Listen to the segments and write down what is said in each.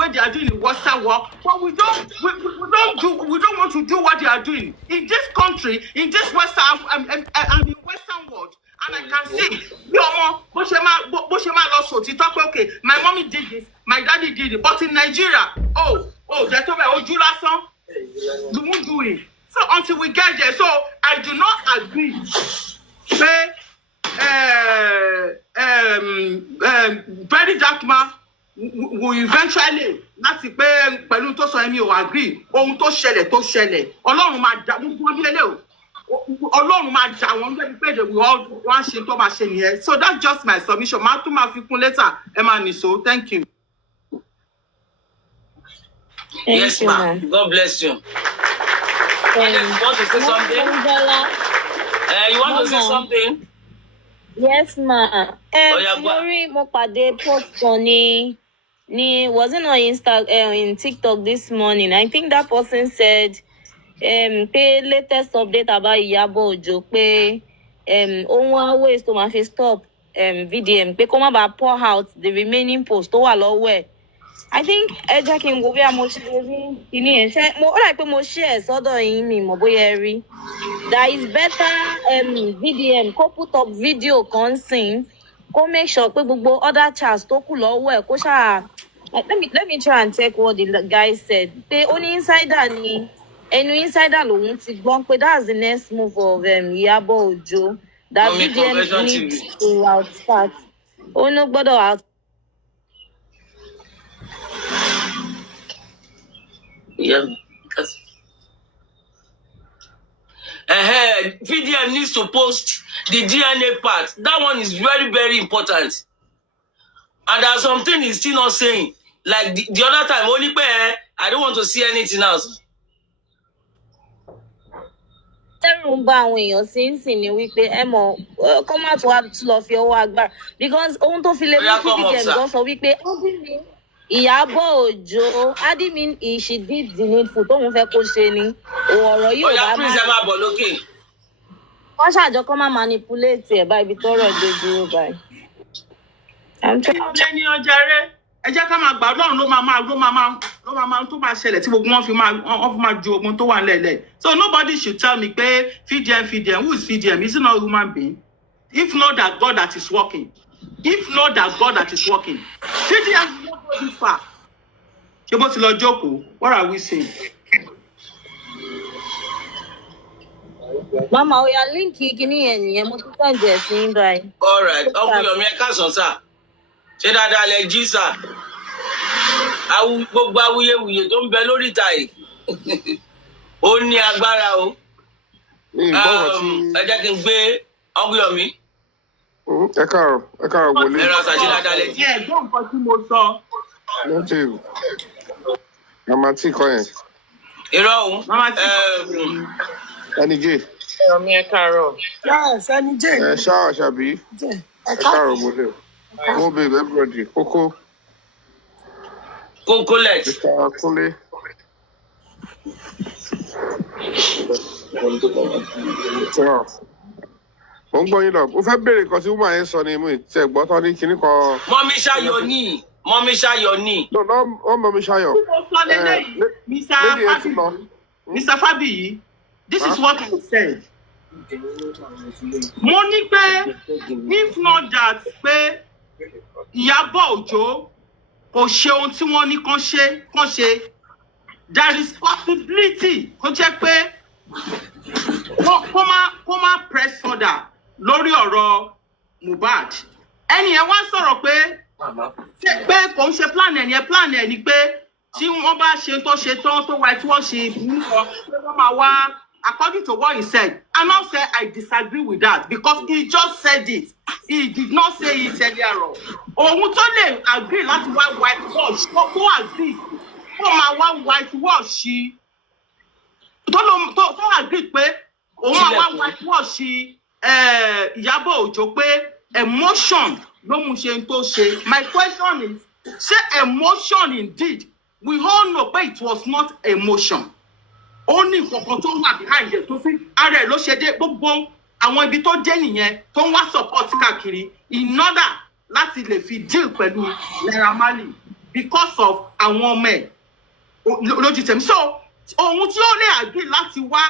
way they are doing in Western world, but we don't want to do what they are doing in this country, in this Western and in Western world. And I can see, okay, my mommy did this, my daddy did it, but in Nigeria, they're talking about Ojulasan, you won't do it. So until we get there, so I do not agree. Very dark man will eventually not ti pé pẹ̀lú tó sọ èmi ò agree ohun tó ṣẹlẹ̀ Ọlọ́run máa dá gbogbo wọn lélẹ̀ o Ọlọ́run máa dá wọn lórí pé they will all wá ṣe tó máa ṣe nìyẹn. So that's just my submission. Máa tún máa fi kún later ẹ máa nìṣó. Thank you. Yes, ma'am. God bless you. You want to say something? You want to say something? Yes, ma. Lori mo pàdé post kan ní wasn't on in TikTok this morning. I think that person said pé latest update about Iyabo Ojo pé ohun wá ways tó máa fi stop VDM pé kó má bàa pour out the remaining post tó wà lọ́wọ́ ẹ̀. I think ẹ jẹ́ kí n wo bí a mo ṣe rí kíní ẹ̀ ṣe mo rà pé mo share sọ́dọ̀ yín mi mọ̀ bóyá ẹ rí. That is better VDM kó put up video kan sìn kó make sure pé gbogbo other chats tó kù lọ́wọ́ ẹ̀ kó ṣáà let me try and check what the guy said pé ó ní insider ni ẹnu insider lòun ti gbọ́n pé that's the next move of Iyabo Ojo that VDM needs to outstart ó ní gbọ́dọ̀ out. Yeah, because VDM needs to post the DNA part. That one is very, very important. And there's something he's still not saying. Like the other time, only pay, I don't want to see anything else. Ẹ̀rù ń bà àwọn èèyàn sí ni wípé ẹ mọ̀ kó má tún wá lọ fi ọwọ́ agbára because ohun tó fi lè mú kí VDM gan sọ wípé Iyabo Ojo admin she did the needful tóun fẹ́ kó ṣe ni ọ̀rọ̀ yìí ò bá má wọ́n ṣàjọ kó má manipulate ẹ̀ báyìí ibi tọ́rọ̀ dé dúró báyìí. ẹni ọjà rẹ ẹ jẹ́ ká máa gbà Ọlọ́run ló máa tó máa ṣẹlẹ̀ tí gbogbo wọn fi máa ju ogun tó wà nílẹ̀. So nobody should tell me pé VDM who is VDM? Is it not a human being? If not that God that is working. VDM will not go this far. Ṣé bó ti lọ jókòó? What are we saying? Mama, we are linking kini yẹn nìyẹn mo tún fẹ́ jẹ̀ sí ń báyìí. All right, ọkùnrin Yomi ẹ káàsán sà. Ṣé dáadáa lẹ jí sà? Gbogbo awuyewuye tó ń bẹ lórí ìta yìí. Ó ní agbára o. Ẹ jẹ́ kí n gbé ọkùnrin Yomi. Ẹ káàárọ̀ wọlé. Ẹ ra sàṣẹ dáadáa lẹ jí. Ẹ gbọ́ nǹkan tí mo sọ. Lọ́tì màmá tí kọ́ yẹn. Irọ́ o. Ẹni jẹ́. Yomi ẹ káàárọ̀. Yes, ẹni jẹ́. Ṣáà ṣàbí. Ẹ káàárọ̀ wọlé. Mo bèbè everybody kókó. Kókólẹ̀. Mr. Kúnlé. Mo ń gbọ́ yín lọ. Mo fẹ́ béèrè nǹkan tí woman yẹn sọ ni mo ti gbọ́ tán ní kinní kan. Mọ́mí Ṣayọ̀ ní. No, Mọ́mí Ṣayọ̀. Mr. Fabiyi, this is what I said. Mo ní pé if not that pé Iyabo Ojo kò ṣe ohun tí wọ́n ní kán ṣe there is possibility kó jẹ́ pé kó má press further lórí ọ̀rọ̀ Mohbad. Ẹni yẹn wá sọ̀rọ̀ pé kò ń ṣe plan ẹ̀ ni pé tí wọ́n bá ṣe tó ṣe tán tó white wash nìkan pé wọ́n máa wá according to what he said. And now say I disagree with that because he just said it. He did not say it earlier on. Ohun tó lè agree láti wá white wash kó agree kó máa wá white wash tó agree pé òun máa wá white wash Iyabo Ojo pé emotion ló mú ṣe tó ṣe. My question is, say emotion indeed. We all know pé it was not emotion. Ó ní nǹkan tó wà behind it tó fi ara ẹ̀ ló ṣe dé gbogbo àwọn ibi tó dé nìyẹn tó ń wá support káàkiri in order láti lè fi deal pẹ̀lú Naira Marley. because of àwọn ọmọ ẹ̀ lójú tèmi. So ohun tí ó lè agree láti wá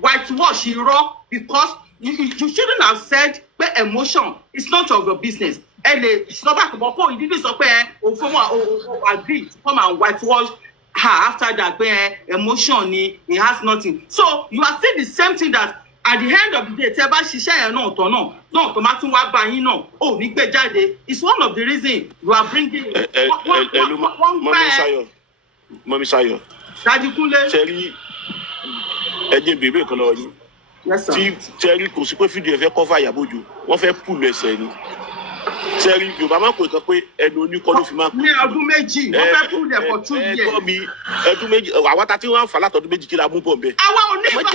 whitewash irọ́ because you shouldn't have said pé emotion is not of your business. Ẹ lè sọ bá kò mọ̀ pé ìdílé sọ pé òun fún wọn agree to come and whitewash her after that pé emotion ni it has nothing. So you are saying the same thing that at the end of the day tẹ́ bá ṣiṣẹ́ yẹn náà tán náà tó máa tún wá bá yín náà ò ní gbé jáde. It's one of the reasons you are bringing Mọ́mí Ṣayọ̀. Daddy Kúnlé. Ṣẹ́rí ẹ̀jẹ̀ bèbè kan lọ́wọ́ yín. Yes sir. Tí ṣẹ́rí kò sí pé fídíò ẹ̀ fẹ́ kọ́fà Ìyábọ̀ Òjó wọ́n fẹ́ pùlù ẹsẹ̀ ni. Ṣẹ́rí Yorùbá máa ń pè kan pé ẹnu oníkọ́ ló fi máa ń pè. Ní ọdún méjì wọ́n fẹ́ pùlù ẹ̀ for 2 years. Ẹ̀gbọ́n mi ọdún méjì àwọn ta tí wọ́n ń fà látọdún méjì kí la mú bọ̀ bẹ́ẹ̀. Àwa ò ní ìkọ̀kọ̀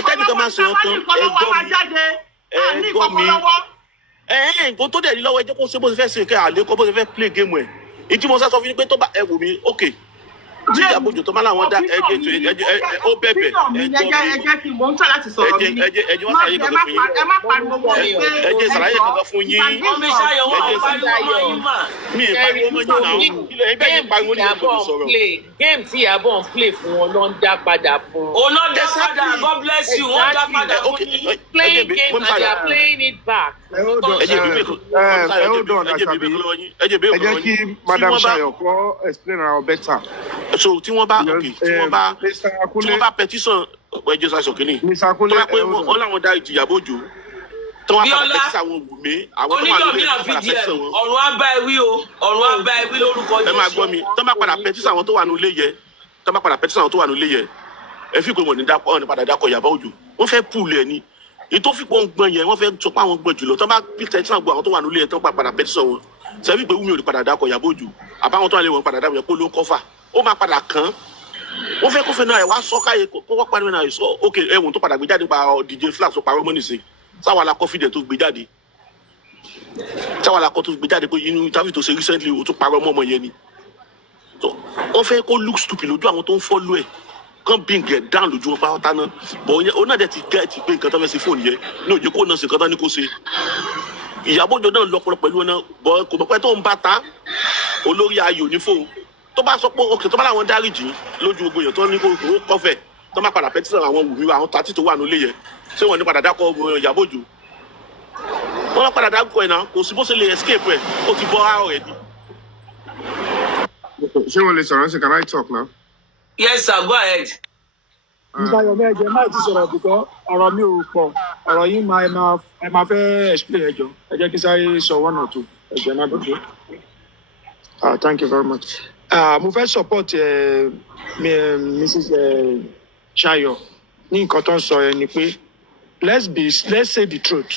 nǹkan tó dẹ̀ ní lọ́wọ́ ẹ jẹ́ kó ṣe bó ṣe fẹ́ ṣe kẹ́ àlékọ́ bó ṣe fẹ́ play game ẹ̀. Ìtí mo sá sọ fún yín pé tó bá ẹ wò mí okay. Tí Ìyábọ̀ Òjó tó máa láwọn dá ó bẹ̀bẹ̀ ẹjẹ́ kí mo ń tọ́ láti sọ̀rọ̀ mi. ẹjẹ́ wá sàlàyé kankan fún yín. Ẹ má pariwo mọ́ mi pé ẹjẹ́ sàlàyé kankan fún yín. Mọ́mí Ṣayọ̀ wọ́n á pariwo mọ́ yín mà. Mi ì pariwo mọ́ yín náà. Ilé ẹgbẹ́ yìí pariwo ní ìlú sọ̀rọ̀. Game tí Ìyábọ̀ ń play fún wọn ló ń dá padà fún. Òun náà dá padà, God bless you, wọ́n dá padà fún yín. Playing game and they are playing it back. Ẹ jẹ́ kí Madam Ṣayọ̀ kọ́ explain ara wọn better. So tí wọ́n bá petition ẹjọ́ sàṣọ kìíní tó bá pé wọ́n láwọn dá Ìyábọ̀ Òjó tó wá padà petition àwọn Wùmí àwọn tó máa lórí padà petition wọn. ọ̀run á bá ẹ wí o, ọ̀run á bá ẹ wí lórúkọ Jésù. Ẹ máa gbọ́ mi tó bá padà petition àwọn tó wà nílé yẹ tó bá padà petition àwọn tó wà nílé yẹ ẹ fi pé wọn ní padà dákọ̀ Ìyábọ̀ Òjó wọ́n fẹ́ pùlù ẹ̀ ni ìtòfipọ̀ ń gbọ́n yẹn wọ́n fẹ́ sọ pé àwọn gbọ́n jùlọ tó bá petition gbọ́ àwọn tó wà nílé yẹ tó padà petition wọn sẹ́bí pé Wùmí ò ní padà dákọ̀ Ìyábọ̀ Òjó àbáwọn tó wà lé wọn padà dákọ̀ yẹ kó ló ń kọ́fà ó máa padà kàn án wọ́n fẹ́ kó fẹ́ náà ẹ̀ wá sọ káyé kó wọ́n pariwo náà sọ ok ẹ̀wọ̀n tó padà gbé jáde pa DJ Flash tó parọ́ mọ́ nìsín sáwọn alakọ́ fídíò tó gbé jáde sáwọn alakọ́ tó gbé jáde pé inú interview tó ṣe recently o tó parọ́ mọ́ ọmọ yẹn ni wọ́n fẹ́ kó look stupid lójú àwọn tó ń follow ẹ̀ kàn bring ẹ̀ down lójú wọn pátá náà bọ̀ ó náà dẹ̀ ti gẹ́ẹ̀tì pé nǹkan tó fẹ́ ṣe fóònù yẹn ní òjò kó náà ṣe nǹkan tó ní kó ṣe Ìyábọ̀ Òjó náà lọ́pọ̀lọpọ̀ pẹ̀lú wọn náà bọ̀ kò mọ̀ pé tó ń bá ta olórí ayò ní fóun tó bá sọ pé òkè tó bá láwọn dáríjì lójú gbogbo èèyàn tó ní kó kọfẹ tó má padà pẹtísàn àwọn Wùmí àwọn tàtí tó wà nílé yẹn ṣé wọn ní padà dákọ Ìyábọ̀ Òjó wọn má padà dákọ ẹ náà kò sí bó ṣe lè escape ẹ ó ti bọ́ ara rẹ ni. Ṣé wọ́n lè sọ̀rọ̀ sí? Can I talk now? Yes sir, go ahead. Nígbàyọ̀ mẹ́jẹ máa ti sọ̀rọ̀ bìkọ́ ọ̀rọ̀ mi ò pọ̀ ọ̀rọ̀ yìí ẹ máa fẹ́ explain ẹjọ́ ẹ jẹ́ kí sáré sọ one or two ẹjọ́ náà dúdú. Thank you very much. Mo fẹ́ support Mrs. Ṣayọ̀ ní nǹkan tó ń sọ ẹ ni pé let's say the truth.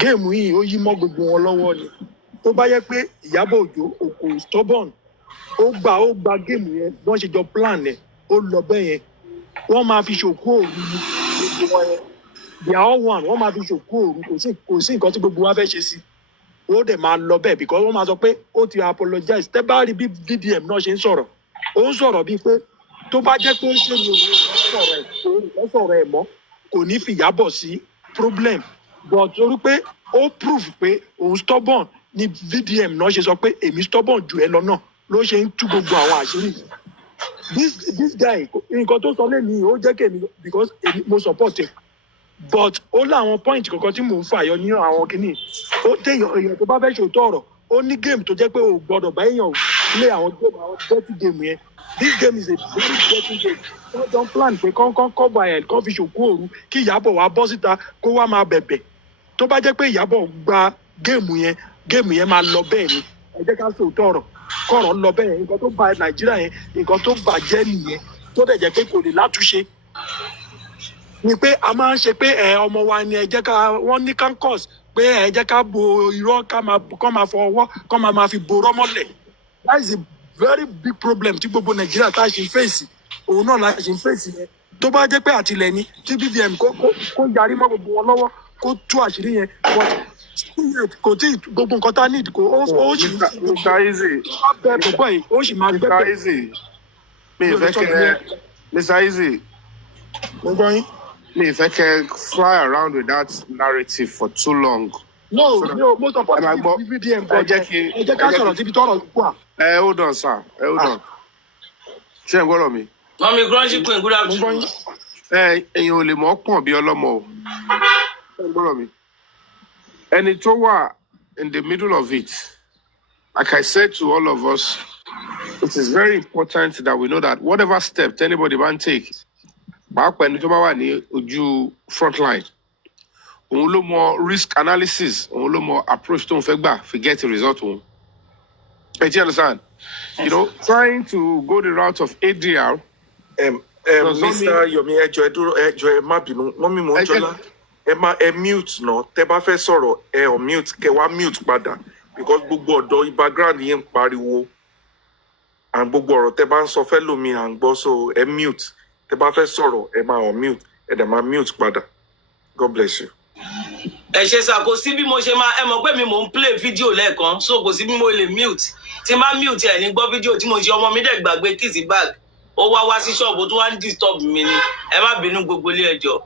Géèmù yìí ó yí mọ́ gbogbo wọn lọ́wọ́ ni. Tó bá yẹ pé Ìyábọ̀ Òjó òkò stubborn ó gba géèmù yẹn wọ́n ṣe jọ plan ẹ̀ ó lọ bẹ́ẹ̀ yẹn wọ́n máa fi ṣòkú òru ní gbogbo wọn yẹn. They are all one wọ́n máa fi ṣòkú òru kò sí nǹkan tí gbogbo wa fẹ́ ṣe sí. Ó dẹ̀ máa lọ bẹ́ẹ̀ because wọ́n máa sọ pé ó ti apologize tẹ́ bá rí bí VDM náà ṣe ń sọ̀rọ̀ ó ń sọ̀rọ̀ bíi pé tó bá jẹ́ pé ṣé ni òun sọ̀rọ̀ ẹ̀ mọ́ kò ní fi Ìyábọ̀ sí problem but torí pé ó prove pé òun stubborn ni VDM náà ṣe sọ pé èmi stubborn jù ẹ lọ náà ló ṣe ń tú gbogbo àwọn àṣírí this guy nǹkan tó sọ lẹ́nu ó jẹ́ kèmí because mo support ẹ̀ but ó láwọn point kankan tí mò ń fàyọ ní àwọn kìíní ó téèyàn èèyàn tó bá fẹ́ ṣòótọ́ ọ̀rọ̀ ó ní game tó jẹ́ pé o gbọ́dọ̀ bá èèyàn play àwọn game àwọn dirty game yẹn this game is a very dirty game wọ́n jọ ń plan pé kán cover ẹ̀ kán fi ṣòkú òru kí Ìyábọ̀ wá bọ́ síta kó wá máa bẹ̀bẹ̀ tó bá jẹ́ pé Ìyábọ̀ gba game yẹn máa lọ bẹ́ẹ̀ ni ẹ jẹ́ ká ṣòótọ́ ọ̀rọ̀ kọ̀rọ̀ lọ bẹ́ẹ̀ nǹkan tó bà Nàìjíríà yẹn nǹkan tó bàjẹ́ nìyẹn tó dẹ̀ jẹ́ pé kò lè látúnṣe ni pé a máa ń ṣe pé ọmọ wa ni ẹ jẹ́ ká wọ́n ní cancus pé ẹ jẹ́ ká bo irọ́ kán máa fọ ọwọ́ kán máa fi borọ́ mọ́lẹ̀ that is a very big problem tí gbogbo Nàìjíríà tá a ṣe ń fèsì òun náà la ṣe ń fèsì yẹn tó bá jẹ́ pé àtìlẹ̀ ni tí BVM kó yarí mọ́ gbogbo wọn lọ́wọ́ kó tú àṣírí yẹn kò tí gbogbo nǹkan tá a need kó ó sì ó sì máa gbẹ́bẹ̀. Mr. Easy, mi fẹ́ kẹ́ fly around with that narrative for too long. No, mo support VDM ẹ jẹ́ ká sọ̀rọ̀ síbi tọ́rọ̀ wà Hold on, sir. Hold on. Ṣé ẹ gbọ́dọ̀ mi? Mommy Grungy Queen, good afternoon. Ẹ̀yin ò lè mọ̀ pọ̀n bí ọlọ́mọ o. Ṣé ẹ gbọ́dọ̀ mi? Ẹni tó wà in the middle of it, like I said to all of us, it is very important that we know that whatever step anybody can take, pàápàá ẹni tó bá wà ní ojú front line, òun ló mọ risk analysis, òun ló mọ approach tó ń fẹ́ gbà fi get the result òun. Do you understand? You know, trying to go the route of ADR. Mr. Yomi, ẹjọ́ ẹ má bínú. Mọ́mí Mohunjola, ẹ mute náà. Tẹ́ bá fẹ́ sọ̀rọ̀, ẹ ò mute, kẹ́ wá mute padà. Because gbogbo ọ̀dọ́ background yẹn ń pariwo. And gbogbo ọ̀rọ̀ tẹ́ bá ń sọ fẹ́ lómi à ń gbọ́, so ẹ mute. Tẹ́ bá fẹ́ sọ̀rọ̀, ẹ máa mute. Ẹ dẹ̀ máa mute padà. God bless you. Ẹ ṣe sá, kò sí bí mo ṣe máa, ẹ mọ̀ pé mi mò ń play fídíò lẹ́ẹ̀kan, so kò sí bí mo lè mute. Tí n bá mute ẹ̀ ní gbọ́ fídíò tí mo ṣe, ọmọ mi dẹ̀ gbàgbé kíìsì bag. Ó wá sí ṣọ́ọ̀bù tó wá ń disturb mi ni. Ẹ má bínú gbogbo ilé ẹjọ́.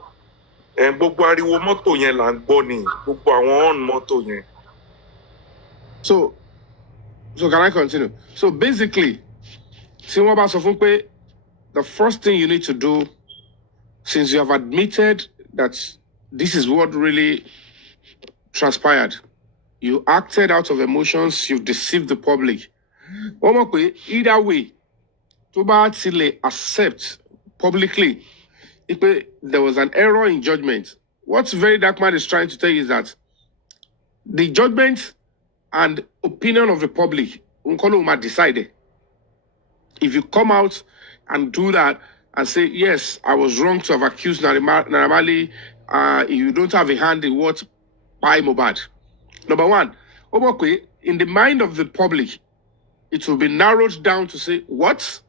Gbogbo ariwo mọ́tò yẹn là ń gbọ́ ni. Gbogbo àwọn horn mọ́tò yẹn. So can I continue? So basically, tí wọ́n bá sọ fún pé the first thing you need to do, since you have admitted that this is what really transpired, you acted out of emotions, you've deceived the public. Wọ́n mọ̀ pé either way, tó bá ti lè accept publicly, pé there was an error in judgment. What Very Dark Man is trying to tell you is that the judgment and opinion of the public, Unkolo might decide. If you come out and do that and say, yes, I was wrong to have accused Naramali, you don't have a hand in what by Mohbad. Number one, in the mind of the public, it will be narrowed down to say, what?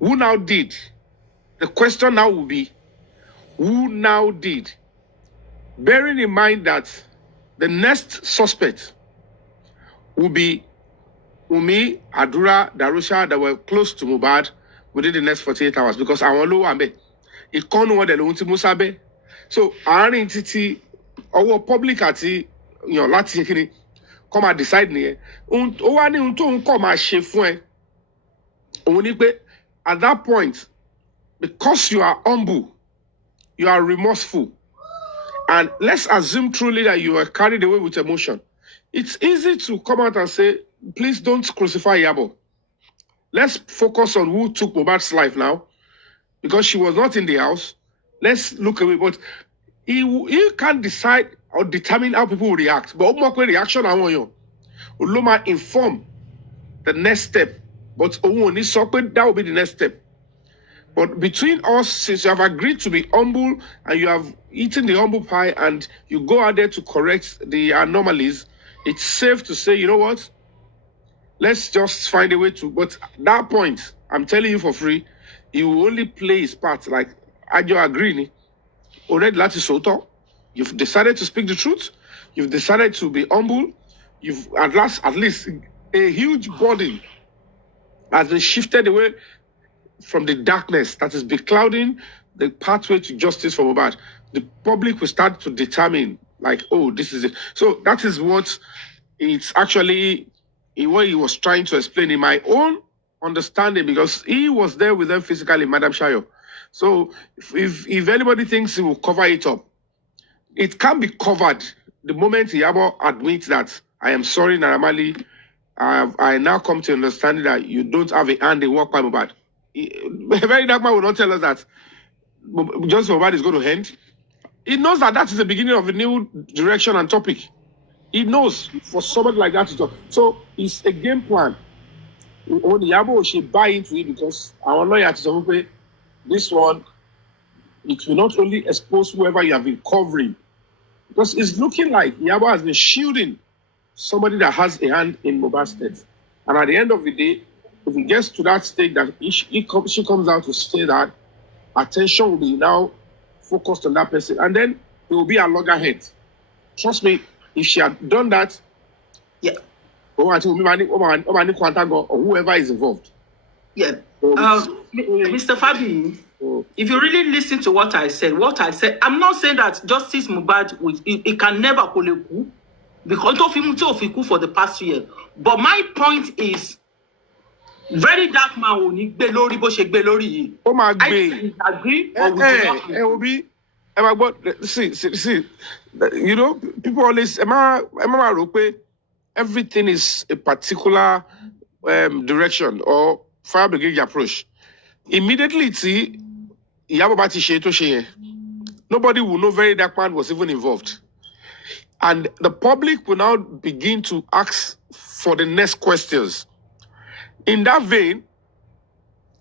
Who now did? The question now will be, who now did? Bearing in mind that the next suspect will be Umi, Adura, Darusha that were close to Mohbad within the next 48 hours because àwọn ló wà ńbẹ̀. Ìkànnì wọn dẹ̀ lóhun tí Musa bẹ́. So àárín títí ọwọ́ public àti láti ṣe kíni kọ́ máa decide nìyẹn. Ó wá ní ohun tó ń kọ́ máa ṣe fún ẹ. Òun ni pé at that point, because you are humble, you are remorseful, and let's assume truly that you are carried away with emotion, it's easy to come out and say, please don't crucify Yabo. Let's focus on who took Mohbad's life now, because she was not in the house. Let's look away. But he can't decide or determine how people will react. But reaction I want you. Uloma inform the next step. But that will be the next step. But between us, since you have agreed to be humble and you have eaten the humble pie and you go out there to correct the anomalies, it's safe to say, you know what? Let's just find a way to. But at that point, I'm telling you for free, he will only play his part. Like, Ajo agree, already Lati Soto, you've decided to speak the truth. You've decided to be humble. You've at least a huge burden has been shifted away from the darkness that is beclouding the pathway to justice for Mohbad. The public will start to determine, like, oh, this is it. So that is what it's actually what he was trying to explain in my own understanding, because he was there with them physically, Madam Shayo. So if anybody thinks he will cover it up, it can be covered the moment Yabo admits that I am sorry, Naramali. I now come to understand that you don't have a hand in what by Mohbad. Very Dark Man will not tell us that Justice Mohbad is going to end. He knows that that is the beginning of a new direction and topic. He knows for somebody like that to talk. So it's a game plan. Only Yabo should buy into it because our lawyer to say this one, it will not only expose whoever you have been covering, because it's looking like Yabo has been shielding somebody that has a hand in Mohbad's death. And at the end of the day, if it gets to that stage that she comes out to say that, attention will be now focused on that person. And then it will be a loggerhead. Trust me, if she had done that, yeah, or whoever is involved. Yeah. Mr. Fabiyi, if you really listen to what I said, I'm not saying that Justice Mohbad it can never pull a coup because of him for the past year. But my point is, very dark man ò ní gbé lórí bó ṣe gbé lórí yìí. Ó máa gbé. I disagree or we do not. Obi, see, you know, people always, everything is a particular direction or fire brigade approach. Immediately, see, nobody will know very dark man was even involved. And the public will now begin to ask for the next questions. In that vein,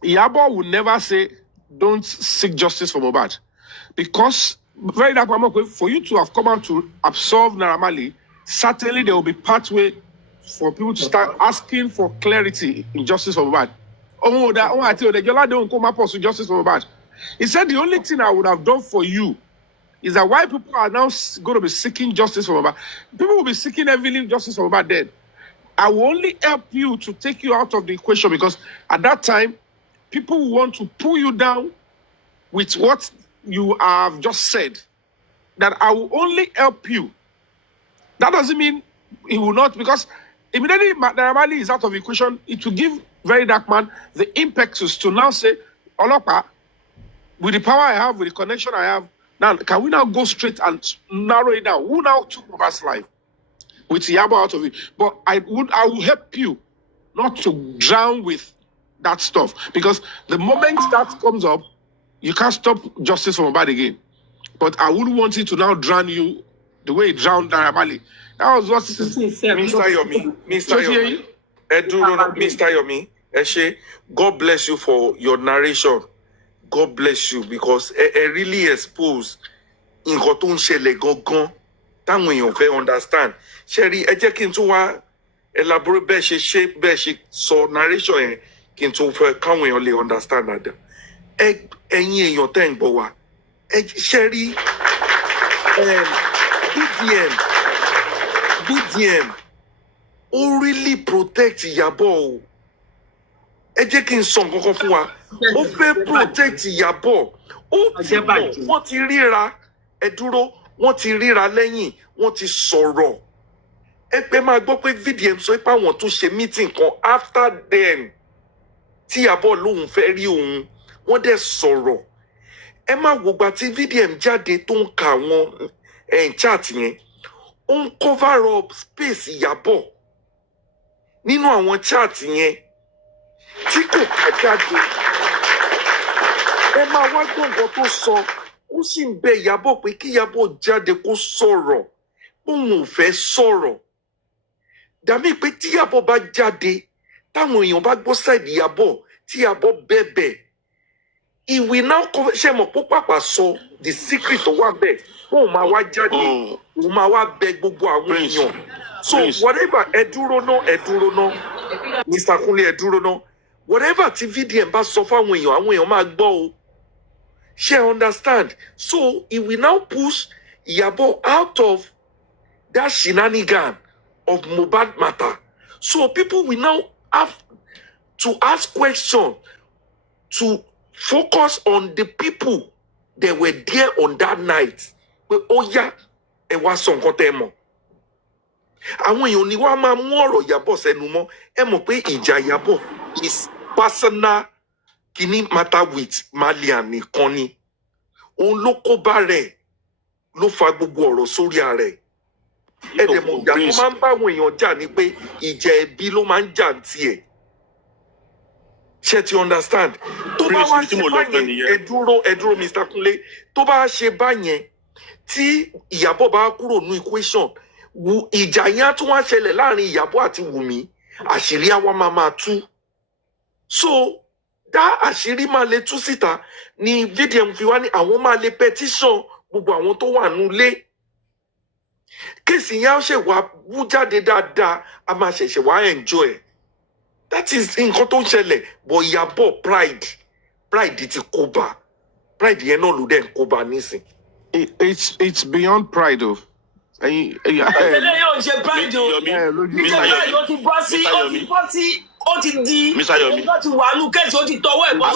Iyabo will never say, don't seek justice for Mohbad. Because very dark man, for you to have come out to absolve Naira Marley, certainly there will be pathway for people to start asking for clarity in justice for Mohbad. Justice for Mohbad. He said the only thing I would have done for you is that why people are now going to be seeking justice for Mohbad. People will be seeking heavily justice for Mohbad then. I will only help you to take you out of the equation because at that time, people will want to pull you down with what you have just said. That I will only help you. That doesn't mean he will not, because immediately Naira Marley is out of the equation, it will give very dark man the impetus to now say, Olopa, with the power I have, with the connection I have, now can we now go straight and narrow it down? Who now took Mohbad's life? With Iyabo out of it. But I will help you not to drown with that stuff. Because the moment that comes up, you can't stop justice for Mohbad again. But I wouldn't want it to now drown you the way it drowned Naira Marley. That was what Mr. Yomi, Mr. Yomi, Eshe, God bless you for your narration. God bless you because it really expose nǹkan tó ń ṣẹlẹ̀ gangan táwọn èèyàn fẹ́ understand. Sherry, ẹ jẹ́ kí n tún wá elaborate bẹ́ẹ̀ ṣe sọ narration yẹn kí n tún fẹ́ káwọn èèyàn lè understand dáadáa. Ẹ̀yin èèyàn tẹ́ ń gbọ́ wa. Sherry, VDM ó really protect Iyabo o. Ẹ jẹ́ kí n sọ nǹkan kan fún wa. Ó fẹ́ protect Iyabo. Ó ti mọ̀, wọ́n ti ríra. Ẹ dúró, wọ́n ti ríra lẹ́yìn, wọ́n ti sọ̀rọ̀. Ẹ pé máa gbọ́ pé VDM sọ pé àwọn tó ṣe meeting kan after then tí Iyabo lóhun fẹ́ rí òun, wọ́n dẹ̀ sọ̀rọ̀. Ẹ má wo gbà tí VDM jáde tó ń ka àwọn chat yẹn. Ó ń cover up space Iyabo nínú àwọn chat yẹn tí kò ká jáde. Ẹ máa wá gbọ́ nǹkan tó sọ. Ó sì ń bẹ Iyabo pé kí Iyabo jáde kó sọ̀rọ̀. Òun ò fẹ́ sọ̀rọ̀. Dàbí pé tí Iyabo bá jáde, táwọn èèyàn bá gbọ́ side Iyabo, tí Iyabo bẹ̀bẹ̀, he will now cover. Ṣé mọ̀ pé pàpà sọ the secret tó wà bẹ́ẹ̀. Òun máa wá jáde. Òun máa wá bẹ gbogbo àwọn èèyàn. So whatever, ẹ dúró ná. Mr. Kunle, ẹ dúró ná. Whatever tí VDM bá sọ fáwọn èèyàn máa gbọ́ o. She understand. So he will now push Iyabo out of that shenanigan of Mohbad matter. So people will now have to ask questions to focus on the people that were there on that night. But oh yeah, ẹ wá sọ nǹkan tẹ́ mọ̀. Àwọn èèyàn ni wá máa mú ọ̀rọ̀ Iyabo sẹ́nu mọ́. Ẹ mọ̀ pé ìjà Iyabo is personal kini matter with Malian nìkan ni. Òun ló kó bá rẹ̀ ló fa gbogbo ọ̀rọ̀ sórí ara rẹ̀. Ẹ̀dẹ̀mọ̀ ìjà tó máa ń bá àwọn èèyàn jà ni pé ìjà ẹbí ló máa ń jà ní tiẹ̀. Ṣé ti understand? Tó bá wá ṣe báyẹn, ẹ dúró Mr. Kunle. Tó bá ṣe báyẹn, tí Iyabo bá kúrò ní equation, ìjà yẹn á tún wá ṣẹlẹ̀ láàrin Iyabo àti Wùmí. Àṣírí àwa máa tú. So dá àṣírí máa lè tú síta ni VDM fi wá ní àwọn máa lè petition gbogbo àwọn tó wà nulẹ̀. Kéèsì yẹn á ṣe wá wú jáde dáadáa, a máa ṣẹ̀ṣẹ̀ wá enjoy. That is nǹkan tó ń ṣẹlẹ̀. But Iyabo pride ti kó bá. Pride yẹn náà ló dẹ̀ ń kó bá nísìn. It's beyond pride o. Ẹ̀ẹ́dẹ́gbẹ̀rẹ̀ yóò ṣe pride o. Pride ó ti bọ́ sí ó ti di ó ti wà nù kẹ́sì ó ti tọwọ́ ẹ̀ bọ́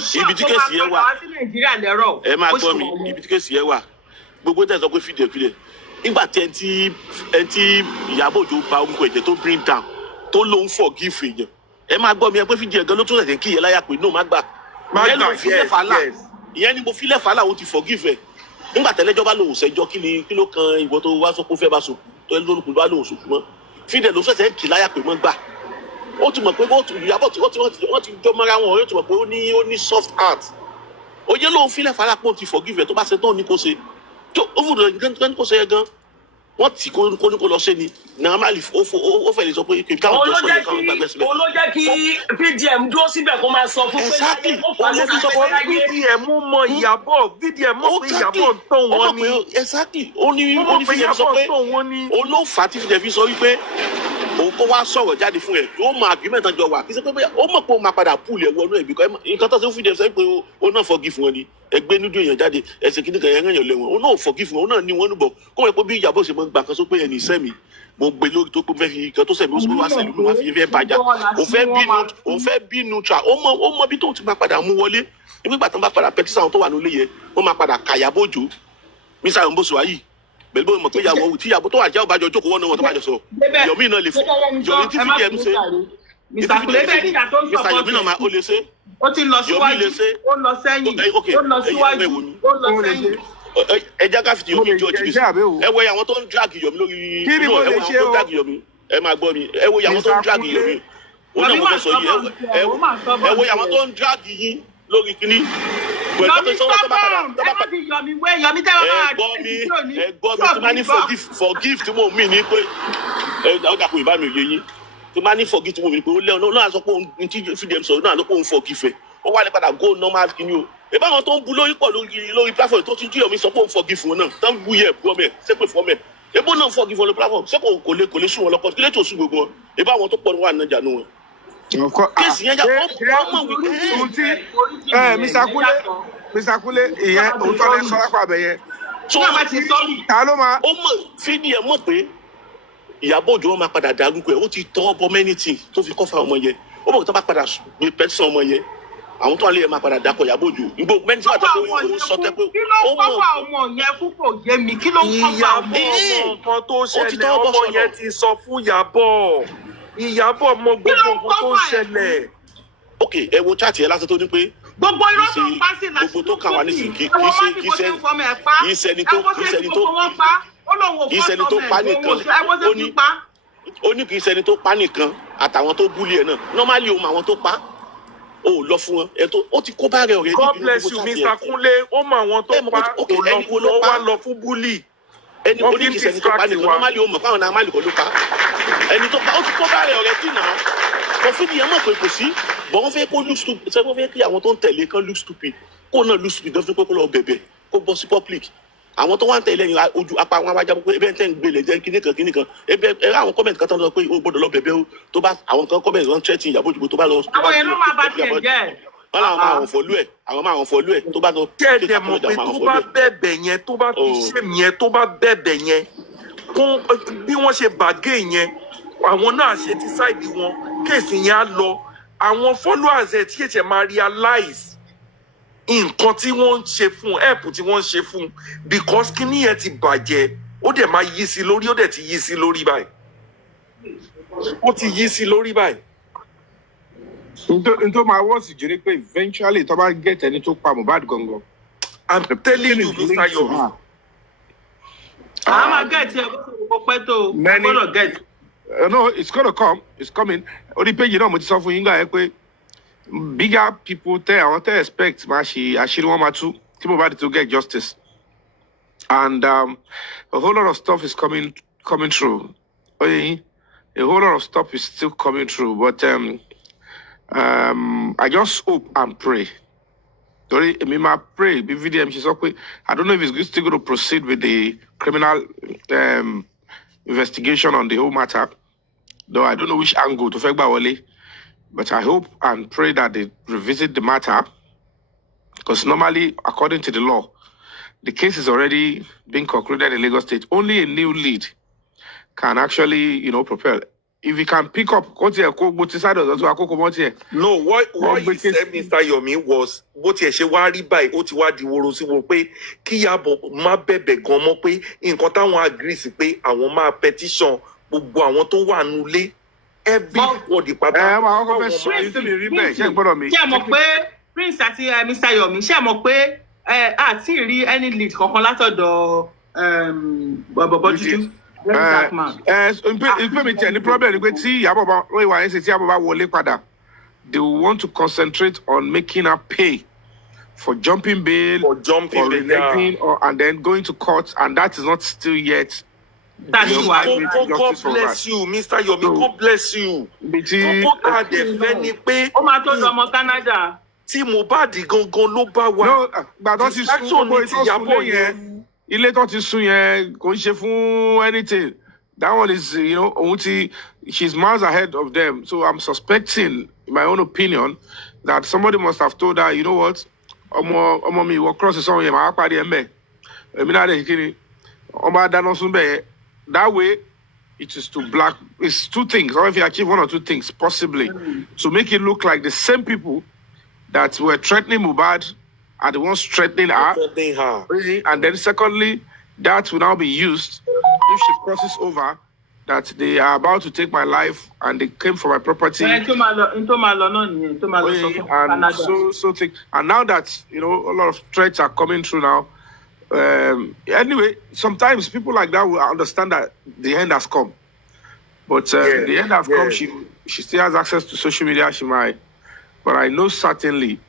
sí ibi tí kéèsì yẹn wà. Ẹ máa gbọ́ mi, ibi tí kéèsì yẹn wà. Gbogbo tẹ̀ sọ pé fìdè. nígbà tí ẹni tí Ìyábọ̀ Òjó ba orúkọ ẹ̀jẹ̀ tó bring down tó lóun forgive èèyàn ẹ máa gbọ́ mi ẹ pé fídíò ẹ̀gán ló tún ṣẹ̀ṣẹ̀ kí ìyẹn láyà pé no má gbà ìyẹn ló filẹ̀ fàlà ìyẹn ni mo filẹ̀ fàlà ó ti forgive ẹ̀ nígbà tẹ́lẹ́jọ́ bá lòun ṣẹjọ́ kí ló kan ìwọ tó wá sọ pé ó fẹ́ bá sòkù tó ẹni lórúkú bá lòun sòkù mọ́ fídíò ló ṣẹ̀ṣẹ̀ kí láyà pé mọ́ gbà ó ti mọ̀ pé Ìyábọ̀ wọ́n ti jọ mọ́ra wọn ó ti mọ̀ pé ó ní soft heart òye lòun filẹ̀ fàlà pé ó ti forgive ẹ̀ tó bá ṣe tó ní kó ṣe tó ó fùdù nǹkan kó ṣe yẹ gan wọ́n tì kó ní kó lọ ṣe ni normally ó fẹ́ lè sọ pé kí káwọn jọ sọ yẹ káwọn gbàgbé síbẹ̀. òun ló jẹ́ kí VDM dúró síbẹ̀ kó máa sọ fún pé exactly VDM mọ Ìyábọ̀ VDM mọ̀ pé Ìyábọ̀ tó wọn ni exactly ó ní VDM sọ pé olófà tí VDM fi sọ wípé òun kó wá sọ̀rọ̀ jáde fún ẹ̀ yóò mọ agreement jọ wà kí sẹ́ pé bóyá ó mọ̀ pé ó máa padà púùlù ẹ̀ wọnú ẹ̀ bíkọ́ nǹkan tó ṣe fún VDM sọ pé ó náà forgive wọn ni ẹgbẹ́ nídìí èèyàn jáde ẹsẹ̀ kìíní kan ẹ̀ràn èèyàn lẹ́wọ̀n ó náà forgive wọn ó náà ní wọn nùbọ̀ kó wọ́n pé bí Ìyábọ̀ ṣe máa ń gbà kan sọ pé ẹni ìṣẹ́ mi mo gbé lórí tó pé fẹ́ fi kan tó sẹ̀mí ó sọ pé wá sẹ́lú mi wá fi fẹ́ bàjá òun fẹ́ bínú tra ó mọ bí tóun ti máa padà mú wọlé nígbà tó ń bá padà pẹtísà àwọn tó wà nílé yẹn wọ́n máa padà kà Ìyábọ̀ Òjó mísà ń bó sọ wáyìí pẹ̀lú bó mọ̀ pé ìyàwó tó wà jẹ́ ọ̀bájọ́ jókòó wọ́n náà wọ́n tó bá jọ sọ Yomi náà lè fún Yomi tí fídíẹ̀ ń ṣe Mr. Yomi náà máa ó lè ṣe ó ti lọ síwájú ó lọ sẹ́yìn ó lọ síwájú ó lọ sẹ́yìn. ẹ jẹ́ ká fi Yomi jọ jìbìsì ẹ wo àwọn tó ń drag Yomi lórí ẹ wo àwọn tó ń drag Yomi ẹ máa gbọ́ mi ẹ wo àwọn tó ń drag Yomi ó náà mo fẹ́ sọ yìí ẹ wo àwọn tó ń drag yín lórí kíní Yomi stubborn ẹ má fi Yomi wé Yomi tẹ́ wọ́n máa ẹ gbọ́ mi tí máa ní forgive tí mo mì ní pé ọ̀gá kò ìbá mi òye yín tí máa ní forgive tí mo mì ní pé ó lẹ́nu náà sọ pé òun tí VDM sọ̀rọ̀ náà ló pé òun forgive ẹ̀ ó wà ní padà go normal kíní o ìbá àwọn tó ń bu lórí pọ̀ lórí platform tó ti jí Yomi sọ pé òun forgive wọn náà tó ń bu yẹ bu ọmọ ẹ̀ sẹ́pẹ̀ fún ọmọ ẹ̀ ebó náà forgive wọn lórí platform sẹ́pẹ̀ kò lè sùn wọn lọ́kọ́ kí lè tó sùn gbogbo wọn ìbá àwọn tó pọ̀ ní wà náà jà nù wọn. kéèsì yẹn já ọmọ wípé Mr. Kule ìyẹn òótọ́ lẹ́ sọ lápá abẹ yẹn. Ta ló máa. ó mọ̀ fídíẹ̀ mọ̀ pé Ìyábọ̀ Òjó wọn máa padà darúgbó ẹ̀ ó ti tọ́ bọ́ mẹ́nìtì tó fi kọ́fà ọmọ yẹn ó mọ̀ tó bá padà gbé pẹ́sàn ọmọ yẹn àwọn tó wà lẹ́yìn máa padà dákọ̀ Ìyábọ̀ Òjó igbó mẹ́nìtì wà tó pé ó sọ tẹ́ pé ó mọ̀. kí ló kọ́fà ọmọ yẹn fún kò yé mi kí ló kọ́fà ọmọ yẹn. nǹkan tó ṣẹlẹ̀ ọmọ yẹn ti sọ fún Ìyábọ̀ mọ gbogbo nǹkan tó ṣẹlẹ̀. ok ẹ wo chat yẹn lásán tó ní pé gbogbo irọ́ tó ń pa sí láti gbogbo tó kà wá nísìnyí kì í ṣẹni tó pa nìkan ó ní kì í ṣẹni tó pa nìkan àtàwọn tó búlì ẹ̀ náà normally òun àwọn tó pa ó lọ fún wọn ẹ tó ó ti kó bá rẹ ọ̀rẹ́. God bless you Mr. Kunle ó mọ àwọn tó pa ó wá lọ fún búlì. ẹni ó ní kì í ṣẹni tó pa nìkan normally òun mọ̀ fáwọn náà normally kò ló pa ẹni tó pa ó ti kó bá rẹ ọ̀rẹ́ dì náà kọfíìdì yẹn mọ̀ pé kò sí bọ́n wọ́n fẹ́ kó look stupid ṣé wọ́n fẹ́ kí àwọn tó ń tẹ̀lé kan look stupid kó náà look stupid dọ́fẹ́ kó lọ bẹ̀bẹ̀ kó bọ́ sí public àwọn tó wá ń tẹ̀lé yẹn ojú apá wọn wájà pé ebe tẹ́ ń gbélé jẹ́ kíní kan ebe ẹ àwọn comment kan tó ń sọ pé o gbọ́dọ̀ lọ bẹ̀bẹ̀ o tó bá àwọn kan comment wọn threaten Ìyábọ̀ Òjó tó bá lọ. àwọn yẹn ló máa bá tiẹ̀ jẹ́ wọn làwọn máa wọn fọlú ẹ àwọn máa wọn fọlú ẹ tó bá lọ. kẹ́ẹ̀dẹ̀ mọ̀ pé tó bá bẹ̀bẹ̀ yẹn tó bá fi ṣèmí yẹn tó bá bẹ̀bẹ̀ yẹn kún bí wọ́n ṣe bàgé yẹn àwọn náà ṣe ti ṣáìdì wọn kéèsì yẹn á lọ àwọn followers ẹ̀ tí ẹ̀ṣẹ̀ máa realize nǹkan tí wọ́n ń ṣe fún help tí wọ́n ń ṣe fún because kíní yẹn ti bàjẹ́ ó dẹ̀ máa yí sí lórí ó dẹ̀ ti yí sí lórí báyìí ó ti yí sí lórí báyìí. n tó máa wọ́ọ̀sì jù ní pé eventually tó bá get ẹni tó pa Mohbad gangan. I'm telling you Mr. Yomi. àwọn máa get ẹ bó pẹ́ tó gbọ́dọ̀ get. No, it's gonna come. It's coming. Orí péjì náà mo ti sọ fún yín gbà yẹn pé bigger people àwọn tẹ́ expect máa ṣe àṣírí wọn máa tú tí Mohbad to get justice. And a whole lot of stuff is coming through. Oye, a whole lot of stuff is still coming through. But I just hope and pray. Torí èmi máa pray bí VDM ṣe sọ pé I don't know if it's still going to proceed with the criminal investigation on the whole matter, though I don't know which angle to fẹ́ gbà wọlé, but I hope and pray that they revisit the matter, because normally, according to the law, the case is already being concluded in Lagos State. Only a new lead can actually, propel if he can pick up, go to both side of the No, what he said, Mr. Yomi, was what he said, why by what you want the world to pay, Kiyabo, my baby, gomo pay, in Cotawan agrees, pay, I want my petition, but I want to one nule, everybody, but ṣé mo pé Prince àti Mr. Yomi ṣé mo pé àti rí any lead kankan látọ̀dọ̀ bọ̀bọ̀ dúdú. The problem is they want to concentrate on making her pay for jumping bail, for relating, and then going to court, and that is not still yet. That's why. God bless you, Mr. Yomi. God bless you. Canada. Tí Mohbad gangan ló bá wa. No, but that is anything. That one is, she's miles ahead of them. So I'm suspecting, in my own opinion, that somebody must have told her, you know what, me will cross the song. That way, it is it's two things. Or if you achieve one or two things, possibly, to make it look like the same people that were threatening Mohbad are the ones threatening her. And then secondly, that will now be used if she crosses over, that they are about to take my life and they came for my property. And now that, a lot of threats are coming through now. Anyway, sometimes people like that will understand that the end has come. But the end has come. She still has access to social media. She might. But I know certainly,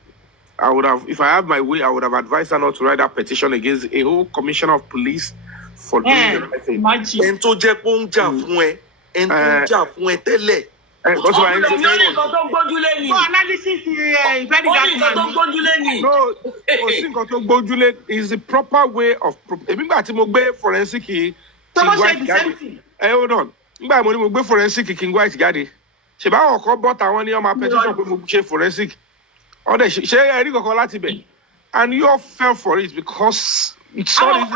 I would have, if I have my way, I would have advised her not to write that petition against a whole commissioner of police for doing the right thing. Is the proper way of forensic. Hold on. Forensic she ba ko bought one on my petition forensic. And you all fell for it because it's so easy.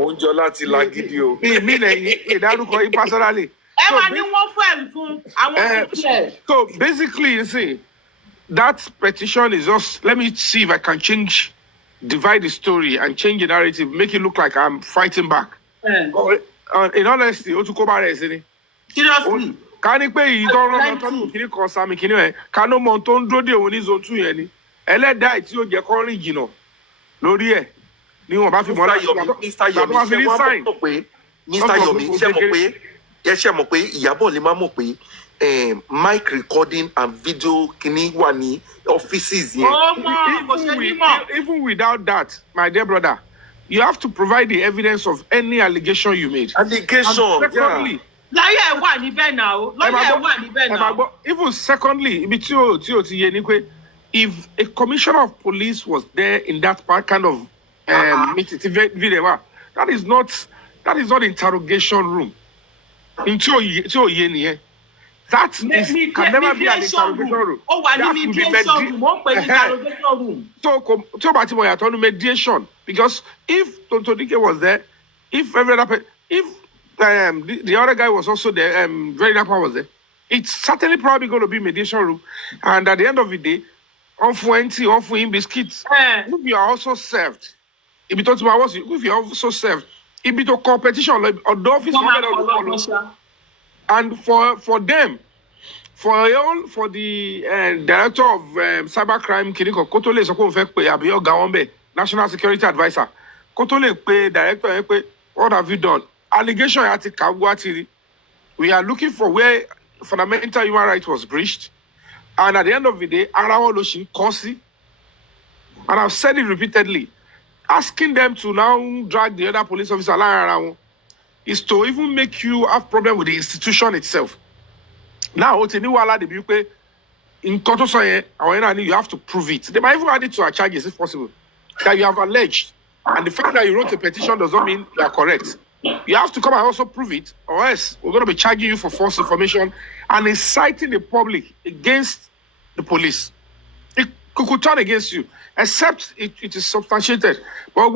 Mohunjola ti lagidi o. So basically, you see, that petition is just, let me see if I can divide the story and change the narrative, make it look like I'm fighting back. In honesty, seriously. Can you pay you don't run on kini kan sami kini e kan no mo to ndro de oni zone 2 yen ni eleda ti o je ko rin jino lórí ẹ ni wọ́n bá fi mo la Mr. Yomi ṣé mọ̀ pé Ìyábọ̀ lè má mọ̀ pé mic recording and video kini wà ní offices yẹn. Even without that, my dear brother, you have to provide the evidence of any allegation you made. Even secondly, if a commissioner of police was there in that kind of meeting, that is not interrogation room. That can never be an interrogation room. So, mediation. Because if Tontodike was there, if the other guy was also there, Very Napa was there, it's certainly probably going to be mediation room. And at the end of the day, on for him biscuits. If you are also served, if you are also served, if you are competition or the office, and for them, for the director of cybercrime, Kiniko Kotole Gawambe, National Security Advisor, Kotole director, what have you done? Allegation we are looking for where fundamental human rights was breached, and at the end of the day, and I've said it repeatedly, asking them to now drag the other police officer around is to even make you have problem with the institution itself. Now, you have to prove it. They might even add it to our charges if possible, that you have alleged. And the fact that you wrote a petition does not mean you are correct. You have to come and also prove it, or else we're going to be charging you for false information and inciting the public against the police. could turn against you, except it is substantiated. But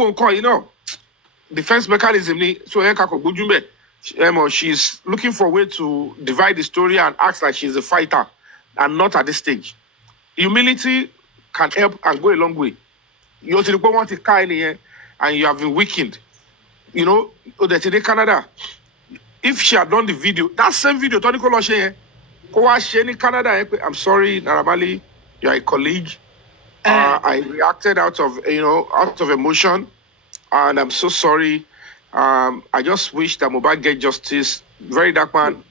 defense mechanism, so she's looking for a way to divide the story and act like she's a fighter, and not at this stage. Humility can help and go a long way. You want to kind here, and you have been weakened. Canada. If she had done the video, that same video, Tony Koloshe, in Canada, I'm sorry, Narabali, you're a colleague. I reacted out of emotion, and I'm so sorry. I just wish that Mohbad get justice. Very dark man.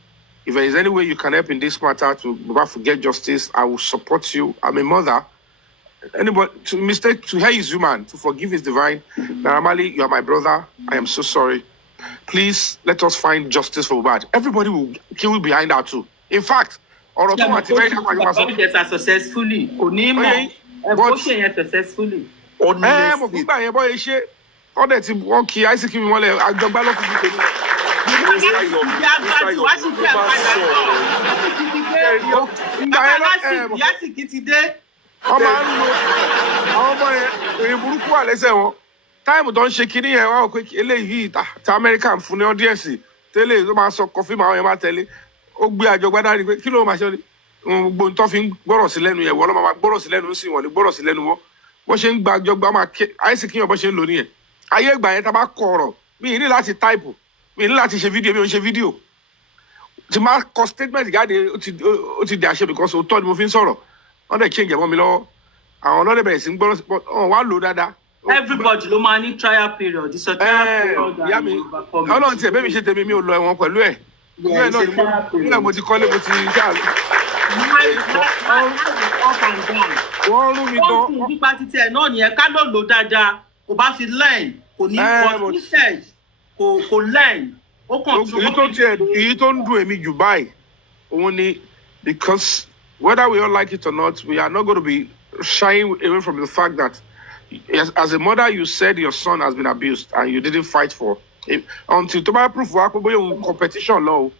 If there is any way you can help in this matter to Mohbad get justice, I will support you. I'm a mother. Anybody to hear is human, to forgive is divine. Naramali, you are my brother. I am so sorry. Please let us find justice for Mohbad. Everybody will kill behind that too. In fact, successfully. Successfully. Time don't shake it here. Wow, quick, American funny audience. Tell it, my so coffee, my telly. Ogbe àjọgbádá kilo ma ṣe gbo nto fi gboro sí lẹ́nu yẹn wo lo ma gboro sí lẹ́nu sí wọn ni gboro sí lẹ́nu wo bó ṣe ń gba àjọgbá ma Isaac yan bó ṣe ń lò nìyẹn ayé ìgbà yẹn tá bá kọ ọ̀rọ̀ mi ní láti type mi ní láti ṣe video mi ò ṣe video tí ma kọ statement jáde ó ti di àṣẹ because ó tọ́ ni mo fi ń sọ̀rọ̀ wọ́n dẹ̀ change mọ́ mi lọ́wọ́ àwọn ọlọ́dẹ bẹ̀rẹ̀ sí ń gbọ́rọ̀ wá lò dáadáa. Everybody ló máa ní trial period. It's a trial period. Ìyá mi Ọlọ́run tiẹ̀ bẹ́ẹ̀ mi ṣe tèmi mi ò lọ ẹ̀wọ̀n pẹ̀lú ẹ̀. Nígbà mo ti kọ́lé mo ti ṣáà. Wọ́n rú mi gan. Wọ́n fún nípa títí ẹ̀ náà nìyẹn ká ló lò dáadáa kò bá fi learn kò ní what he said kò learn. Èyí tó ń dùn èmi jù báyìí òun ni because whether we all like it or not we are not going to be shying away from the fact that as a mother you said your son has been abused and you didn't fight for him until to buy proof wa pé competition law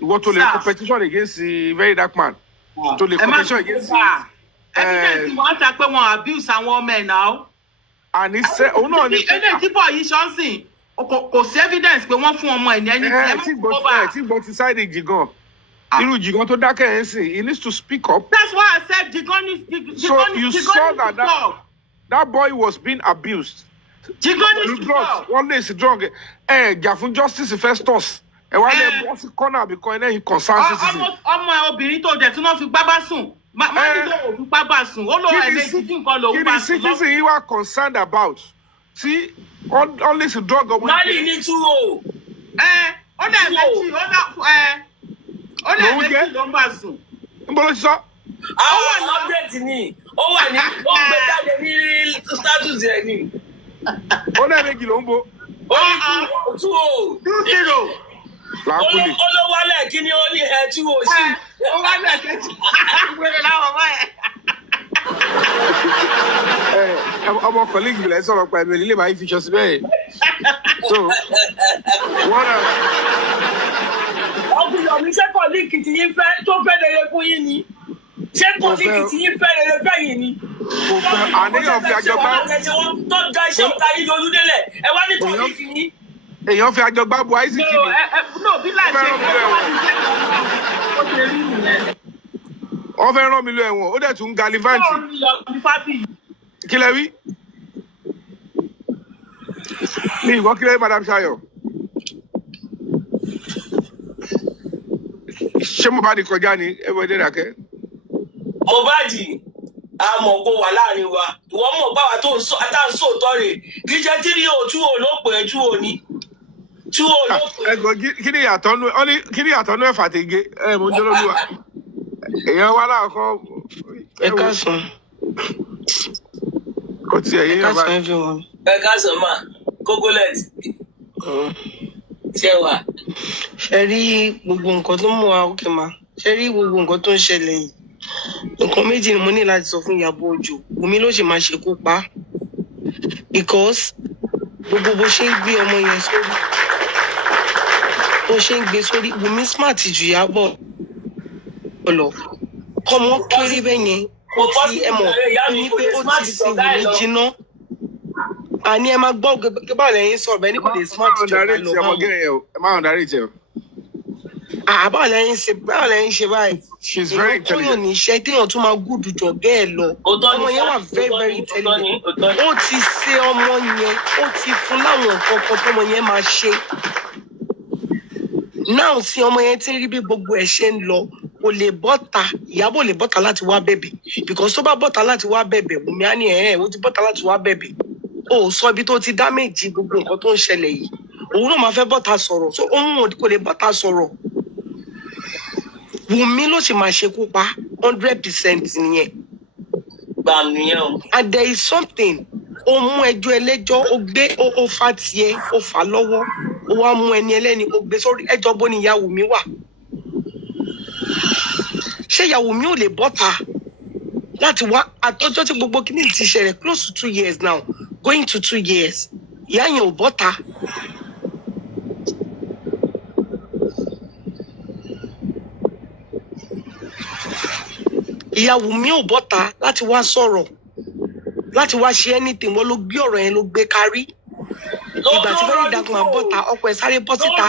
ìwọ tó lè competition against the very dark man tó lè competition against evidence wọ́n ta pé wọ́n abuse àwọn ọmọ ẹ̀ náà and he said oh no ni tí bọ̀ yìí ṣọ́nsìn kò sí evidence pé wọ́n fún ọmọ ẹ̀ ní ẹni tí tí gbọ́ ti side Jigan irú Jigan tó dákẹ́ ẹ̀ ń sìn he needs to speak up. That's why I said Jigan needs so you saw that boy was being abused. Jigan needs to talk. One day is drunk. Jà fún justice Festus. Why lè bọ́ sí corner because ẹ̀ ń concern citizen. Ọmọ obìnrin tó dẹ̀ tí wọ́n fi gbábá sùn. Má ní lóò fi gbábá sùn. Ó lọ ẹ̀mẹ́jì tí nǹkan lòún bá sùn. Kí ni citizen yìí wà concerned about? See, only is drug ọmọ. Mali ní túwò. Ó lẹ̀ ẹ̀mẹ́jì ó lẹ̀ ẹ̀mẹ́jì ló ń bá sùn. Ń bọ́ ló ti sọ. Àwọn update ni ó wà ní ó gbé jáde ní status ẹ̀ ni. Ó lẹ̀ ẹ̀mẹ́jì ló ń bo. Ó ní túwò. 2-0. Olówó alẹ́ kí ni ó ní ẹ̀ túwò sí. Ó wá lẹ̀ kẹ́jì. Gbèrè láwọn ọmọ ẹ̀. Ọmọ colleague mi lẹ sọ̀rọ̀ pẹ̀lú ilé máa ń fi ṣọ́sí bẹ́ẹ̀. So wọ́n rà. Ọkùnrin mi ṣé colleague tí yín fẹ́ tó fẹ́ rere fún yín ni? Ṣé colleague tí yín fẹ́ rere fẹ́ yín ni? Kò fẹ́ àníyàn fi àjọgbá. Tó ga iṣẹ́ òkà yín lójú délẹ̀, ẹ wá ní colleague yín. Èèyàn fi àjọgbá bu Isaac ni. No, bí láì ṣe ó ṣe rí nìyẹn. Wọ́n fẹ́ rán mi lọ ẹ̀wọ̀n, ó dẹ̀ tún galivanti. Kí lẹ wí? Ní ìwọ kí lẹ wí, Madam Ṣayọ̀? Ṣé Mohbad kọjá ni ẹ̀wọ̀n ẹ̀dẹ̀ dàkẹ́? Mohbad àmọ̀ kó wà láàrin wa, ìwọ mọ̀ báwa tó ń sòótọ́ rè, jíjẹ́ tí ní òtúwò ló pè é túwò ni. Túwò ló pè é. Ẹ̀gbọ́n kí ni ìyàtọ̀ nú ẹ̀fà tège? Mo jẹ́ lóluwà. Èèyàn wá láàkọ́. Ẹ káàsán. Kò tiẹ̀ yé yàrá. Ẹ káàsán everyone. Ẹ káàsán mà, Kogolet. Ṣé wà? Ṣé rí gbogbo nǹkan tó mú wa òkè mà? Ṣé rí gbogbo nǹkan tó ń ṣẹlẹ̀ yìí? Nǹkan méjì ni mo ní láti sọ fún Ìyábọ̀ Òjó. Wùmí ló ṣe máa ṣekú pa. Because gbogbo bó ṣe ń gbé ọmọ yẹn sórí. Bó ṣe ń gbé sórí. Wùmí smart ju Ìyábọ̀ lọ. Ọmọ kéré bẹ́ẹ̀ yẹn ó ti ẹ mọ̀ ní pé ó ti sin Wùmí jiná. Àní ẹ máa gbọ́ báwo lẹ́yìn sọ̀rọ̀ bẹ́ẹ̀ ni kò lè smart jọba lọ báwo. Ẹ máa underrate ẹ o. Báwo lẹ́yìn ṣe báyìí. She's very intelligent. Èèyàn tó yàn ní iṣẹ́ téèyàn tún máa gùdù jọ bẹ́ẹ̀ lọ. Ọmọ yẹn wà very very intelligent. Ó ti ṣe ọmọ yẹn, ó ti fún láwọn nǹkan kan tọ́mọ yẹn máa ṣe. Náà sí ọmọ yẹn tí ń rí bí gbogbo ẹ̀ ṣe ń lọ, kò lè bọ́ta, Ìyábọ̀ lè bọ́ta láti wá bẹ̀bẹ̀. Because tó bá bọ́ta láti wá bẹ̀bẹ̀, Wùmí á ní ó ti bọ́ta láti wá bẹ̀bẹ̀. Ó sọ ibi tó ti damage gbogbo nǹkan tó ń ṣẹlẹ̀ yìí. Òun náà máa fẹ́ bọ́ta sọ̀rọ̀. So òun kò lè bọ́ta sọ̀rọ̀. Wùmí ló sì máa ṣekú pa 100% nìyẹn. Gbà nìyẹn o. And there is something. Ó mú ẹjọ́ ẹlẹ́jọ́, ó gbé ó fa tiẹ̀, ó fà lọ́wọ́. Ó wá mú ẹni ẹlẹ́ni, ó gbé sórí ẹjọ́ bó ni ìyá Wùmí wà. Ṣé ìyá Wùmí ò lè bọ́ta láti wá àtọ́jọ́ tí gbogbo kìíní ti ṣẹlẹ̀ close to 2 years now, going to 2 years. Ìyá yẹn ò bọ́ta. Ìyá Wùmí ò bọ́ta láti wá sọ̀rọ̀, láti wá ṣe anything, wọ́n ló gbé ọ̀rọ̀ yẹn ló gbé kárí. Ìgbà tí Very Dark Man bọ́ta, ọkọ ẹ̀ sáré bọ́ síta.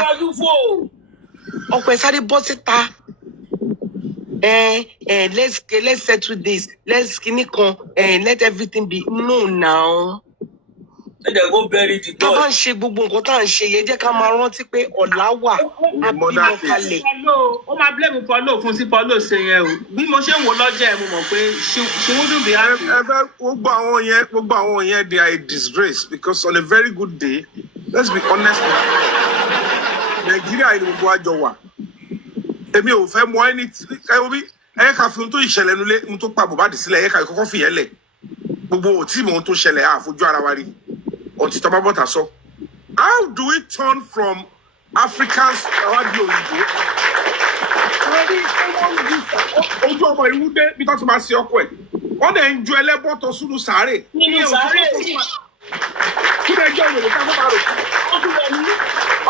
Ọkọ ẹ̀ sáré bọ́ síta. Let's settle this. Let's let everything be. No now. Ẹ jẹ́ kó bury the Tá boy. bá ń ṣe gbogbo nǹkan tá à ń ṣe yẹn, jẹ́ ká máa rántí pé ọ̀la wà. A bímọ kalẹ̀. Ó máa blame Paulo fún sí Paulo ṣe yẹn o. Bí mo ṣe ń wo lọ́jọ́ ẹ̀ mo mọ̀ pé she wouldn't be happy. Gbogbo àwọn yẹn, they are a disgrace because on a very good day, let's be honest, Nàìjíríà ni gbogbo àjọ wà. Èmi ò fẹ́ mọ ẹni tí ẹ̀yẹ́ ká fi ohun tó ìṣẹ̀lẹ̀ nulẹ̀ ohun tó pa Mohbad sílẹ̀ ẹ̀yẹ́ ká kọ́kọ́ fìyẹn lẹ̀. Gbogbo òtí mọ̀ ohun tó ṣẹlẹ̀ àfojú ara wa rí. Ọtí tọ́ bá bọ́ta sọ. How do we turn from Africans àwa di òyìnbó? Ojú ọmọ ìwú dé bí tó ti máa ṣe ọkọ ẹ̀. Wọ́n dẹ̀ ń ju ẹlẹ́bọ̀tọ̀ sínú sàárè. Nínú sàárè. Kí ni ẹjọ́ ìròyìn ká fún bàrò?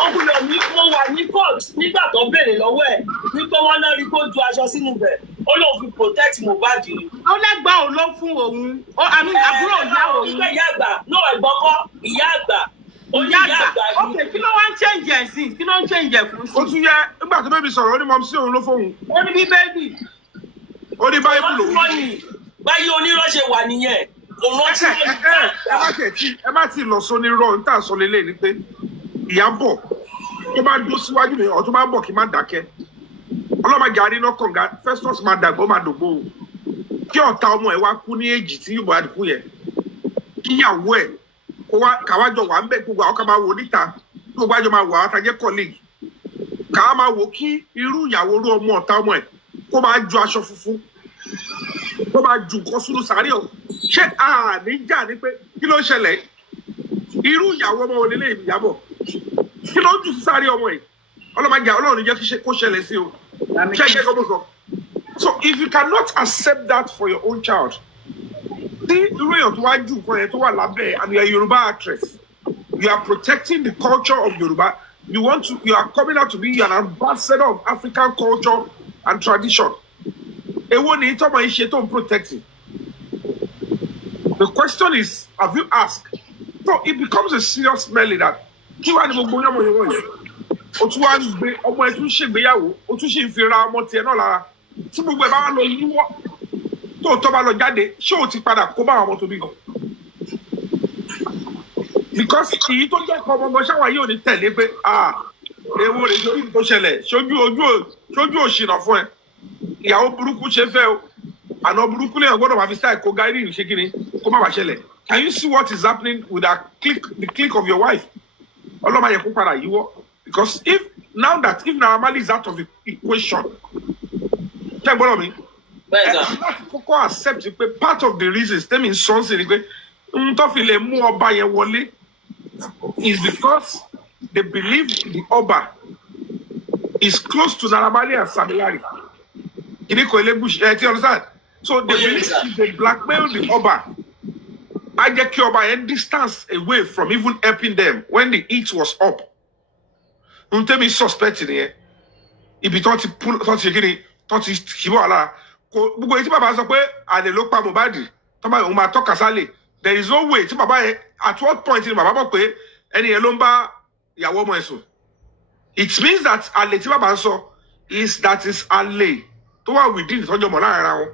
Ọkùnrin mi mo wà ní court nígbà tó béèrè lọ́wọ́ ẹ̀ wípé wọ́n náà rí kó ju aṣọ sínú bẹ̀. Ó lóun fi protect Mohbad ni. Ó lẹ́gbàá òun ló fún òun. Àbúrò ìyá òun. Ìgbà ìyá àgbà náà ẹ̀gbọ́n kọ́ ìyá àgbà. Ìyá àgbà. Ok, kí ló wá ń change ẹ̀ sí? Kí ló ń change ẹ̀ fún sí? Ó tún yẹ nígbà tó bẹ́ẹ̀ mi sọ̀rọ̀ ó ní mọ̀ sí òun ló fóun. Ó ní bí bẹ́ẹ̀bì. Ó ní báyìí lòun. Báyìí onírọ́ṣẹ́ wà nìyẹn. Ẹ má ti lọ sọ ní rọ ní tà sọ lélẹ̀ ni pé Ìyábọ̀ tó bá dó síwájú mi ọ̀ tó bá bọ̀ kí n má dákẹ́. Ọlọ́mọdé àríná kànga Festus máa dàgbọ́ máa dògbò o. Kí ọ̀tá ọmọ ẹ̀ wá kú ní èjì tí yóò bá kú yẹn. Kíyàwó ẹ̀ káwájọ wà ń bẹ̀ gbogbo àwọn ká máa wò níta gbogbo àjọ máa wò àwọn àtàjẹ́ colleague. Ká máa wò kí irú ìyàwó rú ọmọ ọ̀tá ọmọ ẹ̀ kó máa ju aṣọ funfun. Kó máa ju nǹkan sínú sàárè ọ̀. Ṣé àníjà ni pé kí ló ń ṣẹlẹ̀? Irú ìyàwó ọmọ òlélẹ̀ Ìyábọ̀. Kí ló ń jù sí sáré ọmọ yìí? Ọlọ́mọdé Ọlọ́run jẹ́ kó ṣẹlẹ̀ sí o. Ṣé ẹgbẹ́ kọ́ bó sọ? So if you cannot accept that for your own child, tí irú èèyàn tó wá jù nǹkan yẹn tó wà lábẹ́ and you are a Yoruba actress, you are protecting the culture of Yoruba, you are coming out to be an ambassador of African culture and tradition. Èwo ni tọ́mọ yìí ṣe tó ń protecting? The question is, have you asked? So it becomes a serious smelly that kí wàá ní gbogbo yọmọ yẹn wọ̀nyẹn o tún wá ń gbé ọmọ ẹ tún ṣègbéyàwó o tún ṣì ń fi ra ọmọ tiẹ̀ náà lára tí gbogbo ẹ bá wà lọ yíwọ́ tó tọ́ bá lọ jáde ṣé o ti padà kó bá àwọn ọmọ tó bí gan. Because èyí tó jẹ́ ọkọ ọmọ ṣáwa yóò ní tẹ̀lé pé ewo rè lórí tó ṣẹlẹ̀ ṣojú òṣìnà fún ẹ ìyàwó burúkú ṣe fẹ́ o àná burúkú lèèyàn gbọ́dọ̀ máa fi style kó gáírì ṣe kí ni kó má bàa ṣẹlẹ̀. Can you see what is happening with the click of your wife? Ọlọ́mọ yẹn kó padà yíwọ́. Because if Naira Marley is out of the equation, ṣé gbọ́dọ̀ mi? Láti kọ́kọ́ accept pé part of the reasons tẹ́mi ń sọ sí ni pé n tó fi lè mú ọba yẹn wọlé is because they believe the Oba is close to Naira Marley and Sam Larry. Kìíní kò ilé bush ẹ ti understand? So they believe if they blackmail the Oba, I get kí ọba yẹn distance away from even helping them when the heat was up. N tẹ́mi suspect nìyẹn. Ibi tó ti ṣe kí ni tó ti kìbọ̀ àlá gbogbo èyí tí bàbá sọ pé àlè ló pa Mohbad tọ́ba òun máa tọ́ka sálè there is no way tí bàbá yẹn at what point ni bàbá mọ̀ pé ẹni yẹn ló ń bá ìyàwó ọmọ ẹ̀ sùn it means that àlè tí bàbá ń sọ is that is àlè tó wà within ìtọ́jú ọmọ láàrin ara wọn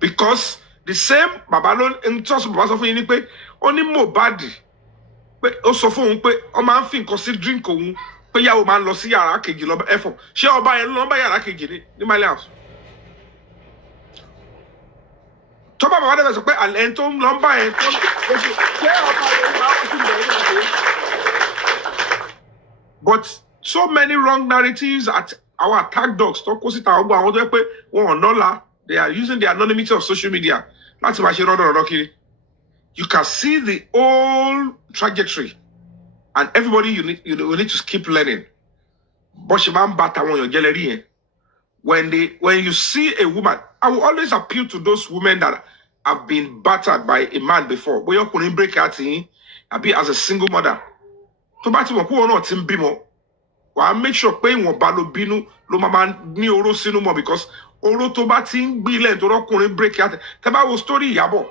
because the same bàbá ló ń tọ́sí bàbá sọ fún yín ni pé ó ní Mohbad pé ó sọ fún òun pé ó máa ń fi nǹkan sí drink òun pé yàwó máa ń lọ sí yàrá kejì lọ ẹ̀fọ́ ṣé ọba yẹn ló ń bá yàrá kejì ní Marley House tọ́ba bàbá dẹ̀ sọ pé àlẹ́ tó ń lọ ń bá yẹn tó ṣé ọba yẹn máa ń fi bẹ̀rẹ̀ nígbà but so many wrong narratives at our attack dogs tó kó síta ọgbà àwọn tó yẹ pé wọn ò nọ́la they are using the anonymity of social media láti máa ṣe rọ́dọ̀rọ̀dọ̀ kiri you can see the whole trajectory and everybody you need to keep learning bó ṣe máa ń bá tàwọn èèyàn jẹ́lẹ̀ rí yẹn when you see a woman I will always appeal to those women that have been battered by a man before bóyá ọkùnrin break out yín àbí as a single mother tó bá ti mọ̀ kúrò náà ti ń bímọ wàá make sure pé ìwọ̀nba ló bínú ló máa ní oró sínú mọ́ because oró tó bá ti ń gbé ilẹ̀ tó rọ́kùnrin break out tẹ́ bá wo story Ìyábọ̀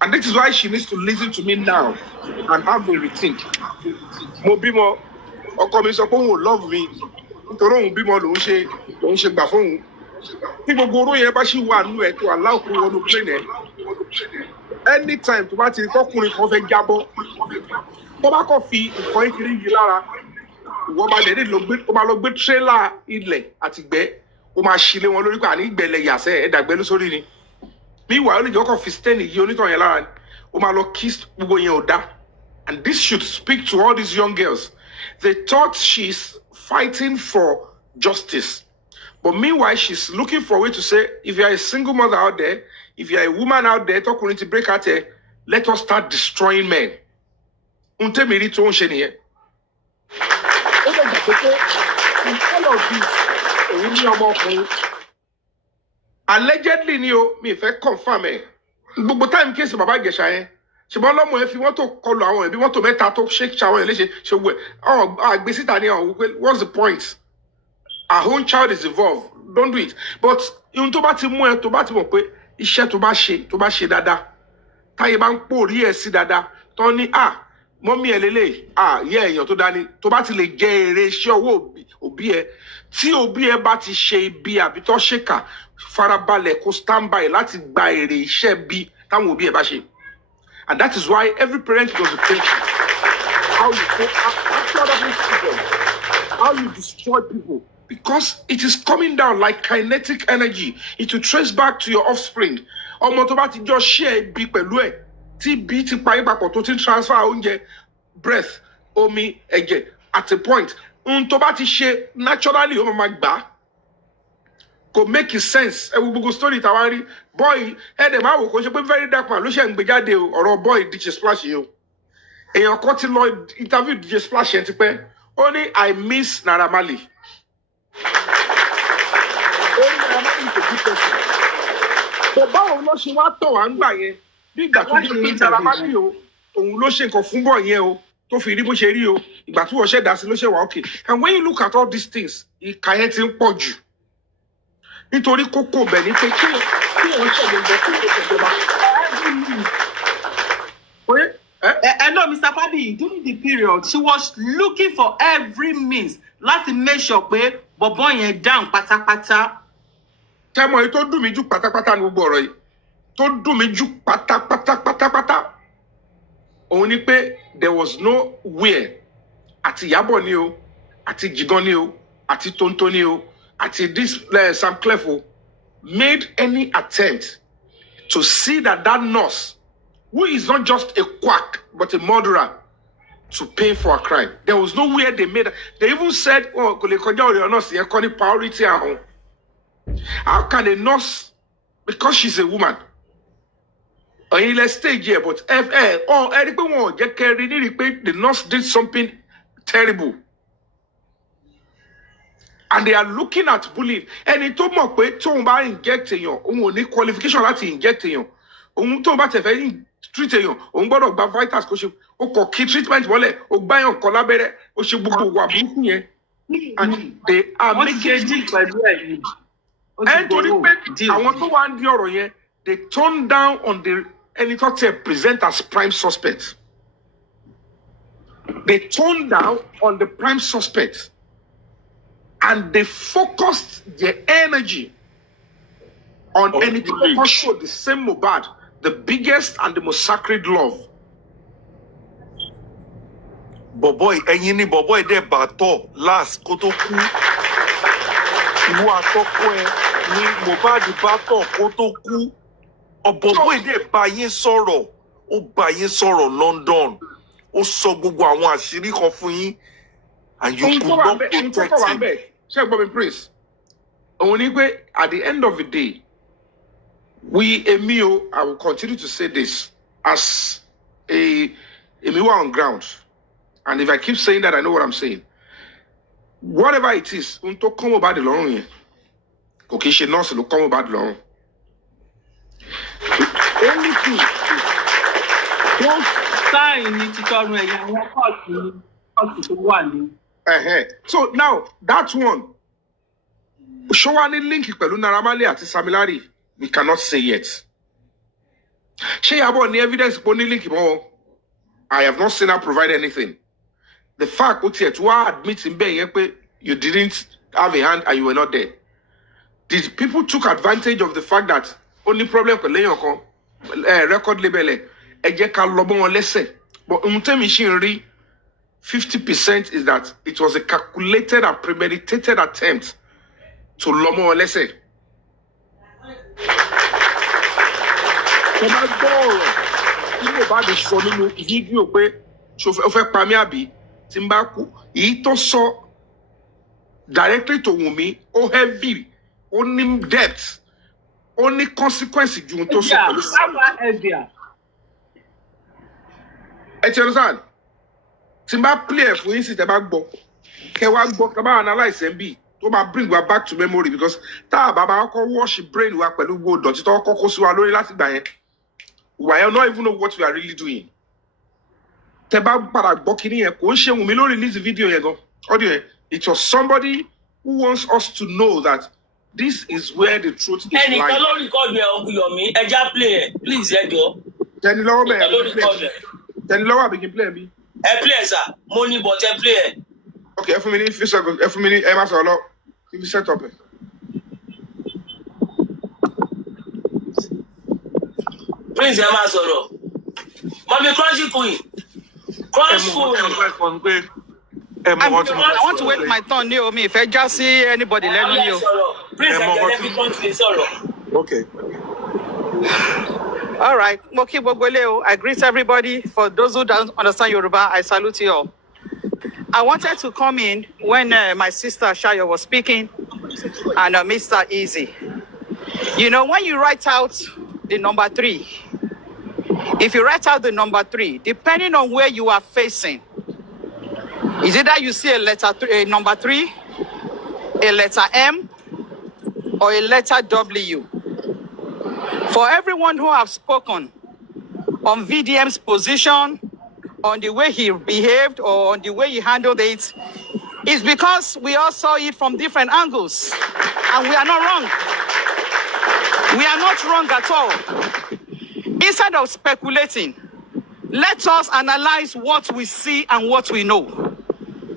and this is why she needs to listen to me now and have a rethink mo bímọ ọkọ mi sọ pé òun ò love me nítorí òun bímọ lòun ṣe gbà fóun tí gbogbo oró yẹn bá ṣì wà nínú ẹ̀ tó aláòkú wọnú plane ẹ̀ anytime tó bá ti rí kọkùnrin kan fẹ́ jábọ́ tó bá kàn fi nǹkan ìkiri yìí lára ìwọ bá dẹ̀ ó máa lọ gbé tírélà ilẹ̀ àtìgbẹ́ ó máa ṣílé wọn lórí pé àní ìgbẹ̀lẹ̀ yàsẹ́ ẹ̀dàgbẹ́ ló sórí ni meanwhile ó lè jẹ́ ọkọ̀ fi stain yìí onítọ̀ yẹn lára ni ó máa lọ kiss gbogbo yẹn ò dá and this should speak to all these young girls they thought she's fighting for justice but meanwhile she's looking for a way to say if you are a single mother out there if you are a woman out there tọkùnrin ti break out there let us start destroying men n tẹ́mi rí tó ń ṣe nìyẹn ó lè gbà pé in all of this òun ní ọmọ ọkùnrin allegedly ni o mi fẹ́ confirm ẹ̀ gbogbo time case bàbá Ìjẹ̀ṣà yẹn ṣùgbọ́n lọ́mọ ẹ fi mọ́tò kọlu àwọn ẹbí mọ́tò mẹ́ta tó ṣe ṣàwọn ẹ̀ léṣe ṣe wẹ̀ àgbẹ̀ síta ni àwọn wípé what's the point our own child is involved don't do it but ohun tó bá ti mú ẹ tó bá ti mọ̀ pé iṣẹ́ tó bá ṣe dáadáa táyé bá ń pòrí ẹ̀ sí dáadáa tó ní mọ́mí ẹ̀ lélẹ̀ yẹ èèyàn tó dání tó bá ti lè jẹ èrè iṣẹ́ owó òbí ẹ tí òbí ẹ bá ti ṣe ibi àbí tó ṣèkà farabalẹ̀ kó stand by láti gba èrè iṣẹ́ bí táwọn òbí ẹ bá ṣe and that is why every parent does the thing how you go after other children how you destroy people because it is coming down like kinetic energy it will trace back to your offspring ọmọ tó bá ti jọ share ibi pẹ̀lú ẹ̀ tí bí ti parí papọ̀ tó ti transfer oúnjẹ breath omi ẹ̀jẹ̀ at a point tó bá ti ṣe naturally ó máa gbà kò make sense ẹ wo gbogbo story tàwa rí boy ẹ̀ẹ́dẹ̀ máa wò kó ṣe pé very dark man ló ṣe ń gbé jáde ọ̀rọ̀ boy DJ Splash yìí o èèyàn kan ti lọ interview DJ Splash yẹn ti pẹ́ ó ní I miss Naira Marley ó ní Naira Marley is a good person tó báwo ló ṣe wá tọ̀ wá ń gbà yẹn bí ìgbà tó ṣe ní Naira Marley o òun ló ṣe nǹkan fún bọ̀ yẹn o tó fi rí bó ṣe rí o ìgbà tí wọ́n ṣe dá sí ló ṣe wà okay and when you look at all these things ìka yẹn ti ń pọ̀ jù nítorí kókó bẹ̀ ní pé kí wọ́n ṣẹ̀lẹ̀ lọ sí ìjọba. No, Mr. Fabiyi, during the period, she was looking for every means láti make sure pé bọ̀bọ́ yẹn down pátápátá. Tẹ́mọ̀ yìí tó dùn mí jù pátápátá ní gbogbo ọ̀rọ̀ yìí tó dùn mí jù pátápátá òun ni pé there was no where àti Ìyábọ̀ ni o àti Jigan ni o àti Tonto ni o àti this Sam Clefo made any attempt to see that nurse who is not just a quack but a murderer to pay for a crime. There was nowhere they made. They even said, "Oh, kò lè kọjá ọ̀rẹ́ nurse yẹn kọ́ ní priority ahun." How can a nurse, because she's a woman, ọ̀yin ilẹ̀ stage here, but ẹni pé wọn ò jẹ́ kẹrin ní rí pé the nurse did something terrible. And they are looking at bullying. Ẹni tó mọ̀ pé tóun bá inject èèyàn, òun ò ní qualification láti inject èèyàn. Òun tóun bá tẹ̀ fẹ́ treat èèyàn, òun gbọ́dọ̀ gba vitals kó ṣe. Ó kọ̀ kí treatment wọlé, ó gbá èèyàn kan lábẹ́rẹ́, ó ṣe gbogbo wà burúkú yẹn. And they are making pẹ̀lú ẹ̀yìn. And to the I want to one the they turned down on the editor present as prime suspect. They toned down on the prime suspect and they focused their energy on anything that showed the same Mohbad, the biggest and the most sacred love. Boboy, ẹ̀yin ni boboy dé bàtọ̀ last kó tó kú. Ìwọ àtọkọ ẹ ni Mohbad bàtọ̀ kó tó kú. Boboy dé bá yín sọ̀rọ̀, ó bá yín sọ̀rọ̀ London. Ó sọ gbogbo àwọn àṣírí kan fún yín. And you could not protect him. Check Bobby Prince. Only way at the end of the day, Emil, I will continue to say this as Emil on ground. And if I keep saying that, I know what I'm saying. Whatever it is, unto come about the long. Okay, she knows to come about the long. Only thing don't sign it to one. So now that one, show any link pẹ̀lú Naira Marley àti Samilari, we cannot say yet. Ṣé yàbọ̀ ní evidence pé ó ní link mọ́? I have not seen her provide anything. The fact that you are admitting you didn't have a hand and you were not there. These people took advantage of the fact that only problem with record label but 50% is that it was a calculated and premeditated attempt to lomo lese. Timbaku, ito so directly to Wumi, o heavy, only depth, only consequences you to so. Understand? Timba play for instance about book. Kewa book about analyze MB. To bring her back to memory because ta baba ko wash brain work pẹ̀lú go dot it all kokosu wa lórí láti gbà yẹn. Why I don't even know what we are really doing. Teba para bokini yẹn kò ṣe Wunmi ló release the video yẹn gan. Audio it was somebody who wants us to know that this is where the truth is lying. Ẹnìkan ló record ẹ Uncle Yomi, ẹ já play ẹ, please ẹ jọ̀ọ́. Tẹni lọ́wọ́ bẹ́ẹ̀. Tẹni lọ́wọ́ àbí kí n play ẹ bí? Ẹ play ẹ sir, mo ní but ẹ play ẹ. Okay, ẹ fún mi ní ẹ má sọ̀rọ̀ lọ. Kí n set up ẹ. Prince ẹ má sọ̀rọ̀. Mọ̀mí Crunchy Queen. Crunchy Queen. I want to wait my turn, Naomi. If I just see anybody, let me know. Prince let me continue sọ̀rọ̀. Okay. All right. Moki Bogoleo, I greet everybody. For those who don't understand Yoruba, I salute you all. I wanted to come in when my sister Shayo was speaking and Mr. Easy. You know, when you write out the number 3, if you write out the number 3, depending on where you are facing, is it that you see a letter, a number 3, a letter M, or a letter W? For everyone who have spoken on VDM's position, on the way he behaved or on the way he handled it, it's because we all saw it from different angles. And we are not wrong. We are not wrong at all. Instead of speculating, let us analyze what we see and what we know.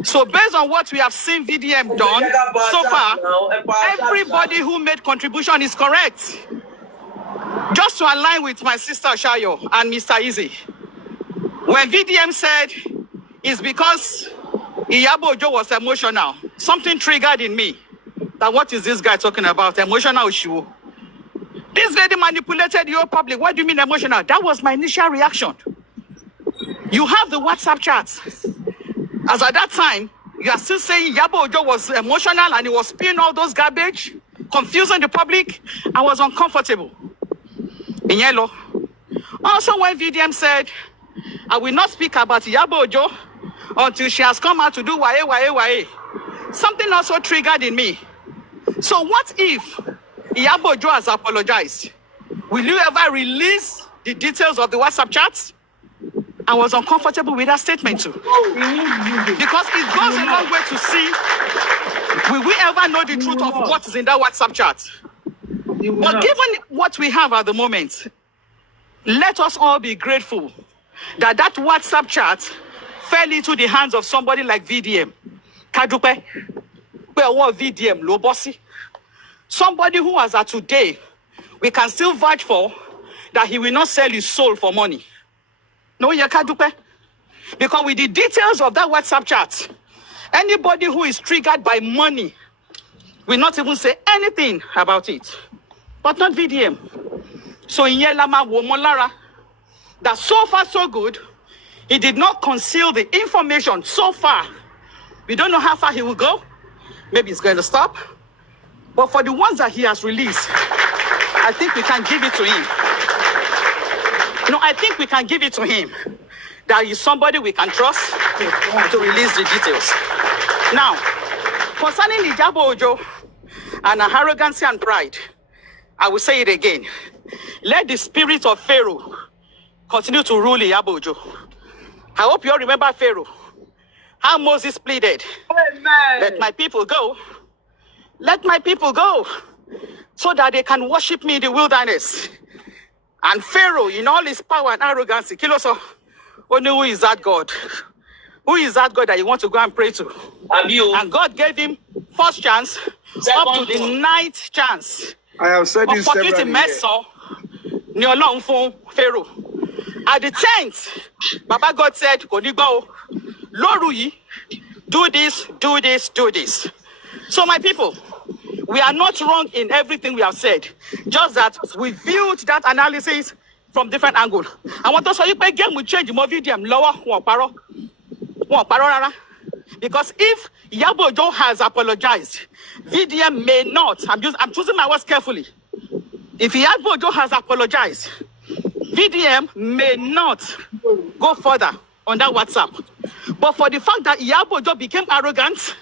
So based on what we have seen VDM done so far, everybody who made contribution is correct. Just to align with my sister Shayo and Mr. Easy, when VDM said it's because Iyabo Ojo was emotional, something triggered in me that what is this guy talking about? Emotional issue. This lady manipulated your public. What do you mean emotional? That was my initial reaction. You have the WhatsApp chats. As at that time, you are still saying Iyabo Ojo was emotional and he was spewing all those garbage, confusing the public. I was uncomfortable. In yellow. Also, when VDM said, I will not speak about Iyabo Ojo until she has come out to do wae. Something also triggered in me. So what if Iyabo Ojo has apologized? Will you ever release the details of the WhatsApp chats? I was uncomfortable with that statement too. Because it goes a long way to see, will we ever know the truth of what is in that WhatsApp chat? But given what we have at the moment, let us all be grateful that that WhatsApp chat fell into the hands of somebody like VDM. Kadupe, where VDM low bossy. Somebody who as at today, we can still vouch for that he will not sell his soul for money. No, Kadupe. Because with the details of that WhatsApp chat, anybody who is triggered by money will not even say anything about it. But not VDM. So in Yelama Womolara, that so far so good, he did not conceal the information so far. We don't know how far he will go. Maybe it's going to stop. But for the ones that he has released, I think we can give it to him. No, I think we can give it to him. That is somebody we can trust to release the details. Now, concerning Ijabo Ojo and arrogancy and pride, I will say it again. Let the spirit of Pharaoh continue to rule Ijabo Ojo. I hope you all remember Pharaoh. How Moses pleaded, let my people go. Let my people go so that they can worship me in the wilderness. And Pharaoh, in all his power and arrogance, Kiloso, only who is that God? Who is that God that you want to go and pray to? And God gave him first chance up to the 9th chance. I have said this several times. Pharaoh. At the 10th, Baba God said, Konigo, Lorui, do this, do this, do this. So my people, we are not wrong in everything we have said. Just that we viewed that analysis from different angles. I want to say you game we change more VDM lower because if Iyabo Ojo has apologized, VDM may not. I'm choosing my words carefully. If Iyabo Ojo has apologized, VDM may not go further on that WhatsApp. But for the fact that Iyabo Ojo became arrogant,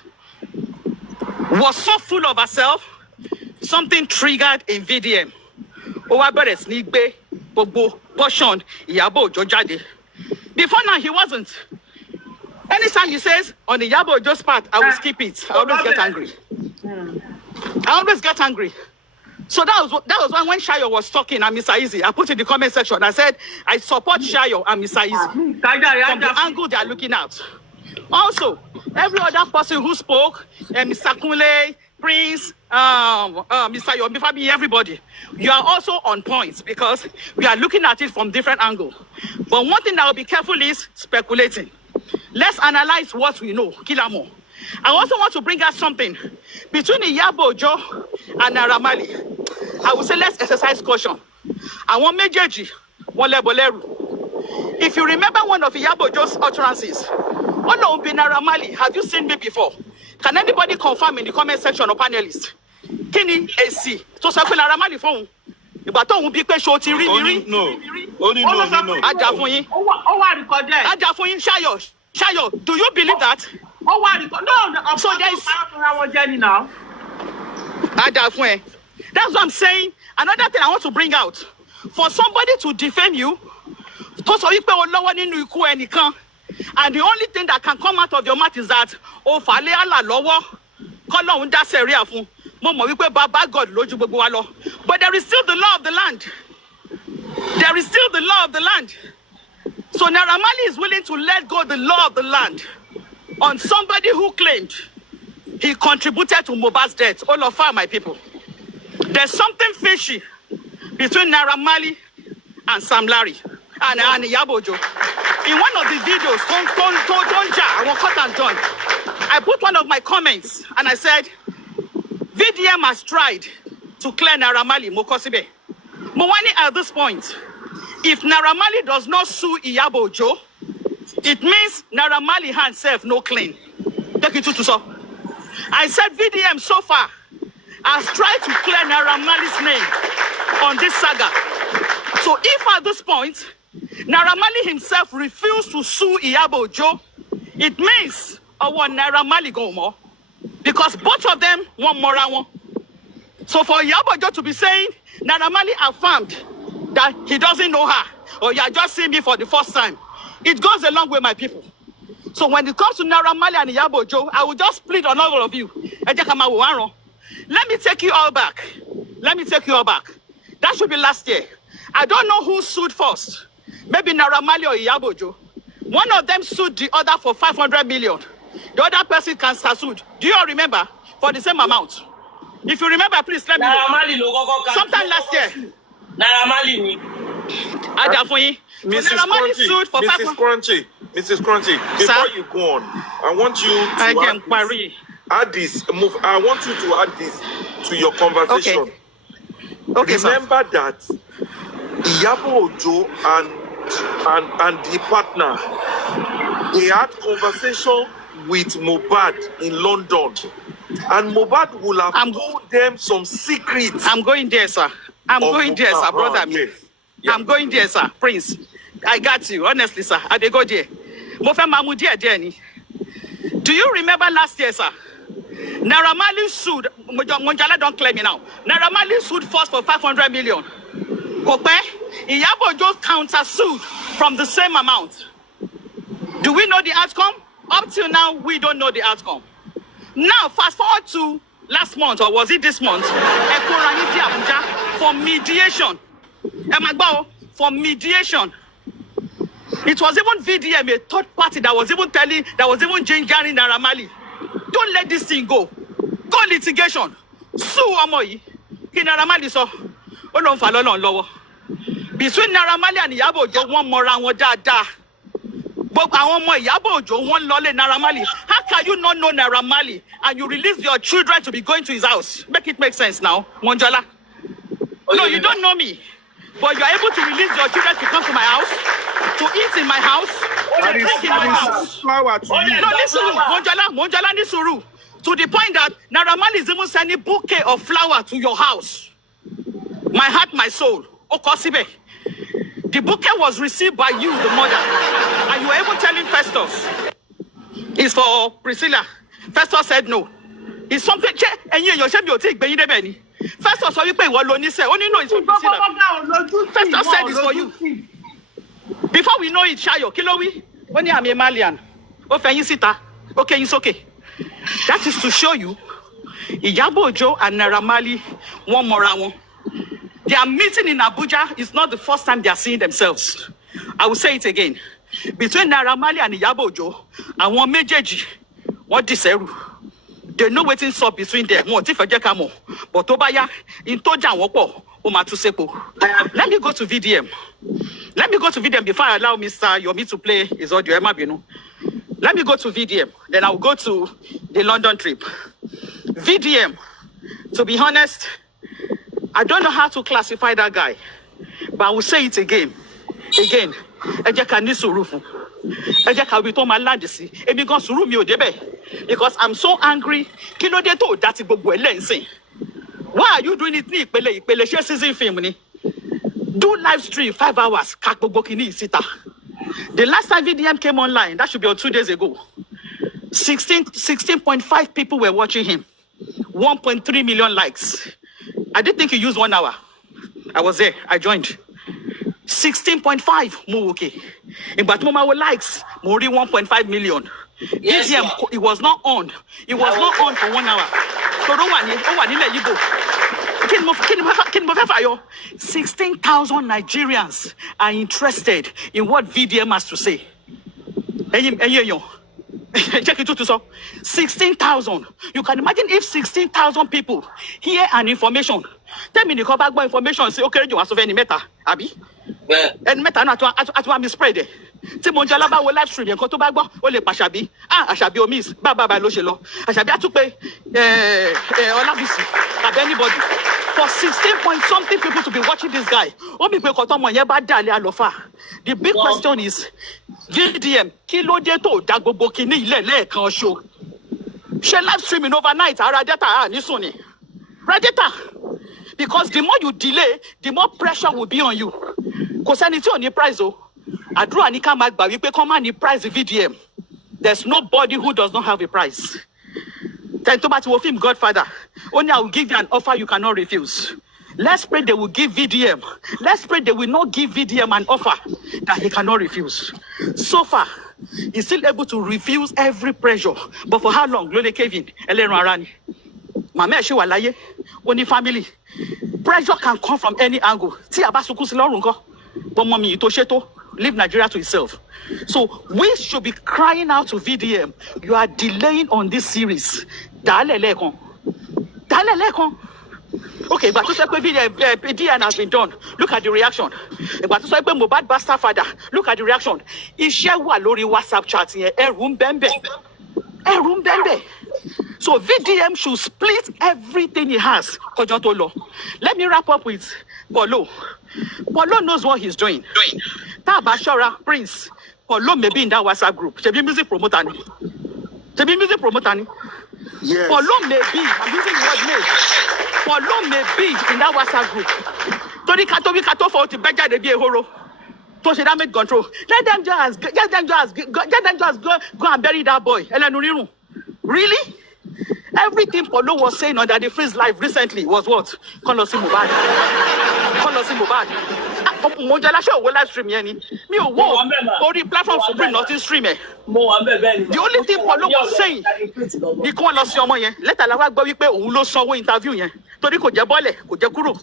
was so full of herself, something triggered in VDM. Portion Iyabo Ojo jade. Before now, he wasn't. Anytime he says on the Iyabo Ojo's part, I will skip it. I always get angry. I always get angry. So that was when Shayo was talking and Mr. Easy. I put in the comment section. I said, I support Shayo and Mr. Easy from the angle they are looking at. Also, every other person who spoke, Mr. Kunle, Prince, Mr. Yomi, fabiyi, everybody, you are also on point because we are looking at it from different angles. But one thing that will be careful is speculating. Let's analyze what we know. Kilamo. I also want to bring out something between Iyabo Ojo and Naira Marley. I will say let's exercise caution. I want Mejeji, one Boleru. If you remember one of Iyabo Ojo's utterances, one of Naira Marley, have you seen me before? Can anybody confirm in the comment section or panelists? Kini AC. So say Naira Marley phone. Ìgbà tó ń bí pé ṣó ti rí mi rí. Only no. Aja fún yín. Ó wà recorded. Aja fún yín, Shayo, do you believe that? Ó wà recorded. No, so there is now. Aja fún ẹ. That's what I'm saying. Another thing I want to bring out. For somebody to defame you, tó sọ wípé o lọ́wọ́ nínú ikú ẹnìkan, and the only thing that can come out of your mouth is that o fà lé Allah lọ́wọ́, k'Ọlọ́run dá sẹ̀ríà fún. Mo mọ̀ wípé Baba God lójú gbogbo wa lọ. But there is still the law of the land. There is still the law of the land. So Naira Marley is willing to let go the law of the land on somebody who claimed he contributed to Mohbad's death. All of our my people. There's something fishy between Naira Marley and Sam Larry and Iyabo Ojo. In one of the videos, I was cut and done. I put one of my comments and I said, VDM has tried to clear Naira Marley, Mokosibe. Mwani at this point, if Naira Marley does not sue Iyabo Ojo, it means Naira Marley herself no clean. Take it to so. I said VDM so far has tried to clear Naira Marley's name on this saga. So if at this point, Naira Marley himself refused to sue Iyabo Ojo, it means Naira Marley go more. Because both of them want more than one. So for Iyabo Ojo to be saying, Naira Marley affirmed that he doesn't know her, or you are just seeing me for the first time, it goes a long way, my people. So when it comes to Naira Marley and Iyabo Ojo, I will just plead on all of you. Let me take you all back Let me take you all back. That should be last year. I don't know who sued first. Maybe Naira Marley or Iyabo Ojo. One of them sued the other for 500 million. The other person can sued. Do you all remember? For the same amount. If you remember, please let me know. Sometime last year. Naira Marley ni. Mrs. Crunchy, Mrs. Crunchy, before you go on, I want you to add this. I want you to add this to your conversation. Okay, remember that Iyabo Ojo and the partner, they had conversation with Mohbad in London, and Mohbad will have told them some secrets. I'm going there, sir. I'm going there, sir, brother. Yes. Yeah. I'm going there, sir. Prince, I got you. Honestly, sir. I dey go there. Do you remember last year, sir? Naira Marley sued. Mohunjola don't claim me now. Naira Marley sued first for 500 million. Kope, Iyabo Ojo counter sued from the same amount. Do we know the outcome? Up till now, we don't know the outcome. Now, fast forward to last month, or was it this month? For mediation. For mediation. It was even VDM, a third party that was even gingering Naira Marley. Don't let this thing go. Go litigation. Sue Amoyi. Naira Marley so. Between Naira Marley and Iyabo Ojo, one more round da. But our more Iyabo Ojo, one lolly Naira Marley. How can you not know Naira Marley and you release your children to be going to his house? Make it make sense now, Mohunjola. No, you don't know me. But you are able to release your children to come to my house, to eat in my house, to drink in my house. No, listen, Mohunjola Nisuru. To the point that Naira Marley is even sending bouquet of flower to your house. My heart, my soul. Okosibe. The bouquet was received by you, the mother. And you were able telling Festus. It's for Priscilla. Festus said no. It's something. And you take Benny. Festus saw you pay what Loni said. Only know it's for Priscilla. Festus said it's for you. Before we know it, Shayo, Kilowi, only I'm a Malian. Okay, it's okay. That is to show you Iyabo Ojo and Naira Marley one more round. Their meeting in Abuja is not the first time they are seeing themselves. I will say it again. Between Naira Marley and Iyabo Ojo, and one mejeji, what this they know what's up between them. But Obaya, in Toja Wopo, Omatusepo. Let me go to VDM. Let me go to VDM before I allow Mr. Yomi to play his audio. Let me go to VDM. Then I'll go to the London trip. VDM, to be honest, I don't know how to classify that guy, but I will say it again. Because I'm so angry. Why are you doing it? Season film. Do live stream 5 hours. The last time VDM came online, that should be 2 days ago. 16.5 people were watching him. 1.3 million likes. I didn't think he used 1 hour. I was there. I joined. 16.5 more okay. In Batmoma likes more 1.5 million. Yes, VDM, it was not on. It was not on for 1 hour. So 16,000 Nigerians are interested in what VDM has to say. Check it out. 16,000. You can imagine if 16,000 people hear an information. Tell me the come back more information. Say, okay, you want to any meta, Abi? Yeah. And meta not to spread. Tí Mohunjola bá wo live stream nǹkan tó bá gbọ́ ó lè pàṣàbí àṣàbí omis bá ló ṣe lọ àṣàbí àtúpè Ọlábísí àbí anybody for 16 point something people to be watching this guy ó mi pé kọ́tọ́ ọmọ yẹn bá dàlẹ́ àlọ́fà. The big question is VDM kí ló dé tó dá gbogbo kinní ilẹ̀ lẹ́ẹ̀kan ṣo ṣe live streaming overnight ara data nísùn ni ra data because the more you delay the more pressure will be on you kò sẹ́ni tí ò ní price o. Àdúrà ní ká máa gbà wípé kọ́ máa ní price VDM. There's nobody who does not have a price. Then tó bá ti wo film Godfather, only I will give you an offer you cannot refuse. Let's pray they will give VDM. Let's pray they will not give VDM an offer that he cannot refuse. So far, he's still able to refuse every pressure. But for how long? Lole Kevin, Elena Arani. Mama she wà láyé, ó ní family. pressure can come from any angle. Tí a bá sunkún sí lọ́rùn ńkọ́, but mommy, tó ṣe tó, leave Nigeria to itself. So we should be crying out to VDM. You are delaying on this series. Dale lẹ́ẹ̀kan. Dale lẹ́ẹ̀kan. Okay, but to say DN has been done. Look at the reaction. But to say Mohbad bastard father. Look at the reaction. Iṣẹ́ wà lórí WhatsApp chat yẹn. Ẹ̀rù ń bẹ́ẹ̀. So VDM should split everything he has. Kọjọ́ tó lọ. Let me wrap up with Polo. Polo knows what he's doing. Tá bá ṣọ́ra, Prince. Polo may be in that WhatsApp group. Ṣebí music promoter ni. Yes. Polo may be. I'm using the word may. Polo may be in that WhatsApp group. Torí kato for ti beja de bi ehoro. To ṣe damage control. Let them just go and bury that boy. Ẹlẹ́nu rírùn. Really? Everything Polo was saying on Daddy Freeze live recently was what? Kọ́ lọ sí Mohbad. Mohunjola ṣe òwò live stream yẹn ni. Mi ò wo orí platform Supreme not in stream ẹ̀. The only thing Polo was saying ni kí wọ́n lọ sí ọmọ yẹn. Lẹ́tà la wá gbọ́ wípé òun ló sanwó interview yẹn. Torí kò jẹ́ bọ́lẹ̀, kò jẹ́ kúrò.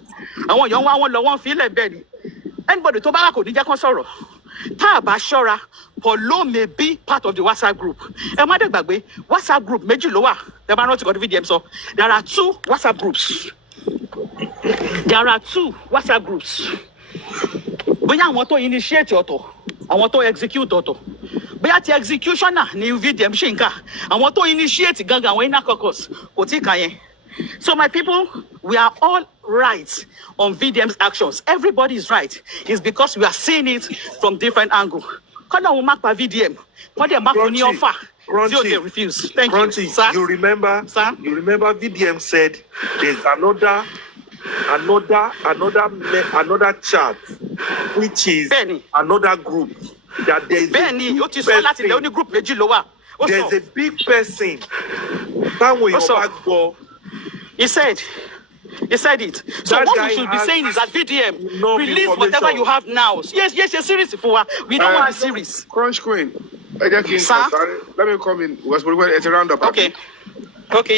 Àwọn èèyàn wá wọn lọ wọ́n fi ilẹ̀ bẹ́ẹ̀ ni. Anybody tó bá wà kò ní jẹ́ kán sọ̀rọ̀. Tá a bá ṣọ́ra, Polo may be part of the WhatsApp group. Ẹ má dẹ̀ gbàgbé, WhatsApp group méjì ló wà. Ẹ bá rántí kọ́ni VDM sọ. There are 2 WhatsApp groups. Bóyá àwọn tó initiate ọ̀tọ̀, àwọn tó execute ọ̀tọ̀. Bóyá ti executioner ni VDM ṣe ń kà. Àwọn tó initiate gangan àwọn inner caucus kò tí ì kà yẹn. So my people, we are all right on VDM's actions. Everybody is right. It's because we are seeing it from different angles. Kọ́nà òun má pa VDM. Wọ́n dẹ̀ má fún ní offer. They refuse. Thank you, sir. You remember VDM said there's another chat, which is another group. That there's a big person. He said it. So what we should be saying is that VDM, release whatever you have now. Yes, a series. We don't want the series. Crunch Queen. Sir? Let me come in. It's a roundup. Okay,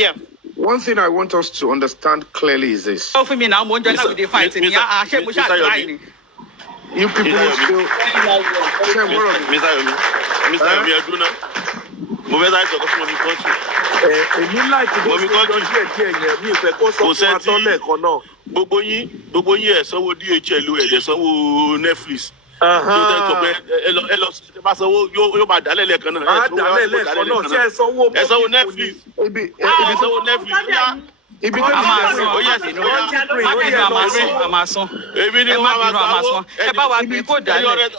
yeah. One thing I want us to understand clearly is this. For me now, you people will still gbogbo yín ẹ sanwó DHL ẹ sanwó Netflix. Ẹ lọ bá sanwó yóò máa dálẹ̀ lẹ́ẹ̀kan náà. Ẹ sanwó Netflix. Ibi tó a máa san. Èmi ni wọ́n máa san. Ẹ bá wa gbé kó dálẹ̀.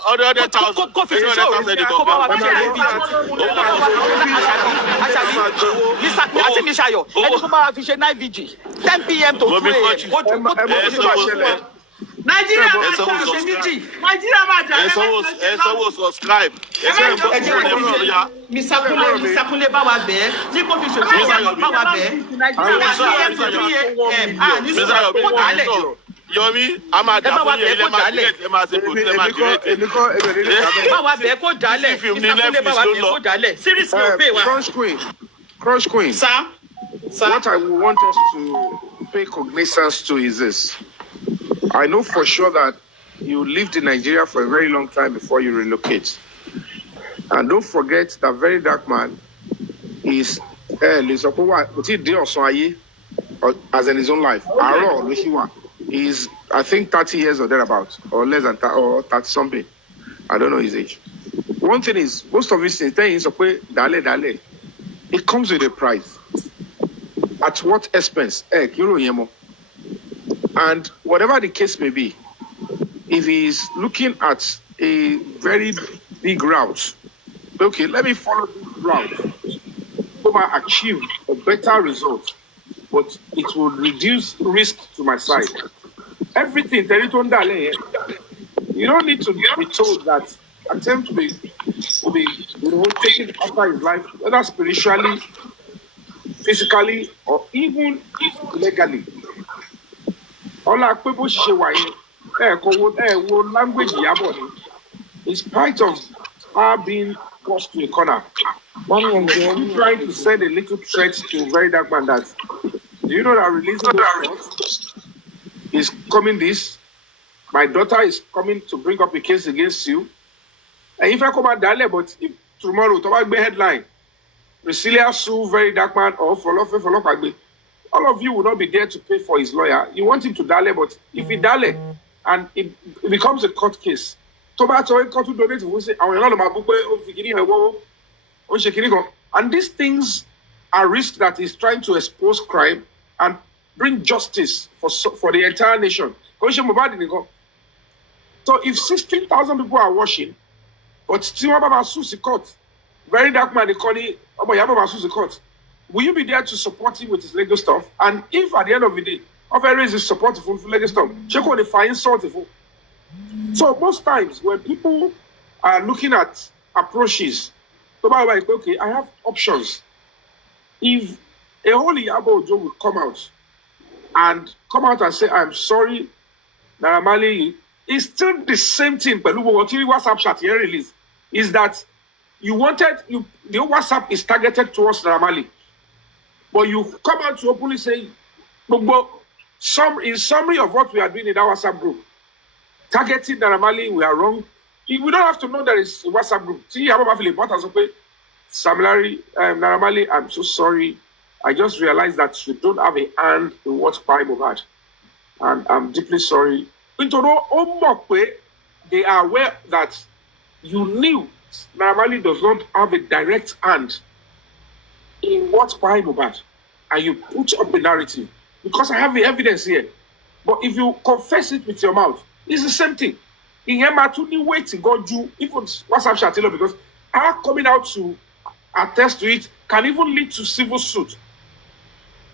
Kó fi ṣe òòrùn kó bá wa fi ṣe live video. Àti mi ṣayọ̀ ẹni kó bá wa fi ṣe night vigil 10 p.m. to 2 a.m. Nigeria máa jà ṣe méjì. Nigeria máa jà ẹ sanwó subscribe. Mísàkúnlé bá wa bẹ́ẹ̀ ní kó fi ṣòṣèlú bá wa bẹ́ẹ̀. Yomi, a máa dà fún yẹn ilé máa ṣe produce máa direct. Bá wa bẹ́ẹ̀ kó dálẹ̀. Mísàkúnlé bá wa bẹ́ẹ̀ kó dálẹ̀. Series ló pè wá. Crunch Queen. Sir? What I want us to pay cognizance to is this. I know for sure that you lived in Nigeria for a very long time before you relocate. And don't forget that very dark man is as in his own life. He's, I think, 30 years or thereabouts, or less than 30 something. I don't know his age. One thing is, most of his things, it comes with a price. At what expense? And whatever the case may be, if he's looking at a very big route, okay, let me follow this route so I achieve a better result, but it will reduce risk to my side. Everything, you don't need to be told that attempt to be taken after his life, whether spiritually, physically, or even legally. All people language in spite of her being forced to a corner. I'm trying to send a little threat to very dark man that do you know that releasing those threats is coming this. My daughter is coming to bring up a case against you. And if I come out that but if tomorrow, to be headline, Priscilla sue very dark man or follow, all of you will not be there to pay for his lawyer. You want him to dale, but if he dale and it becomes a court case, and these things are risks that he's trying to expose crime and bring justice for the entire nation. So if 16,000 people are watching, but still about Susie court, very dark man, court, will you be there to support him with his legal stuff? And if at the end of the day, offer is supportive for legal stuff, check on the fine sortful. So most times when people are looking at approaches, okay, I have options. If a holy Yabo Joe will come out and say, I'm sorry, Naramali, it's still the same thing, but what WhatsApp chat here release is that the WhatsApp is targeted towards Naramali. But you come out to openly say, in summary of what we are doing in our WhatsApp group, targeting Naramali, we are wrong. We don't have to know that it's a WhatsApp group. See, Samlari, Naramali, I'm so sorry. I just realized that you don't have a hand in what's by Mohad. And I'm deeply sorry. They are aware that you knew Naramali does not have a direct hand in what's by Mohad. And you put up the narrative. Because I have the evidence here. But if you confess it with your mouth, it's the same thing. In Yematuni way to go do even WhatsApp Shatilo, because our coming out to attest to it can even lead to civil suit.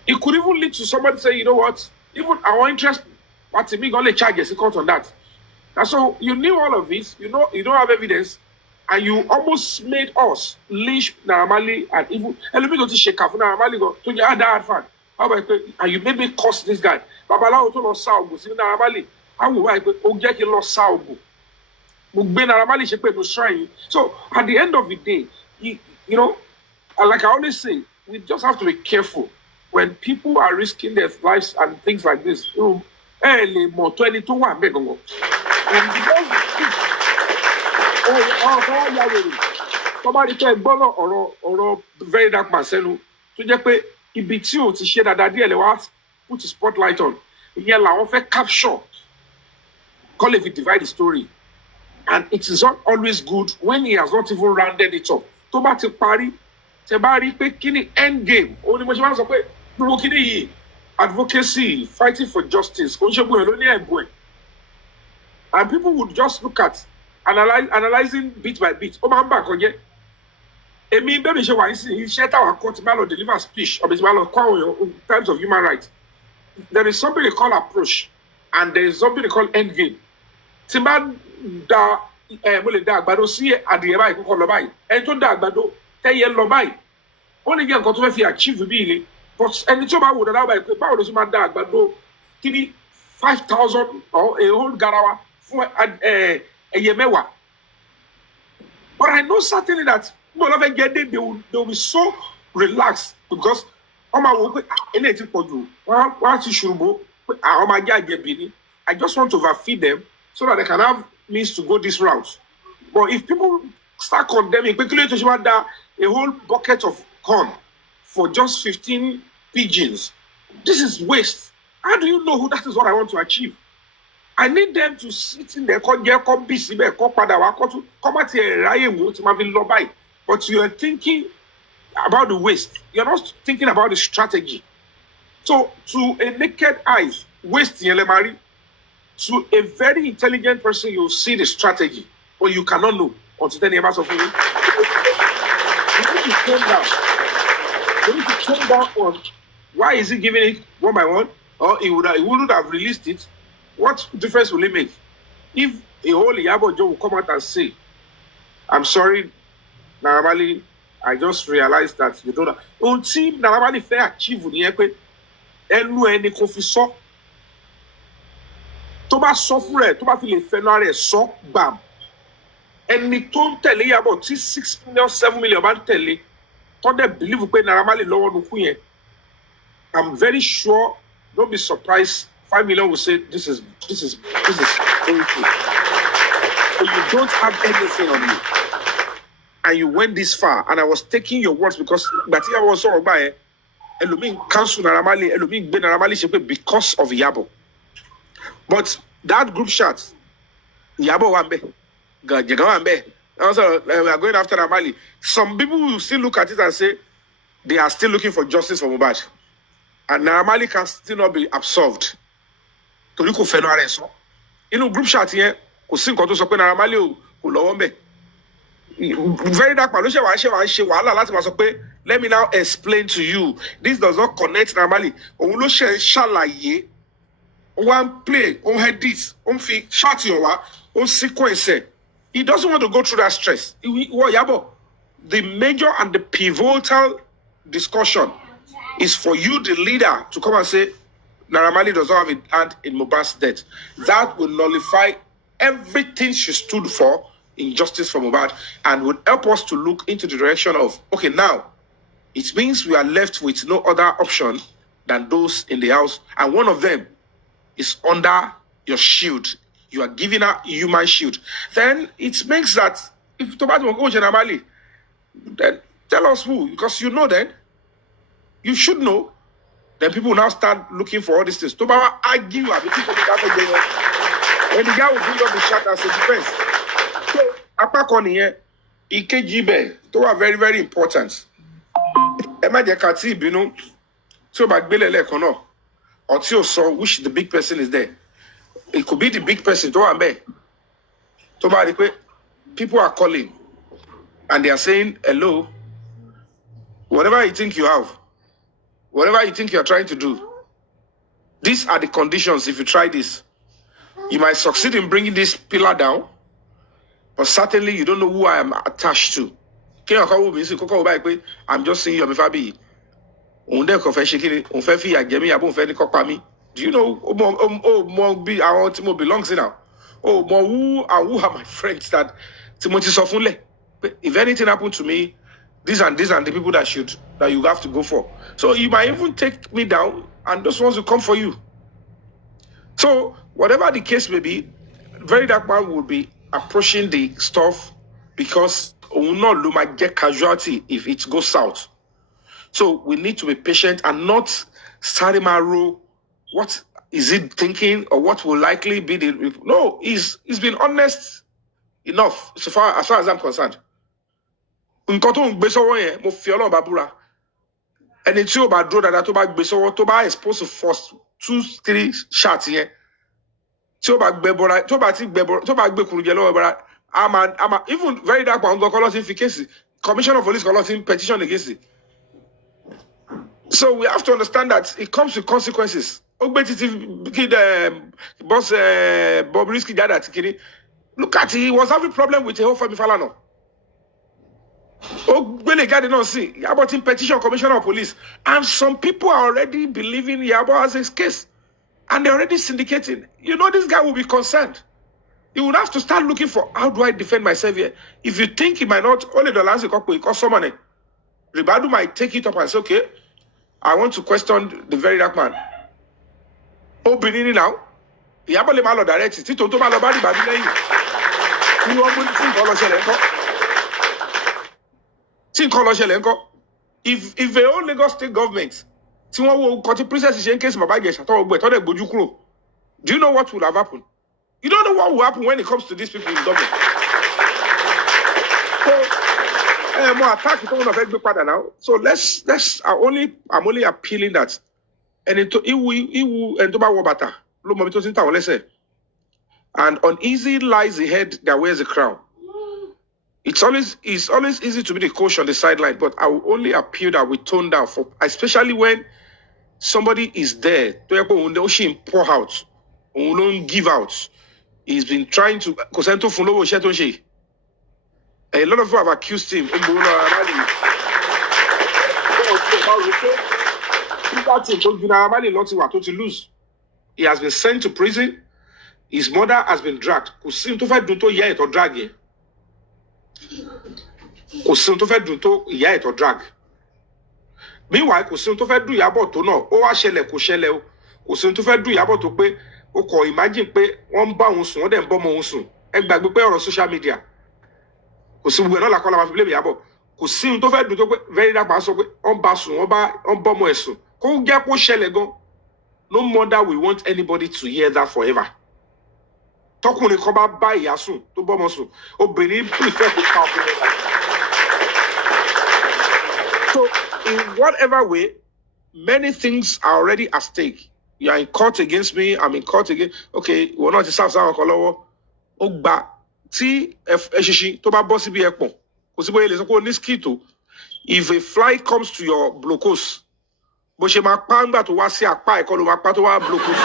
It could even lead to somebody saying, you know what, even our interest, what's me only charges a court on that. And so you knew all of this, you know, you don't have evidence, and you almost made us leash Naramali and even let me go to Sheka for Naramali go to your other fan. How about and you made me cost this guy? Babala to lost Saugo, see Naramali. How will I get you lost Saugo? So at the end of the day, you know, like I always say, we just have to be careful when people are risking their lives and things like this. And because somebody tell Bono or very dark Marcelo to just pay Ibitio to share that idea put a spotlight on. Here, la offer capture. Call if it divide the story. And it is not always good when he has not even rounded it up. Tomati Pari, Tebari, Pekini, end game. Only much of advocacy, fighting for justice. And people would just look at analyzing bit by bit. Emi baby she wa he share our court malo deliver speech or in terms of human rights. There is something they call approach and there is something they call end game. Timba da mo le da agbado si adìẹ báyìí ko lọ báyìí en tó da agbado teye lọ báyìí ó ní jẹ́ nǹkan tó fẹ́ fi achieve bí ile but ẹni tí ó bá wò dáadáa báyìí pé báwo ló ṣe máa da agbado 5,000 or a whole garawa fún ẹyẹ mẹ́wàá. But I know certainly that no love get they will be so relaxed because I just want to overfeed them so that they can have means to go this route. But if people start condemning quickly to a whole bucket of corn for just 15 pigeons, this is waste. How do you know who that is what I want to achieve? I need them to sit in there, but you are thinking about the waste. You're not thinking about the strategy. So to a naked eye, waste yelemari. To a very intelligent person, you'll see the strategy, but you cannot know until then you must have. You need to tone down. You need to tone down on why is he giving it one by one, or he wouldn't have released it. What difference will it make? If a whole Yabo Joe will come out and say, I'm sorry, Naramali, I just realized that you don't know. Until Naramali fair achieve any coffee so Toba software, Toba feel a so bam. And the tone tell you about 6 million, 7 million man tell you, don't they believe we Naramali lower no. I'm very sure, don't be surprised 5 million will say this is painful. But you don't have anything on you. And you went this far, and I was taking your words because I was so by Elohim cancel Naira Marley, Elohim be Naira Marley because of Yabo. But that group chat, Yabo Wambe, Wambe, also we are going after Naira Marley. Some people will still look at it and say they are still looking for justice for Mohbad, and Naira Marley can still not be absolved. To look for no arrest. You know, group chat here, kò sí nǹkan tó sọ pé Naira Marley kò lọ́wọ́ ńbẹ̀. Very dark man, let me now explain to you. This does not connect Naira Marley. Òun ló ṣe ṣàlàyé. One play, on head this, on fi shot your wa, on sequence. He doesn't want to go through that stress. The major and the pivotal discussion is for you, the leader, to come and say Naira Marley does not have a hand in Mohbad's death. That will nullify everything she stood for in justice for Mohbad and would help us to look into the direction of, okay, now it means we are left with no other option than those in the house, and one of them is under your shield. You are giving her human shield. Then it makes that if Tobato go to Naira Marley, then tell us who, because you know then, you should know. Then people now start looking for all these things. Tobato argue when the guy will bring up the shot as a defense. So apart from here, EKGB, those are very, very important. Emma Jakati, you know, so back Bele or so which the big person is there. It could be the big person. People are calling and they are saying, hello, whatever you think you have, whatever you think you're trying to do, these are the conditions. If you try this, you might succeed in bringing this pillar down, but certainly you don't know who I am attached to. I'm just saying, yomi fabiyi. Do you know I want to belongs in now? Who are my friends that Timothy Sofunle? If anything happened to me, these and the people that you have to go for. So you might even take me down, and those ones will come for you. So whatever the case may be, very dark man will be approaching the stuff because will not get casualty if it goes south. So we need to be patient and not start him a what is it thinking or what will likely be the... No, he's been honest enough as far as I'm concerned. And it's you about draw that to back beso to buy exposed to first 2-3 shots here. To back bebora, to back bekurujelo, I'm even very dark one go call us in case commissioner of police call us in petition against it. So we have to understand that it comes with consequences. Boss Bobrisky dad at look at it, he was having problem with the whole family Falano. When they did not see Yabo in petition commissioner of police, and some people are already believing Yabo has his case, and they're already syndicating. You know, this guy will be concerned. He would have to start looking for how do I defend myself here. If you think he might not only the last couple because someone Ribadu might take it up and say, okay, I want to question the very dark man. Oh, Benini now. Yabo le malo direct. Tito to malo bari babi leyin. You want to think all of if the whole Lagos state government, do you know what will have happened? You don't know what will happen when it comes to these people in government. So I'm only appealing that and and uneasy lies the head that wears the crown. It's always easy to be the coach on the sideline, but I will only appeal that we tone down for, especially when somebody is there. Pour out, give out. He's been trying to. A lot of people have accused him. He has been sent to prison. His mother has been dragged. Meanwhile, kò sí ohun tó fẹ́ dùn Ìyábọ̀ tó náà, ó wá ṣẹlẹ̀ kò ṣẹlẹ̀ o. kò sí ohun tó fẹ́ dùn Ìyábọ̀ tó pé ó kọ̀ imagine pé wọ́n ń bá òun sùn wọ́n dẹ̀ ń bọ́ ọmọ òun sùn ẹ gbàgbé pé ọ̀rọ̀ social media kò sí gbogbo ẹ̀ náà làkọ́lá máa fi blame Ìyábọ̀ kò sí ohun tó fẹ́ dùn tó pé very dark sọ pé wọ́n bá sùn wọ́n bọ́ ọmọ ẹ̀ sùn kó jẹ́ kó ṣẹlẹ̀ gan no mother will want anybody to hear that forever tọkùnrin kan bá ìyá sùn tó bọ́ ọmọ sùn obìnrin prefer kó ká ọkùnrin rẹ̀. So in whatever way many things are already at stake. You are in court against me, I'm in court against. Okay, we're not sáà sáà ọkọ lọ́wọ́. Ó gba tí ẹṣinṣin tó bá bọ́ síbi ẹpọ̀n kò sí bóyá lè sọ pé o ní skito. If a fly comes to your blocos, bó ṣe máa pa ńgbà tó wá sí apá ẹ̀kọ́ ló máa pa tó wá blocos.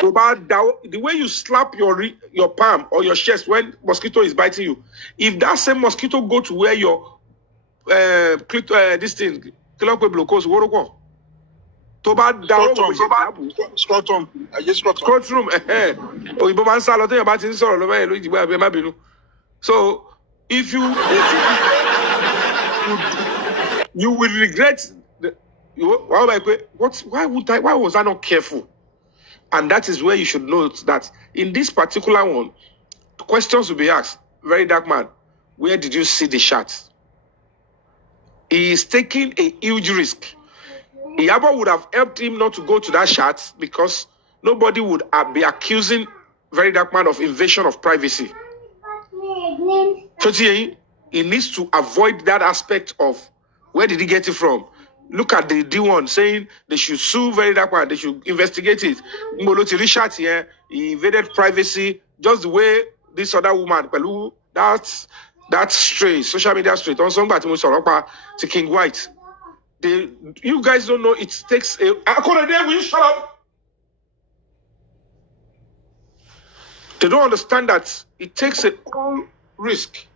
Tó bá the way you slap your palm or your chest when mosquito is biting you, if that same mosquito go to where your this thing kílọ̀pẹ̀ blocos wóró tó bá dáwọ́ bó ṣe dáàbò scrotum òyìnbó máa ń sá lọ téèyàn bá ti ń sọ̀rọ̀ lọ́wọ́ yẹn ló ìdìbò àbí ẹ má bínú. So if you will regret why was I not careful? And that is where you should note that in this particular one questions will be asked. Very dark man, where did you see the shot? He is taking a huge risk. Iyabo would have helped him not to go to that shot because nobody would be accusing Very Dark Man of invasion of privacy. So he needs to avoid that aspect of where did he get it from. Look at the D1 saying they should sue Very Dark Man, they should investigate it. Moloti Richard here, he invaded privacy just the way this other woman, Pelu, that straight, social media straight, on somebody to King White. You guys don't know it takes a. Will you shut up? They don't understand that it takes a whole risk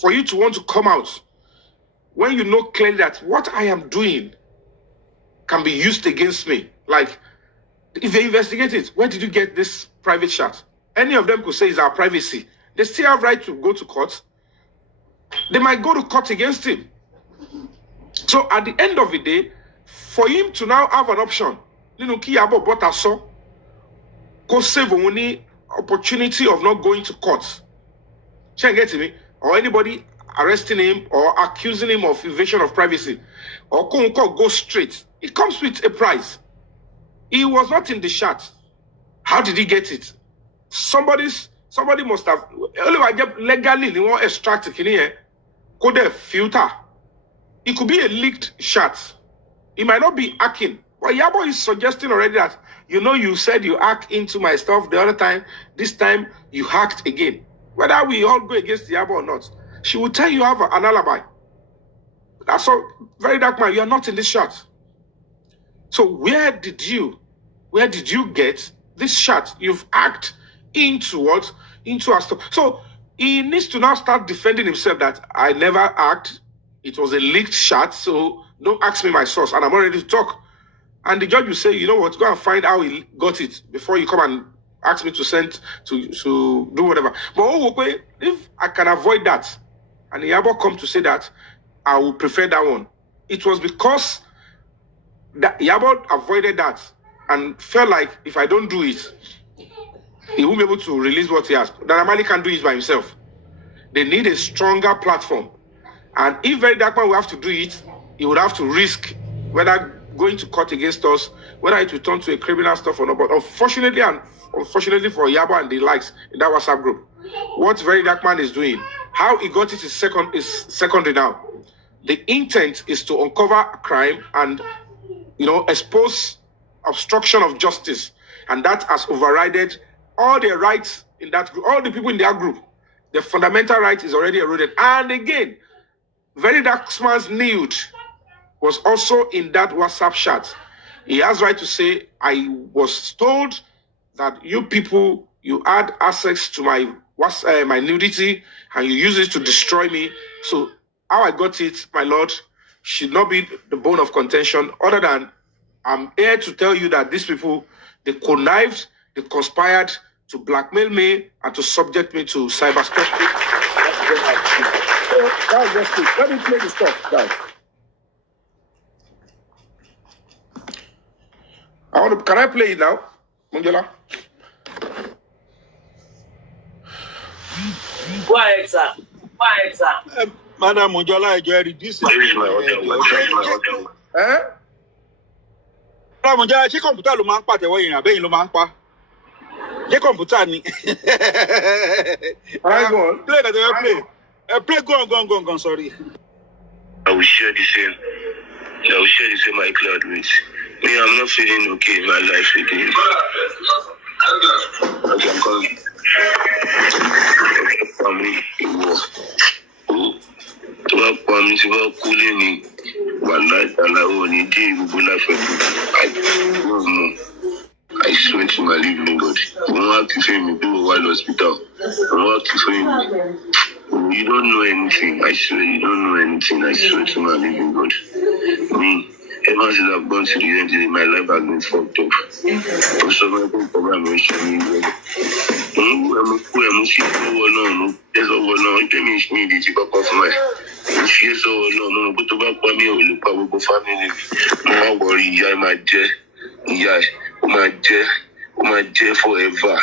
for you to want to come out when you know clearly that what I am doing can be used against me. Like, if they investigate it, where did you get this private shot? Any of them could say it's our privacy. They still have right to go to court. They might go to court against him. So at the end of the day, for him to now have an option, go save only opportunity of not going to court. Can you get me? Or anybody arresting him or accusing him of invasion of privacy. Or go straight. It comes with a price. He was not in the shot. How did he get it? Somebody must have legally they want extract it. Could have filter. It could be a leaked shot. It might not be hacking. But Yabo is suggesting already that, you said you hacked into my stuff the other time. This time, you hacked again. Whether we all go against Yabo or not, she will tell you have an alibi. That's all. Very Dark Man, you are not in this shot. So where did you get this shot? You've hacked into what? Into our stuff. So he needs to now start defending himself that I never hacked. It was a leaked shot, so don't ask me my source, and I'm not ready to talk. And the judge will say, you know what, go and find how he got it before you come and ask me to send to do whatever. But if I can avoid that, and Iyabo come to say that, I will prefer that one. It was because that Iyabo avoided that and felt like if I don't do it, he won't be able to release what he has. That Amali can do it by himself. They need a stronger platform. And if Very Dark Man will have to do it, he would have to risk whether going to court against us, whether it will turn to a criminal stuff or not. But unfortunately for Yabo and the likes in that WhatsApp group, what Very Dark Man is doing, how he got it is secondary now. The intent is to uncover crime and expose obstruction of justice. And that has overridden all the rights in that group, all the people in that group. The fundamental right is already eroded. And again, Very Dark Man's nude was also in that WhatsApp chat. He has right to say, I was told that you people, you had access to my nudity and you use it to destroy me. So how I got it, my lord, should not be the bone of contention, other than I'm here to tell you that these people, they connived, they conspired to blackmail me and to subject me to cyberspace. That's just it. Let me play the stuff, guys. Can I play it now, Mohunjola? Go ahead, sir. Madam Mohunjola, ẹjọ́ reduce. Where is my order? Madam Mohunjola, ṣé kọ̀ǹpútà ló máa ń pàtẹ́wọ́ ìrìn àbẹ́yìn ló máa ń pa? Ṣé kọ̀ǹpútà ni? Play that play. Play go on, sorry. I will share the same iCloud with me. I'm not feeling okay in my life again. Okay, I'm coming. To bá pa mí tí bá kú lé ní wàhálà ìtàláwọ̀ ní dé gbogbo láfẹ̀ẹ́ I swear to my living God. Wọ́n wá kí fún mi bí wọ́n wá lọ hospital. Wọ́n wá kí fún mi. You don't know anything. I swear you don't know anything. I swear to my living God. Me, ever since I've gone to the end of my life, I've been fucked up. For some people, program is showing me. I'm see over now. There's over now. It means me the cheaper of my. If you so no, but to back me, will look powerful family. No worry, I might jet. Yeah, my jet forever.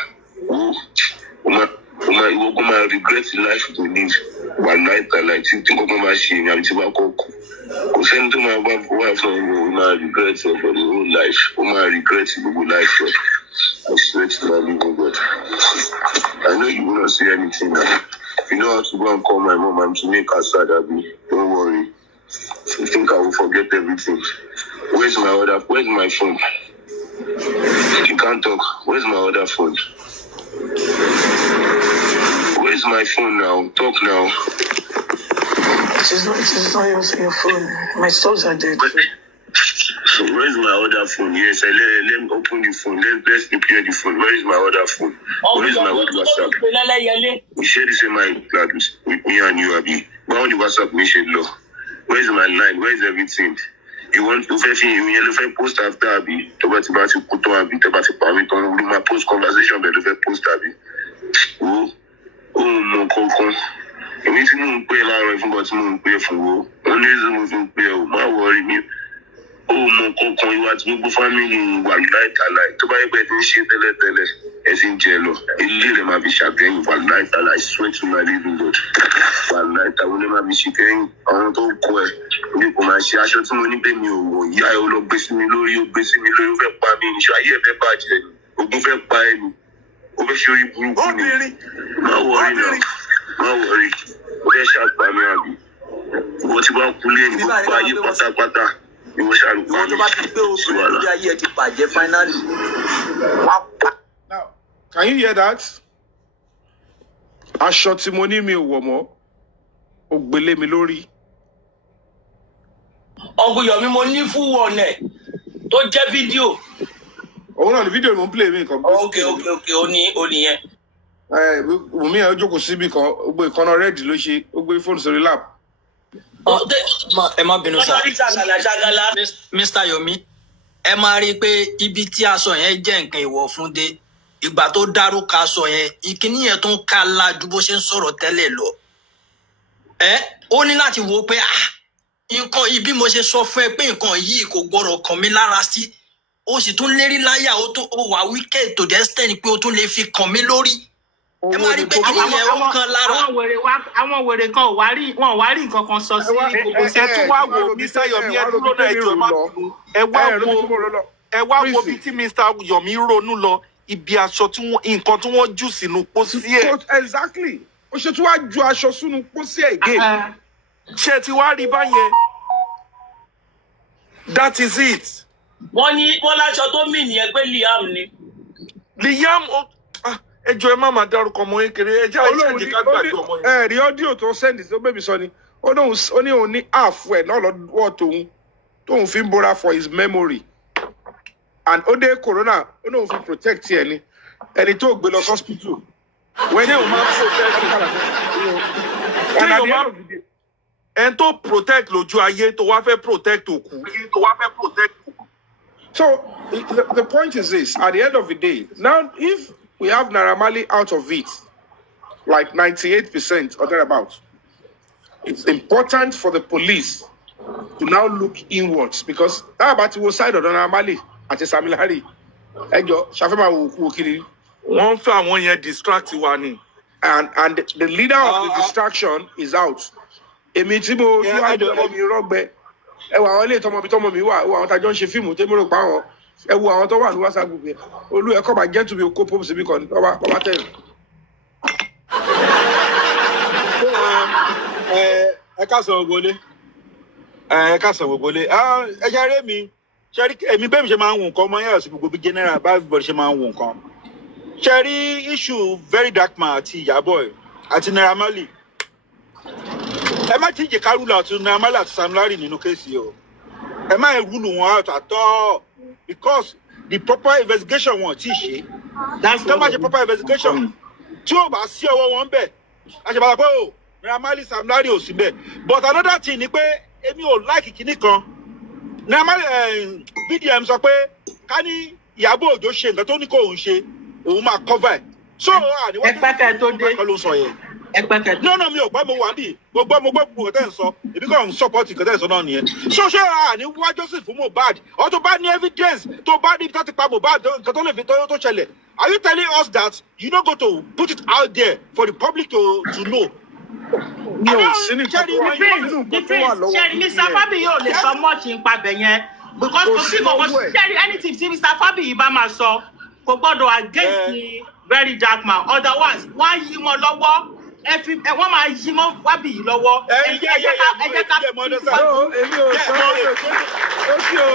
My regret life to live. One night I like to think of my machine. I'm to walk. Send to my wife my regrets for the whole life. My regrets in the whole life. I swear to my living God. I know you will not say anything now. You know how to go and call my mom and to make her sad, Abby. Don't worry. You think I will forget everything. Where's my phone? You can't talk. Where's my other phone? Where's my phone now? Talk now. It is not your phone. My stores are dead. So where's my other phone? Yes, let me open the phone. Let's prepare the phone. Where is my other phone? Where is my WhatsApp? We share the same iCloud with me and you, Abby. But on the WhatsApp, we share low. Where's my line? Where's everything? You want to post after Abby? To put on Abby, to my post conversation, but to post Abby. Mo kankan. Èmi tí mò ń pè láàárọ̀ ìfúngbà tí mò ń pè fún wo. Wọ́n ní èzè mo fi ń pè ọ́. Má wọrí mi. Mo kankan ìwà tí gbogbo fámìlì wà láìtàláì. Tó bá yẹ pé ẹ ti ń ṣe tẹ́lẹ̀tẹ́lẹ̀, ẹ ti ń jẹ lọ. Ilé rẹ̀ máa fi ṣàtẹ̀yìn wà láìtàláì. Swear to my living God. Wà láìtàláì ló máa fi ṣìkẹ́yìn. Àwọn tó kọ ẹ̀ ní kò máa ṣe aṣọ tí mo ní bẹ́ẹ̀ mi ò wọ̀. Ìyá ẹ̀ ó lọ gbé sí mi lórí, ó gbé sí mi lórí, ó fẹ́ pa mí. Ìṣọ́ ayé ẹ̀ fẹ́ bàjẹ́ ni. Ogun fẹ́ pa ẹ̀ ni. Ó fẹ́ ṣe orí burúkú ni. Má wọrí náà. Má wọrí. Ó fẹ́ ṣàgbá mi àbí. Ìwọ ti bá kú lé ní gbogbo ayé pátápátá. Ìwọ ṣàlùkọ́ mi. Ìwọ tó bá ti gbé obìnrin lórí ayé ẹ ti bàjẹ́ finally. Now, can you hear that? Aṣọ tí mo ní mi ò wọ̀ mọ́, ó gbélé mi lórí. Uncle Yomi, mo ní fún wọn ẹ̀ tó jẹ́ fídíò. Òun náà ni fídíò mo ń play mi nǹkan. Okay, ó ní yẹn. Wùmí ẹ̀ jókòó síbi kan, ó gbé ìkànnà rẹ́ẹ̀dì ló ṣe, ó gbé fóònù sórí lap. Ẹ má bínú sá. Mr. Yomi, ẹ máa rí i pé ibi tí aṣọ yẹn jẹ́ nǹkan ìwọ̀ fún dé. Ìgbà tó dárúkọ aṣọ yẹn, ìkíní yẹn tó ń ká lájú bó ṣe ń sọ̀rọ̀ tẹ́lẹ̀ lọ. Ó ní láti wo pé nǹkan yìí bí mo ṣe sọ fún ẹ pé nǹkan yìí kò gbọ́dọ̀ kàn mí lára sí. Ó sì tún lérí láyà, ó wà wicked to the extent pé ó tún lè fi kàn mí lórí. Ẹ máa rí pé kí nìyẹn ó kan lára. Àwọn wèrè kan ò wá rí nǹkan kan sọ sí gbogbo ẹ tún wá wo Mr. Yomi ẹ dúró náà ẹjọ́ má bínú. Ẹ wá wo bí tí Mr. Yomi ronú lọ ibi aṣọ tí nǹkan tí wọ́n jù sínú pósí ẹ̀. Exactly. Ó ṣe tí wàá ju aṣọ sínú pósí ẹ̀ again. Ṣé ti wá rí báyẹn? That is it. Wọ́n láṣọ tó mì nìyẹn pé Liam ni. Liam ẹjọ́ ẹ má máa dárúkọ ọmọ kékeré ẹjọ́ àìsàn ká gbàgbé ọmọ yẹn. Rí ọ́díò tó sẹ́ndì tó bẹ́ẹ̀ mi sọ ni ó ní òun ní half ẹ̀ náà lọ́wọ́ tóun fi ń bóra for his memory and ó dé corona ó ní òun fi protect ẹ̀ ni ẹni tó gbé lọ hospital. Wẹ́n o máa protect ẹni tó protect lójú ayé tó wá fẹ́ protect òkú. So the point is this: at the end of the day, now if we have Naira Marley out of it, like 98% or thereabouts, it's important for the police to now look inwards because that about was side of Naira Marley àti Samilari ẹjọ ṣàfẹ́ máa wò kú kiri. Wọ́n fẹ́ àwọn yẹn distract wa ni. And the leader of the distraction is out. Èmi tí mo síwájú ọmọ mi rọ́gbẹ́ ẹ wo àwọn ilé tọmọ mi wà àwọn tajọ ń ṣe fíìmù tẹ́mi rò pa àwọn ẹ wo àwọn tó wà ní WhatsApp group yẹn olú ẹ̀kọ́ bá jẹ́ tùbí okó pọ́pù síbí kan ọba tẹ̀lé. Ẹ ká sọ gbogbo lé ẹ ká sọ gbogbo lé ẹ ṣe eré mi ṣe rí èmi bẹ́ẹ̀ mi ṣe máa ń wo nǹkan ọmọ yẹn ọ̀sìn gbogbo bí general bá everybody ṣe máa ń wo nǹkan ṣe rí issue very dark man àti Ìyábọ̀ àti Naira Marley ẹ má ti jẹ ká rule out Naira Marley àti Samilari nínú kéèsì o ẹ má rule wọn out at all because the proper investigation wọn ti ṣe tó bá ṣe proper investigation tí ó bá sí ọwọ́ wọn bẹ̀ àṣebàlá pé o Naira Marley Samilari ò sí bẹ̀ but another thing ni pé èmi ò like kinní kan Naira Marley BDM sọ pé ká ní Ìyábọ̀ Òjó ṣe nǹkan tó ní kó òun ṣe òun máa cover so àníwọ́n tó ló sọ yẹn no mi ò gbọ́ mo wà ní mo gbọ́ gbogbo tẹ́ ń sọ èmi kàn ń support nǹkan tẹ́ ń sọ náà nìyẹn so ṣé àníwá Joseph fún Mohbad ọ tó bá ní evidence tó bá ní ibi tó ti pa Mohbad nǹkan tó lè fi tó ṣẹlẹ̀ are you telling us that you no go to put it out there for the public to know. mi ò sí ní kókó wà lọ́wọ́ ṣẹ́ni Mr. Fabiyi ò lè sọ much nípa bẹ̀ yẹn because kò sí kòkó ṣẹ́ni anything tí Mr. Fabiyi bá máa sọ kò gbọ́dọ̀ against the very dark man otherwise wọ́n á yí wọn lọ́wọ́ wọ́n máa yí mọ́ Fabiyi lọ́wọ́ ẹ jẹ́ ká èmi ò sọ ó sí o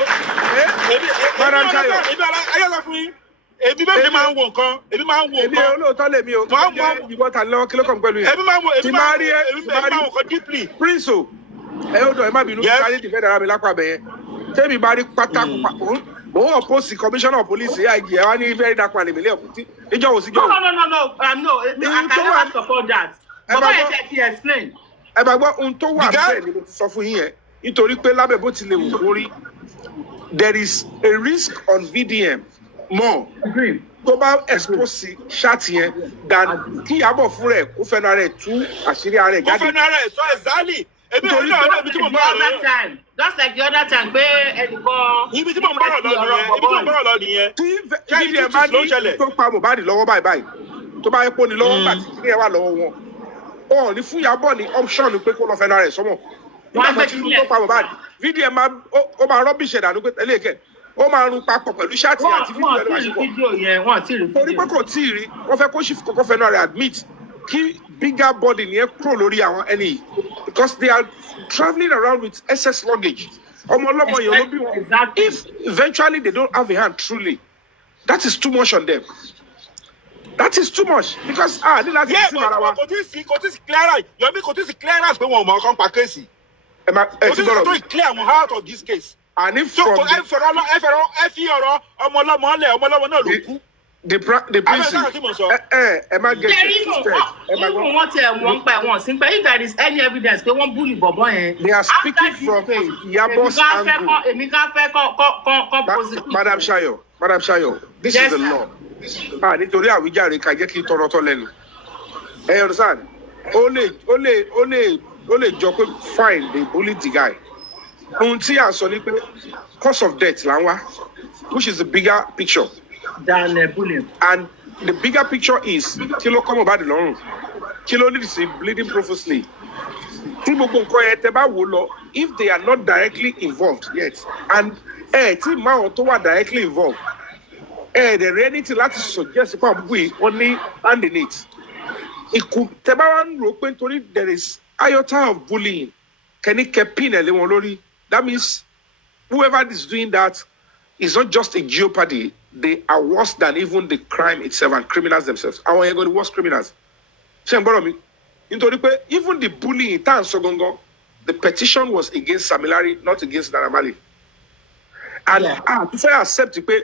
Madam Shayo ayọ́sọ fún yín èmi bẹ́ẹ̀ ṣe máa ń wo nǹkan èmi máa ń wo nǹkan èmi olóòótọ́ lèmi o máa ń wọ ìbọn tà lọ́wọ́ kílókàn pẹ̀lú yẹn èmi máa ń wo èmi máa ń wo nǹkan deeply Prince o ẹ ó dọ̀ ẹ má bínú káyé tìfẹ́ dára mi lápá bẹ̀yẹn tẹ́mi bá rí pátákó mo ń ọ̀pọ̀sì commissioner of police IG ẹ wá ní very dark man ìmìlẹ̀ ọ̀pọ̀ níjọ́ wo síjọ́ wo. no I can never support that bàbá yẹn tẹ̀ ti explain. ẹ bá gbọ́ ohun tó wà bẹ́ẹ̀ ni mo ti sọ fún yín yẹn nítorí pé lábẹ́ bó ti lè wù kó rí there is a risk on VDM more tó bá expose ṣáàtì yẹn than kí Ìyábọ̀ fún rẹ̀ kó fẹ́nu ara ẹ̀ tú àṣírí ara ẹ̀ jáde. kó fẹ́nu ara ẹ̀ sọ exactly ebi ò ní ọ̀rọ̀ ibi tí mo bá ọ̀rọ̀ yẹn. just like the other time pé ẹnìkan. ibi tí mo bá ọ̀rọ̀ lọ nìyẹn tí VDM bá ní tó pa Mohbad lọ́wọ́ báyìí tó bá yẹ kó ní lọ́wọ́ gbà tí kí ẹ wà lọ́wọ́ wọn ọ̀ ní fún Ìyábọ̀ ní option pé kó lọ fẹ́nu ara ẹ̀ sọ́mọ̀ nígbà tó pa Mohbad VDM ó máa rọ́bìṣẹ̀ dànù pé ẹlẹ́ẹ̀kẹ́ ó máa rún papọ̀ pẹ̀lú ṣáàtì àti fídíò ẹ̀rọ àṣepọ̀ torí pé kò tí ì rí wọ́n fẹ́ kó ṣìfù kọ́kọ́ fẹ́nu rẹ̀ admit kí bigger body ni ẹ kúrò lórí àwọn ẹni yìí because they are travelling around with excess luggage ọmọ ọlọ́mọ yẹn ló bí wọn if eventually they don't have a hand truly that is too much on them that is too much because ní láti sí ara wa. kò tí ì sí clearance Yomi kò tí ì sí clearance pé wọn ò mọ ọkàn pa kéèsì kò tí ì sí tó ì clear wọn out of this case. And if from ẹ fi ọ̀rọ̀ ọmọ ọlọ́mọ lẹ̀ ọmọ ọlọ́mọ náà ló kú. The principle ẹ má get it twisted. Even wọ́n tẹ wọ́n pa ẹ̀wọ̀n sí pé if there is any evidence pé wọ́n bully bọ̀bọ̀ yẹn. They are speaking from Iyabo's angle. Èmi ká fẹ́ kọ́ positive. Madam Shayo, this is the law. Nítorí àwíjàre ká jẹ́ kí tọrọ tọ́ lẹ́nu. Ẹ understand? Ó lè jọ pé fine they bullied the guy. Ohun tí à ń sọ ni pé cause of death là ń wá which is the bigger picture. Than bullying. And the bigger picture is kí ló kọ́ Mohbad lọ́rùn kí ló lead to bleeding profusely. Tí gbogbo nǹkan yẹn tẹ bá wò lọ if they are not directly involved yet and tí máwọn tó wà directly involved dẹ̀ rí anything láti suggest pé àwọn bùi wọ́n ní hand in it. Tẹ bá wà ń rò pé nítorí there is iota of bullying kẹ́ni kẹ́ pin ẹ̀ lé wọn lórí. That means whoever is doing that is not just a jeopardy. They are worse than even the crime itself and criminals themselves. Àwọn yẹn go the worst criminals. Ṣé n gbọ́dọ̀ mi? Nítorí pé even the bullying tá à ń sọ gangan, the petition was against Samilari, not against Naira Marley. And to fẹ́ accept pé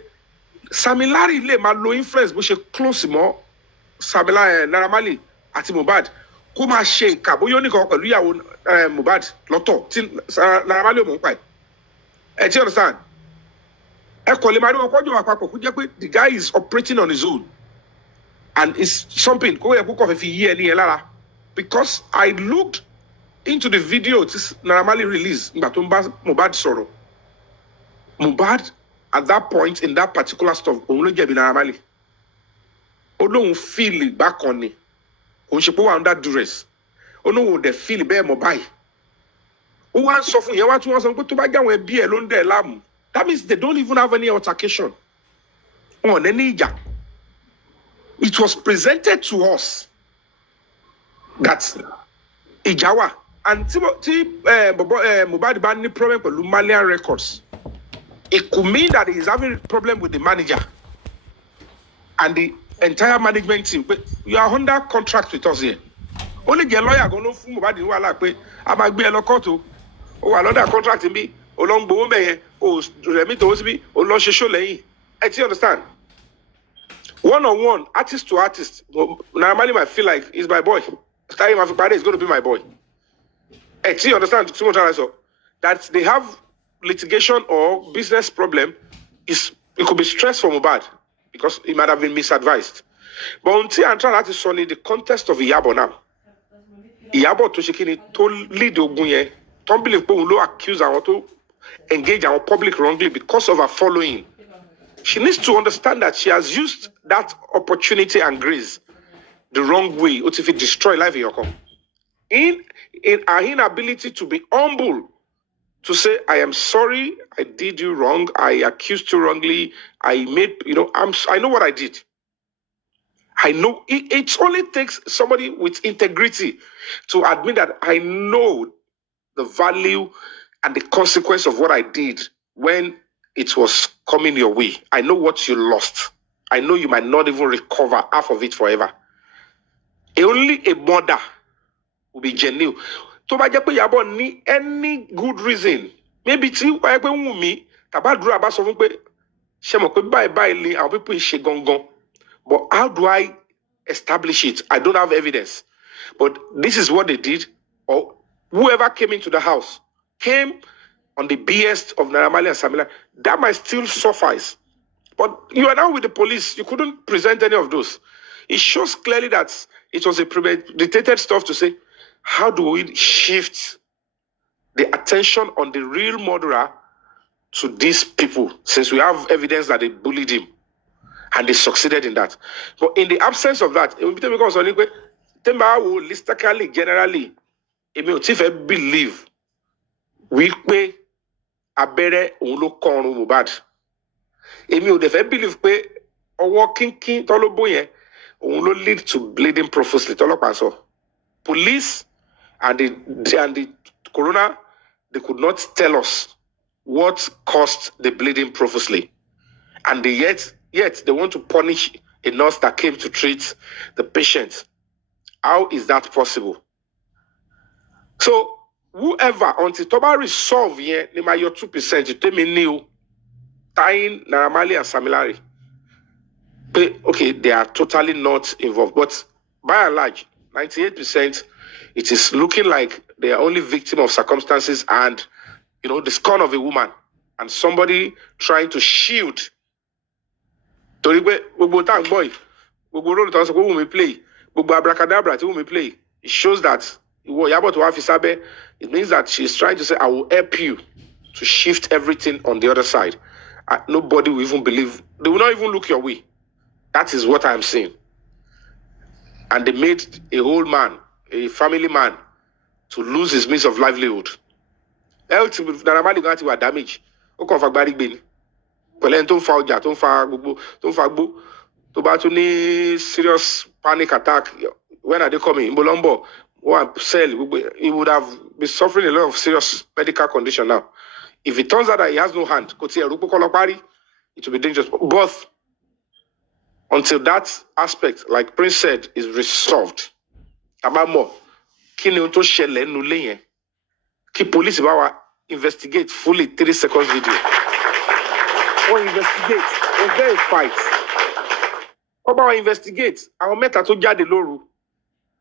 Samilari lè máa lo influence bó ṣe close mọ́ Naira Marley àti Mohbad kó máa ṣe ìkà bóyá ó ní kan pẹ̀lú ìyàwó Mohbad lọ́tọ̀ tí Naira Marley ò mọ̀ ń pa ẹ̀. Ẹ ti understand? Ẹ kò lè máa rí wọn kọjú àpapọ̀ kó jẹ́ pé the guy is operating on his own and it's something kó yẹ kó kọ̀ fẹ́ fi yí ẹni yẹn lára because I looked into the video tí Naira Marley release nígbà tó ń bá Mohbad sọ̀rọ̀ Mohbad at that point in that particular stuff, òun ló jẹ̀bi Naira Marley. Ó lóun feel back on ni. Òun ṣe pé wà under duress. Ó lóun dẹ̀ feel bẹ́ẹ̀ mọ̀ báyìí. Ó wá ń sọ fún yẹn wá tí wọ́n sọ pé tó bá jáwọn ẹbí ẹ̀ ló ń dẹ̀ láàmú. That means they don't even have any altercation. On any ìjà. It was presented to us that ìjà wà. And Mohbad bá ní problem pẹ̀lú Malian Records. It could mean that he is having a problem with the manager and the entire management team. But you are under contract with us here. Only the lawyer go no fún Mohbad ní wàhálà pé a máa gbé ẹ lọ kóòtù. Ó wà lọ́dà contract níbí. Ó lọ ń gbowó mẹ́yẹn. Ó rẹ̀mí tòwó síbí. Ó lọ ṣe show lẹ́yìn. Ẹ ti understand? One-on-one, artist to artist. Naira Marley might feel like he's my boy. Starting my father is going to be my boy. Ẹ ti understand? That they have litigation or business problem, it could be stress for Mohbad because he might have been misadvised. But until I'm trying to solve the context of Iyabo now. Iyabo to shekini to lead ogun yẹn, don't believe people will accuse her to engage our public wrongly because of her following. She needs to understand that she has used that opportunity and grace the wrong way, or if it destroy life in your home. In her inability to be humble, to say, I am sorry, I did you wrong, I accused you wrongly, I made, I know what I did. I know it only takes somebody with integrity to admit that I know the value and the consequence of what I did when it was coming your way. I know what you lost. I know you might not even recover half of it forever. Only a mother will be genuine. To bá jẹ́ pé Iyabo ní any good reason, maybe tí wáyé pé Wunmi tàbádúrà bá sọ fún pé ṣe mọ̀ pé báyìí ni àwọn people ṣe gangan. But how do I establish it? I don't have evidence. But this is what they did. Or whoever came into the house came on the BS of Naira Marley and Samila. That might still suffice. But you are now with the police. You couldn't present any of those. It shows clearly that it was a premeditated stuff to say, how do we shift the attention on the real murderer to these people, since we have evidence that they bullied him and they succeeded in that. But in the absence of that, it will be because holistically, generally, if I believe we pay a better unlo Mohbad. Èmi ò dẹ̀ fẹ́ believe pé ọwọ́ kínkín tọ́lọ́bó yẹn òun ló lead to bleeding profusely tọ́lọ́pàá sọ. Police and the coroner, they could not tell us what caused the bleeding profusely. And yet they want to punish a nurse that came to treat the patient. How is that possible? So whoever, until Toba resolve here, they might your 2%, you tell me new, tying Naira Marley and Samilari. Okay, they are totally not involved. But by and large, 98%, it is looking like they are only victim of circumstances and, the scorn of a woman and somebody trying to shield. Torí pé gbogbo tank boy, gbogbo role tó ń sọ pé wọ́n mi play, gbogbo abracadabra tí wọ́n mi play, it shows that ìwọ Iyabo tó wá fi sábẹ́, it means that she is trying to say, I will help you to shift everything on the other side. Nobody will even believe, they will not even look your way. That is what I'm saying. And they made a whole man, a family man, to lose his means of livelihood. Health Naira Marley gan ti wà damage. Ó kàn fa gbárí gbé ni. Pẹ̀lú ẹni tó ń fa ọjà, tó ń fa gbogbo, tó ń fa gbó. Tó bá tún ní serious panic attack, when are they coming? Mbolombo, one cell, he would have been suffering a lot of serious medical condition now. If it turns out that he has no hand, it will be dangerous. But until that aspect, like Prince said, is resolved, Abamo, kí ni ohun tó ṣẹlẹ̀ nínú ilé yẹn? Kí police bá wa investigate fully 3 seconds video. Or investigate, or verify. Kó bá wa investigate àwọn mẹ́ta tó jáde lóru.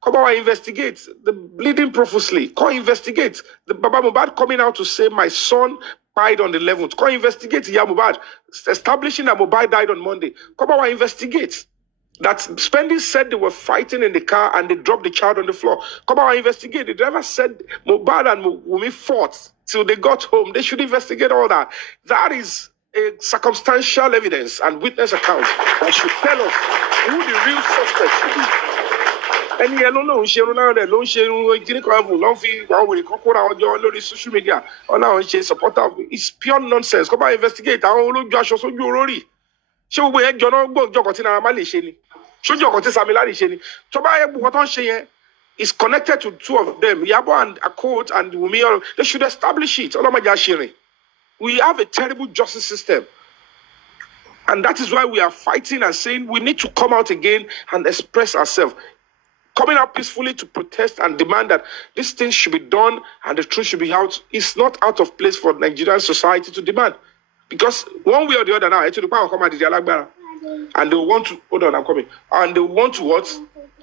Kó bá wa investigate the bleeding profusely. Kó investigate the Baba Mohbad coming out to say my son died on the 11th. Kó investigate Iya Mohbad establishing that Mohbad died on Monday. Kó bá wa investigate that Spendi said they were fighting in the car and they dropped the child on the floor. Come on, investigate. The driver said Mohbad and Wunmi fought till they got home. They should investigate all that. That is a circumstantial evidence and witness account that should tell us who the real suspect should be. Ẹni ẹ ló lóun ṣe irun lára rẹ̀ ló ń ṣe irun kíní kan ẹ̀bùn ló ń fi àwọn wèrè kan kóra wọn jọ lórí social media wọn náà ń ṣe supporter of it's pure nonsense. Kó bá investigate àwọn olójú aṣọ sójú orórì. Ṣé gbogbo yẹn jọ náà gbọ́njọ́ kan tí Naira Marley ṣe ni? Ṣójú ọkàn tí Sami Larry ṣe ni? Tó bá yẹ gbogbo tó ń ṣe yẹn is connected to two of them, Yabo and Akot and Wumi. They should establish it. Ọlọ́mọdé àṣírí. We have a terrible justice system. And that is why we are fighting and saying we need to come out again and express ourselves. Coming out peacefully to protest and demand that these things should be done and the truth should be out is not out of place for Nigerian society to demand. Because one way or the other now, and they want to, hold on, I'm coming. And they want to what?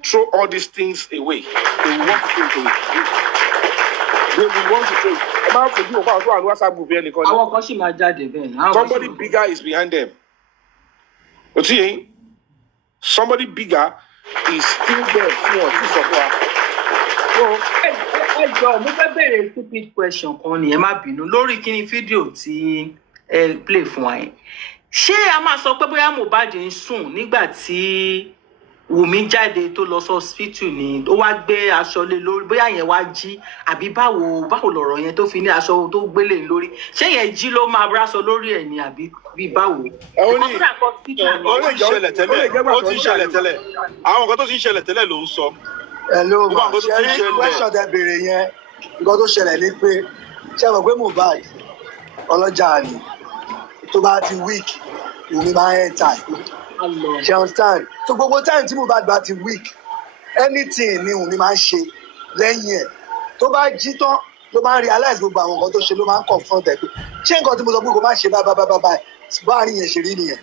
Throw all these things away. They will want to throw it away. They will want to throw it. Somebody bigger is behind them. But see, somebody bigger is still there. Ẹ jọ̀ọ́ mo fẹ́ bẹ̀rẹ̀ stupid question kan ni ẹ má bínú lórí kíni fídíò tí ẹ play fún wa yẹn. Ṣé a máa sọ pé bóyá Mohbad ń sùn nígbà tí Wùmí jáde tó lọ sí hospital ni ó wá gbé aṣọ lé lórí bóyá yẹn wá jí àbí báwo lọ̀rọ̀ yẹn tó fi ní aṣọ tó gbélé lórí ṣé yẹn jí ló máa braṣọ lórí ẹ̀ ni àbí bí báwo. Ó ti ṣẹlẹ̀ tẹ́lẹ̀ àwọn nǹkan tó ti ń ṣẹlẹ̀ tẹ́lẹ̀ ló ń sọ. Hello ma ṣe rí question tẹ́ béèrè yẹn nǹkan tó ṣẹlẹ̀ ni pé ṣé mọ̀ pé Mohbad ọlọ́jà ni tó bá ti weak Wùmí máa ń enter ṣe understand so gbogbo time tí Mohbad bá ti weak anything ni Wùmí máa ń ṣe lẹ́yìn ẹ̀ tó bá jí tán ló máa ń realize gbogbo àwọn nǹkan tó ṣe ló máa ń confront ẹ̀ pé ṣé nǹkan tí mo sọ pé kò má ṣe báyìí báàrin yẹn ṣe rí nìyẹn.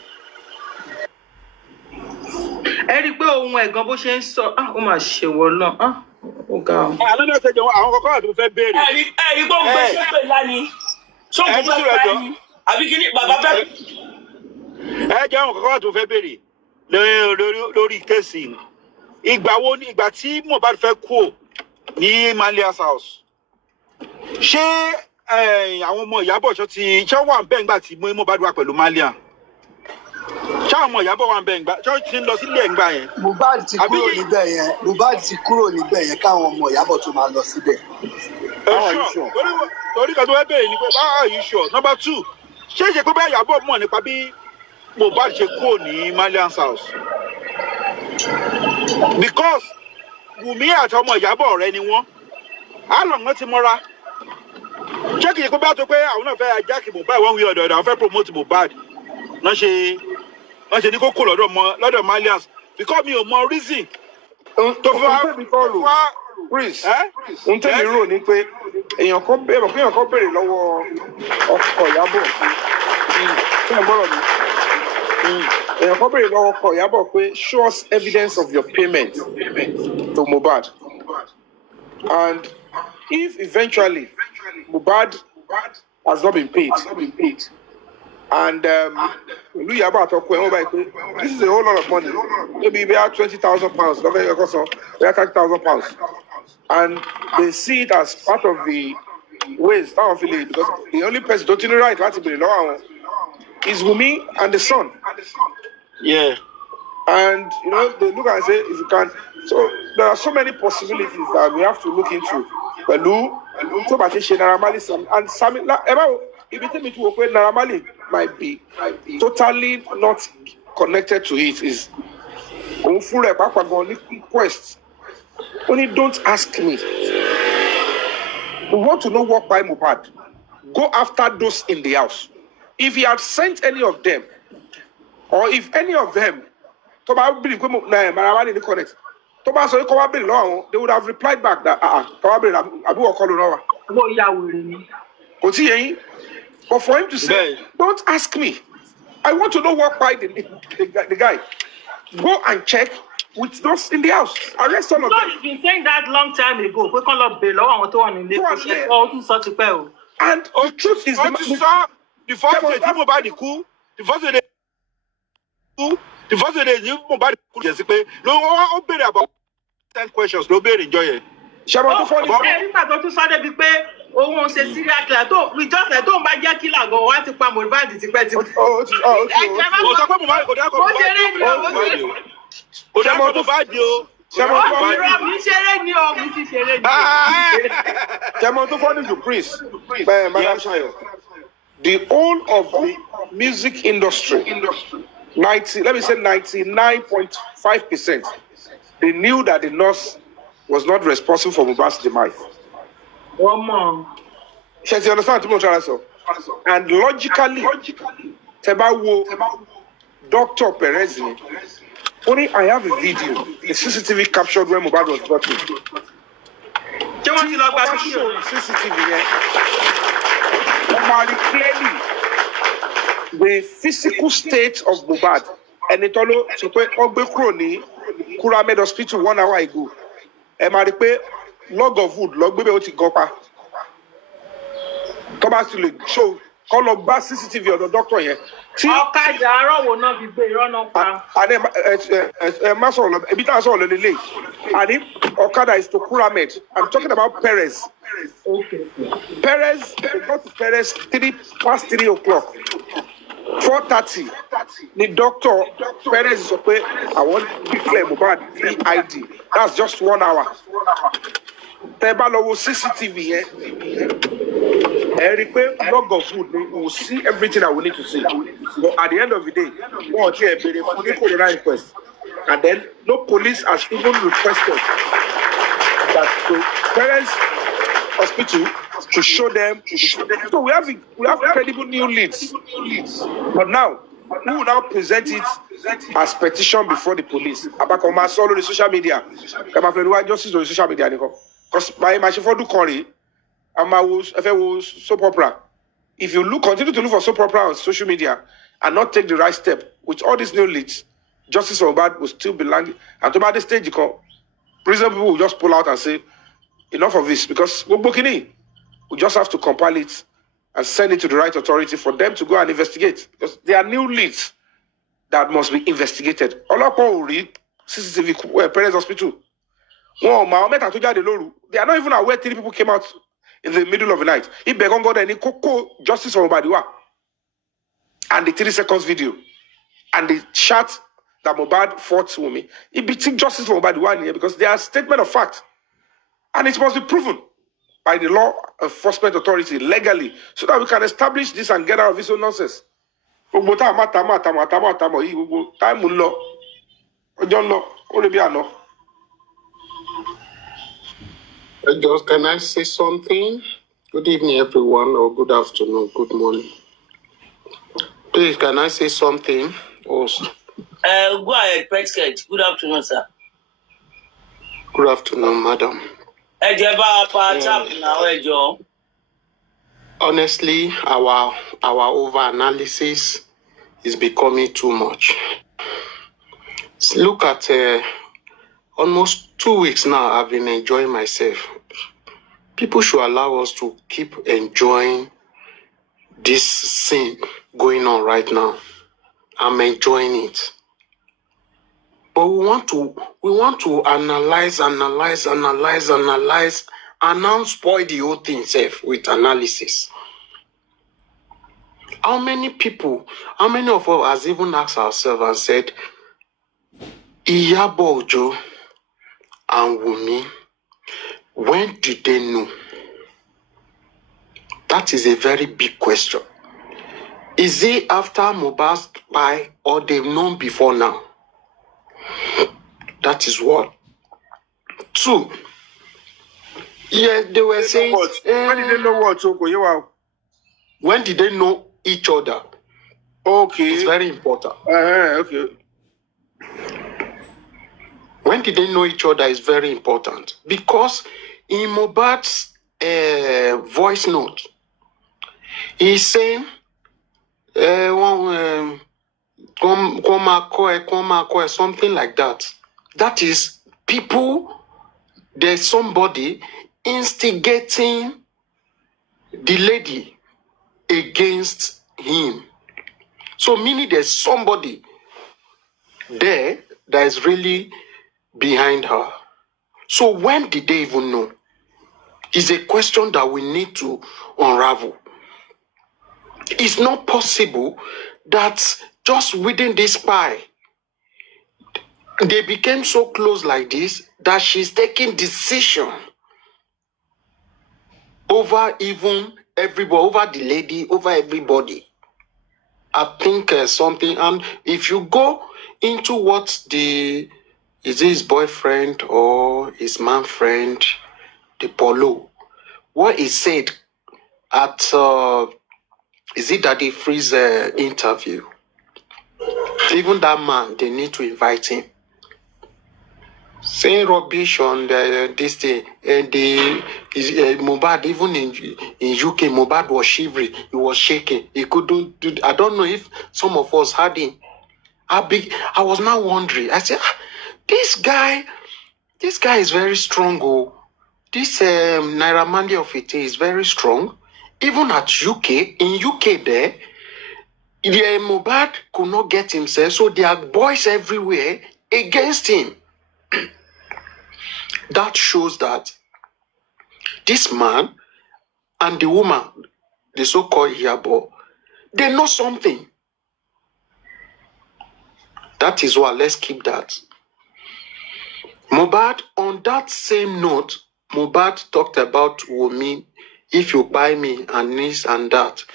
Ẹ rí i pé ohun ẹ̀gàn bó ṣe ń sọ ó máa ṣèwọ náà ó ga ọ. Àlọ́dọ̀ ṣe jẹun àwọn kọ̀ọ̀kan àti mo fẹ́ béèrè. Ẹ̀rí gbọ́ gbé ṣépè lánìí. Ṣọ́ọ̀bù bá bá ní. Àbí kí ni bàbá fẹ́. Ẹ jẹ́ àwọn kọ̀ọ̀kan àti mo fẹ́ béèrè lórí kéèsì. Ìgbà tí Mohbad fẹ́ kú ní Malia's house. Ṣé àwọn ọmọ Ìyábọ̀ ṣé wà bẹ́ẹ̀ nígbà tí Mohbad wà pẹ̀lú Malia? Ṣé àwọn ọmọ Ìyábọ̀ wà bẹ́ẹ̀ nígbà ṣé ti ń lọ sílé ẹ̀ ńgbà yẹn? Mohbad ti kúrò níbẹ̀ yẹn káwọn ọmọ Ìyábọ̀ tó máa lọ síbẹ̀. Torí kan tó fẹ́ béèrè ni pé báwo are you sure? Number 2, ṣé ṣe pé bẹ́ẹ̀ Ìyábọ̀ mọ̀ nípa bí Mohbad ṣe kúrò ní Malia's house? Because Wùmí àti ọmọ Ìyábọ̀ ọ̀rẹ́ ni wọ́n. Àlọ́ wọn ti mọ́ra. Ṣé kìí pé bá tó pé àwọn náà fẹ́ ajáàkì Mohbad wọ́n wí ọ̀dọ̀ àwọn fẹ́ promote Mohbad náà ṣe ní kókó lọ́dọ̀ Malias because mi ò mọ reason tó fi wá Prince n tẹ́lẹ̀ rò ní pé èèyàn kan béèrè lọ́wọ́ ọkọ Ìyábọ̀ kí ẹ gbọ́dọ̀ mi èèyàn kan béèrè lọ́wọ́ ọkọ Ìyábọ̀ pé show us evidence of your payment to Mohbad and if eventually Mohbad has not been paid and Ìlú Ìyábọ̀ àtọkọ ẹ̀ wọ́n báyìí pé this is a whole lot of money maybe about £20,000 lọ́fẹ̀ẹ́ ẹ̀kọ́ sọ about £30,000 and they see it as part of the ways táwọn fi lè because the only person tó ti ní right láti béèrè lọ́wọ́ àwọn is Wunmi and the son. Yeah. And they look and say if you can so there are so many possibilities that we have to look into pẹ̀lú tó bá ti ṣe Naira Marley and Sami ibi tí mi ti wò pé Naira Marley might be totally not connected to it is òun fúnra ẹ̀ pàápàá gan ní quest only don't ask me we want to know what by Mohbad go after those in the house if he had sent any of them or if any of them tó bá believe pé Naira Marley ní connect tó bá sọ pé kó wá béèrè lọ́wọ́ àwọn they would have replied back that kó wá béèrè àbí wọ́n kọ́ ló náà wà. Mo ya wèrè ni. Kò tí yẹn yín. But for him to say, don't ask me. I want to know what by the guy. Go and check with those in the house. Arrest all of them. He's been saying that long time ago. We can't love below and what one in the such a pearl. And the truth is the first day Mohbad kú, the first day Mohbad kú jẹ́ sí pé ó béèrè about 10 questions ló béèrè ìjọ yẹn. Ṣé nígbà tó tún sáré bíi pé òun ṣe serial killer tó ìjọsẹ̀ tó ń bá jẹ́ killer gan wá ti pa Mohbad tipẹ́tipẹ́. Ó ti kò sọ pé Mohbad kò dákọ̀ Ó ṣeré ni o. kò dákọ̀ Mohbad o. Irọ́ mi ṣeré ni o, mi ti ṣeré ni. Jẹ́mọ̀ tó fọ́nì jù Prince, Madam Shayo. The whole of the music industry, 99.5%, they knew that the nurse was not responsible for Mohbad's demise. One more. She understand too much, and logically, Tebawo, Dr. Perez, only I have a video, a CCTV captured when Mohbad was brought in. CCTV, clearly the physical state of Mohbad, and it all so Kura Med Hospital 1 hour ago. Log of wood, log baby oti gopa. Come back to the show. Call up back CCTV or the doctor here. Ọ̀kadà àárọ̀ wo náà fi gbé irọ́ náà pa. And if Okada is to Kura Med, I'm talking about Perez. Okay. Perez, they got to Perez 3 o'clock. 4:30. The doctor, Perez is okay. I want to declare Mohbad EID. That's just 1 hour. Tebalowo CCTV, log of food, we will see everything that we need to see. But at the end of the day, we want to be a coroner request. And then no police has even requested that the Perez Hospital to show them. So we have credible new leads. But now, we will now present it as petition before the police. About solo the social media. Justice on the social media. Because by my for do curry, soap opera. If you continue to look for soap opera on social media and not take the right step, with all these new leads, justice for bad will still be landing. And to the stage, prison people will just pull out and say, enough of this, because we just have to compile it and send it to the right authority for them to go and investigate. Because there are new leads that must be investigated. All of will read CCTV Perez Hospital. They are not even aware 3 people came out in the middle of the night. If they go there, justice for Mohbad and the 3 seconds video and the chat that Mohbad fought Wunmi, it be justice for Mohbad here because they are statement of fact. And it must be proven by the law enforcement authority legally so that we can establish this and get out of this own nonsense. Just can I say something? Good evening, everyone, or good afternoon, good morning. Please, can I say something? Host. Go ahead, Petsketch. Good afternoon, sir. Good afternoon, madam. Honestly, our over-analysis is becoming too much. Look at almost 2 weeks now, I've been enjoying myself. People should allow us to keep enjoying this scene going on right now. I'm enjoying it. But we want to analyze, and now spoil the whole thing itself with analysis. How many of us has even asked ourselves and said, Iyabo Ojo and Wunmi, when did they know? That is a very big question. Is it after Mohbad's spy or they've known before now? That is what. 2. Yeah, they were saying. When did they know what? When did they know each other? Okay. It's very important. Okay. When did they know each other is very important. Because in Mohbad's voice note, he's saying, something like that. That is there's somebody instigating the lady against him. So meaning there's somebody there that is really behind her. So when did they even know? is a question that we need to unravel. It's not possible that just within this pie, they became so close like this that she's taking decision over even everybody, over the lady, over everybody. I think something, and if you go into what is his boyfriend or his man friend, the Polo, what he said at, is it Daddy Freeze interview? Even that man, they need to invite him. Saying rubbish on this thing, Mohbad, even in UK, Mohbad was shivering, he was shaking, he couldn't do. I don't know if some of us had him. I was now wondering. I said, this guy is very strong. Oh, this Naira Marley of it is very strong. Even at UK, in UK there, Mohbad could not get himself, so there are boys everywhere against him. That shows that this man and the woman, the so-called Yabo, they know something. That is why let's keep that. Mohbad, on that same note, Mohbad talked about Yomi, if you buy me and this and that.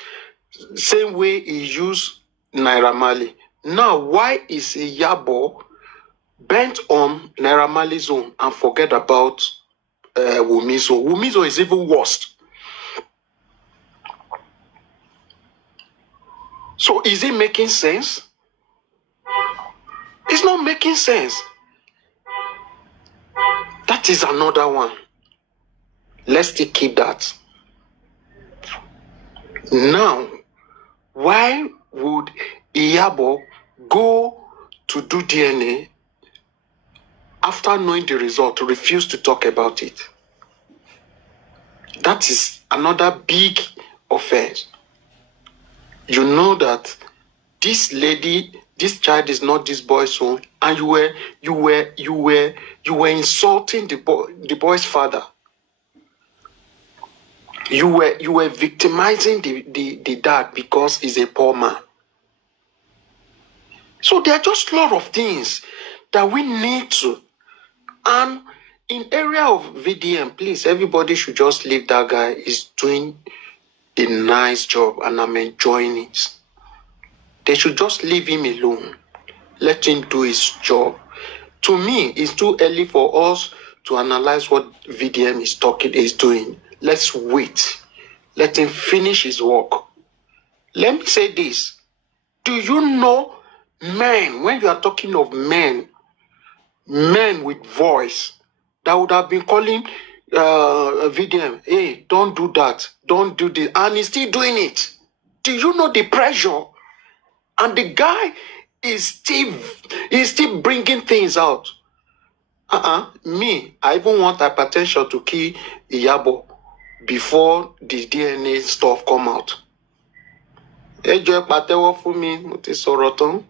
Same way he used Naira Marley. Now, why is Yabo bent on Naira Marley's own and forget about Wumizo? Wumizo is even worse. So is it making sense? It's not making sense. That is another one. Let's still keep that. Now, why would Iyabo go to do DNA after knowing the result, refuse to talk about it? That is another big offense. You know that this lady, this child is not this boy's own, and you were insulting the boy's father. You were victimizing the dad because he's a poor man. So there are just a lot of things that we need to. And in area of VDM, please, everybody should just leave that guy. He's doing a nice job and I'm enjoying it. They should just leave him alone. Let him do his job. To me, it's too early for us to analyze what VDM is doing. Let's wait. Let him finish his work. Let me say this. Do you know men, when you are talking of men with voice, that would have been calling VDM, hey, don't do that, don't do this, and he's still doing it. Do you know the pressure? And the guy is still bringing things out. Me, I even want hypertension to kill Iyabo before the DNA stuff come out. Ẹ jọ̀ọ́ ẹ pàtẹ́wọ́ fún mi, mo ti sọ̀rọ̀ tán.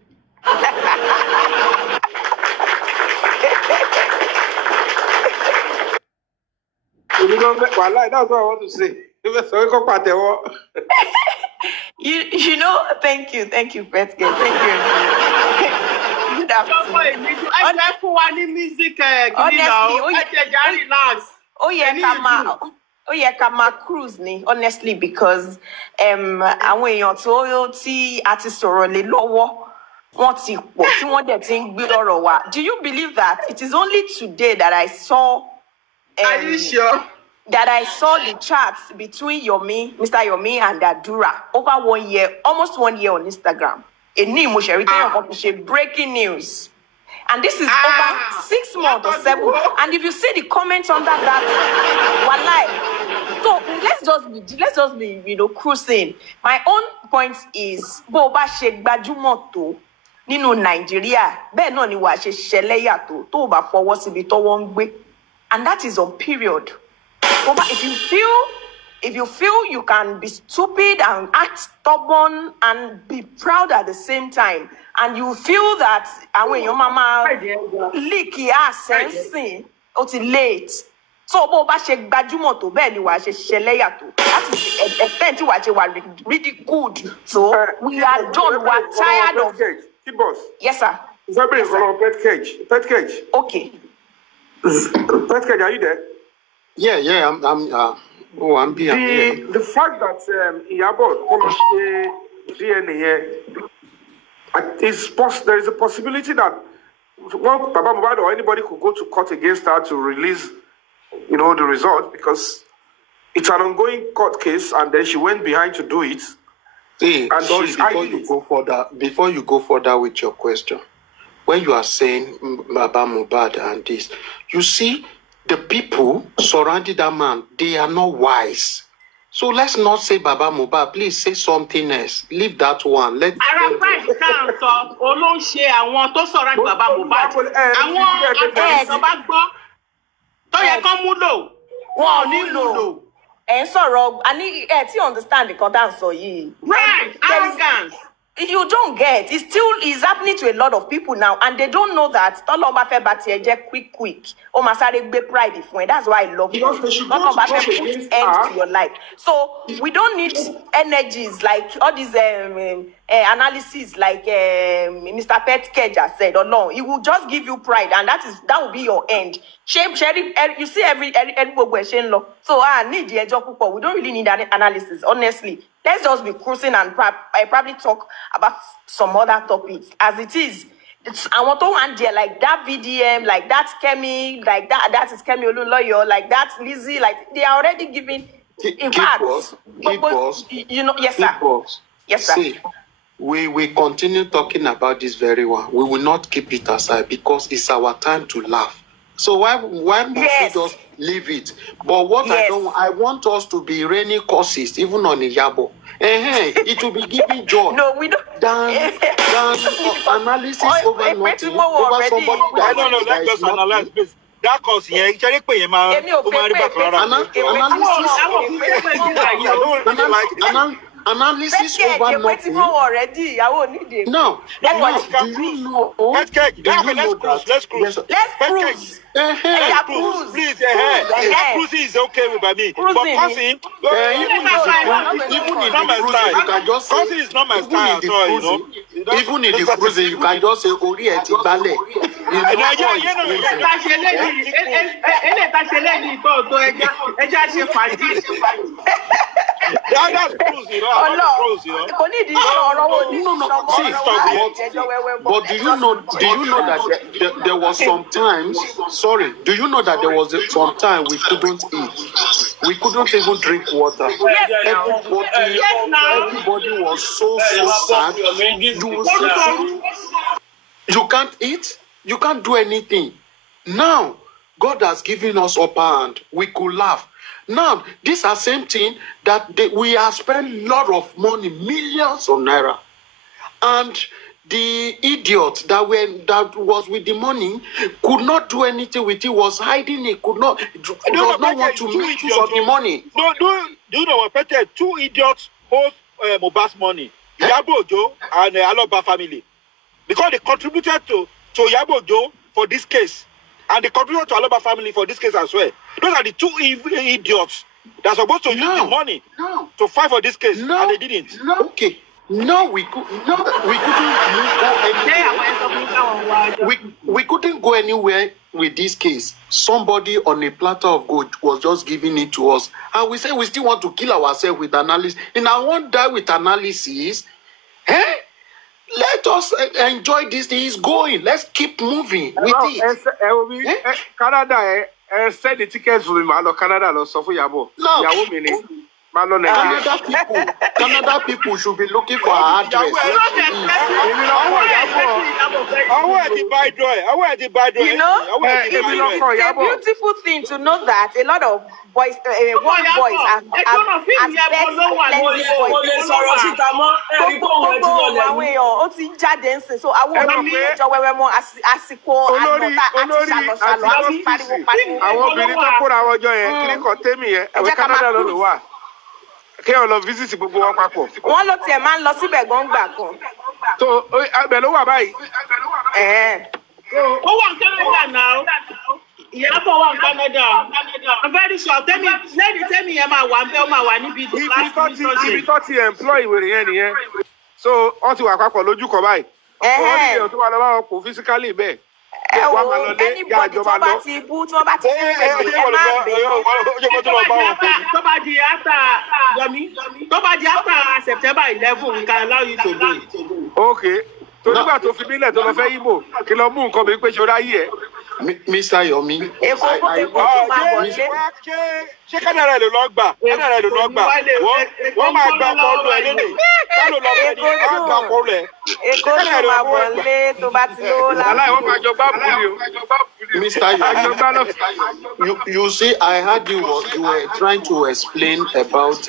That's what I want to say. You know, thank you, Petke. Thank you. Good afternoon. Honestly, cruise ni, honestly, because àwọn èèyàn tí a ti sọ̀rọ̀ lé lọ́wọ́ wọ́n ti pọ̀ tí wọ́n dẹ̀ ti ń gbé ọ̀rọ̀ wa. Do you believe that it is only today that I saw Are you sure? That I saw the chats between Mr. Yomi and Adura over 1 year, almost 1 year on Instagram. Breaking news. And this is over 6 months or 7. And if you see the comments under that, so let's just be cruising. My own point is, bó bá ṣe gbajúmọ̀ tó nínú Nàìjíríà, bẹ́ẹ̀ náà ni wàá ṣe ṣẹlẹ́yà tó bá fọwọ́ síbi tọ́wọ́ ń gbé. And that is on period. If you feel you can be stupid and act stubborn and be proud at the same time, and you feel that when your mama leak your sense, it's late. So bó bá ṣe gbajúmọ̀ tó bẹ́ẹ̀ ni wàá ṣe ṣẹlẹ́yà tó. That is the extent tí wàá ṣe wà ridiculed. So we are done. We are tired of. Boss. Yes, sir. Is that Yes, sir. pet cage? Pet cage. Okay. Pet cage, are you there? Yeah, I'm here. The fact that Iyabo Toloshe DNA here, there is a possibility that Baba Mohbad or anybody could go to court against her to release, the result, because it's an ongoing court case, and then she went behind to do it. See, and sorry, she's before you go further with your question, when you are saying Baba Mohbad and this, you see, the people surrounding that man, they are not wise. So let's not say Baba Mohbad. Please say something else. Leave that one. Let. Arafat kan sọ olóńṣe àwọn tó sọ̀rọ̀ ní Baba Mohbad. Àwọn agbẹnusọ bá gbọ́ tó yẹ kán mú lò. Wọn ò ní lò. Ẹ ń sọ̀rọ̀, a ní ẹ tí understand nǹkan tá à ń sọ yìí. Right, arrogance. You don't get. It still is happening to a lot of people now, and they don't know that. Tọ́lọ́ bá fẹ́ bá tiẹ̀ jẹ́ quick. Ó máa sáré gbé pride fún ẹ. That's why I love you. Tọ́lọ́ bá fẹ́ put end to your life. So we don't need energies like all these analysis like Mr. Petkeja said. Or no, it will just give you pride, and that will be your end. Shame, you see every question law. So need the ẹjọ́ púpọ̀. We don't really need any analysis, honestly. Let's just be cruising and probably talk about some other topics. As it is, I want to want there like that VDM, like that Kemi, like that is Kemi Olunloyo, like that Lizzie, like they are already giving. In fact, yes, sir. Yes, sir. See, we continue talking about this very one. We will not keep it aside because it's our time to laugh. So why must we just leave it? But what I want us to be raining curses, even on Iyabo. It will be giving joy. No, we don't. Than analysis over nothing, over somebody that no, let's just analyze this. That cause here, actually, pay analysis over nothing. Already. No. Do you know? Let's cruise. Please. Cruising is okay with me. But cussing, even in the cruising, you can just say, cussing is not my style at all, you know. Even in the cruising, you can just say, Ori eti bale. That's cruising, But do you know that there was some times, do you know that there was some time we couldn't eat? We couldn't even drink water. Everybody was so sad. You can't eat, you can't do anything. Now, God has given us upper hand. We could laugh. Now, these are same thing that we have spent a lot of money, millions of naira. And the idiot that was with the money could not do anything with it, was hiding it, does not want to make use of the money. No, do you know what, Peter? 2 idiots hold Mohbad's money. Iyabo Ojo and Aloba family. Because they contributed to Iyabo Ojo for this case. And they contributed to Aloba family for this case as well. Those are the 2 idiots that are supposed to use the money to fight for this case, and they didn't. Okay. No, we couldn't go anywhere. We couldn't go anywhere with this case. Somebody on a platter of gold was just giving it to us. And we say we still want to kill ourselves with analysis. And I won't die with analysis. Let us enjoy this thing. It's going. Let's keep moving with it. Canada, send the tickets for me. Canada, so for Yabo. Canada people should be looking for our address. You know, it's a beautiful thing to know that a lot of boys, one boys are so I won't be àsìkò ànọ̀tá àti ṣàlọ̀ṣàlọ̀ àti pariwo. Àwọn obìnrin tó kóra àwọn ọjọ́ yẹn kí ni kò tẹ́mi yẹn ẹ̀wẹ̀ Canada ló lò wà. Kí ọ lọ visit gbogbo wọn papọ̀. Wọ́n ló tiẹ̀ máa ń lọ síbẹ̀ gbọ̀ngbà kan. So ibẹ̀ ló wà báyìí. Ó wà ní Canada náà. Ìyábọ̀ wà ní Canada. I'm very sure. Tell me ẹ máa wà ń bẹ́ ó máa wà níbi ibi tó ti employ ìwèrè yẹn nìyẹn. So wọ́n ti wà papọ̀ lójú kan báyìí. Wọ́n ní èèyàn tó wà lọ́wọ́ wọn kò physically bẹ́ẹ̀. Ẹ wo anybody tó bá ti bú tí wọ́n bá ti bú pẹ̀lú ẹ má bẹ̀rẹ̀. Tó bá di after Yomi, tó bá di after September 11, we can allow you to go. Okay. Torígbà tó fi mílẹ̀ tó lọ fẹ́ Igbo, kí lọ mú nǹkan mi pé ṣe ráyè ẹ̀. Mr. Yomi. Èkó tó máa bọ̀ lé. Ṣé Kánàrà ló lọ gbà? Kánàrà ló lọ gbà. Wọ́n máa gba ọpọlọ ẹ lélẹ̀. Kánò lọ fẹ́ ni wọ́n gba ọpọlọ ẹ. Èkó tó máa bọ̀ lé tó bá ti lówó lápò. Aláìwọ́n máa jọ bá bùrì o. Mr. Yomi, you see, I heard you were trying to explain about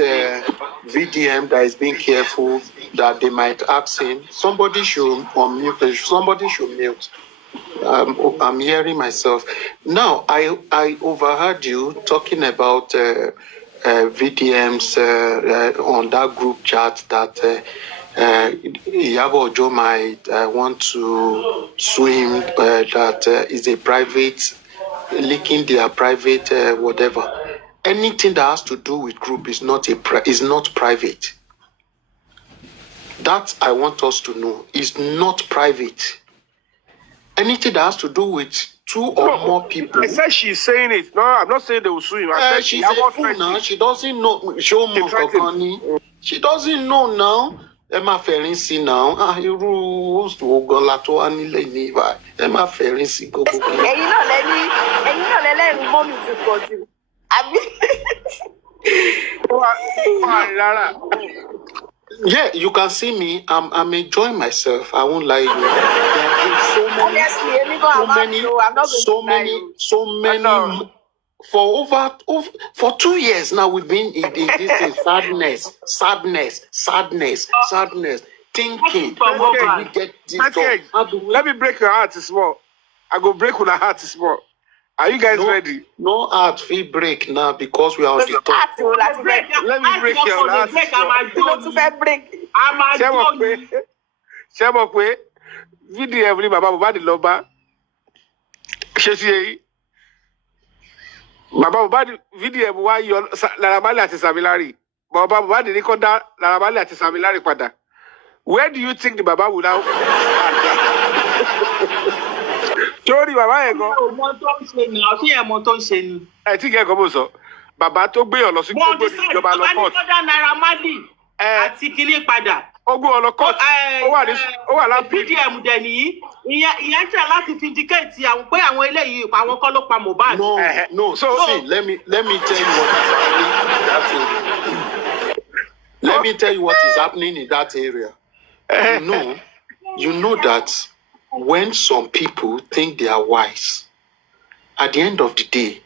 VDM that is being careful that they might ask him. Somebody should unmute. Somebody should mute. I'm hearing myself. Now, I overheard you talking about VDMs on that group chat that Iyabo Ojo might want to sue him, that is a private, leaking their private whatever. Anything that has to do with group is not private. That I want us to know is not private. Anything that has to do with two or more people. I said she's saying it. No, I'm not saying they will sue him. I said she's a fool now. She doesn't know. Show more Kokani. She doesn't know now. Emma Ferenci now. Irú host Ogola tó wà nílé ní ibà. Emma Ferenci go. Ẹ̀yin náà lẹ́lẹ́rìí mọ́ mi ti pọ̀ jù. Àbí. Yeah, you can see me. I'm enjoying myself. I won't lie to you. There is so many. For 2 years now, we've been in this sadness, thinking. How do we get this done? Let me break your heart small. I go break with her heart small. Are you guys ready? No heart feel break now because we are on the top. Let me break your heart. Ṣé mọ̀ pé VDM ní bàbá Mohbad lọ bá ṣe sí èyí. Bàbá Mohbad VDM wá yọ Naira Marley àti Sam Larry. Bàbá Mohbad ní kó dá Naira Marley àti Sam Larry padà. Where do you think the Baba will now? Torí bàbá yẹn gan. Ọmọ tó ń ṣe ni, àfi ẹ̀mọ tó ń ṣe ni. Ẹ tí kẹ́kọ̀ọ́ bó sọ, bàbá tó gbé ọ̀lọ́ sí gbogbo ìjọba lọ court. Wọ́n ti sọ Naira Marley àti kinní padà. Ó gbé ọ̀lọ́ court, ó wà lápò. VDM dẹ̀ nìyí, ìyẹn tẹ̀ láti vindicate àwọn pé àwọn eléyìí àwọn kọ́ ló pa Mohbad. No. See, let me tell you what is happening in that area. Let me tell you what is happening in that area. You know that when some people think they are wise, at the end of the day,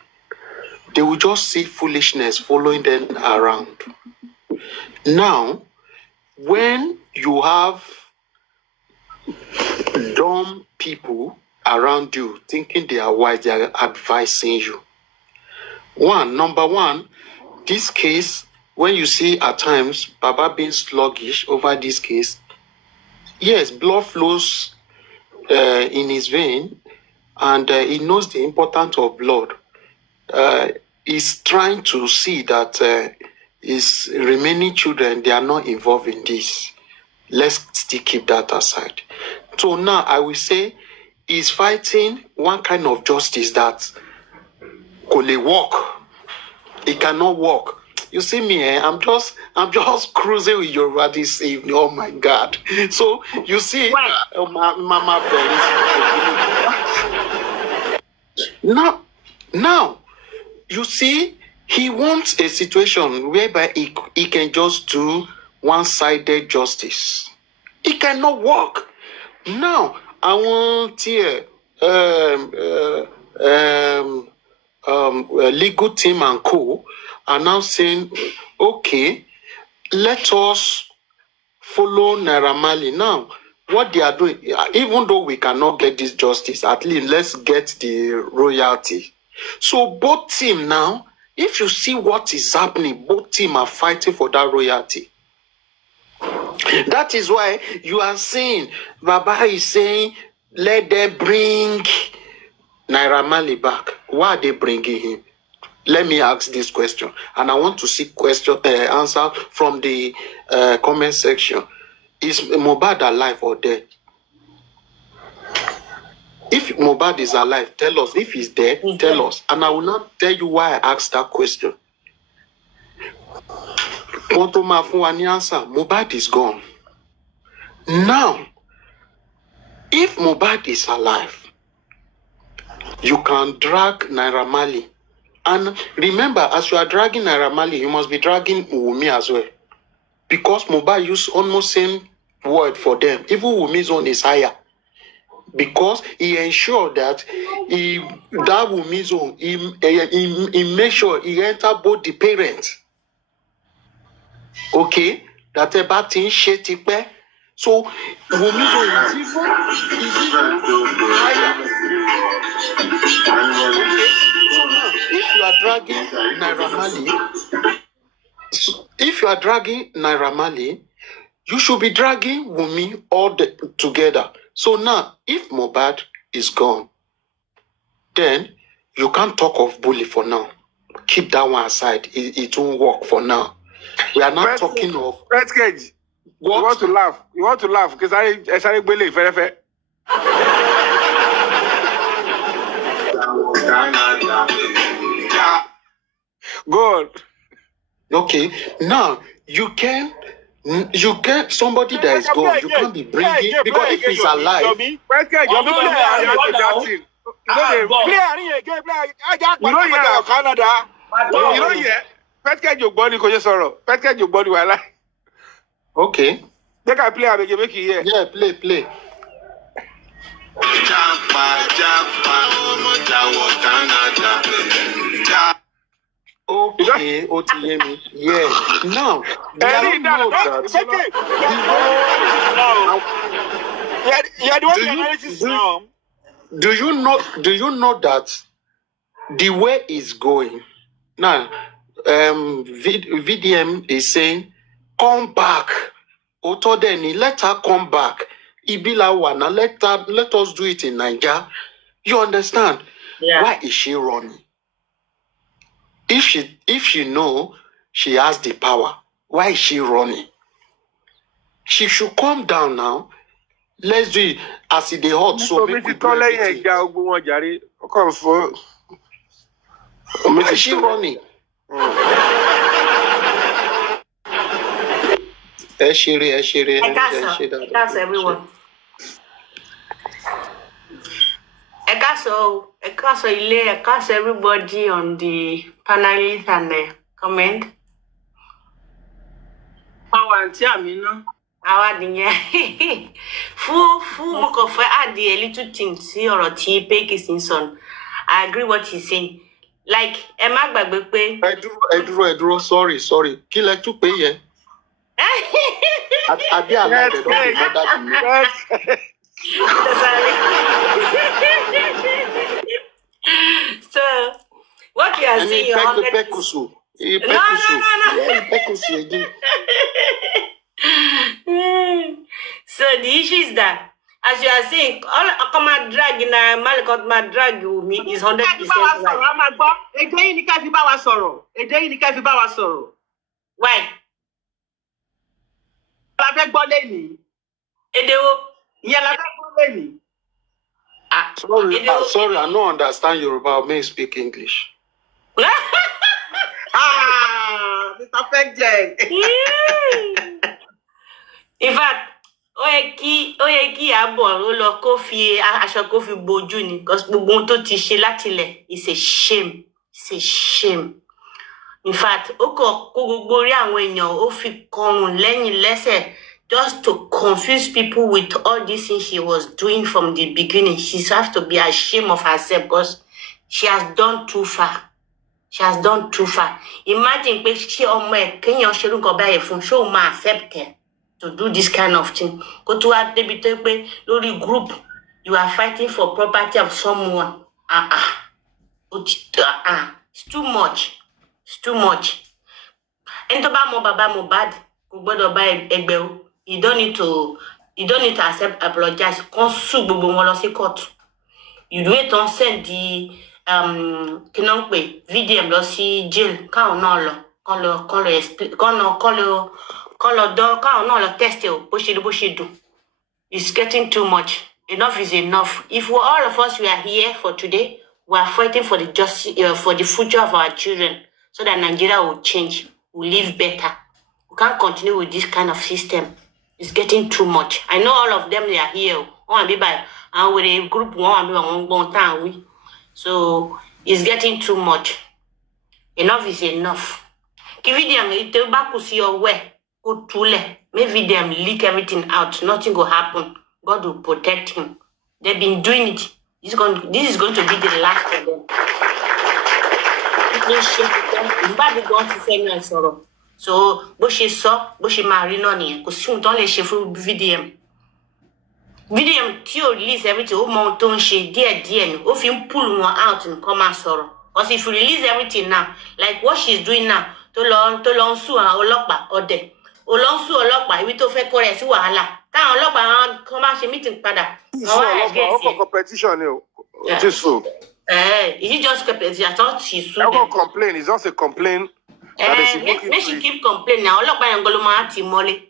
they will just see foolishness following them around. Now, when you have dumb people around you thinking they are wise, they are advising you. Number one, this case, when you see at times Baba being sluggish over this case, yes, blood flows in his vein, and he knows the importance of blood. He's trying to see that his remaining children, they are not involved in this. Let's still keep that aside. So now I will say he's fighting one kind of justice that could walk. He cannot walk. You see me, I'm just cruising with Yoruba this evening. Oh my God! So you see, Mama Berry. Now, you see, he wants a situation whereby he can just do one-sided justice. He cannot walk. Now, I want here legal team and co are now saying, okay, let us follow Naira Marley. Now, what they are doing, even though we cannot get this justice, at least let's get the royalty. So both teams now, if you see what is happening, both teams are fighting for that royalty. That is why you are seeing, Baba is saying, let them bring Naira Marley back, why are they bringing him? Let me ask this question, and I want to seek answer from the comment section. Is Mohbad alive or dead? If Mohbad is alive, tell us. If he's dead, tell us. And I will not tell you why I asked that question. Want to answer? Mohbad is gone. Now, if Mohbad is alive, you can drag Naira Marley. And remember, as you are dragging Naira Marley, you must be dragging Wumi as well. Because Mohbad used almost same word for them. Even Wumi's own is higher. Because he ensured that that Wumi's own, he made sure he entered both the parents. Okay? That a bad thing, shetipe. So Wumi's own is even higher. Okay? So now, if you are dragging Naira Marley, you should be dragging Wumi all together. So now, if Mohbad is gone, then you can't talk of bully for now. Keep that one aside. It won't work for now. We are not talking of... Red Cage, what? You want to laugh. You want to laugh because I started believe very. Good. Okay, now you can somebody that is gone, you can't be bringing because if he's alive. Okay. They can play make you hear. Yeah, play. Okay, Otiyemi. Yeah. Now, we don't know that. Do you know that the way it's going now? VDM is saying, "Come back." Otodeni, let her come back. Ibilawana, let us do it in Nigeria. You understand? Yeah. Why is she running? If she know she has the power, why is she running? She should calm down now. Let's do it as it dey hot. So make we do everything. Why is she running? That's everyone. Ekaso everybody on the panelists and the comment. Power Amina. Our dinner. Full book of add a little thing see or tea Peggy Simpson. I agree what he's saying. Like Emma Bagbe. I draw. Sorry. Kill to pay ye. I be alive. They don't be mother to me. So, what you are saying, So the issue is that, as you are saying, all come drag in a Malikot my drag you me is 100% right. Why? Sorry, I don't understand Yoruba. May speak English. Mr. Fekjeng. In fact, oye ki abo o lo ko fi aṣọ ko fi bojú ni because gbogbo ohun tó ti ṣe látilẹ̀ is a shame. It's a shame. In fact, ó kọ kó gbogbo orí àwọn èèyàn ó fi kọrùn lẹ́yìn lẹ́sẹ̀ just to confuse people with all these things she was doing from the beginning. She has to be ashamed of herself because she has done too far. Imagine pé ṣé ọmọ ẹ̀ kéèyàn ṣerú nǹkan báyìí fún ṣé ó máa accept her to do this kind of thing. Kó tó wá débi tó pé lórí group you are fighting for property of someone. It's too much. Ẹni tó bá mọ bàbá Mohbad kò gbọ́dọ̀ bá ẹgbẹ́ o. You don't need to accept apologize. Kàn sue gbogbo wọn lọ sí court. ìlú ètò send the kí ló ń pè VDM lọ sí jail káwọn náà lọ kán lọ explain kán lọ dán káwọn náà lọ test ẹ bó ṣe dùn. It's getting too much. Enough is enough. If all of us we are here for today, we are fighting for the for the future of our children, so that Nigeria will change, will live better. We can't continue with this kind of system. It's getting too much. I know all of them they are here. And with a group one, so it's getting too much. Enough is enough. Give them it back to see your way. Go to le. Maybe them leak everything out. Nothing will happen. God will protect him. They've been doing it. This is going to be the last of them. So, Bushi saw, Bushi Marinoni, because soon don't let you VDM. VDM Tio release everything, mountain she, dear, if you pull one out and come and sorrow. Because if you release everything now, like what she's doing now, to long sue and Olokpa or de. Olonsu Olokpa, we to fake correct wahala. Táwọn ọlọ́pàá come out meeting padà. Competition, just so. Is it just competition? I thought she sued. I won't complain. It's just a complaint. Make she keep complaining. Now ọlọ́pàá yẹn gbọ́dọ̀ máa tì mọ́lé.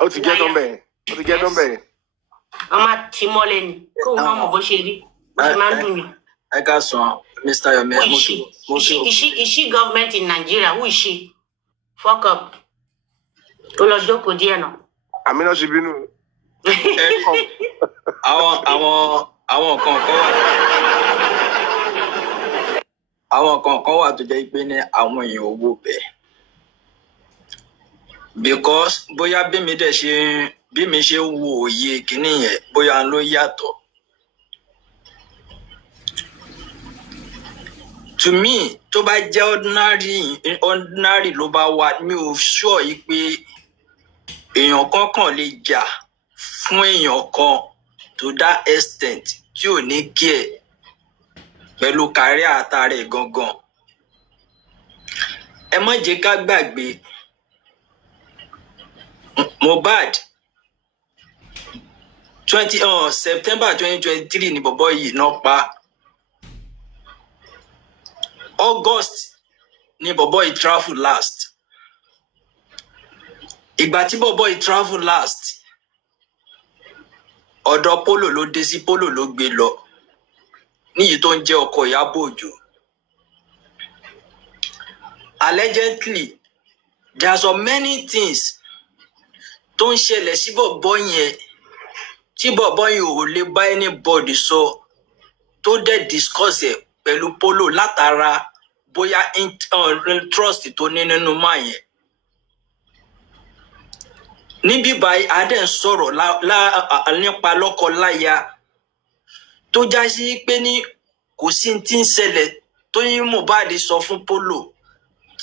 Ó ti get on there. Ó ti get on there. Ọmọ tì mọ́lé ni. Kó o máa mọ̀ bó ṣe rí. Bó ṣe máa ń dùn mí. I got some, Mr. Yomi. Who is she government in Nigeria? Who is she? Fuck up. Olojoko díẹ̀ náà. Àmì náà ṣe bínú. Àwọn kan wà tó jẹ́ pé ní àwọn èèyàn owó bẹ̀. Because bóyá bí mi ṣe wo òye kìíní yẹn bóyá ló yàtọ̀. To me, tó bá jẹ́ ordinary ló bá wà, mi ò sure yìí pé èèyàn kankan lè jà fún èèyàn kan to that extent tí ò ní kí ẹ pẹ̀lú kárí àtàrẹ gangan. Ẹ má jẹ́ ká gbàgbé Mohbad September 2023 ni bọ̀bọ́ yìí náà pa. August ni bọ̀bọ́ yìí travel last. Ìgbà tí bọ̀bọ́ yìí travel last, ọ̀dọ̀ Polo ló dé sí, Polo ló gbé lọ. Níyì tó ń jẹ́ ọkọ Ìyábọ̀ Òjó. Allegedly, there are so many things tó ń ṣẹlẹ̀ sí bọ̀bọ́ yẹn tí bọ̀bọ́ yẹn ò lè bá anybody sọ tó dẹ̀ discuss ẹ̀ pẹ̀lú Polo látara bóyá trust tó ní nínú máa yẹn. Níbí báyìí adé ń sọ̀rọ̀ nípa lọ́kọ-láya tó já sí pé ní kò sí tí ń ṣẹlẹ̀ tó yín Mohbad sọ fún Polo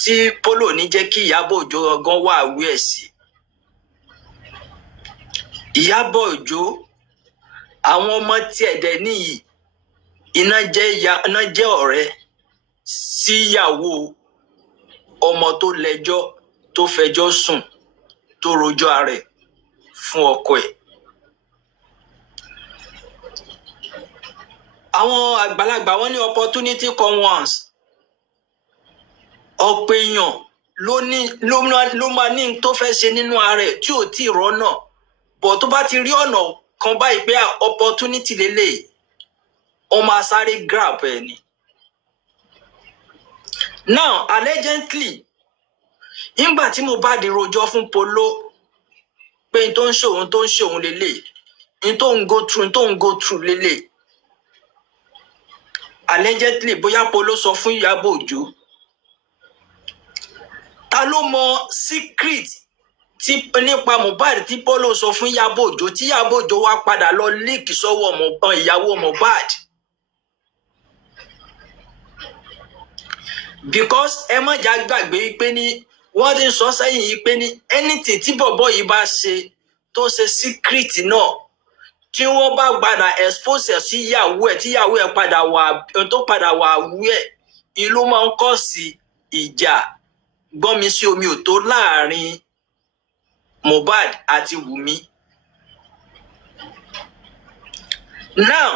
tí Polo ní jẹ́ kí Ìyábọ̀ Òjó gan wà wí ẹ̀ sí. Ìyábọ̀ Òjó àwọn ọmọ tí ẹ̀dẹ̀ níyì iná jẹ́ ọ̀rẹ́ síyàwó ọmọ tó lẹ́jọ́ tó fẹjọ́ sùn tó rojọ́ ara ẹ̀ fún ọkọ ẹ̀. Àwọn àgbàlagbà wọ́n ní opportunity come once. Ọ̀pọ̀ èèyàn ló máa ní tó fẹ́ ṣe nínú ara ẹ̀ tí ò tí ì rọ́nà. Bọ̀ tó bá ti rí ọ̀nà kan báyìí pé opportunity lélẹ̀, ó máa sáré grab ẹ̀ ni. Now, allegedly, nígbà tí Mohbad rojọ́ fún Polo pé n tó ń ṣòun lélẹ̀, n tó ń go through lélẹ̀. Allegedly, bóyá Polo sọ fún Ìyábọ̀ Òjó. Ta ló mọ secret tí nípa Mohbad tí Polo sọ fún Ìyábọ̀ Òjó tí Ìyábọ̀ Òjó wá padà lọ leak sọ́wọ́ ìyàwó Mohbad? Because ẹ má jà gbàgbé pé ní wọ́n ti sọ sẹ́yìn yìí pé ní anything tí bọ̀bọ̀ yìí bá ṣe tó ṣe secret náà tí wọ́n bá padà expose sí ìyàwó ẹ̀ tí ìyàwó ẹ̀ padà wà wú ẹ̀ ìlú máa ń kọ́ sí ìjà gbọ́nmi sí omi ò tó láàrin Mohbad àti Wùmí. Now,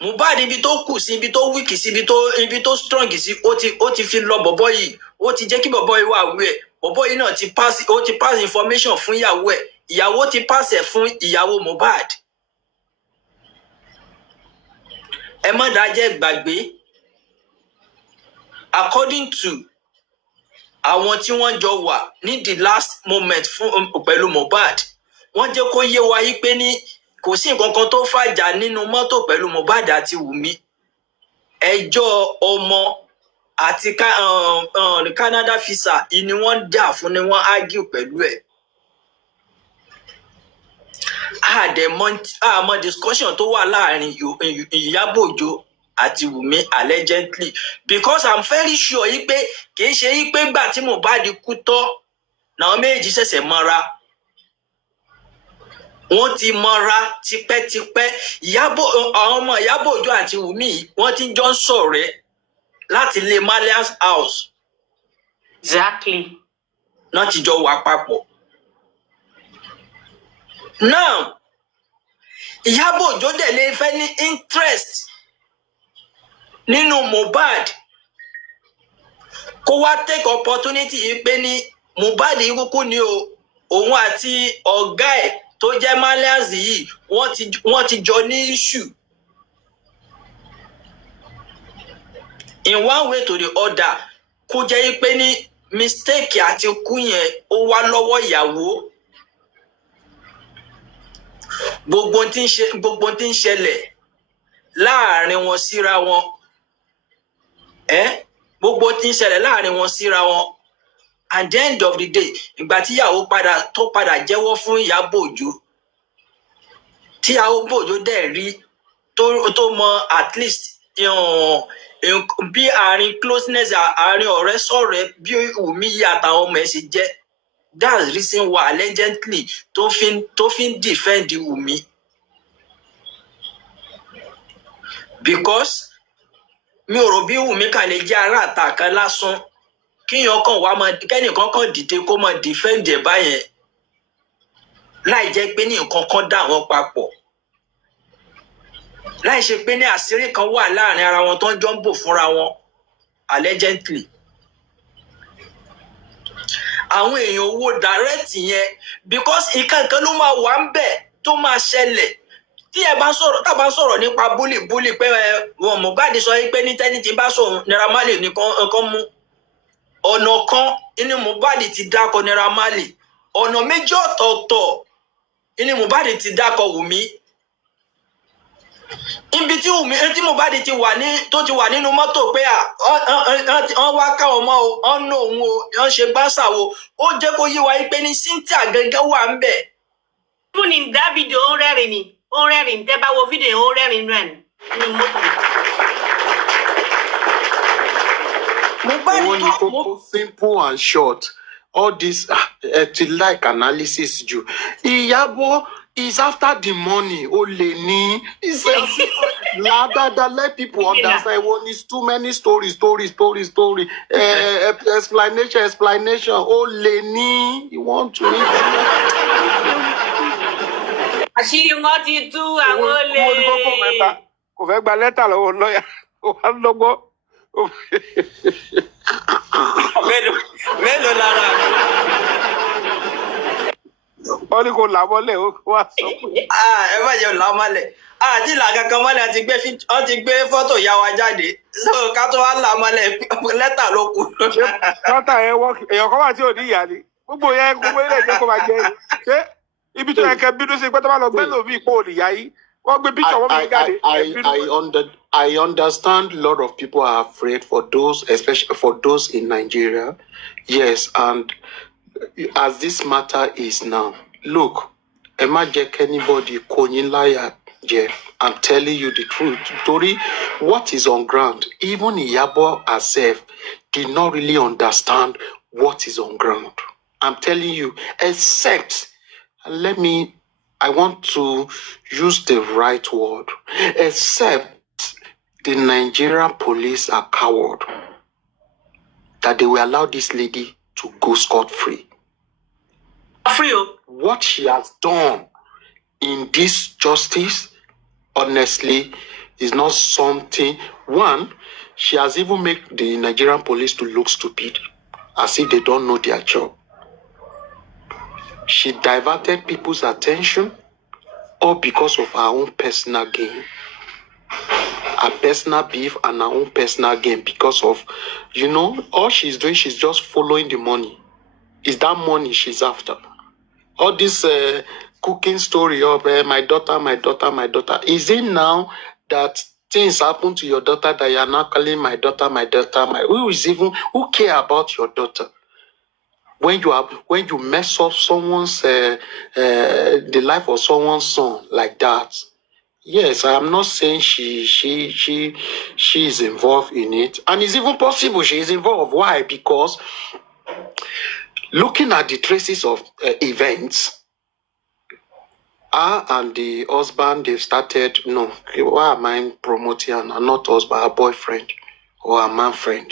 Mohbad ibi tó kù sí, ibi tó weak sí, ibi tó strong sí, ó ti fi lọ bọ̀bọ́ yìí, ó ti jẹ́ kí bọ̀bọ́ yìí wà wẹ̀. Bọ̀bọ́ yìí náà ti pass information fún ìyàwó ẹ̀. Ìyàwó ti pass ẹ̀ fún ìyàwó Mohbad. Ẹ má dájẹ́ gbàgbé. According to àwọn tí wọ́n jọ wà ní the last moment fún pẹ̀lú Mohbad, wọ́n jẹ́ kó yé wa yí pé ní kò sí nǹkan kan tó fàjà nínú mọ́tò pẹ̀lú Mohbad àti Wùmí. Ẹjọ́ ọmọ àti Canada visa ni wọ́n jà fún, ni wọ́n argue pẹ̀lú ẹ̀. Àmọ́ discussion tó wà láàrin Ìyábọ̀ Òjó àti Wùmí allegedly, because I'm very sure yí pé kì í ṣe yí pé gbà tí Mohbad kú tán làwọn méjì ṣẹ̀ṣẹ̀ mọ́ra. Wọ́n ti mọ́ra tipẹ́tipẹ́. Àwọn ọmọ Ìyábọ̀ Òjó àti Wùmí wọ́n ti jọ ń ṣọ̀rẹ́ láti ilé Malians house. Exactly. Náà ti jọ wà papọ̀. Now, Ìyábọ̀ Òjó dẹ̀ lè fẹ́ ní interest nínú Mohbad, kó wá take opportunity yìí pé ní Mohbad kúkú ni o, òun àti ọ̀gá ẹ̀ tó jẹ́ Malians yìí wọ́n ti jọ ní issue. In one way to the other, kó jẹ́ pé ní mistake àti kú yẹn ó wá lọ́wọ́ ìyàwó. Gbogbo tí ń ṣẹlẹ̀ láàrin wọn síra wọn. Gbogbo tí ń ṣẹlẹ̀ láàrin wọn síra wọn. At the end of the day, ìgbà tí ìyàwó tó padà jẹ́wọ́ fún Ìyábọ̀ Òjó, tí Ìyábọ̀ Òjó dẹ̀ rí tó mọ at least bí àárín closeness àárín ọ̀rẹ́ sọ̀rẹ́ bí Wùmí yìí àtàwọn ọmọ ẹ̀ ṣe jẹ́. That's the reason why allegedly tó fi ń defend Wùmí. Because mi ò rò bí Wùmí kàn lè jẹ́ ará àta kan lásán kíyàn kan wá kẹ́nìkan kan dìde kó máa defend ẹ̀ báyẹn láì jẹ́ pé ní nǹkan kan dà wọ́n papọ̀, láì ṣe pé ní àṣírí kan wà láàrin ara wọn tó ń jọ ń bò fúnra wọn allegedly. Àwọn èèyàn owó direct yẹn because nǹkan kan ló máa wà ń bẹ̀ tó máa ṣẹlẹ̀. Tí tá bá ń sọ̀rọ̀ nípa búlì pé wọn Mohbad sọ pé ní tẹ́ni tí bá sọ Naira Marley nìkan mú. Ọ̀nà kan ní Mohbad ti dákọ̀ Naira Marley, ọ̀nà méjì ọ̀tọ̀ọ̀tọ̀ ní Mohbad ti dákọ̀ Wùmí. Ibi tí Mohbad tó ti wà nínú mọ́tò pé wọ́n wá káwọn mọ́ ọ̀nà òun o, wọ́n ṣe gbáǹsà wo, ó jẹ́ kó yé wa pé ní Cynthia gẹ́gẹ́ wà ń bẹ̀. Even in that video, ó rẹ́rìn tẹ́ bá wo fídíò ó rẹ́rìn nínú mọ́tò. When you go simple and short, all this like analysis you. Iyabo is after the money. Only he says that let people understand. When it's too many story. Explanation. Only you want to eat. Àṣírí wọn ti tú àwọn olè. Kò fẹ́ gba lẹ́tà lọ́wọ́ lọ́yà. Ó wá lọ́gbọ́. Mélòó lára mi. Wọ́n ní kò là mọ́lẹ̀ ó wá sọ. Ẹ má jẹun là mọ́lẹ̀. Àti ìlà kankan mọ́lẹ̀ wọ́n ti gbé fọ́tò ìyá wa jáde. So ká tó wá là mọ́lẹ̀ lẹ́tà ló kù. Lọ́tà yẹn èèyàn kan wà tí ò ní ìyá ni. Gbogbo yẹn gbogbo ilé ìjẹ́ kó máa jẹ. Ṣé ibi tó yẹ kẹ́ bínú sí pé tó bá lọ gbé lòmí ipò òníyá yìí? Wọ́n gbé píṣọ̀ wọ́n fi jáde. I understand a lot of people are afraid for those, especially for those in Nigeria. Yes, and as this matter is now, look, Emma anybody konyin liar, yeah, I'm telling you the truth. Tori, what is on ground, even Iyabo herself did not really understand what is on ground. I'm telling you, except, I want to use the right word, except the Nigerian police are coward that they will allow this lady to go scot-free. What she has done in this justice, honestly, It's not something. One, she has even made the Nigerian police to look stupid, as if they don't know their job. She diverted people's attention, all because of her own personal gain. Her personal beef and her own personal gain because of, all she's doing, she's just following the money. It's that money she's after. All this cooking story of my daughter, my daughter, my daughter. Is it now that things happen to your daughter that you are now calling my daughter, my daughter, who care about your daughter? When you mess up someone's the life of someone's son like that. Yes, I am not saying she is involved in it, and it's even possible she is involved. Why? Because looking at the traces of events, her and the husband, they've started. No, why am I promoting her? Not husband, her boyfriend or her man friend.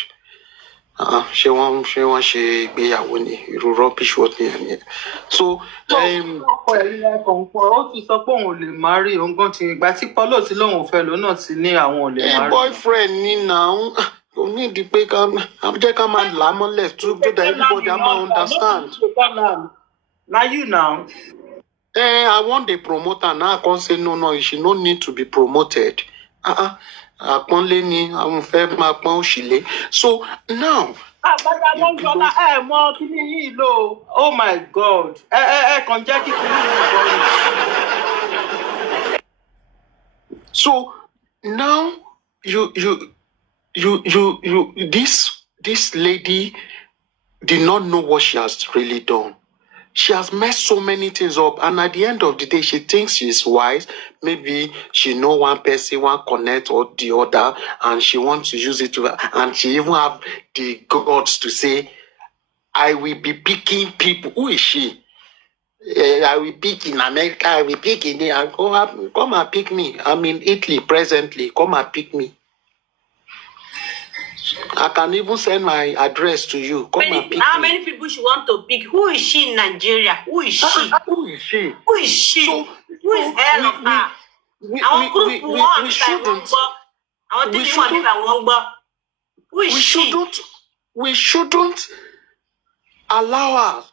She won't she be a winnie. You rubbish what me. So ọkọ ẹ̀yìn ẹ̀kọ́ ń pọ̀ ó ti sọ pé òun ò lè má rí òun gan ti ìgbà tí Paulo ti lóun ò fẹ́ lòun náà ti ní àwọn ò lè má rí. boyfriend ni now kò ní ìdí pé ká jẹ́ ká máa là á mọ́lẹ̀ tó that everybody á máa understand. Na you now. I want the promoter now. I can't say no. She no need to be promoted. Àpọ́nlé ni àwọn fẹ́ máa pọ́n òṣìlẹ̀. So now. Àgbàdo Mohunjola mọ kíní yìí lò. Oh my God. Kàn jẹ́ kí kíní yìí bọ́. So now this lady did not know what she has really done. She has messed so many things up, and at the end of the day, she thinks she's wise. Maybe she know one person, one connect or the other, and she wants to use it to, and she even have the guts to say, "I will be picking people." Who is she? I will pick in America. I will pick in there. Come and pick me. I'm in Italy presently. Come and pick me. I can even send my address to you. Come and pick How me. many people she want to pick? Who is she in Nigeria? Who is she? Who is she? Who is she? Who is hell of her? Àwọn group one time wọ́n gbọ́. Àwọn tí wọ́n nípa wọ́n gbọ́. Who is she? We shouldn't allow her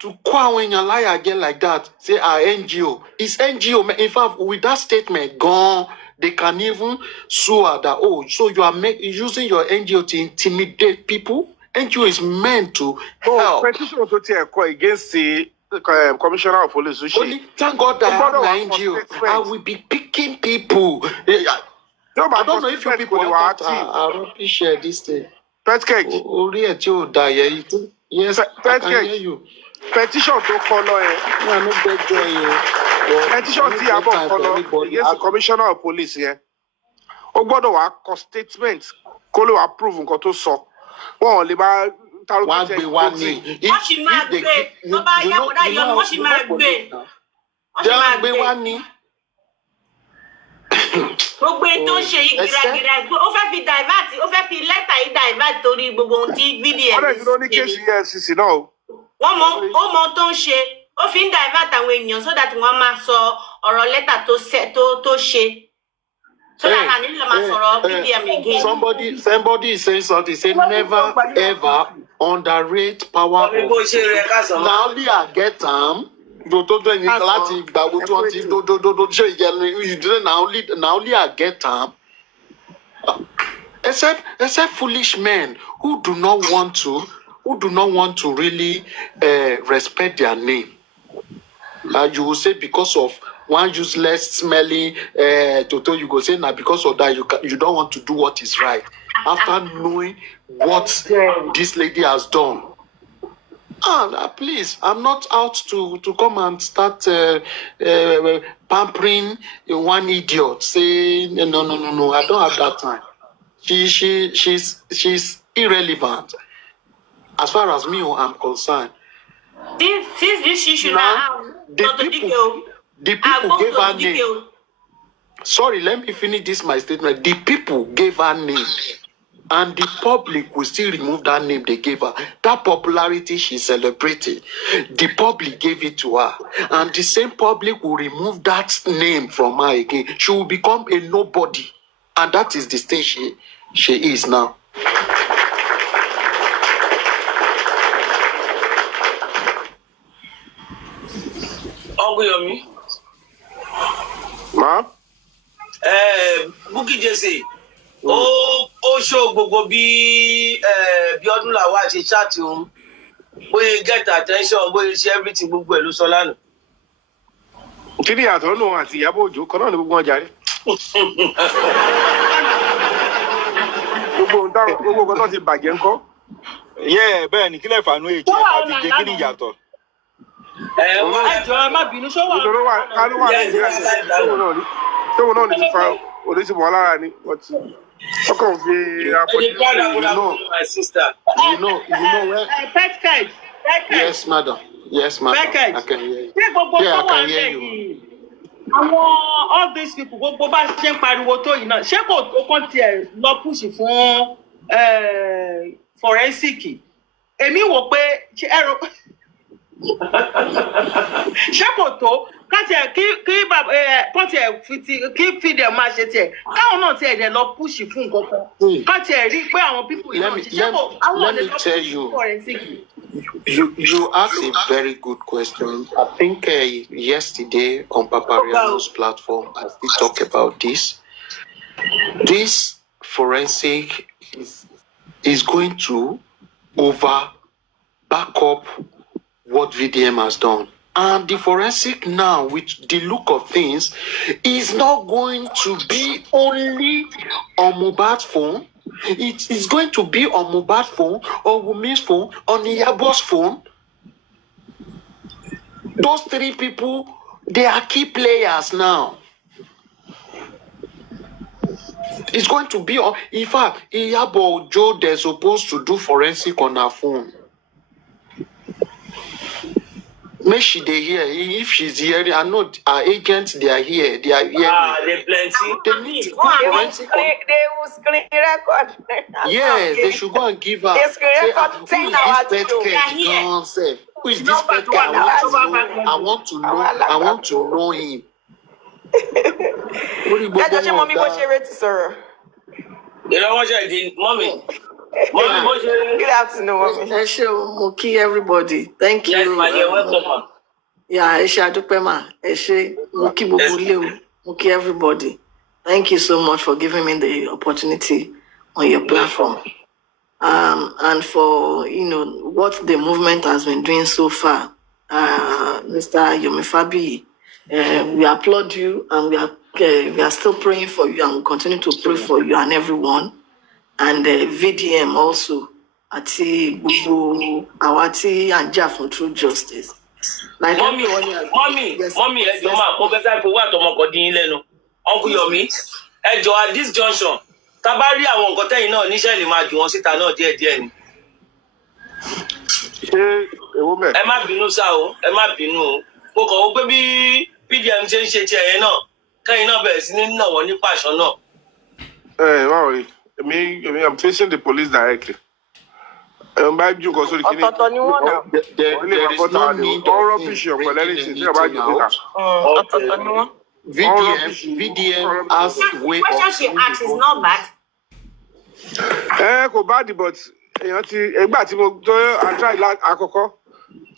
to call when you lie again like that. Say our NGO. It's NGO. In fact, with that statement gone, they can even sue her that, so you are using your NGO to intimidate people? NGO is meant to help. Petition to take against the Commissioner of Police. Only thank God that I have my NGO. I will be picking people. I don't know if you people want that. I don't share this thing. Pet cage. Yes, I can hear you. Petition to follow it. No beg you. Petition to about follow against the Commissioner of Police here. O gbọ́dọ̀ wá kọ statement kó lè wá prove nǹkan tó sọ. Wọ́n lè bá wọ́n gbé wá ní. Wọ́n sì máa gbé tó bá yá kó dá yọ wọ́n sì máa gbé. Wọ́n sì máa gbé. Gbogbo ètò ṣe yìí gíragíra ó fẹ́ fi divert ó fẹ́ fi lẹ́tà yìí divert torí gbogbo ohun tí VDM. Wọ́n lè dúró ní kéèsì EFCC náà o. Wọ́n mọ tó ń ṣe ó fi ń divert àwọn èèyàn so that wọ́n máa sọ ọ̀rọ̀ lẹ́tà tó ṣe. So that I need to VDM again. Somebody is saying something. Say never ever underrate power of people. Now only I get them. Now only I get them. Except foolish men who do not want to really respect their name. You will say because of one useless, smelly toto, you go say now because of that you don't want to do what is right. After knowing what this lady has done. Please, I'm not out to come and start pampering one idiot. Say no, I don't have that time. She's irrelevant. As far as me, I'm concerned. Since this issue now, the people gave her name. Sorry, let me finish this my statement. The people gave her name, and the public will still remove that name they gave her. That popularity she's celebrating, the public gave it to her, and the same public will remove that name from her again. She will become a nobody. And that is the stage she is now. Uncle Yomi. Ma? Bukky Jesse. Ó show gbogbo bí ọdún làwọn àti chat òun. Bóyá get attention, bóyá ṣe everything gbogbo ẹ̀ ló sọ lánàá. Kí ni ìyàtọ̀ nù àti Ìyábọ̀ Òjó kan náà ni gbogbo wọn jàre? Gbogbo nǹkan tó ti bàjẹ́ ńkọ́? Bẹ́ẹ̀ ni kílẹ̀ fàánú èjì ẹ̀ka ti jẹ́ kí ni ìyàtọ̀. Ẹjọ́ ẹ má bínú ṣó wà. Nítorí kálú wà ní ìgbà tóun náà ní ti fa oníṣìbọn lára ni. Ọkàn fi Petcage. Yes, madam. Yes, madam. Petcage. I can hear you. Ṣé gbogbo Yeah, tó I wà can hear lẹ́yìn? you. Àwọn all these people gbogbo bá ṣe ń pariwo tó yìí náà ṣé kò tó kàn tiẹ̀ lọ pùsì fún forensic? Èmi wò pé ẹ̀rọ ṣé kò tó kí fìdí máa ṣe tiẹ̀ káwọn náà tiẹ̀ dẹ̀ lọ pùsì fún nǹkan kan ká tiẹ̀ rí pé àwọn pípò yìí náà ṣiṣẹ́ kò àwọn ọ̀dẹ̀ lọ pùsì fún forensic. You asked a very good question. I think yesterday on Papariano's platform, I did talk about this. This forensic is going to back up what VDM has done. And the forensic now, with the look of things, is not going to be only on Mohbad's phone. It is going to be on Mohbad's phone, on Wumi's phone, on Iyabo's phone. Those three people, they are key players now. It's going to be on. In fact, Iyabo Joe, they're supposed to do forensic on her phone. Make she they hear. If she's hearing, I know our agents, they are here. They are here. They plenty. They need to do forensic on. They will screen record. Yes, they should go and give her. They screen Say, record 10 who hours is this ago. pet Who is this pet I want to know. I want to know him. Ẹjọ́ ṣé mọ́mí bó ṣe retí sọ̀rọ̀? Wọ́n ṣe di mọ́mí. Mọ́mí bó ṣe. Good afternoon, mọ́mí. Ẹ ṣé o, mo kí everybody. Thank you. Yes, my dear, welcome, ma. Yeah, ẹ ṣé àdúpẹ́ mà. Ẹ ṣé, mo kí gbogbo ilé o. Mo kí everybody. Thank you so much for giving me the opportunity on your platform. And for, what the movement has been doing so far. Mr. Yomi Fabiyi, we applaud you and we are still praying for you and we continue to pray for you and everyone. And VDM also, àti gbogbo àwa tí à ń jà fún true justice. Like Mommy, ẹ jọ̀ọ́ máa kó bẹ́sẹ̀ fowó àtọmọkọ dín in lẹ́nu. Uncle Yomi, ẹ jọ̀ọ́ at this junction, tá bá rí àwọn nǹkan tẹ́yìn náà níṣẹ́ lè máa jù wọ́n síta náà díẹ̀díẹ̀ ni. Ṣé èwo mẹ́? Ẹ má bínú sá o, ẹ má bínú o. Mo kàn wọ́n pé bí PDM ṣe ń ṣe tiẹ̀ yẹn náà, kẹ́yìn náà bẹ̀rẹ̀ sí ní nà wọ́n ní pàṣọ náà. Máa rí, I'm facing the police directly. Ọ̀tọ̀ọ̀tọ̀ ni wọ́n náà. There is no need of Ọ̀tọ̀ọ̀tọ̀ ni wọ́n. VDM has way The question she asked is not bad. Kò bá dì but èèyàn ti ẹgbà tí mo tó àtúráì àkọ́kọ́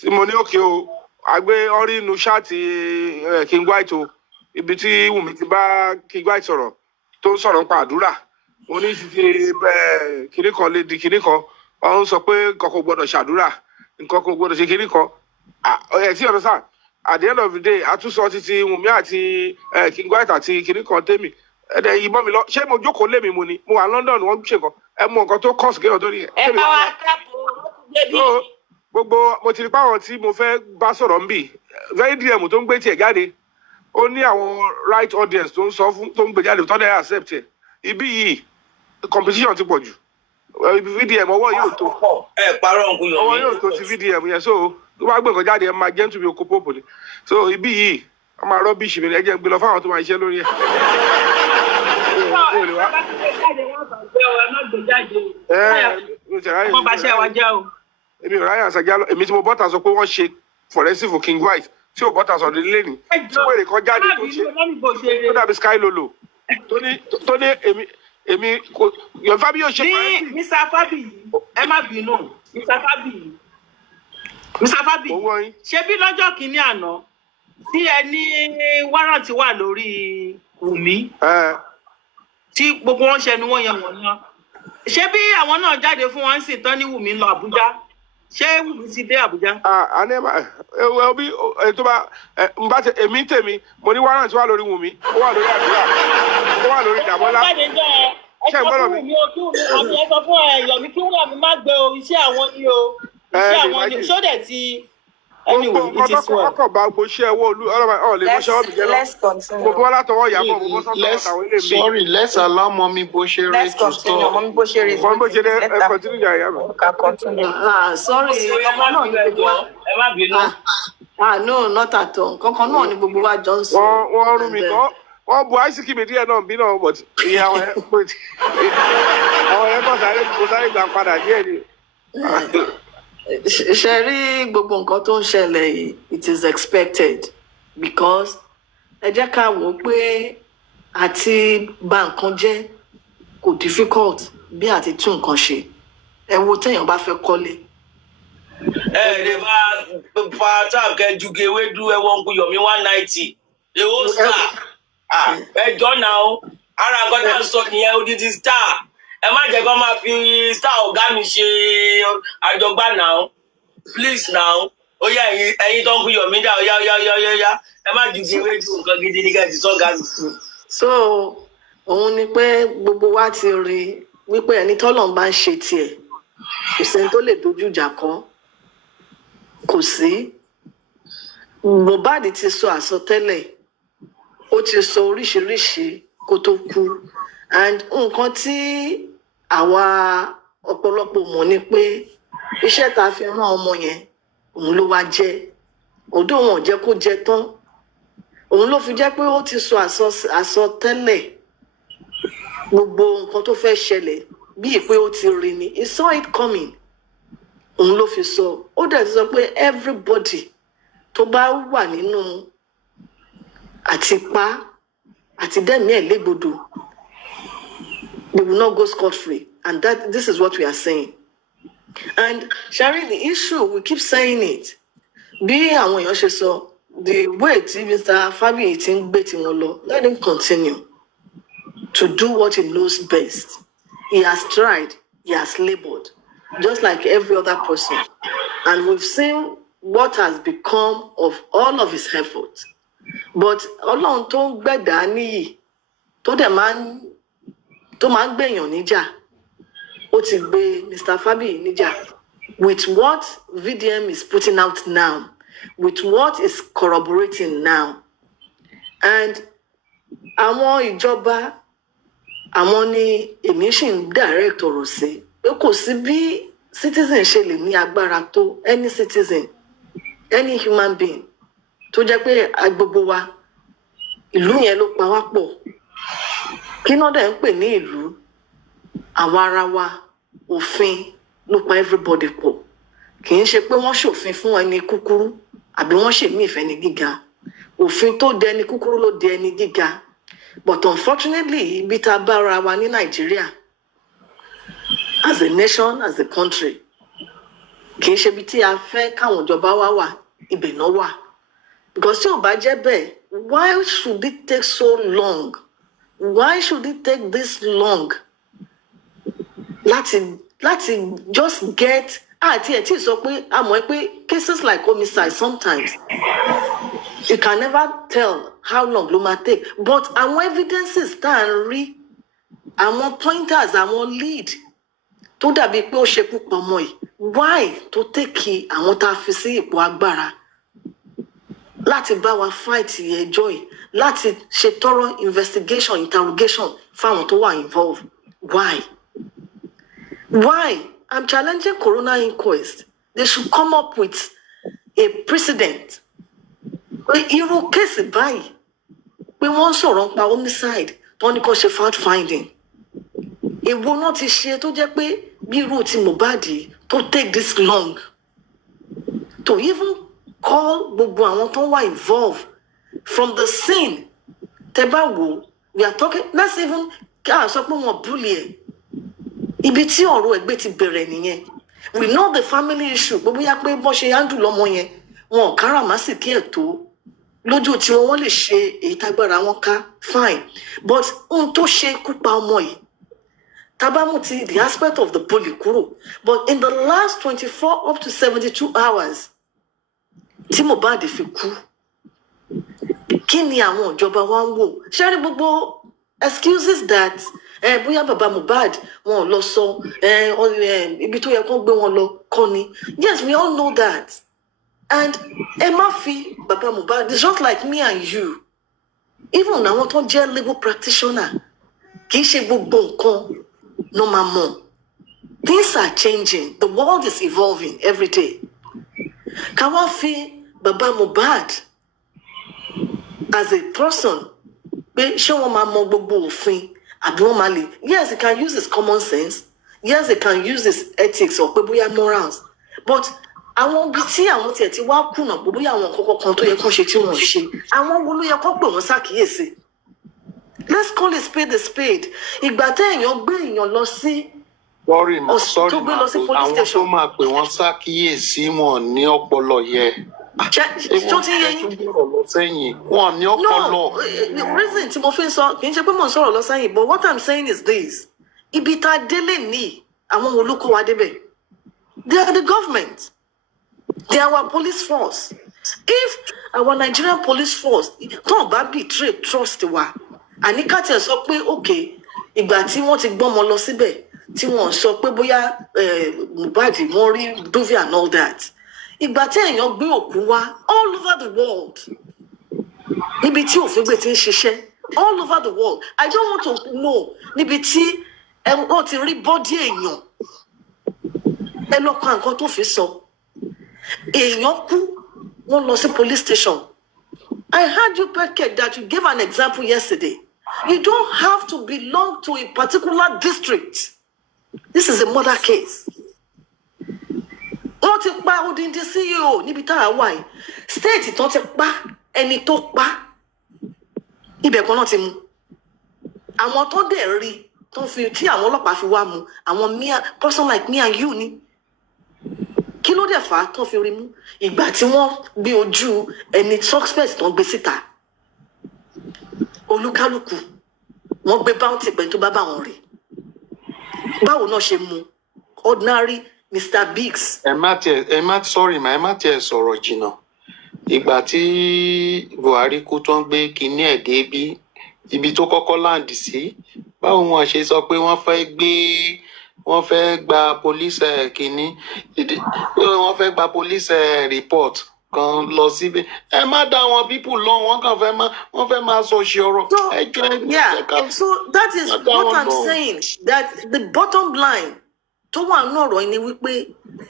tí mo ní òkè o àgbé ọrí inú ṣáàtì King White o ibi tí Wùmí ti bá King White sọ̀rọ̀ tó ń sọ̀rọ̀ nípa àdúrà mo ní ti kinní kan lè di kinní kan ọ ń sọ pé nǹkan kò gbọdọ̀ ṣàdúrà nǹkan kò gbọdọ̀ ṣe kinní kan tí ọ̀nà sáà at the end of the day àtúnṣọ títí Wùmí àti King White àti kinní kan tèmi ẹ̀dẹ̀ ìbọn mi lọ ṣé mo jókòó lé mi mu ni mo wà London wọ́n ṣe nǹkan ẹ mọ nǹkan tó kọ́ọ̀sì kéèyàn tó rí ẹ. Ẹ bá wa kápò gbogbo mo ti rí páwọn tí mo fẹ́ bá sọ̀rọ̀ ń bì very dm tó ń gbé tiẹ̀ jáde ó ní àwọn right audience tó ń sọ fún tó ń gbé jáde tó dẹ̀ accept ẹ̀ ibi yìí competition ti pọ̀ jù vdm ọwọ́ yóò tó parọ́ Uncle Yomi ọwọ́ yóò tó ti vdm yẹn so tó bá gbé nǹkan jáde ẹ máa jẹ́ nítorí oko popo ni so ibi yìí wọ́n máa rọ́bìṣì mi ẹ jẹ́ ń gbé lọ fáwọn tó máa ṣiṣẹ́ lórí ẹ̀. èmi ò ráyà àṣàjà lọ èmi tí mo bọ́tà sọ pé wọ́n ṣe forensic for King White tí ò bọ́tà sọ nílé ní tí wọ́n èrè kan jáde tó ṣe tó dàbí Sky Lolo tó ní èmi kò your Fabiyi ò ṣe ní Mr. Fabiyi ẹ má bínú Mr. Fabiyi ṣé bí lọ́jọ́ kìíní àná tí ẹ ní wáràntì wà lórí Wùmí tí gbogbo wọn ṣẹnu wọn yẹn wọ̀nyán ṣé bí àwọn náà jáde fún wọn sì tán ní Wùmí lọ Àbújá ṣé Wùmí ti dé Àbújá. bí ètò bá n bá èmi tèmi mo ní wáràntì wà lórí Wùmí ó wà lórí àdúrà ó wà lórí Dàmọ́lá. ṣé gbọ́dọ̀ mi. ẹ sọ fún Yomi kí wúrà mi má gbé o iṣẹ́ àwọn ni o iṣẹ́ àwọn ni ṣó dẹ̀ ti. Anyway, it is well. Let's continue. Sorry, let's allow Mommy Boshere to stop. Mommy Boshere is sorry. No, not at all. Kankan náà ni gbogbo wa jọ ń sọ. Wọ́n rún mi kọ́. Wọ́n bu àìsíkì mi díẹ̀ náà bí náà but ìyá wọn àwọn ẹ̀ kọ́ sáré gbà padà díẹ̀ ni. Ṣe rí gbogbo nǹkan tó ń ṣẹlẹ̀ yìí, it is expected because ẹ jẹ́ ká wò ó pé àti bà nǹkan jẹ́ kò difficult bí àti tún nǹkan ṣe. Ẹ wo téèyàn bá fẹ́ kọ́lé. Lè máa fa tap kẹjú ewédú ẹwọ́n kú Yomi 190 èwo star ẹjọ́ náà ara nǹkan tá à ń sọ nìyẹn odidi star. Ẹ má jẹ́ kó máa fi star ọ̀gá mi ṣe àjọgbá now please now ó yá ẹ̀yin tó ń kú Yomi dá ó yá ẹ má ju kí rédíò nǹkan gidi ní kẹ́ẹ̀tì sọ́gá mi. So òun ni pé gbogbo wa ti rí wípé ẹni tọ́lọ̀ bá ń ṣe tiẹ̀ kò sẹ́ni tó lè dojú ìjà kọ kò sí. Mohbad ti sọ àsọtẹ́lẹ̀ ó ti sọ oríṣiríṣi kó tó kú and nǹkan tí àwa ọ̀pọ̀lọpọ̀ mọ̀ ni pé iṣẹ́ tá a fi rán ọmọ yẹn òun ló wá jẹ́ ọ̀dọ̀ wọn ò jẹ́ kó jẹ tán òun ló fi jẹ́ pé ó ti sọ àsọtẹ́lẹ̀ gbogbo nǹkan tó fẹ́ ṣẹlẹ̀ bíi pé ó ti rí ni he saw it coming òun ló fi sọ ó dẹ̀ ti sọ pé everybody tó bá wà nínú àtipá àti dẹ́mi ẹ̀ légbodò they will not go scot-free and this is what we are saying. And Shari, the issue, we keep saying it. Bí àwọn èèyàn ṣe sọ, the way tí Mr. Fabiyi ti ń gbé tiwọn lọ, let him continue to do what he knows best. He has tried, he has labored, just like every other person. And we've seen what has become of all of his efforts. But Ọlọ́run tó ń gbẹ̀dá níyì, tó máa ń gbèyàn níjà, ó ti gbé Mr. Fabiyi níjà with what VDM is putting out now, with what is corroborating now. And àwọn ìjọba, àwọn ni èmi ṣì ń direct ọ̀rọ̀ sí pé kò sí bí citizen ṣe lè ní agbára tó any citizen, any human being tó jẹ́ pé gbogbo wa ìlú yẹn ló pa wá pọ̀. Kí náà dẹ̀ ń pè ní ìlú? Àwọn ara wa òfin ló pa everybody pọ̀. Kì í ṣe pé wọ́n ṣòfin fún ẹni kúkúrú àbí wọ́n ṣèmí ìfẹ́ ní gíga. Òfin tó dẹ ẹni kúkúrú ló dẹ ẹni gíga. But unfortunately, ibi tá a bá ara wa ní Nàìjíríà as a nation, as a country, kì í ṣe ibi tí a fẹ́ káwọn ìjọba wa wà, ibẹ̀ náà wà. Because tí ò bá jẹ́ bẹ́ẹ̀, why should it take so long? Why should it take this long? Láti just get àti ẹ̀ tí sọ pé a mọ̀ pé cases like homicide sometimes you can never tell how long ló máa take, but àwọn evidences tá à ń rí, àwọn pointers, àwọn lead tó dàbí pé ó ṣekú pa ọmọ yìí, why tó take àwọn tá a fi sí ipò agbára láti bá wa fight ẹjọ́ yìí, láti ṣe thorough investigation, interrogation fáwọn tó wà involved? Why? I'm challenging coroner inquest. They should come up with a precedent. Irú kéèsì báyìí pé wọ́n sọ̀rọ̀ nípa homicide tó ní kó ṣe fact finding. Èwo náà ti ṣe tó jẹ́ pé bí irú ti Mohbad tó take this long to even call gbogbo àwọn tó wà involved from the scene. Tẹ́ bá wò we are talking, let's even sọ pé wọn bully ẹ. Ibi tí ọ̀rọ̀ ẹgbẹ́ ti bẹ̀rẹ̀ nìyẹn. We know the family issue, but bóyá pé bó ṣe handle lọ́mọ yẹn, wọn káràmásìkí ẹ̀ tó. Lójú tí wọ́n lè ṣe èyí tágbára wọn ká, fine. But ohun tó ṣe ikú pa ọmọ yìí, tabamu ti the aspect of the bully kúrò. But in the last 24 up to 72 hours, tí Mohbad fi kú, kí ni àwọn ìjọba wa ń wò? Ṣé rí gbogbo excuses that bóyá bàbá Mohbad wọn ò lọ sọ ibi tó yẹ kó gbé wọn lọ kọ́ ni. Yes, we all know that. And ẹ má fi bàbá Mohbad, it's just like me and you. Even àwọn tó jẹ́ legal practitioner, kì í ṣe gbogbo nǹkan no máa mọ̀. Things are changing. The world is evolving every day. Ká wá fi bàbá Mohbad as a person pé ṣé wọ́n máa mọ gbogbo òfin àbí wọ́n máa lè. Yes, he can use his common sense. Yes, he can use his ethics or pé bóyá morals. But àwọn ibi tí àwọn tiẹ̀ ti wá kùnà pé bóyá àwọn kọ́kọ́ kan tó yẹ kó ṣe tí wọ́n ṣe. Àwọn wo ló yẹ kó pè wọ́n ṣàkíyèsí? Let's call a spade a spade. Ìgbà tẹ́ èèyàn gbé èèyàn lọ sí sorry ma àwọn tó máa pè wọ́n ṣàkíyèsí wọn ní ọpọlọ yẹ. Tó ti yẹ yín. Wọn ní ọpọlọ. No, the reason tí mo fi ń sọ kì í ṣe pé mo ń sọ̀rọ̀ lọ sẹ́yìn, but what I'm saying is this. Ibi tá a délé ní àwọn olùkọ́ wa débẹ̀. They are the government. They are our police force. If our Nigerian police force don't betray trust wa, àní ká tiẹ̀ sọ pé okay, ìgbà tí wọ́n ti gbọ́mọ lọ síbẹ̀, tí wọ́n sọ pé bóyá Mohbad wọ́n rí Duvia and all that. Ìgbà tí èèyàn gbé òkú wá all over the world. Níbi tí òfin gbé ti ń ṣiṣẹ́ all over the world. I don't want to know níbi tí wọ́n ti rí bọ́dí èèyàn. Ẹ lọ pa nǹkan tó fi sọ. Èèyàn kú, wọ́n lọ sí police station. I heard you, Peke, that you gave an example yesterday. You don't have to belong to a particular district. This is a murder case. Wọ́n ti pa odindi CEO níbi tá a wà yìí. State tó ti pa ẹni tó pa. Ibẹ̀ kan náà ti mú. Àwọn tó dẹ̀ rí tó fi tí àwọn ọlọ́pàá fi wá mú. Àwọn person like me and you ni. Kí ló dẹ̀ fà á tó fi rí mú? Ìgbà tí wọ́n gbé ojú ẹni suspect tó ń gbé síta. Olúkálùkù wọ́n gbé bounty pẹ̀lú tó bá bá wọn rí. Báwo náà ṣe mú? Ordinary Mr. Biggs. Ẹ má tiẹ̀ sọ̀rọ̀ jìnnà. Ìgbà tí Buhari kú tó ń gbé kinní ẹ̀ débí, ibi tó kọ́kọ́ láǹdì sí, báwo wọn ṣe sọ pé wọ́n fẹ́ gba police kinní, wọ́n fẹ́ gba police report kan lọ síbẹ̀. Ẹ má dá wọn people lọ, wọ́n fẹ́ máa sọ ṣe ọ̀rọ̀. So that is what I'm saying, that the bottom line tó wà nínú ọ̀rọ̀ yìí ni wípé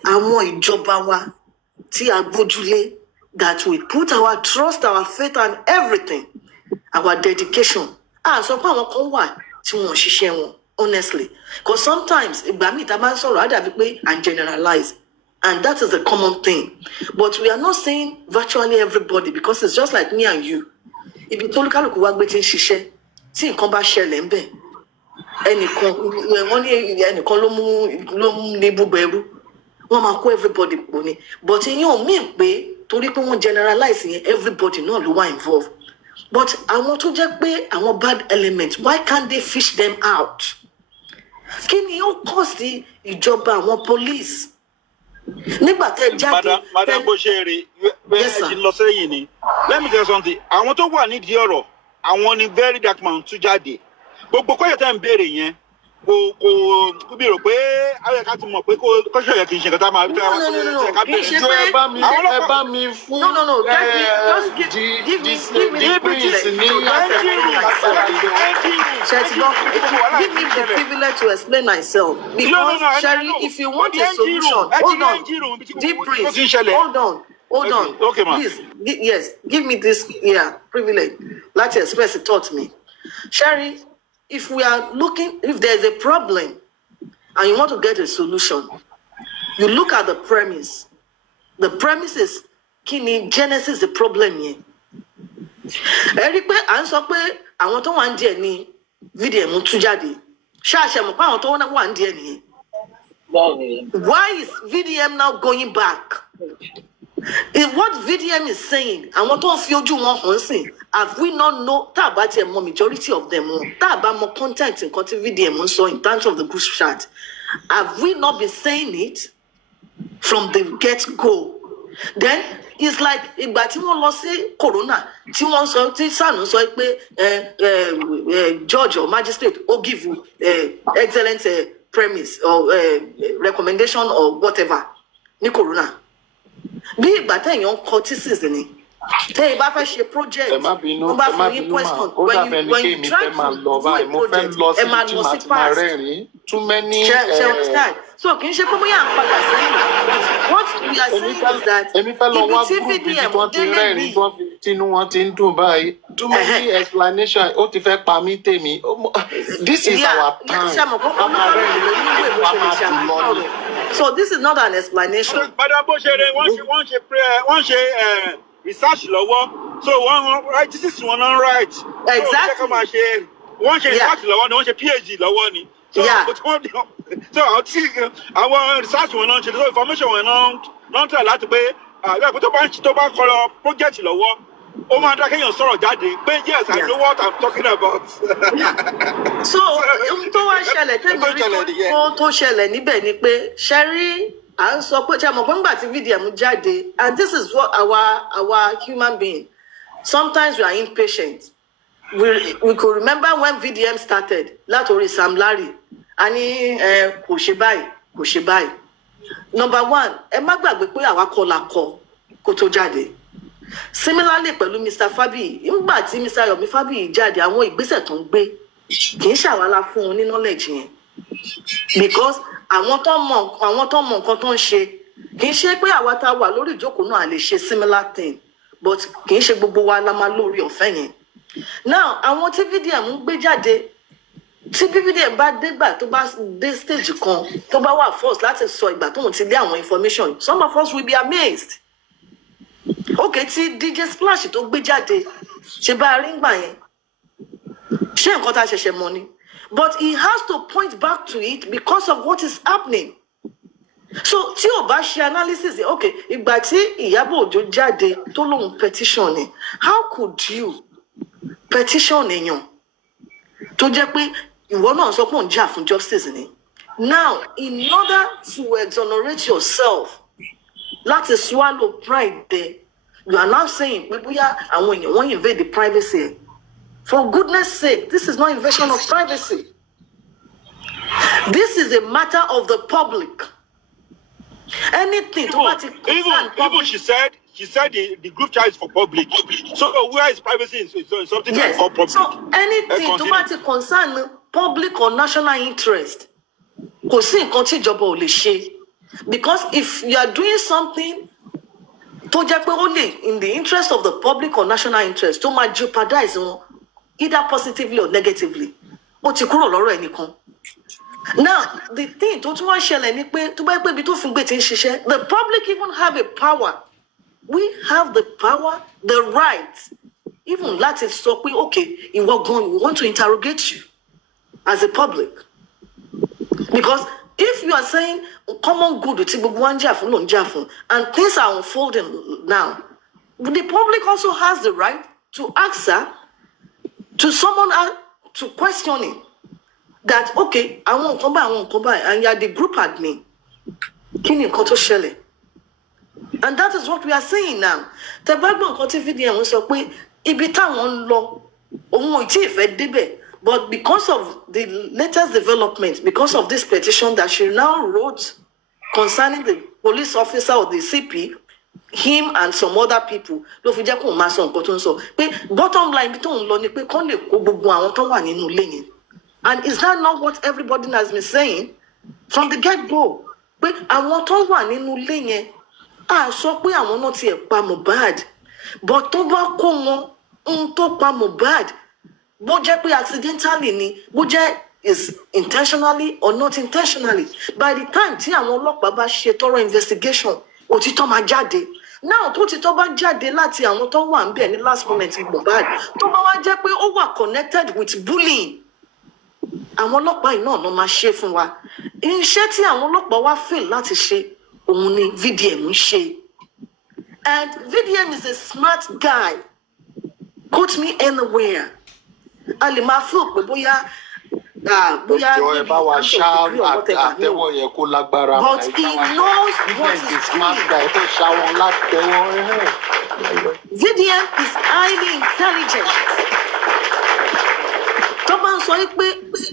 àwọn ìjọba wa tí a gbójúlé, that we put our trust, our faith and everything, our dedication. Sọ pé àwọn kan wà tí wọ́n ṣiṣẹ́ wọn, honestly. Because sometimes ìgbà míì tá a bá ń sọ̀rọ̀ á dàbí pé and generalize. And that is a common thing. But we are not saying virtually everybody, because it's just like me and you. Ibi tó olúkálùkù wá gbé tí ń ṣiṣẹ́, tí nǹkan bá ṣẹlẹ̀ ń bẹ̀, ẹnìkan ló mú ní gbogbo ẹrú, wọ́n máa kó everybody pọ̀ ni. But ìyẹn ò mean pé torí pé wọ́n generalize yẹn everybody náà ló wà involved. But àwọn tó jẹ́ pé àwọn bad elements, why can't they fish them out? Kí ni ó cost ìjọba àwọn police? Nígbà tẹ́ jáde. Madam bó ṣe rí bẹ́ẹ̀ ti lọ sẹ́yìn ni. Let me tell you something. Àwọn tó wà nídìí ọ̀rọ̀, àwọn ni very dark man tún jáde. Gbogbo kọ́yọ̀ tẹ́ ń béèrè yẹn kò bí rò pé àwọn ẹ̀ka ti mọ̀ pé kọ́ṣọ̀ yẹ kì í ṣe nǹkan tá a máa tẹ́ wá ká béèrè. Ìjọ ẹ bá mi fún Give me the privilege to explain myself. Because, Sherry, if you want a solution, hold on. Deep breath. Hold on. Okay, ma'am. Please, yes, give me this privilege. Let's express it taught me. Sherry, if there's a problem and you want to get a solution, you look at the premise. The premise is, kí ni genesis the problem here? ẹ rí pé à ń sọ pé àwọn tó wà ń díẹ̀ ní VDM tú jáde ṣáàṣẹ mọ̀ pé àwọn tó wà ń díẹ̀ nìyẹn. Why is VDM now going back? What VDM is saying, àwọn tó ń fi ojú wọn hàn sìn, have we not know tá a bá tiẹ̀ mọ̀ majority of them wọn tá a bá mọ̀ content nǹkan tí VDM ń sọ in terms of the group chat, have we not been saying it from the get-go? Then it's like ìgbà tí wọ́n lọ sí corona tí wọ́n sọ tí sànù sọ pé judge or magistrate ó give you excellent premise or recommendation or whatever ní corona bí ìgbà téèyàn kọ thesis ni tẹ́ ẹ bá fẹ́ ṣe project wọ́n bá fún yín question when you try to do a project ẹ máa lọ sí past ṣe understand so kì í ṣe pé bóyá à ń padà sẹ́yìn what we are saying is that ibi tí VDM délé ní tinú wọn ti ń dùn báyìí too many explanation ó ti fẹ́ pa mí tèmi this is our time so this is not an explanation. Madam Boshere, wọ́n ṣe research lọ́wọ́ so wọ́n write thesis wọn náà write. Exactly. Wọ́n ṣe research lọ́wọ́ ni wọ́n ṣe PhD lọ́wọ́ ni. So àwọn research wọn náà ṣe so information wọn náà tẹ̀ láti pé tó bá kọ́ project lọ́wọ́ ó máa dá kéèyàn sọ̀rọ̀ jáde pé yes I know what I'm talking about. So ohun tó wá ṣẹlẹ̀ tẹ́lẹ̀ rí tó ṣẹlẹ̀ níbẹ̀ ni pé ṣẹ́rí à ń sọ pé ṣe mọ̀ pé ńgbà tí VDM jáde and this is what our human being sometimes we are impatient. We could remember when VDM started látòrí Sam Larry a ní kò ṣe báyìí number one ẹ má gbàgbé pé àwa kọ́ la kọ́ kó tó jáde similarly pẹ̀lú Mr. Fabiyi nígbà tí Mr. Yomi Fabiyi jáde àwọn ìgbésẹ̀ tó ń gbé kì í ṣàwálà fún un ní knowledge yẹn because àwọn tó mọ nǹkan tó ń ṣe kì í ṣe pé àwa tá a wà lórí ìjókòó náà lè ṣe similar thing but kì í ṣe gbogbo wa la máa lórí ọ̀fẹ́ yẹn now àwọn tí VDM ń gbé jáde tí VDM bá dégbà tó bá dé stage kan tó bá wà force láti sọ ìgbà tóun ti lé àwọn information some of us will be amazed okay tí DJ Splash tó gbé jáde ṣe bá a rí ngbà yẹn ṣé nǹkan tá a ṣẹ̀ṣẹ̀ mọ̀ ni but he has to point back to it because of what is happening so tí o bá ṣe analysis okay ìgbà tí Ìyábọ̀ Òjó jáde tó lóun petition ni how could you petition èèyàn tó jẹ́ pé ìwọ náà sọ pé òun jà fún justice ni now in order to exonerate yourself láti swallow pride there you are now saying pé bóyá àwọn èèyàn wọ́n invade the privacy for goodness sake this is not invasion of privacy this is a matter of the public anything tó bá ti concern public. Even she said the group chat is for public so where is privacy is something that's called public. So anything tó bá ti concern public or national interest kò sí nǹkan tí ìjọba ò lè ṣe because if you are doing something tó jẹ́ pé ó lè in the interest of the public or national interest tó máa jeopardize wọn either positively or negatively ó ti kúrò lọ́rọ̀ ẹnìkan. Now the thing tó tún wá ṣẹlẹ̀ ni pé tó bá yẹ pé ibi tó fún gbé ti ń ṣiṣẹ́ the public even have a power we have the power the right even láti sọ pé okay ìwọ gan we want to interrogate you as a public because if you are saying common good tí gbogbo wa ń jà fún ló ń jà fún and things are unfolding now the public also has the right to answer to someone to questioning that okay àwọn nǹkan báyìí and you are the group admin kí ni nǹkan tó ṣẹlẹ̀ and that is what we are saying now tẹ́ bá gbọ́ nǹkan tí VDM sọ pé ibi táwọn ń lọ òun ò tí ì fẹ́ débẹ̀ but because of the latest development because of this petition that she now wrote concerning the police officer or the CP him and some other people ló fi jẹ́ kó máa sọ nǹkan tó ń sọ pé bottom line bí tóun lọ ni pé kán lè kó gbogbo àwọn tó wà nínú ilé yẹn and is that not what everybody has been saying from the get-go pé àwọn tó wà nínú ilé yẹn a sọ pé àwọn náà tiẹ̀ pa Mohbad but tó bá kó wọn ń tó pa Mohbad bó jẹ́ pé accidentally ni bó jẹ́ is intentionally or not intentionally by the time tí àwọn ọlọ́pàá bá ṣe thorough investigation òtítọ́ máa jáde Now tó ti tó bá jáde láti àwọn tó wà níbẹ̀ ní last moment Mohbad tó bá wá jẹ́ pé ó wà connected with bullying àwọn ọlọ́pàá yìí náà ló máa ṣe fún wa iṣẹ́ tí àwọn ọlọ́pàá wá fail láti ṣe òun ni VDM ń ṣe and VDM is a smart guy put me anywhere a lè máa feel pé bóyá ẹ bá wa ṣá àtẹ́wọ́ yẹ kó lágbára but he knows what is smart guy tó ṣá wọn látẹ́wọ́ VDM is highly intelligent tó bá ń sọ pé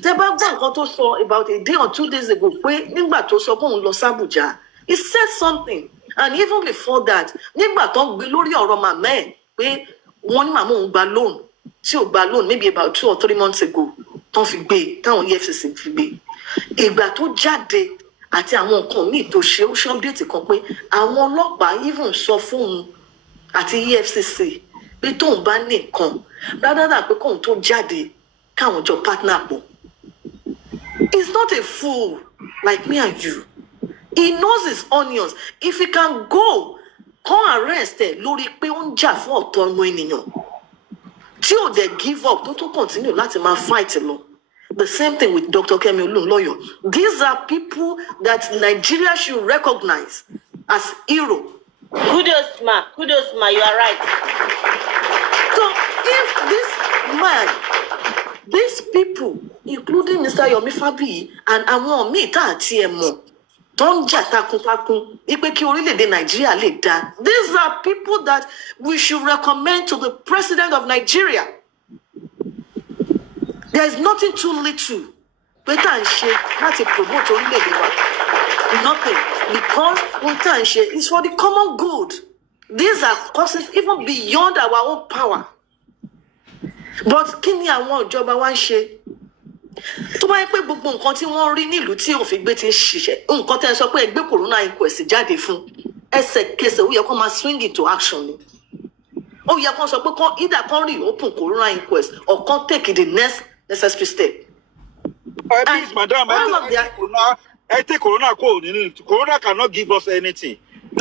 tẹ́ bá gbọ́ nǹkan tó sọ about a day or 2 days ago pé nígbà tó sọ pé òun lọ s'Abuja he said something and even before that nígbà tó ń gbé lórí ọ̀rọ̀ màmá ẹ̀ pé wọ́n ní màmá òun gba loan tí ò gba loan maybe about 2 or 3 months ago tán fi gbé táwọn EFCC fi gbé ìgbà tó jáde àti àwọn nǹkan míì tó ṣe ó ṣe update kan pé àwọn ọlọ́pàá even sọ fóun àti EFCC pé tóun bá ní nǹkan rádádà pé kóun tó jáde káwọn jọ partner pọ̀ he's not a fool like me and you he knows his onions if he can go come arrest ẹ lórí pé ó ń jà fún ọ̀tọ̀ ọmọ ènìyàn tí ò dẹ̀ give up tó tún continue láti máa fight lọ the same thing with Dr. Kemi Olunloyo these are people that Nigeria should recognize as hero. Kudos ma, you are right. So if this man these people including Mr. Yomi Fabiyi and àwọn míì tá àti ẹ̀ mọ̀ tó ń jà takuntakun wípé kí orílẹ̀-èdè Nàìjíríà lè dá these are people that we should recommend to the president of Nigeria. There is nothing too little pé tá à ń ṣe láti promote orílẹ̀-èdè wa nothing because ohun tá à ń ṣe is for the common good these are causes even beyond our own power but kí ni àwọn ìjọba wa ń ṣe tó bá yẹ pé gbogbo nǹkan tí wọ́n rí nílùú tí òfin gbé ti ń ṣiṣẹ́ nǹkan tẹ́ ẹ sọ pé ẹgbẹ́ corona inquest jáde fún ẹsẹ̀kẹsẹ̀ ó yẹ kó máa swing into action ni ó yẹ kó sọ pé kán either kán reopen corona inquest or kán take the next necessary step. Please, madam, I think corona cannot give us anything.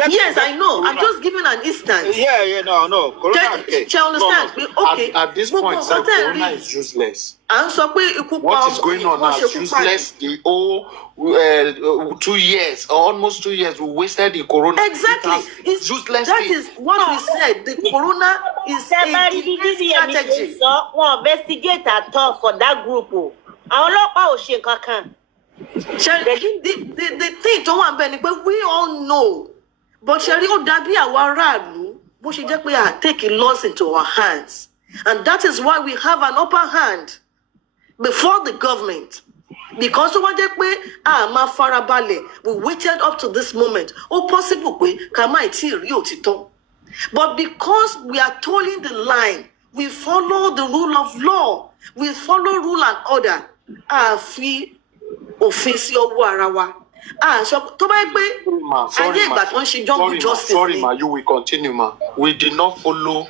Yes, I know. I'm just giving an instance. No. Corona, okay. She understands. Okay. At this point, corona is useless. What is going on now is useless. The whole 2 years, or almost 2 years, we wasted the corona. Exactly. It's useless. That is what we said. The corona is a strategy. Wọ́n investigate at all for that group. Àwọn ọlọ́pàá ò ṣe kankan. The thing tó wà ń bẹ̀ ni pé we all know. But ṣẹ́rí ó dàbí àwọn aráàlú bó ṣe jẹ́ pé I take laws into our hands. And that is why we have an upper hand before the government. Because ó wá jẹ́ pé a máa farabalẹ̀ we waited up to this moment. Ó possible pé ká má tí ì rí òtítọ́. But because we are towing the line, we follow the rule of law. We follow rule and order. A fi òfin sí ọwọ́ ara wa. Tó bá yẹ pé ayé ìgbà tó ń ṣe jungle justice ni. Sorry ma, you will continue ma. We did not follow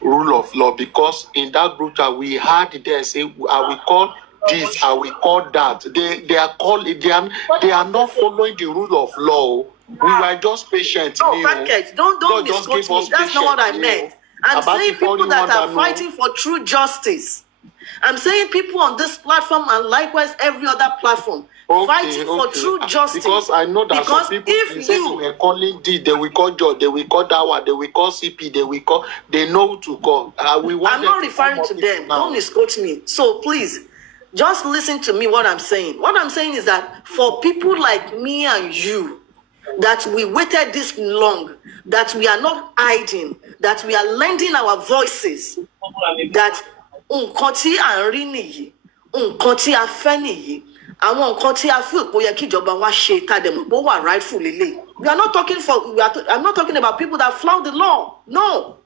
rule of law because in that group that we had there say I will call this, I will call that. They are not following the rule of law. We were just patient. No, package. Don't misquote me. That's not what I meant. I'm saying people that are fighting for true justice. I'm saying people on this platform and likewise every other platform fighting for true justice. Because I know that because some people they were calling D, they will call George, they will call that one, they will call CP, they know who to call. I'm not referring to them. Don't misquote me. So please, just listen to me what I'm saying. What I'm saying is that for people like me and you, that we waited this long, that we are not hiding, that we are lending our voices, that nǹkan tí à ń rí nìyí, nǹkan tí a fẹ́ nìyí, àwọn nǹkan tí a feel pé ó yẹ kí ìjọba wa ṣe tàdémọ̀ pé ó wà rightful lélẹ̀. I'm not talking about people that flout the law. No.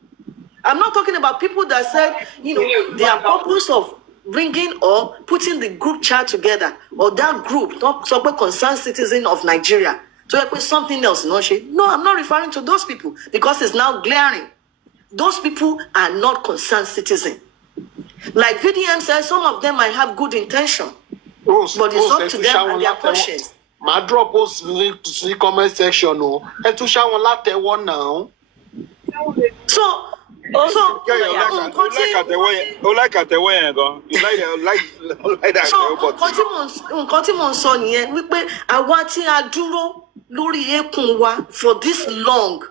I'm not talking about people that said, their purpose of bringing or putting the group chat together or that group, not so concerned citizen of Nigeria, so something else. No, I'm not referring to those people because it's now glaring. Those people are not concerned citizens. Like VDM says, some of them might have good intention, but it's up to them and their conscience. My drop post in the comment section. To show one latte one now. So nǹkan tí mò ń sọ nìyẹn wípé àwa tí a dúró lórí eékún wa for this long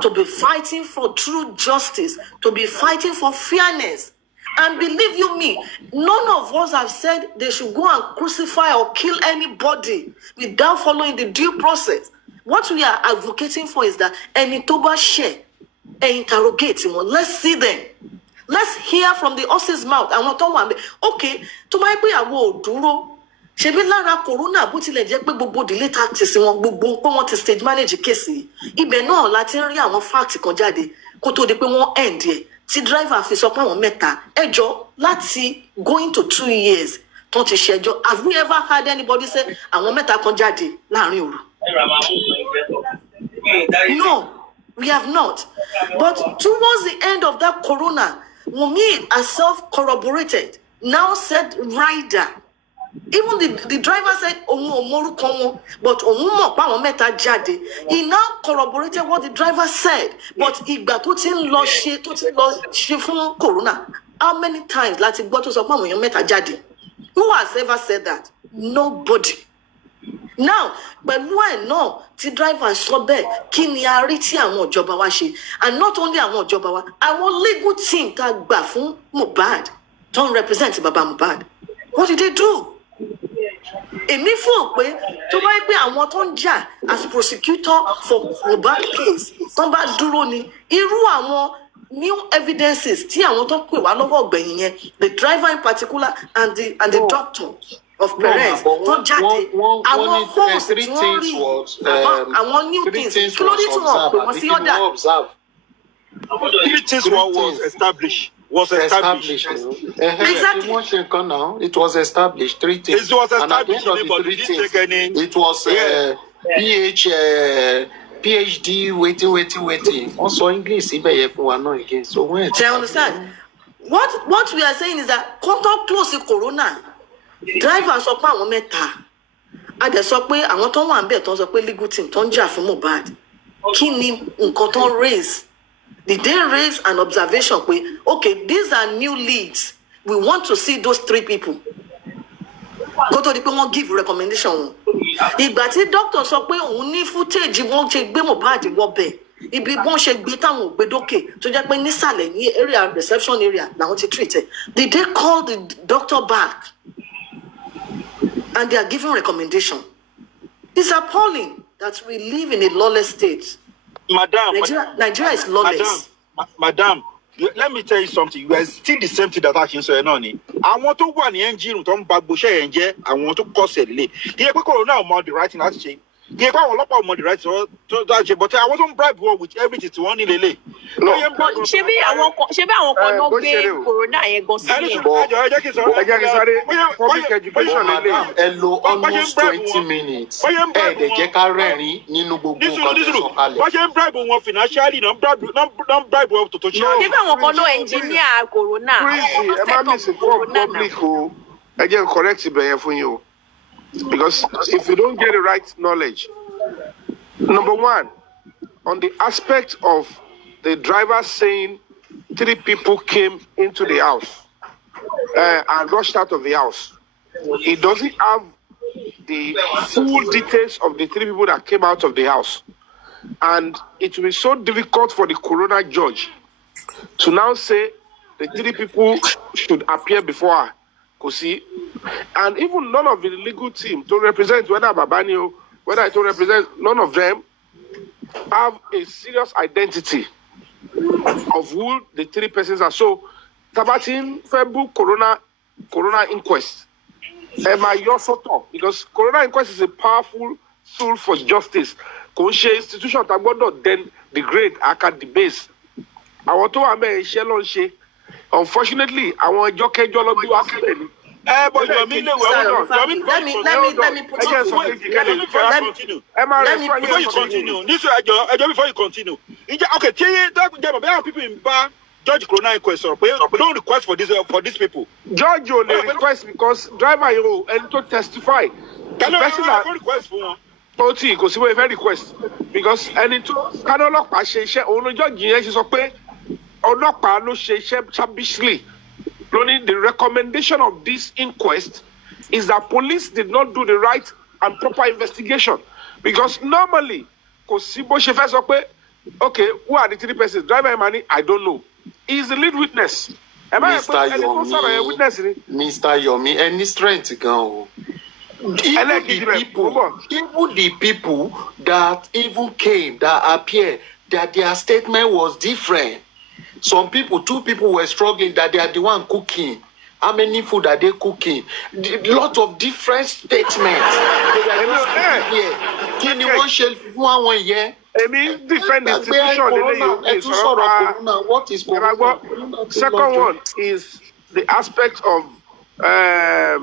to be fighting for true justice, to be fighting for fairness. And believe you me, none of us have said they should go and crucify or kill anybody without following the due process. What we are advocating for is that any toba share and interrogate him. Let's see them. Let's hear from the horse's mouth. I want to okay, to my be a word, duro. Ṣebí lára corona bó tilẹ̀ jẹ́ pé gbogbo delay tactics wọn gbogbo pé wọ́n ti stage manage case yìí ibẹ̀ náà láti ń rí àwọn fact kan jáde kó tó di pé wọ́n end ẹ̀ tí driver fi sọ pé àwọn mẹ́ta ẹjọ́ láti going to 2 years tó ti ṣẹjọ́. Have we ever heard anybody say àwọn mẹ́ta kan jáde láàrin òru? No, we have not. But towards the end of that corona, Wunmi herself corroborated, now said rider. Even the driver said, but he now corroborated what the driver said. But ìgbà tó ti ń lọ ṣe fún corona, how many times láti gbọ́ tó sọ pé àwọn èèyàn mẹ́ta jáde? Who has ever said that? Nobody. Now, pẹ̀lú ẹ̀ náà tí driver sọ bẹ́ẹ̀ kí ni a rí tí àwọn ìjọba wa ṣe? And not only àwọn ìjọba wa, àwọn legal team tá a gbà fún Mohbad tó ń represent baba Mohbad. What did they do? Èmi fò pé tó bá yẹ pé àwọn tó ń jà as prosecutor for Mohbad case tó bá dúró ni irú àwọn new evidences tí àwọn tó pè wá lọ́wọ́ ọ̀gbẹ̀yìn yẹn, the driver in particular and the doctor of Perez tó jáde àwọn host tí wọ́n rí àwọn new things kí ló dé tí wọ́n pè wọ́n sí ọ̀dà. 3 things was established. Exactly. It was established. 3 things. It was established. And at the end of the 3 things, it was PhD waiting. Also English, again. So when do you understand? What we are saying is that contact close to corona. Drivers sọ pé àwọn mẹ́ta. A dẹ̀ sọ pé àwọn tó wà ńbẹ̀ tó sọ pé legal team tó ń jà fún Mohbad. Kí ni nǹkan tó ń raise? Did they raise an observation? Okay, these are new leads. We want to see those 3 people. Go to the people give recommendation. Ìgbà tí doctor sọ pé òun ní footage wọ́n ṣe gbé Mohbad wọ́bẹ̀. Ibi wọ́n ṣe gbé táwọn ògbé dókè tó jẹ́ pé nísàlẹ̀ ní area reception area làwọn ti treat ẹ̀. Did they call the doctor back? And they are giving recommendation. It's appalling that we live in a lawless state. Madam, Nigeria is lawless. Madam, let me tell you something. You are still the same thing that I can say. I want to go on the engine to Bagbush and I want to cause it. Here we go now on the writing as change. Here we go on the right to that, but I wasn't bribe with everything to one in the lay. Ṣebí àwọn kan ló gbé corona yẹn gan sílẹ̀. Public education hello, almost 20 minutes. They jẹ́ ká rẹ́rìn nínú gbogbo nǹkan tó sọ kalẹ̀. Wọ́n ṣe ń bribe wọn financially, non bribe wọn to Ṣebí àwọn kan ló engineer corona. Ẹ má misinform public o. Ẹ jẹ́ correct ibẹ̀ yẹn fún yín o. Because if you don't get the right knowledge, number one, on the aspect of the driver saying 3 people came into the house and rushed out of the house, it doesn't have the full details of the 3 people that came out of the house. And it will be so difficult for the coroner judge to now say the 3 people should appear before her. And even none of the legal team to represent whether Babani, whether to represent, none of them have a serious identity of who the 3 persons are. So, Tabatin Febu Corona inquest. Because Corona inquest is a powerful tool for justice. Konshe institution Tabodo then degrade aka the base. I want to amend Shelon. Unfortunately, I want to get your lobby. But let me put before you continue. Okay, people in bar judge corona inquest don't request for these people. Judge only request because driver and to testify. Can I request for one? Oti kò sí bóyá fẹ́ request because ẹni tó kánú ọlọ́pàá ṣe iṣẹ́ òun lójọ́ jìyẹn ṣe sọ pé ọlọ́pàá ló ṣe iṣẹ́ shabishly lóní the recommendation of this inquest is that police did not do the right and proper investigation because normally kò sí bó ṣe fẹ́ sọ pé okay who are the 3 persons driver Emani I don't know he is the lead witness. Mr. Yomi, Mr. Yomi, any strength gan. Even the people that even came, that appeared, that their statement was different. Some people, 2 people were struggling that they are the one cooking. How many food are they cooking? Lot of different statements. Can you share one year? Different institution. What is corona? Second one is the aspect of I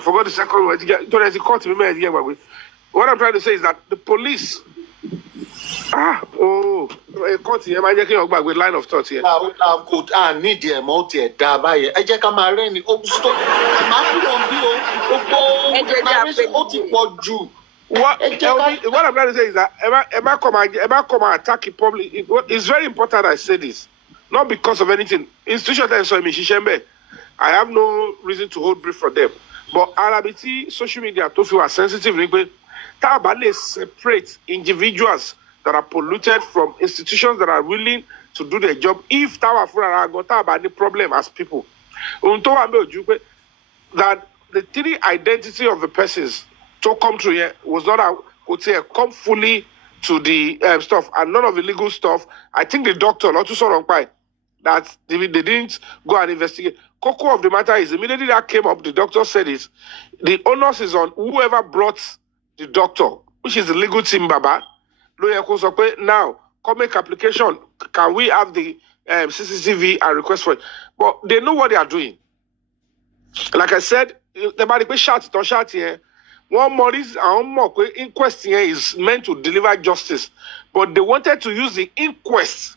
forgot the second one. What I'm trying to say is that the police court here, man, you with line of thought here. I need the amount here. I just come around. What I'm trying to say is that Emma come and attack it publicly. It's very important I say this. Not because of anything. Institution that saw me, I have no reason to hold brief for them. But RBT, social media, to feel sensitive, Tabale separate individuals that are polluted from institutions that are willing to do their job. If Tawa Fura got about the problem as people, that the 3 identity of the persons to come through here was not come fully to the stuff and none of the legal stuff. I think the doctor not to sort of that they didn't go and investigate. Cocoa of the matter is immediately that came up, the doctor said it. The onus is on whoever brought the doctor, which is the legal team, Baba. Now, come make application. Can we have the CCTV and request for it? But they know what they are doing. Like I said, the body shot here. One more is inquest here is meant to deliver justice, but they wanted to use the inquest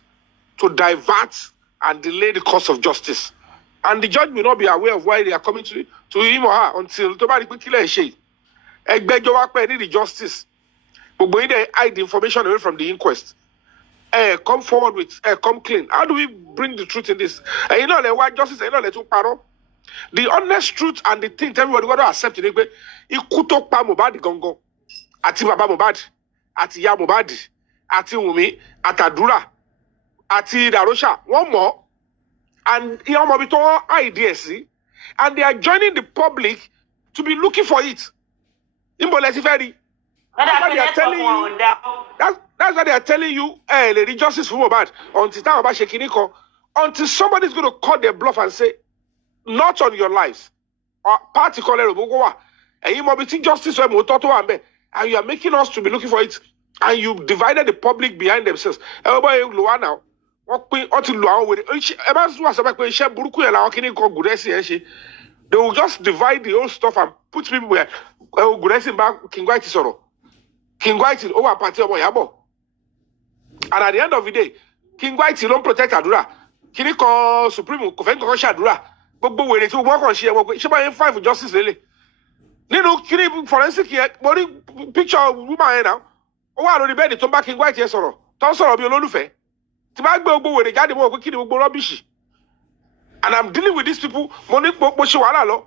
to divert and delay the course of justice. And the judge will not be aware of why they are coming to him or her until the justice. But when they hide the information away from the inquest, come forward with, come clean. How do we bring the truth in this? And you know, why justice, you know, the honest truth and the thing everybody got to accept it. Ikuto pa Mohbad gongo, ati baba Mohbad, ati ya Mohbad, ati Wunmi, atadura, ati Darosha, one more, and Iyamobito ideas, and they are joining the public to be looking for it. That's why they are telling you. That's why they are telling you, the justice for Mohbad until somebody's going to call their bluff and say, not on your lives. Particularly, and you might be justice and you are making us to be looking for it, and you divided the public behind themselves. Everybody now. They will just divide the whole stuff and put people where King White is King White is over party of Yabo. And at the end of the day, King White don't protect Adura. Kiniko Supreme Kofenko Shadura. But when to work on she fight for justice really. Nino Kini forensic body picture of woman now. Oh, I don't bed to back King White yes or Tonson of your Lolufe. Timagbo with the garden work with rubbish. And I'm dealing with these people, money Moshiwala.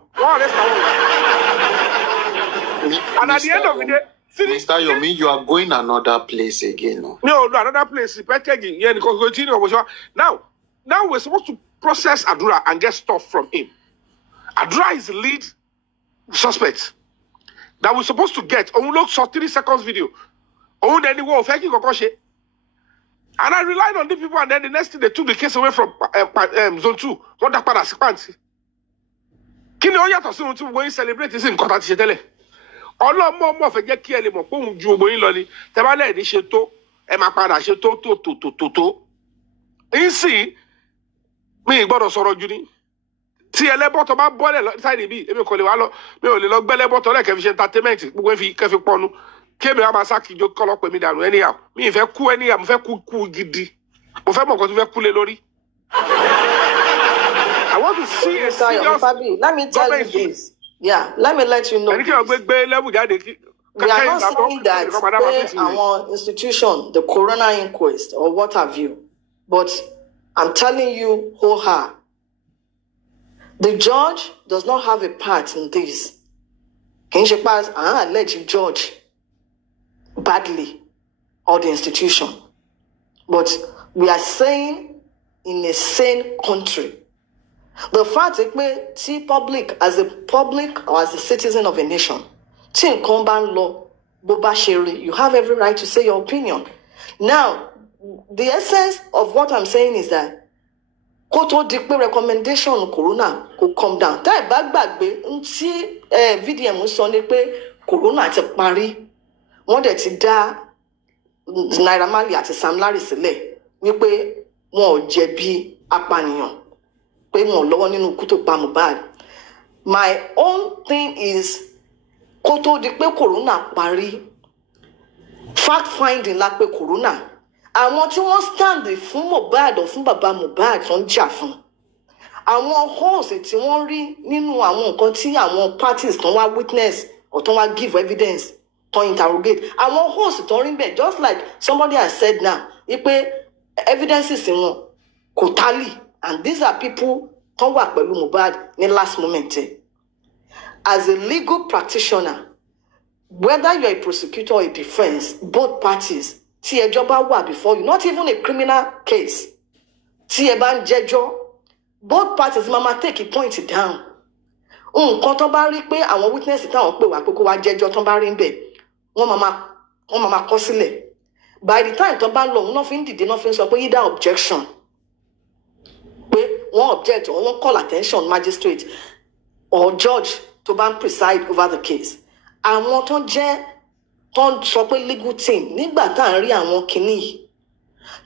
And at the end of the day, Mr. Yomi, you are going another place again. No, another place. Now we're supposed to process Adura and get stuff from him. Adura is the lead suspect that we're supposed to get. Oh, look, short 3 seconds video. Oh, then and I relied on these people, and then the next thing they took the case away from zone 2. What that part of Sipansi? Kini oya to sun tu we celebrate this in contact se tele. Ọlọ́mọ mo fẹ́ jẹ́ kí ẹ lè mọ̀ pé òun ju ogbó yín lọ ni. Tẹ́ bá lè ní ṣe tó, ẹ máa padà ṣe tó. Nsi mi gbọ́dọ̀ sọ̀rọ̀ jù ni. Tí ẹlẹ́bọ tó bá bọ́lẹ̀ side bí èmi kò lè wá lọ. Mi ò lè lọ gbẹ́lẹ́bọ tó lè kẹ́ fi ṣe entertainment gbogbo fi kẹ́ fi pọnu. Kémi á máa sá kí jo kọ́lọ́ pè mí dànù anyhow. Mi fẹ́ kú anyhow, mo fẹ́ kú gidi. Mo fẹ́ mọ̀ nǹkan tó fẹ́ kú lé lórí. I want to see a serious Fabi, let me tell you this. Yeah, let me let you know. Ẹni kí ọgbẹ́ gbé level jáde kí. We are not saying that our institution, the coroner inquest or what have you, but I'm telling you, the judge does not have a part in this. Can you pass an alleged judge badly or the institution? But we are saying in a sane country, the fact that public as a citizen of a nation, law, you have every right to say your opinion. Now, the essence of what I'm saying is that Koto Dikpe recommendation Corona could come down. That back VDM sọ ni pé Corona ti parí. Wọ́n dẹ̀ ti dá Naira Marley àti Sam Larry sílẹ̀ wípé wọn ò jẹ̀bi apànìyàn pé wọn ò lọ́wọ́ nínú ikú tó pa Mohbad. My own thing is Koto Dikpe Corona parí. Fact finding la pé Corona. Àwọn tí wọ́n stand fún Mohbad or fún bàbá Mohbad tó ń jà fún. Àwọn holes tí wọ́n rí nínú àwọn nǹkan tí àwọn parties tó wá witness or tó wá give evidence tó interrogate. Àwọn holes tó rí bẹ́ẹ̀ just like somebody has said now wípé evidences wọn kò tally and these are people tó wà pẹ̀lú Mohbad ní last moment. As a legal practitioner, whether you're a prosecutor or a defense, both parties, tí ẹjọ́ bá wà before you, not even a criminal case, tí ẹ bá ń jẹ́jọ́, both parties máa take a point down. Nǹkan tó bá rí pé àwọn witness táwọn pè wá pé kó wá jẹ́jọ́ tó bá rí ń bẹ̀, wọ́n máa kọ sílẹ̀. By the time tó bá ń lọ, wọ́n fi ń dìde, wọ́n fi ń sọ pé either objection, pé wọ́n object or wọ́n call attention magistrate or judge tó bá ń preside over the case. Àwọn tó jẹ́ tó ń sọ pé legal team nígbà tá à ń rí àwọn kinní yìí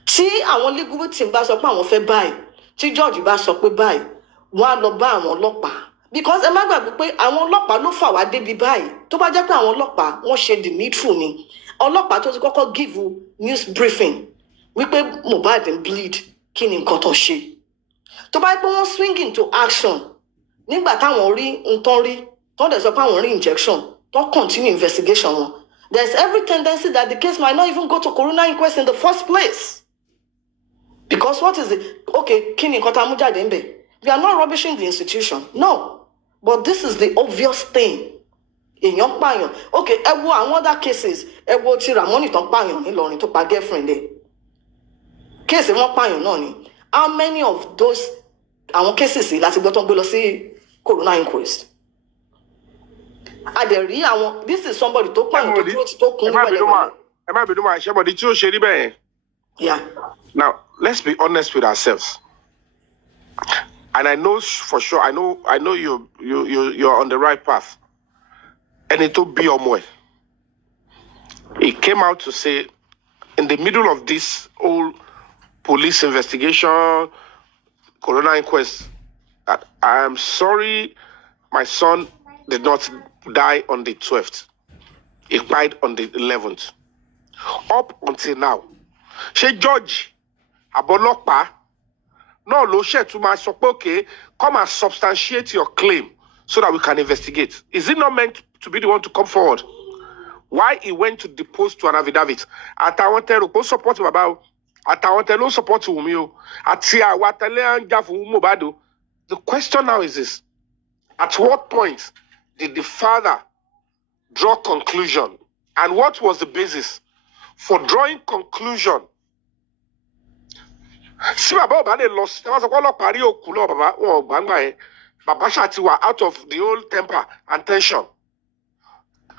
tí àwọn legal team bá sọ pé àwọn fẹ́ báyìí tí George bá sọ pé báyìí wọ́n á lọ bá àwọn ọlọ́pàá because ẹ má gbàgbé pé àwọn ọlọ́pàá ló fà wá débi báyìí tó bá jẹ́ pé àwọn ọlọ́pàá wọ́n ṣe the needful ni ọlọ́pàá tó ti kọ́kọ́ give news briefing wípé Mohbad ń bleed kí ni nǹkan tó ṣe tó bá yẹ pé wọ́n swing into action nígbà táwọn rí nǹkan rí tó dẹ̀ sọ pé àwọn rí injection tó continue investigation wọn. There's every tendency that the case might not even go to coroner inquest in the first place. Because what is it? Okay, kini kota mujade mbe. We are not rubbishing the institution. No. But this is the obvious thing. In your payon. Okay, and other cases, ewo ti Ramoni ton payon ni Lorin to pa girlfriend there. Case won payon no ni. How many of those àwọn cases láti gbọ́ ton gbé lọ sí coroner inquest? This is somebody to point to Yeah. Now, let's be honest with ourselves. And I know for sure, I know you're on the right path. And it will be on way. He came out to say, in the middle of this whole police investigation, coroner inquest, that I am sorry my son did not die on the 12th. He died on the 11th. Up until now. She judge Abolopa. No, lo she to my okay, come and substantiate your claim so that we can investigate. Is it not meant to be the one to come forward? Why he went to depose to an affidavit? Atawante ro support baba. Atawante lo support Wumi o. Atia watele anja fun Mohbad. The question now is this. At what point did the father draw conclusion? And what was the basis for drawing conclusion? See, Baba lost. There was a call of Pario Kulo Baba or Banga. Baba Shatiwa out of the old temper and tension.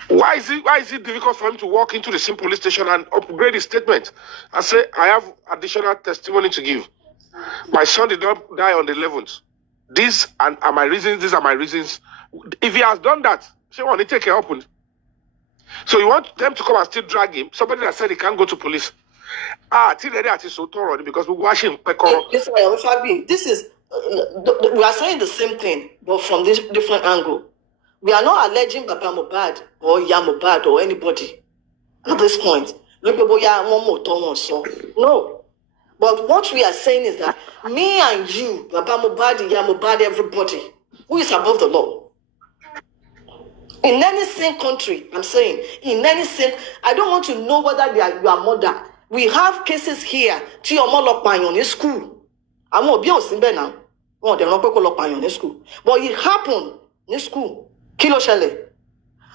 Why is it difficult for him to walk into the same police station and upgrade his statement and say, I have additional testimony to give? My son did not die on the 11th. These are my reasons. These are my reasons. If he has done that, she want to take it open. So you want them to come and still drag him? Somebody that said he can't go to police. That is so thorough because we're watching Pekoro. This is we are saying the same thing, but from this different angle. We are not alleging Baba Mohbad or Ya Mohbad or anybody at this point. No. But what we are saying is that me and you, Baba Mohbad, Ya Mohbad, everybody, who is above the law? In any same country, I'm saying, in any same, I don't want to know whether they are your mother. We have cases here, tí ọmọ lọ pààyàn ní school. Àwọn òbí ò sí bẹ́ẹ̀ náà. Wọn ò dẹ̀ rán pé kó lọ pààyàn ní school. But it happened ní school. Kí ló ṣẹlẹ̀?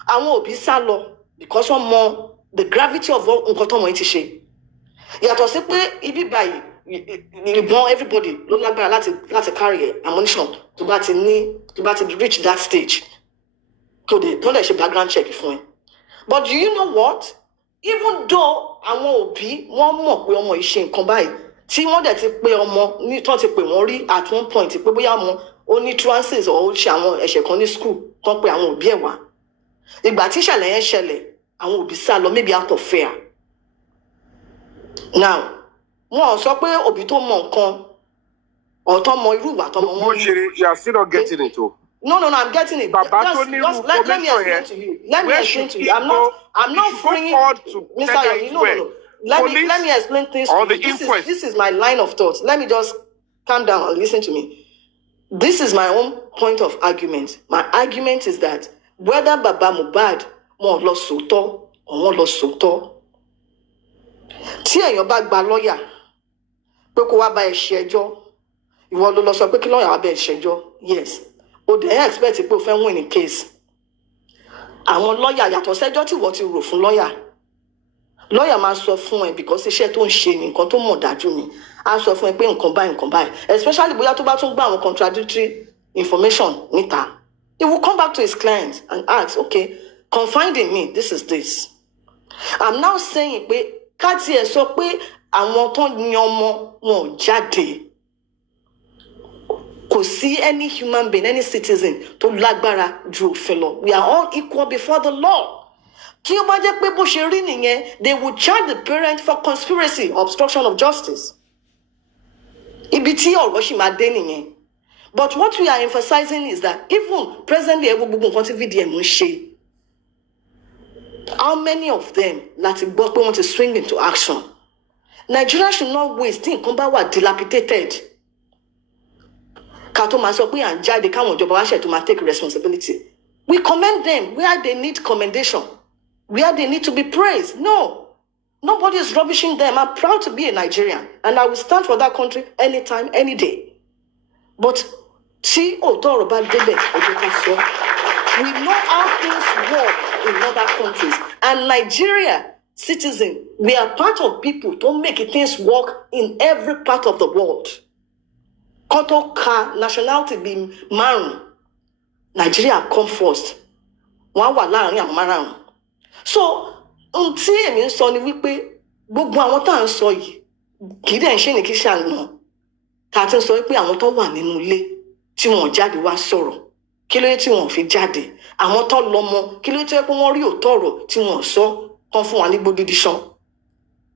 Àwọn òbí sá lọ because wọ́n mọ the gravity of nǹkan tọ́mọ yìí ti ṣe. Yàtọ̀ sí pé ibi báyìí, ìbọn everybody ló lágbára láti carry ammunition tó bá ti reach that stage. Don't let you background check fún ẹ. But do you know what? Even though àwọn òbí wọ́n mọ̀ pé ọmọ yìí ṣe nǹkan báyìí, tí wọ́n dẹ̀ ti pé ọmọ ní tó ti pè wọ́n rí at one point pé bóyá ọmọ ó ní trances or ó ṣe àwọn ẹ̀ṣẹ̀ kan ní school tán pé àwọn òbí ẹ̀ wá. Ìgbà tí ìṣẹ̀lẹ̀ yẹn ṣẹlẹ̀, àwọn òbí sá lọ maybe out of fear. Now, wọn ò sọ pé òbí tó mọ nǹkan ọ̀tọ́ mọ irú ìwà tọmọ wọn. You are still not getting it o. No, I'm getting it. Let me explain to you. Let me explain to you. I'm not bringing Mr. Yomi. No. Let me explain things to you. This is my line of thought. Let me just calm down and listen to me. This is my own point of argument. My argument is that whether Baba Mohbad wọ́n lọ sòótọ́ or wọ́n lọ sòótọ́, tí èèyàn bá gba lọ́ọ̀yà pé kó wá bá ẹ ṣe ẹjọ́, ìwọ ló lọ sọ pé kí lọ́ọ̀yà wá bá ẹ ṣe ẹjọ́, yes. O dẹ̀ expect pé o fẹ́ win ní case. Àwọn lọ́ọ̀yà yàtọ̀ sẹ́jọ́ tí wọ́n ti rò fún lọ́ọ̀yà. Lọ́ọ̀yà máa sọ fún ẹ because iṣẹ́ tó ń ṣe ni nǹkan tó mọ̀ dájú ni. Á sọ fún ẹ pé nǹkan báyìí. Especially bóyá tó bá tún gbá àwọn contradictory information níta. He will come back to his client and ask, okay, confide in me, this is this. I'm now saying pé ká tiẹ̀ sọ pé àwọn tó ní ọmọ wọn ò jáde. Kò sí any human being, any citizen tó lágbára ju òfin lọ. We are all equal before the law. Tí ó bá jẹ́ pé bó ṣe rí nìyẹn, they would charge the parent for conspiracy, obstruction of justice. Ibi tí ọ̀rọ̀ ṣì máa dé nìyẹn. But what we are emphasizing is that even presently, gbogbo nǹkan tí VDM ń ṣe, how many of them láti gbọ́ pé wọ́n ti swing into action? Nigeria should not waste tí nǹkan bá wà dilapidated. Ká tó máa sọ pé à ń jáde káwọn ìjọba wá ṣẹ̀ tó máa take responsibility. We commend them where they need commendation, where they need to be praised. No, nobody is rubbishing them. I'm proud to be a Nigerian and I will stand for that country anytime, any day. But tí òótọ́ ọ̀rọ̀ bá débẹ̀, ọjọ́ ká sọ. We know how things work in other countries. And Nigeria citizens, we are part of people to make things work in every part of the world. Kọ́tọ́ ka nationality bí márùn-ún, Nigeria come first. Wọ́n wà láàrin àwọn márùn-ún. So, tí èmi ń sọ ni wípé gbogbo àwọn tá à ń sọ yìí, kì í dẹ̀ ń ṣe ní kí ṣàná. Tá a ti ń sọ wípé àwọn tó wà nínú ilé tí wọ́n jáde wá sọ̀rọ̀. Kí ló dé tí wọ́n fi jáde? Àwọn tó lọ́mọ, kí ló dé pé wọ́n rí òótọ́ ọ̀rọ̀ tí wọ́n sọ kán fún wa ní gbódìdí ṣan?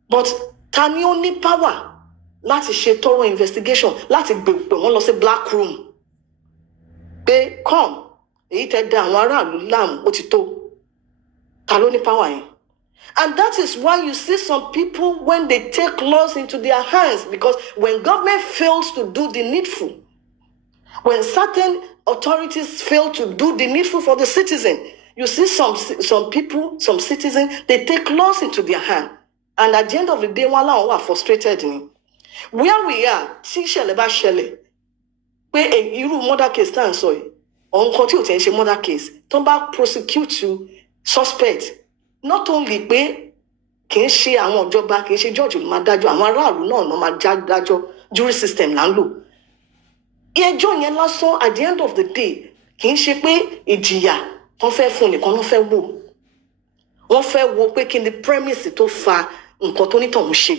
But ta ni ó ní power láti ṣe thorough investigation, láti gbé wọn lọ sí black room? Pé come, èyí tẹ́ da àwọn aráàlú láàmú ó ti tó. Ta ló ní power yẹn? And that is why you see some people when they take laws into their hands, because when government fails to do the needful, when certain authorities fail to do the needful for the citizen, you see some people, some citizens, they take laws into their hand. And at the end of the day, one are frustrated. Where we are, tí ìṣẹ̀lẹ̀ bá ṣẹlẹ̀, pé irú murder case tá à ń sọ yìí, or nǹkan tí ò tẹ̀ ń ṣe murder case, tó bá prosecute you, suspect, not only pé kì í ṣe àwọn ìjọba, kì í ṣe judge ló máa dájọ́, àwọn aráàlú náà ló máa dájọ́, jury system là ń lò. Ẹjọ́ yẹn lásán at the end of the day kì í ṣe pé ìjìyà tó fẹ́ fún nìkan ló fẹ́ wò. Wọ́n fẹ́ wo pé kí ni premise tó fa nǹkan tó nítọ̀hún ṣe.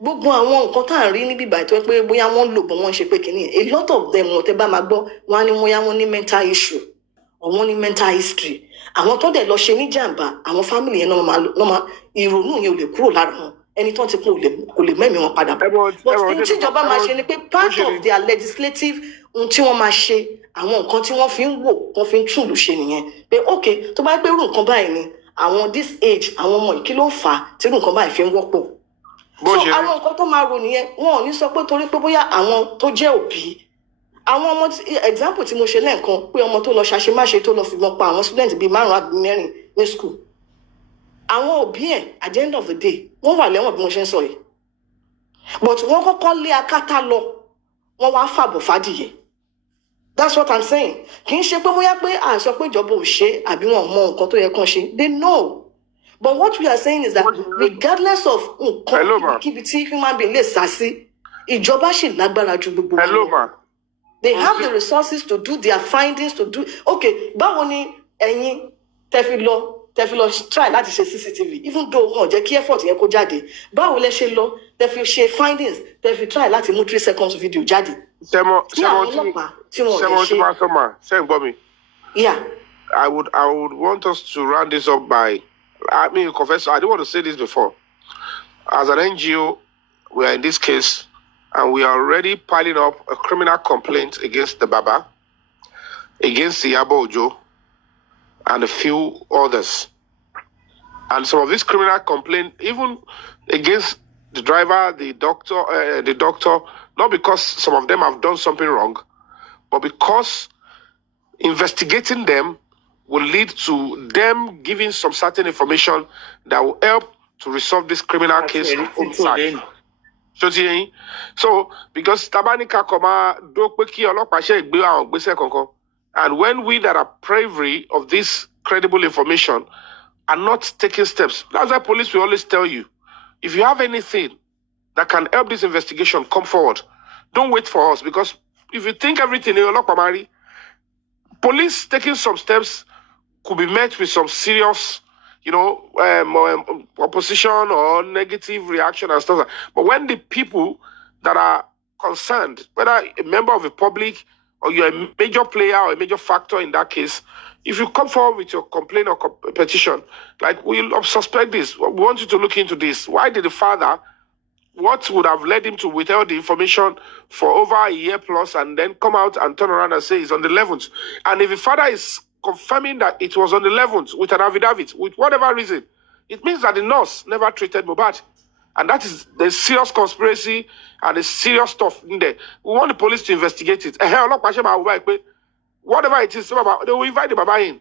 Gbogbo àwọn nǹkan tá à ń rí níbí báyìí tó pé bóyá wọ́n lò bọ́ wọ́n ṣe pé kìíní, a lot of them wọ́n tẹ́ bá máa gbọ́ wọ́n á ní bóyá wọ́n ní mental issue or wọ́n ní mental history. Àwọn tó dẹ̀ lọ ṣe ní jàǹbá, àwọn family yẹn náà máa ìrònú yẹn ò lè kúrò lára wọn. Ẹni tó ti kú kò lè mẹ́mìí wọn padà bọ̀. But ohun tí ìjọba máa ṣe ni pé part of their legislative ohun tí wọ́n máa ṣe, àwọn nǹkan tí wọ́n fi ń wò, wọ́n fi ń túlù ṣe nìyẹn. Pé okay, tó bá pé irú nǹkan báyìí ni àwọn this age, àwọn ọmọ ìkí ló ń fà á tí irú nǹkan báyìí fi ń wọ́pọ̀. So àwọn nǹkan tó máa rò nìyẹn, wọn ò ní sọ pé torí pé bóyá àwọn tó jẹ́ òbí àwọn ọmọ example tí mo ṣe lẹ́ẹ̀kan pé ọmọ tó lọ ṣàṣemáṣe tó lọ fìbọn pa àwọn student bíi 5 àbí 4 ní school àwọn òbí ẹ̀ at the end of the day wọ́n wà lẹ́wọ̀n bí mo ṣe ń sọ yìí but wọ́n kọ́kọ́ lé akátá lọ wọ́n wá fàbọ̀ fàdìyẹ that's what I'm saying kì í ṣe pé bóyá pé à ń sọ pé ìjọba ò ṣe àbí wọn mọ nǹkan tó yẹ kán ṣe they know but what we are saying is that regardless of nǹkan kíbi tí human being lè sá sí ìjọba ṣì lágbára ju gbogbo wọn lọ. They have the resources to do their findings to do. Okay, báwo ni ẹ̀yin tẹ́ fi lọ try láti ṣe CCTV even though wọn ò jẹ́ kí effort yẹn kó jáde. Báwo lẹ ṣe lọ tẹ́ fi ṣe findings tẹ́ fi try láti mú 3 seconds video jáde. Yeah. I would want us to round this up by, I mean, confess, I didn't want to say this before. As an NGO, we are in this case, and we are already piling up a criminal complaint against the Baba, against the Ojo, and a few others. And some of these criminal complaints, even against the driver, the doctor, not because some of them have done something wrong, but because investigating them will lead to them giving some certain information that will help to resolve this criminal case on site. So, because Tabanika Koma do peki olopashe gbe awon gbese kankan, and when we that are privy of this credible information are not taking steps, that's why police will always tell you, if you have anything that can help this investigation, come forward. Don't wait for us, because if you think everything in Olopamari, police taking some steps could be met with some serious, opposition or negative reaction and stuff like that. But when the people that are concerned, whether a member of the public or you're a major player or a major factor in that case, if you come forward with your complaint or petition, like, we'll suspect this, we want you to look into this. Why did the father, what would have led him to withhold the information for over a year plus and then come out and turn around and say it's on the 11th? And if the father is confirming that it was on the 11th with an affidavit, with whatever reason, it means that the nurse never treated Mohbad. And that is the serious conspiracy and the serious stuff in there. We want the police to investigate it. Whatever it is, they will invite the Baba in.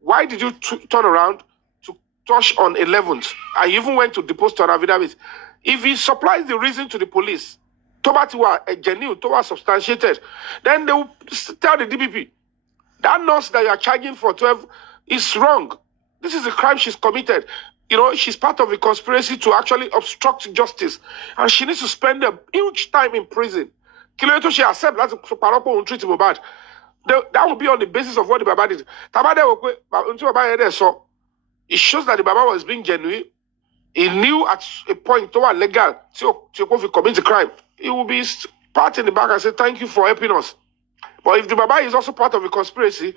Why did you turn around to touch on 11th? I even went to depose to an affidavit. If he supplies the reason to the police, a genuine, substantiated, then they will tell the DPP, that nurse that you are charging for 12 is wrong. This is a crime she's committed. She's part of a conspiracy to actually obstruct justice. And she needs to spend a huge time in prison. She accept that that will be on the basis of what the Baba did. It shows that the Baba was being genuine. He knew at a point to legal to commit a crime. He will be pat in the back and say, thank you for helping us. But if the Baba is also part of a conspiracy,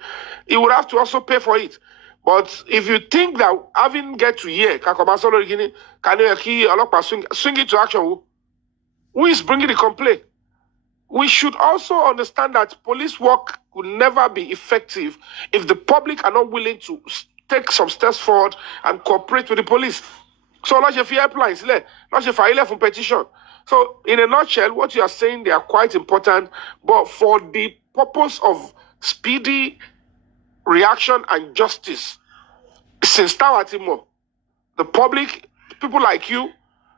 he would have to also pay for it. But if you think that having get to here, swing it to action, who is bringing the complaint? We should also understand that police work will never be effective if the public are not willing to take some steps forward and cooperate with the police. So, let's file from petition. So, in a nutshell, what you are saying, they are quite important, but for the purpose of speedy reaction and justice, since Tawatimo, the public, people like you,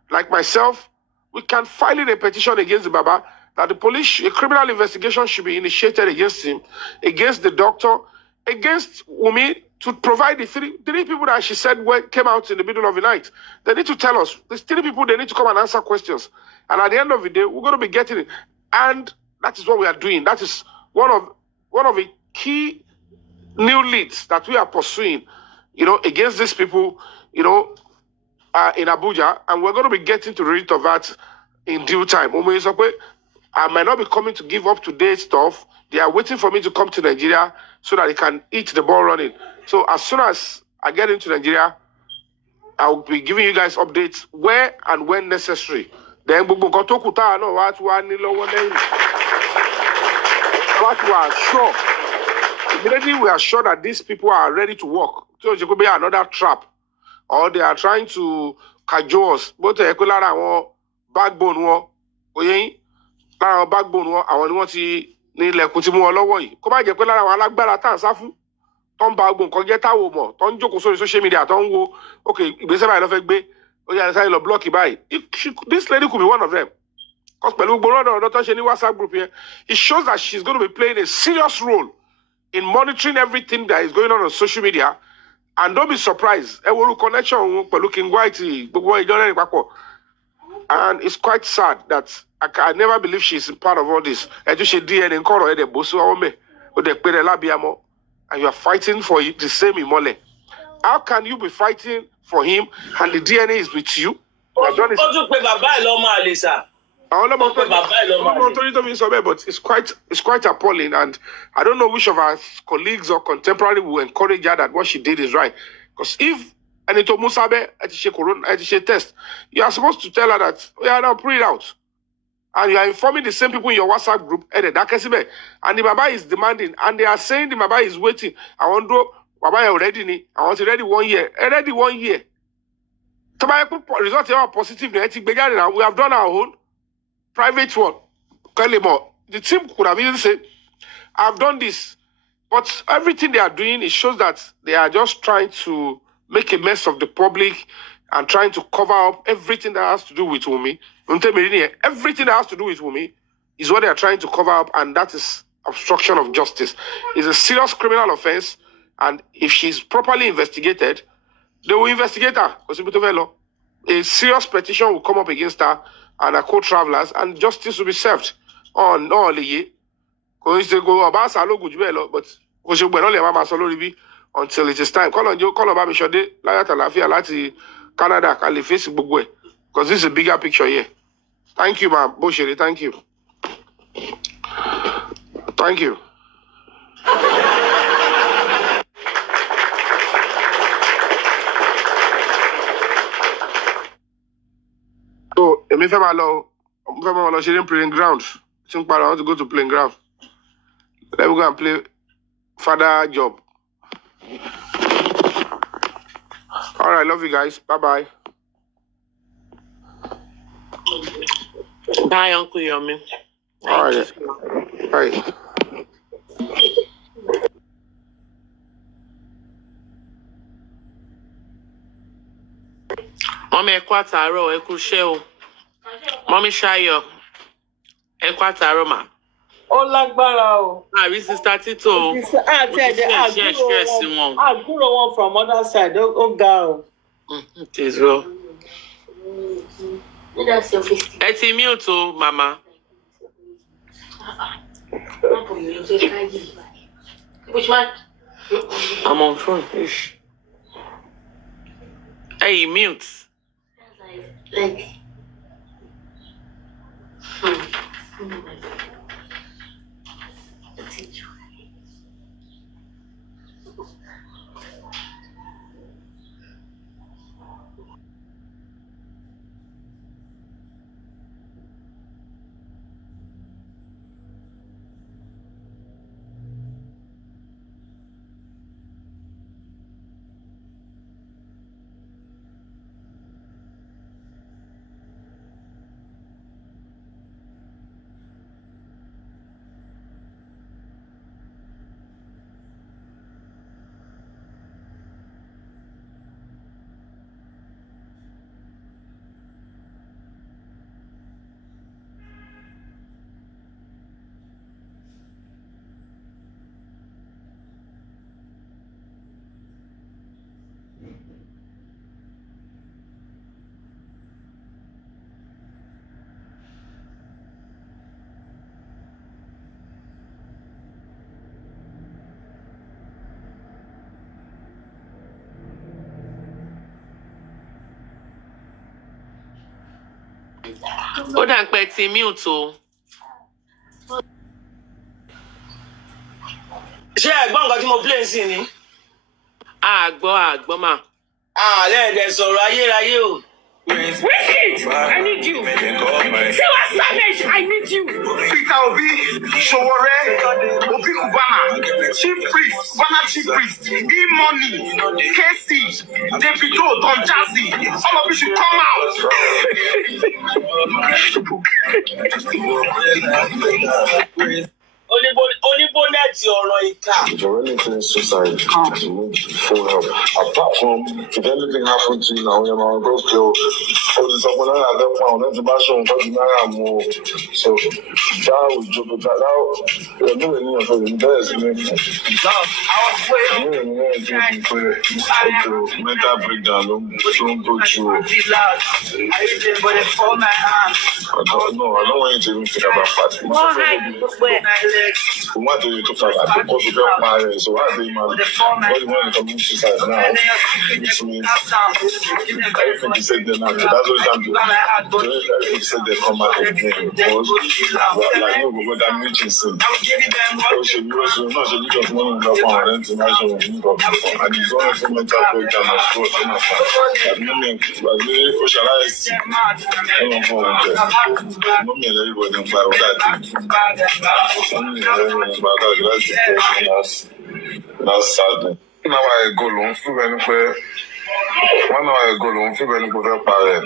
like myself, we can file in a petition against the Baba that the police, a criminal investigation should be initiated against him, against the doctor, against Wumi, to provide the three people that she said came out in the middle of the night. They need to tell us. These 3 people, they need to come and answer questions. And at the end of the day, we're going to be getting it. And that is what we are doing. That is one of the key new leads that we are pursuing, against these people, in Abuja. And we're going to be getting to the root of that in due time. I might not be coming to give up-to-date stuff. They are waiting for me to come to Nigeria so that they can eat the ball running. So as soon as I get into Nigeria, I'll be giving you guys updates where and when necessary. Then we are sure. Immediately we are sure that these people are ready to work. So it could be another trap. Or they are trying to cajole us. Both backbone backbone, I want to ní ilẹ̀kùn tí mú wọn lọ́wọ́ yìí kó má jẹ́ pé lára àwọn alágbára tá à ń sá fún tó ń ba gbogbo nǹkan jẹ́ táwọn mọ̀ tó ń jókòó sórí social media tó ń wo ok ìgbésẹ̀ báyìí ló fẹ́ gbé ó yà sáré lọ blọ́ọ̀kì báyìí this lady could be one of them because pẹ̀lú gbogbo ọ̀dọ̀ tó ń ṣe ní WhatsApp group yẹn it shows that she's going to be playing a serious role in monitoring everything that is going on social media and don't be surprised ẹ wo orú connection òun pẹ̀lú King White gbogbo ìjọ rẹ̀ papọ̀ and it's quite sad that I never believe she's part of all this ẹ tún ṣe DNA nkọ̀rọ̀ ẹ̀ dẹ̀ bó sí ọwọ́ mẹ́ ó dẹ̀ pé rẹ̀ lábíyamọ́ and you are fighting for the same ìmọ́lẹ̀ how can you be fighting for him and the DNA is with you. ó tún pe bàbá ẹ̀ lọ́mọ àlè sà. àwọn ọlọ́mọ tó ní tó fi ń sọ bẹ́ẹ̀ but it's quite appalling and I don't know which of our colleagues or contemporaries will encourage her that what she did is right because if ẹni tó mú sábẹ́ ẹ ti ṣe test you are supposed to tell her that oya now put it out and you are informing the same people in your WhatsApp group ẹ dẹ̀ dákẹ́ síbẹ̀ and the baba is demanding and they are saying the baba is waiting àwọn dúró baba yẹn ready ni àwọn ti ready 1 year ẹ ready 1 year tó bá yẹ pé result yẹn wà positive ni ẹ ti gbé jáde now we have done our own private one kẹ́lẹ́ mọ̀ the team could have even said I have done this but everything they are doing it shows that they are just trying to make a mess of the public and trying to cover up everything that has to do with Wunmi. Everything that has to do with Wunmi is what they are trying to cover up, and that is obstruction of justice. It's a serious criminal offense, and if she's properly investigated, they will investigate her. A serious petition will come up against her and her co-travelers, and justice will be served. But until it is time. Call on Bami Shode, Layata Lafia, Lati, Canada, Califace, Bugwe. Because this is a bigger picture here. Thank you, ma'am. Boshiri, thank you. Thank you. So, if I'm sharing playing ground, I want to go to playing ground. Let me go and play father job. All right, love you guys. Bye-bye. Bye, Uncle Yomi. All right. All right. Mọ́mí ẹ kú àtàárọ̀, ẹ kú iṣẹ́ o. Mọ́mí Ṣayọ̀, ẹ kú àtàárọ̀ mà. Ó lágbára o. Àrí sista Títò o. Àgbúrò wọn from other side, ó ga o. It is well. Ẹ ti mute o, màmá. I'm on phone. Hey, mute. Ó dà ń pẹ́ ti mute o. Ṣé ẹ̀gbọ́n nǹkan tí mo play sí ni? Àgbọ́ mà. Lẹ́ẹ̀dẹ̀ sọ̀rọ̀ ayérayé o. Wicked, I need you. Tiwa Savage, I need you. Peter Obi, Sowore, Obi Kubana, Chief Priest, Kubana Chief Priest, E-Money, Casey, Davido, Don Jazzy, all of you should come out. Ó ní highlight ọ̀rọ̀ ìka. If you're anything suicide, you need full help. Apart from if anything happened to you now, you're going to go kill. Oh, there's someone that I don't want. That's about showing because now I'm more. So that was joke. That you're doing it for the best. Mental breakdown. Don't go through. I don't know. I don't want you to even think about fasting. What do you talk about? I because of your parents. So why do you man? What you want to commit suicide now? Which means everything you said there now. That's what I'm doing. Everything you said there come out again. Because like you go that meeting soon. Oh, she knows you just want to go on international and it's only for mental breakdown of course. That meaning like me, socialize. I don't know what I'm no me everybody by that's sad. Now I go long for when 1 hour ago long for when go for parent.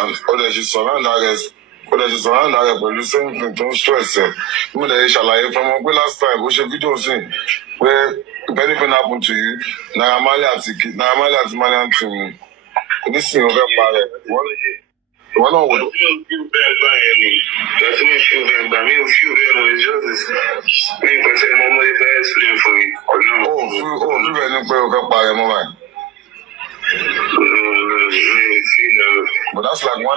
And other she surround others. Other she surround others but the same thing don't stress it. You know shall I from last time we should video see where if anything happen to you, now I'm at money to me. This thing over parent. One of them. Feel bad, definitely feel bad, but I mean, feel bad when it's just me. But say, Mama, if I explain for you, or no? Feel bad, no, but okay, buy Mama. But that's like 1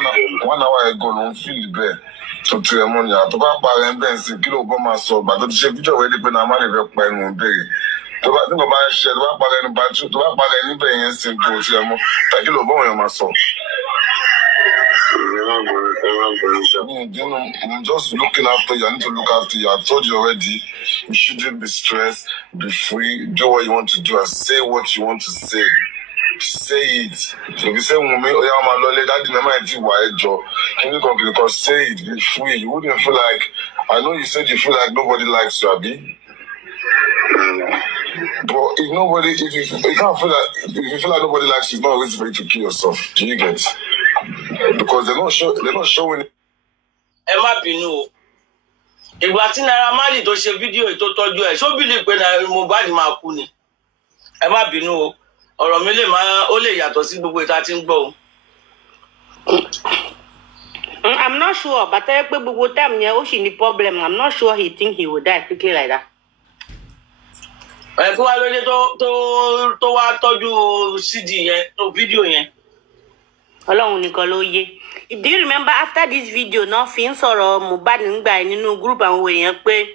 hour ago. Don't feel bad. So to your money, to buy parent, then see kilo Obama so, but to see video where they pay na money they buy no day. To buy think about share, to buy parent, but to buy parent, they pay simple to your money. Take kilo Obama my son. I'm just looking after you. I need to look after you. I told you already. You shouldn't be stressed. Be free. Do what you want to do and say what you want to say. Say it. So if you say, "Mummy, oh yeah, my lord, that didn't make it why job." Can you come because say it? Be free. You wouldn't feel like. I know you said you feel like nobody likes you, Abi. But if you can't feel like if you feel like nobody likes you, it's not a reason for you to kill yourself. Do you get? Because they're not showing. Ẹ má bínú o. Ìgbà tí Naira Marley tó ṣe fídíò tó tọ́jú ẹ̀ ṣó bìlì pé Mohbad máa kú ni. Ẹ má bínú o. Ọ̀rọ̀ mi ó lè yàtọ̀ sí gbogbo ìta tí ń gbọ́ o. I'm not sure, but I pé gbogbo time yẹn ó sì ní problem. I'm not sure he think he will die quickly like that. Ẹ kí wá lóde tó wá tọ́jú CD yẹn tó fídíò yẹn. Ọlọ́run nìkan ló yé. Do you remember after this video náà fi ń sọ̀rọ̀ Mohbad nígbà nínú group àwọn èèyàn pé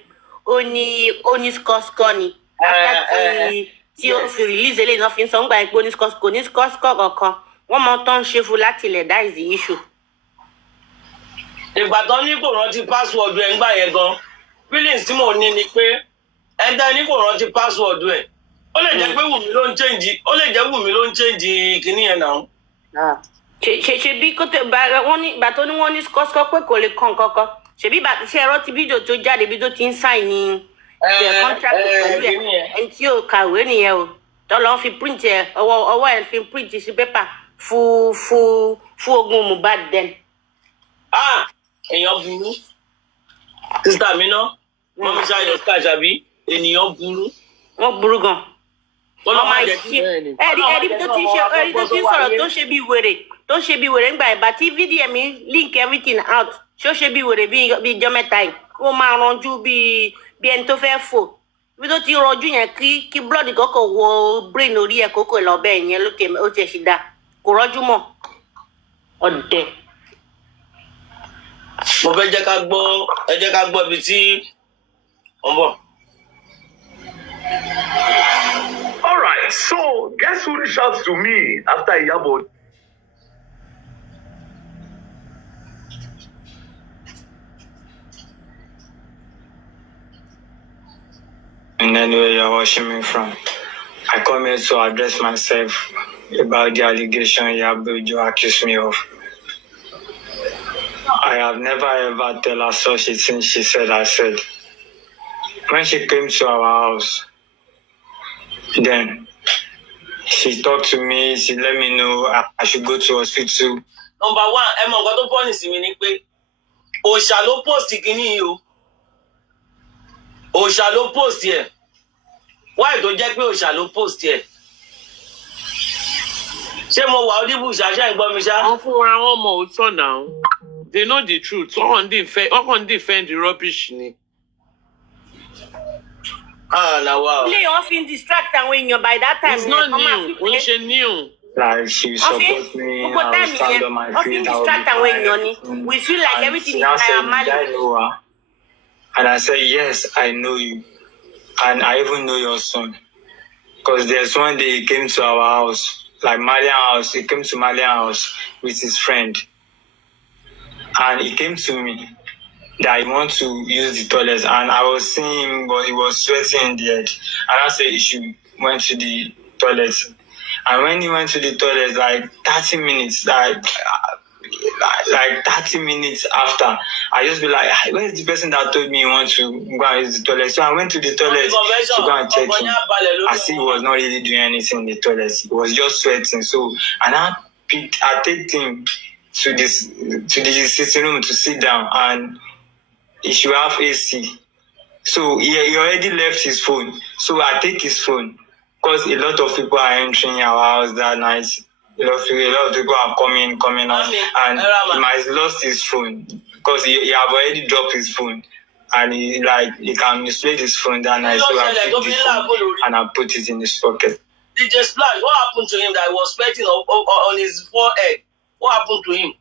ó ní skọ́skọ́ ni after tí ó fi release eléyìí náà fi ń sọ nígbà yẹn pé ó ní skọ́skọ́ kankan wọ́n mọ tó ń ṣe fún láti ilẹ̀ that is the issue. Ìgbà tó ní kò rántí password ẹ̀ ńgbà yẹn gan feelings tí mò ń ní ni pé ẹ̀dá ní kò rántí password ẹ̀ ó lè jẹ́ pé Wùmí ló ń change kinní yẹn náà. ṣebí kó tẹ ìgbà tó ní wọ́n ní skọ́skọ́ pé kò lè kàn kankan ṣebí ṣe ẹ̀rọ ti fídíò tó jáde bí tó ti ń sign ní contract pẹ̀lú ẹ̀ ẹni tí ò kàwé nìyẹn o tọ́lọ́ fi print ẹ̀ ọwọ́ ẹ̀ fi print sí pépà fún ogun Mohbad den. Èèyàn burú sísá mi náà wọ́n mi ṣáyọ̀ ṣàṣàbí ènìyàn burú. Wọ́n burú gan. ẹ̀rí tó ti sọ̀rọ̀ tó ṣe bí wèrè ńgbà ìbá tí fídíò mi link everything out ṣó ṣe bí wèrè bí ijọ́ mẹ́ta yìí ó máa ranjú bí ẹni tó fẹ́ fò bí tó ti ranjú yẹn kí blood kọ́kọ́ wọ brain orí ẹ̀ kókò lọ́bẹ̀ yẹn ó tiẹ̀ sì dá kò rọ́jú mọ́ ọ̀dẹ̀. Mo fẹ́ jẹ́ ká gbọ́ ibi tí wọ́n bọ̀. All right, so guess who reached out to me after Iyabo? In any way you're watching me from, I come here to address myself about the allegation Iyabo accused me of. I have never ever tell her such a thing she said I said. When she came to our house, then she talked to me, she let me know I should go to hospital. Number one, ẹ mọ̀ nǹkan tó pọ́nì sí mi ni pé òòṣà ló post kìíní yìí o. Òòṣà ló post here. Why tó jẹ́ pé òòṣà ló post here? Ṣé mo wà audible ṣàṣà ìgbọ́ mi ṣá? Wọ́n fún wa wọ́n mọ òótọ́ náà. They know the truth. Wọ́n kàn defend the rubbish ni. Now wow. Ilé wọn fi ń distract àwọn èèyàn by that time. It's not new. Kò ń ṣe new. Like she support me, I will stand on my feet, I will be quiet. We feel like everything is now said, normal. "Did I know her?" And I said, yes, I know you. And I even know your son. Because there's one day he came to our house, like Malian house. He came to Malian house with his friend. And he came to me that he wants to use the toilet. And I was seeing him, but he was sweating in the head. And I said he went to the toilet. And when he went to the toilet, like 30 minutes, like 30 minutes after, I just be like, where is the person that told me he wants to go and use the toilet? So I went to the toilet to go and check him. I see he was not really doing anything in the toilet. He was just sweating. So, and I take him to the sitting room to sit down, and he should have AC. So he already left his phone. So I take his phone. Because a lot of people are entering our house that night. A lot of people are coming out. And he might have lost his phone. Because he have already dropped his phone. And he can misplay his phone that night. So I took the phone and I put it in his pocket. DJ Splash, what happened to him that he was sweating on his forehead? What happened to him?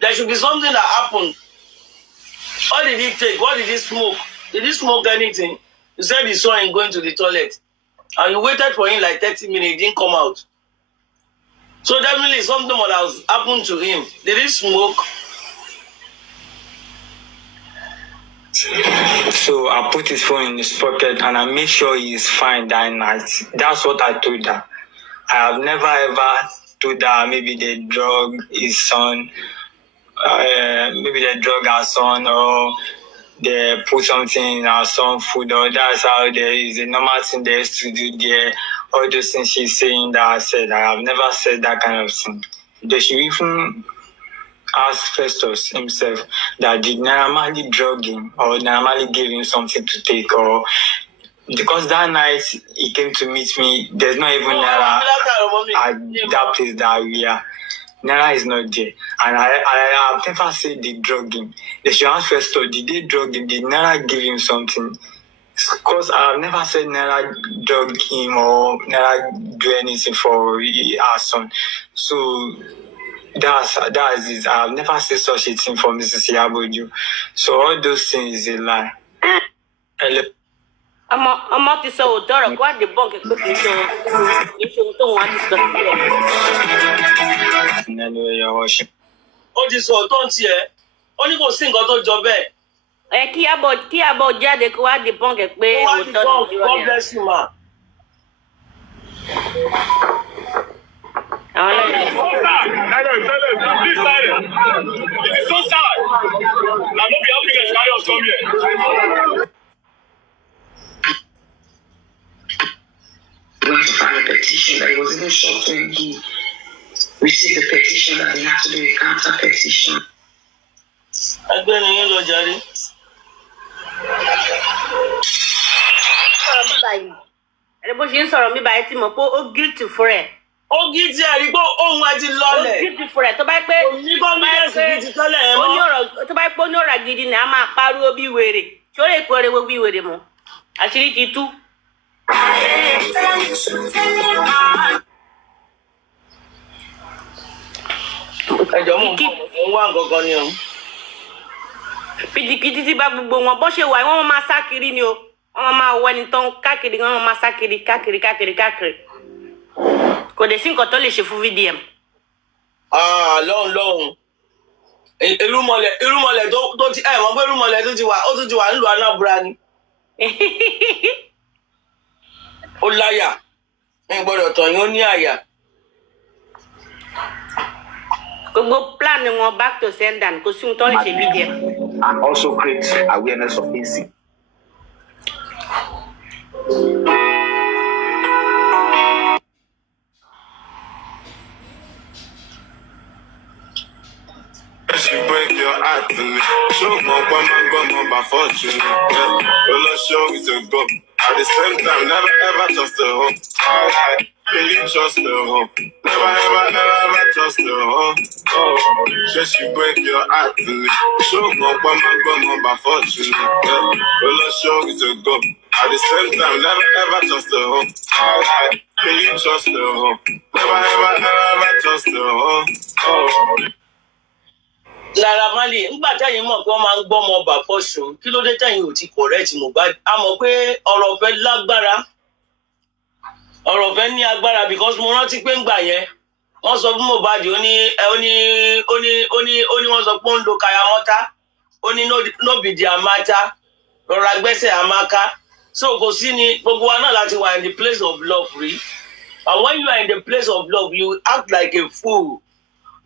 There should be something that happened. What did he take? What did he smoke? Did he smoke anything? You said you saw him going to the toilet. And you waited for him like 30 minutes, he didn't come out. So definitely something must have happened to him. Did he smoke? So I put his phone in his pocket and I made sure he is fine that night. That's what I told her. I have never ever told her maybe they drug his son, maybe they drug our son, or they put something in our son's food, or that's how there is a normal thing they used to do there. All those things she's saying that I said, I have never said that kind of thing. They should even ask Festus himself that did normally drug him or normally give him something to take, or because that night he came to meet me, there's not even Naira at that place that we are. Naira is not there. And I have never said they drug him. They should ask Festus, did they drug him? Did Naira give him something? Because I have never said Naira drug him or Naira do anything for our son. So that's it. I have never said such a thing for Mrs. Yaboju. So all those things is a lie. I'm not so dark. What the bunk is looking so you should don't want to Anyway, your worship. Ó ti sọ tó ń tiẹ̀. Ó ní kò sí nǹkan tó jọ bẹ́ẹ̀. Kí abọ́ jáde kó wá di bunk pé òótọ́ ni. God bless you, ma. Please silence. It is so sad. I'm not be helping us carry us come here. We had to file a petition that it was even short when he received the petition that they had to do a counter petition. Ẹgbẹ́ ni yín lọ jàre. Ẹni bó ṣe ń sọ̀rọ̀ mi báyìí tí mo pé ó guilty fún ẹ̀. Ó guilty ẹ̀ rí pé ohun ẹ ti lọlẹ̀. Ó guilty fún ẹ̀ tó bá pé ní confidence bíi ti tọ́lẹ̀ ẹ̀ mọ́. Tó bá pé ó ní ọ̀rọ̀ gidi ni a máa pariwo bí wèrè. Ṣé ó lè pariwo bí wèrè mọ́? Àṣírí ti tú. Ẹjọ́ mú un wá nǹkan kan ni o. Pìtìpìtì ti bá gbogbo wọn bó ṣe wà wọ́n máa sá kiri ni o. Wọ́n máa wọ ẹni tán káàkiri wọ́n máa sá kiri káàkiri. Kò dẹ̀ sí nǹkan tó lè ṣe fún VDM. Lọ́hùn. Irúmọlẹ̀ tó ti mọ̀ pé irúmọlẹ̀ tó ti wà nílùú Anambra ni. Ó láyà. Ẹ gbọ́dọ̀ tàn yín ó ní àyà. Gbogbo plan wọn back to sender kò sí ohun tó lè ṣe VDM. And also create awareness of AC. You break your heart to me. Show more by fortune. Well, I'll show you to go. At the same time, never ever trust a hoe. I really trust a hoe. Never ever trust a hoe. Oh, she break your heart to me. Show more by fortune. Well, I'll show you to go. At the same time, never ever trust a hoe. I really trust a hoe. Never ever trust a hoe. Oh. Naira Marley ńgbà tẹ́yìn mọ̀ pé wọ́n máa ń gbọ́ ọmọ ọba fọ́sùn kí ló dé tẹ́yìn ò ti correct Mohbad a mọ̀ pé ọ̀rọ̀ ọ̀fẹ́ lágbára ọ̀rọ̀ ọ̀fẹ́ ní agbára because mo rántí pé ńgbà yẹn wọ́n sọ fún Mohbad ó ní wọ́n sọ pé ó ń lo kayamọ́tà ó ní no be their matter rọra gbẹ́sẹ̀ àmàkà so kò sí ni gbogbo wa náà láti wà in the place of love rí and when you are in the place of love you act like a fool.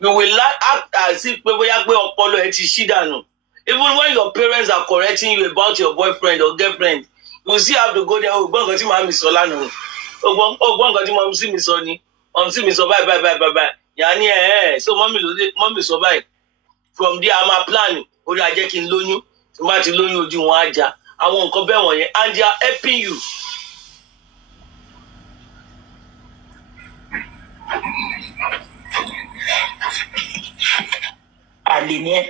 You will act as if bóyá pé ọpọlọ ẹ ti ṣí dànù. Even when your parents are correcting you about your boyfriend or girlfriend, you still have to go there. Gbọ́n nǹkan tí màá mi sọ lánàá. Gbọ́n nǹkan tí màá sí mi sọ ni. Màá sí mi sọ báyìí. Yàrá ní so mọ́mì sọ báyìí. From there, I'm a plan. Orí ajẹ́ kí n lóyún. Tí wọ́n bá ti lóyún ojú wọn á já. Àwọn nǹkan bẹ́ẹ̀ wọ̀nyẹn and they are helping you. Àlè ni ẹ́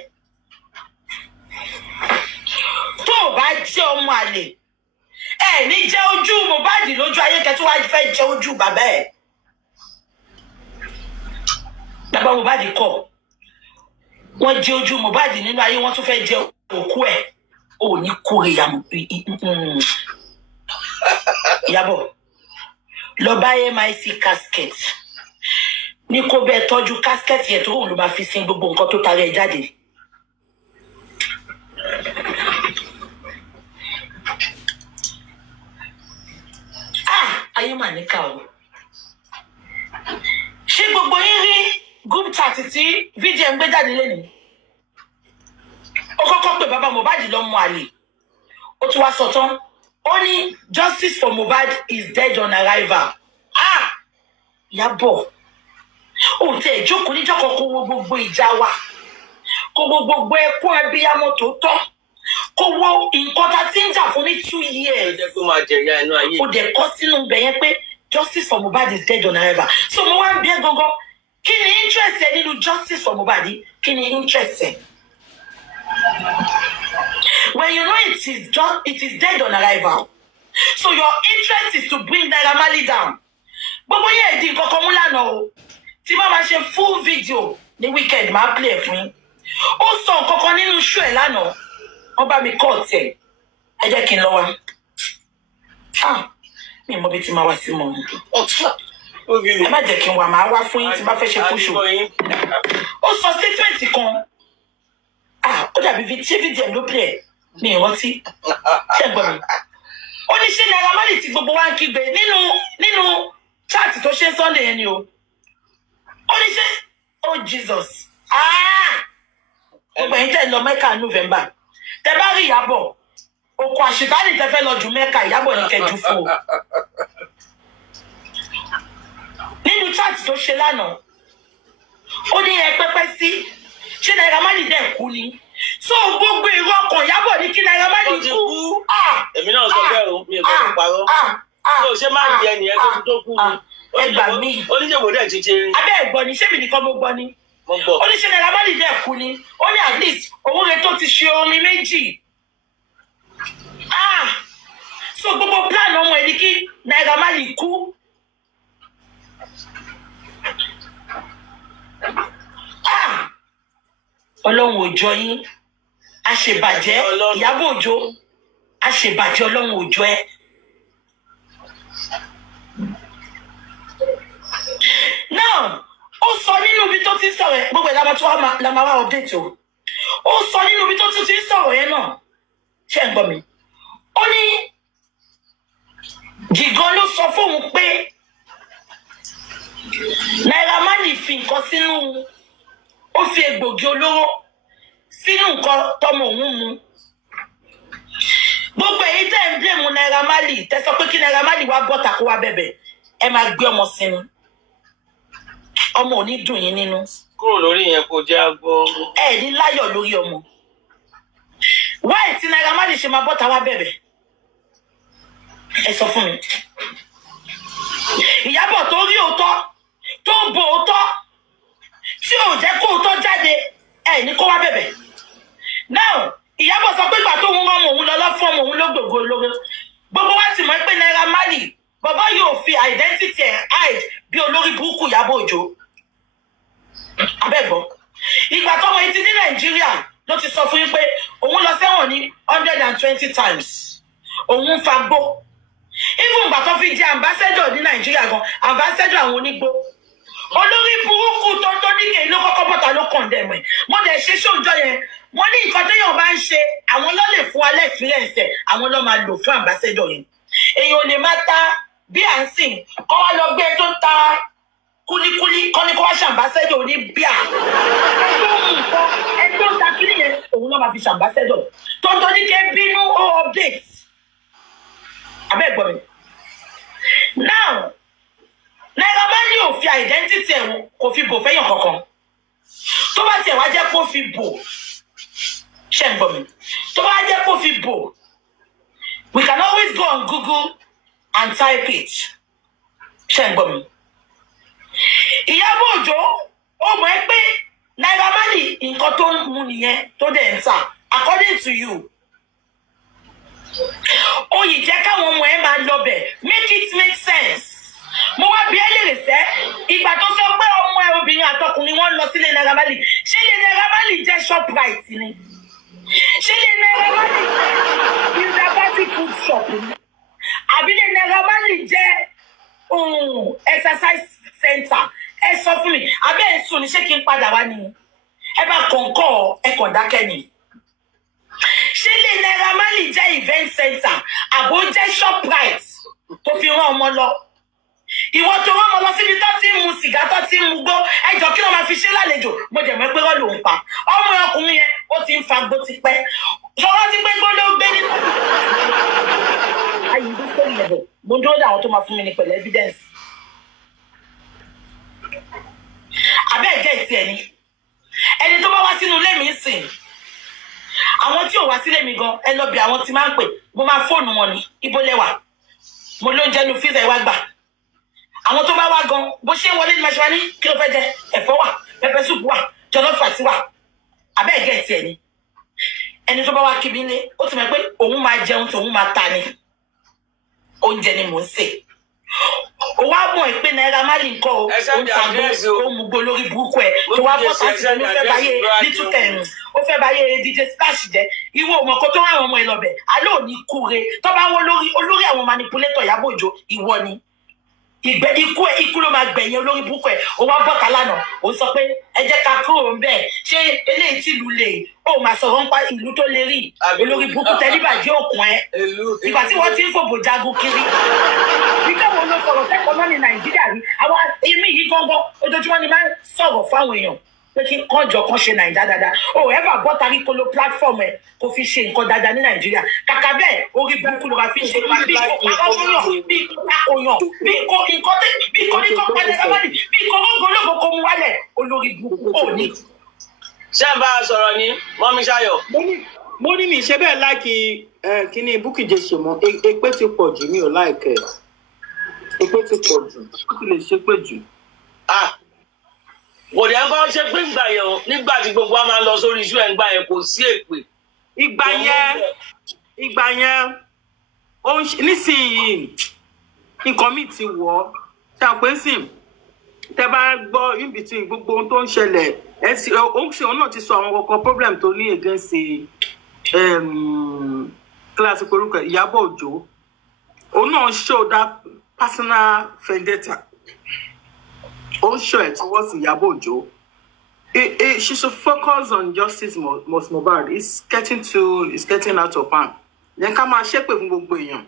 tó o bá jẹ́ ọmọ àlè ẹ ní jẹ́ ojú Mohbad lójú ayé kẹ́ tó wá fẹ́ jẹ́ ojú bàbá ẹ̀ bàbá Mohbad kọ̀ wọ́n jẹ́ ojú Mohbad nínú ayé wọ́n tún fẹ́ jẹ́ òkú ẹ̀ ò ní kúrè Ìyábọ̀ lọ bá MIC casket ní kó bẹ́ẹ̀ tọ́jú casket yẹn tó òun ló máa fi sin gbogbo nǹkan tó tarí ẹ̀ jáde. Ayé mà níkà o. Ṣé gbogbo yín rí group chat tí VDM gbé jáde lénìí? Ó kọ́kọ́ pé bàbá Mohbad lọ́mọ àlè. Ó tún wá sọ tán. Ó ní justice for Mohbad is dead on arrival. Ìyábọ̀. Ó tẹ ìjókòó níjọ́kọ̀ kó wo gbogbo ìjà wa kó wo gbogbo ẹkún abiyamọ tó tọ́ kó wo nǹkan tá ti ń jà fún ní 2 years ó dẹ̀ kọ́ sínú ibẹ̀ yẹn pé justice for Mohbad is dead on arrival so mo wá ń bí ẹ gangan kí ni interest ẹ nínú justice for Mohbad kí ni interest ẹ when you know it is dead on arrival so your interest is to bring Naira Marley down gbogbo yẹn di nǹkan kan mú lánàá o. Tí bá máa ṣe full video ní weekend máa play ẹ̀ fún yín. Ó sọ nǹkan kan nínú show ẹ̀ lánàá. Wọ́n bá mi kọ́ ọ̀tẹ̀. Ẹ jẹ́ kí n lọ wá. Mi ò mọ bí tí máa wá sí mọ́. Ẹ má jẹ́ kí n wà máa wá fún yín tí bá fẹ́ ṣe fún show. Ó sọ statement kan. Ó dàbí ṣé VDM ló play ẹ̀. Mi ò rántí. Ṣé ẹ gbọ́ mi? Ó ní ṣé Naira Marley tí gbogbo wa ń kígbe nínú chat tó ṣe Sunday yẹn ni o. Only say, oh Jesus. Gbogbo ẹ̀yin tẹ́ lọ Mẹ́kà November. Tẹ́ bá rí Ìyábọ̀. Oko àṣìkáàlì tẹ́ fẹ́ lọ ju Mẹ́kà Ìyábọ̀ ní kẹjú fún o. Nínú chat tó ṣe lánàá. Ó ní ẹ pẹ́pẹ́ sí. Ṣé Naira Marley dẹ̀ kú ni? So gbogbo ìwọ ọkàn Ìyábọ̀ ní kí Naira Marley kú. Èmi náà sọ bẹ́ẹ̀ o, mi ò gbọ́dọ̀ parọ́. Ṣé o ṣe máa ń jẹ ẹnìyẹn tó kú ni? Ẹgbà mi. Oníjẹ̀bù dẹ̀ ti ṣe. Abẹ́ ẹ̀gbọ́n ni ṣé mi nìkan mo gbọ́ ni? Mo gbọ́. Oníṣẹ́ Naira Marley dẹ̀ kú ni. Ó ní at least owó rẹ̀ tó ti ṣe orin méjì. So gbogbo plan ọmọ ẹ̀ ní kí Naira Marley kú. Ọlọ́run ò jọ yín. Àṣebàjẹ́ Ìyábọ̀ Òjó. Àṣebàjẹ́ Ọlọ́run ò jọ ẹ́. Now, ó sọ nínú ibi tó ti sọ̀rọ̀ ẹ̀ gbogbo ẹ̀ la máa wá update o. Ó sọ nínú ibi tó ti sọ̀rọ̀ yẹn náà. Ṣé ẹ gbọ́ mi? Ó ní Jìgan ló sọ fóun pé Naira Marley fi nǹkan sínú ó fi egbògi olóró sínú nǹkan tọmọ òun mu. Gbogbo èyí tẹ́ ń blame Naira Marley tẹ́ sọ pé kí Naira Marley wá bọ́ta kó wá bẹ̀bẹ̀ ẹ máa gbé ọmọ sínú. ọmọ ò ní dùn yín nínú. Kúrò lórí yẹn kò jẹ́ àgbọ̀. Ẹ ní láyọ̀ lórí ọmọ. Wáì tí Naira Marley ṣe máa bọ́ta wá bẹ̀bẹ̀. Ẹ sọ fún mi. Ìyábọ̀ tó rí òótọ́, tó bo òótọ́, tí ò jẹ́ kó òótọ́ jáde, ẹ ní kó wá bẹ̀bẹ̀. Now, Ìyábọ̀ sọ pé ìgbà tó ń rán òun lọ lọ́fọ́ọ̀mù òun ló gbogbo olóore. Gbogbo wa ti mọ̀ pé Naira Marley, bàbá yóò fi identity ẹ̀ hide bí olórí burúkú Ìyábọ̀ Òjó. Abẹ́gbọ́. Ìgbà tọ́mọ yìí ti ní Nàìjíríà ló ti sọ fún yín pé òun lọ sẹ́wọ̀n ní 120 times. Òun ń fagbó. Even ìgbà tó fi jẹ́ ambassador ní Nàìjíríà gan, ambassador àwọn onígbó. Olórí burúkú tó níkè ló kọ́kọ́ bọ́ta ló condemn ẹ̀. Wọ́n dẹ̀ ṣe sóòjọ́ yẹn. Wọ́n ní nǹkan téèyàn bá ń ṣe, àwọn ló lè fún alẹ́ experience ẹ̀, àwọn ló máa lò fún ambassador yẹn. Èèyàn ò lè máa ta bí à ń sìn, kọ́ wá lọ gbé tó ń ta kúlíkúlí, kọ́ ní kó wá ṣàmbásẹ́dọ̀ ní bíà. Ẹgbẹ́ òun ta kíní yẹn, òun ló máa fi ṣàmbásẹ́dọ̀. Tọ́tọ́ ní kẹ́ bínú ó update. Abẹ́ ẹ̀gbọ́n mi. Now, Naira Marley ò fi identity ẹ̀ kò fi bò fẹ́yàn kankan. Tó bá tiẹ̀ wá jẹ́ kó fi bò, ṣé ń gbọ́ mi? Tó bá jẹ́ kó fi bò, we can always go on Google and type it. Ṣé ń gbọ́ mi? Ìyábọ̀ Òjó, ó mọ̀ ẹ́ pé Naira Marley nǹkan tó ń mu nìyẹn tó dẹ̀ ń tà. According to you, ó yìí jẹ́ káwọn ọmọ ẹ̀ máa lọ bẹ̀. Make it make sense. Mo wá bí ẹ lè sẹ́, ìgbà tó sọ pé ọmọ ẹ obìnrin àtọkùnrin wọn lọ sílé Naira Marley. Ṣé ilé Naira Marley jẹ́ Shoprite ni? Ṣé ilé Naira Marley jẹ́ University food shop ni? Àbí ilé Naira Marley jẹ́ exercise center? Ẹ sọ fún mi, àbẹ́ ẹ̀ sùn ní ṣé kí n padà wá ni? Ẹ bá kọ̀ǹkọ̀ ẹ kàn dákẹ́ ni. Ṣé ilé Naira Marley jẹ́ event center? Àbó jẹ́ Shoprite tó fi rán ọmọ lọ? Ìwọ tó rán ọmọ lọ síbi tó ti ń mu sìgá tó ti ń mu gbó, ẹjọ́ kí ló máa fi ṣe lálejò? Mo jẹ̀ mọ́ pé rọ́ ló ń pa. Ọmọ ọkùnrin yẹn ó ti ń fa gbó ti pẹ́. Ṣọwọ́ ti pé gbó ló gbé nínú. Ayé ìlú sórí ẹ̀bẹ̀, mo dúró dé àwọn tó máa fún mi ní pẹ̀lú evidence. Abẹ́ ẹ̀jẹ̀ ìtì ẹ̀ ni. Ẹni tó bá wá sínú ilé mi ń sìn. Àwọn tí ò wá sílé mi gan, ẹ lọ bí àwọn tí máa ń pè, mo máa fóònù wọn ní ibo lẹ́wà. Mo ló ń jẹ́nu fíìsà ìwà gbà. Àwọn tó bá wá gan, bó ṣe ń wọlé ní maṣẹ́ wá ní kí ló fẹ́ jẹ, ẹ̀fọ́ wà, pẹpẹ súpù wà, jọlọ́fù àti wà. Abẹ́ ẹ̀jẹ̀ ìtì ẹ̀ ni. Ẹni tó bá wá kí mi lé, ó ti mọ̀ pé òun máa jẹun tó òun máa ta ni. Oúnjẹ ni mò ń sè. Ó wá mọ̀ pé Naira Marley nǹkan o, ó ń fagbó, ó ń mugbó lórí burúkú ẹ̀, tó wá bọ́ sáà sí ló fẹ́ báyé nítúkẹ̀ ó fẹ́ báyé DJ Splash jẹ́. Ìwọ ọmọ kan tó rán àwọn ọmọ ìlọbẹ̀, alẹ́ òní kúre, tó bá wọ́n olórí àwọn manipulator Ìyábọ̀ Òjó, ìwọ ni. Ikú ló máa gbẹ̀yìn olórí burúkú ẹ̀. Ó wá bọ́ta lánàá, ó sọ pé ẹ jẹ́ ká kúrò ń bẹ̀. Ṣé eléyìí tí ìlú lè, ó máa sọ̀rọ̀ nípa ìlú tó lè rí olórí burúkú tẹ́líbàjẹ́ òkun ẹ̀. Ìgbà tí wọ́n ti ń fòbò jagun kiri. Ìjọba ló sọ̀rọ̀ sẹ́kọ̀ọ́ náà ní Nàìjíríà rí. Àwọn èmi yìí gángan ojoojúmọ́ ni máa ń sọ̀rọ̀ fáwọn èèyàn pé kí kọ́njọ kan ṣe Nàìjíríà dáadáa. O ever bọ́ tari kolo platform ẹ̀ kó fi ṣe nǹkan dáadáa ní Nàìjíríà. Kàkà bẹ́ẹ̀ orí burúkú ló máa fi ṣe bí ìkóyàn bí ìkóyàn bí ìkóníkọ́ padà lábàdì bí ìkórógbó ológo kó mu wálẹ̀ olórí burúkú ò ní. Ṣé ẹ bá a sọ̀rọ̀ ní Mọ́mí Ṣáyọ̀? Mo ní mi ṣe bẹ́ẹ̀ láìkí kíní Bukky Jesse mọ́, èpè ti pọ̀ jù, mi ò láìkẹ́. Èpè ti pọ̀ jù, ó ti lè ṣépè jù. Kò dẹ̀ ń kọ́ ṣe pé nígbà tí gbogbo wa máa ń lọ sórí iṣu ẹ̀ ń gbà yẹn kò sí èpè. Ìgbà yẹn nísìnyí nǹkan mi ti wọ̀ ọ́. Ṣàpè sìn tẹ́ bá gbọ́ in between gbogbo ohun tó ń ṣẹlẹ̀ òun náà ti sọ àwọn kọ̀ọ̀kan problem tó ní against kíláàsì korúkọ Ìyábọ̀ Òjó. Òun náà show that personal vendetta. Ó show it towards Ìyábọ̀ Òjó. She should focus on justice most Mohbad. It's getting out of hand. Then ká máa ṣépè fún gbogbo èèyàn.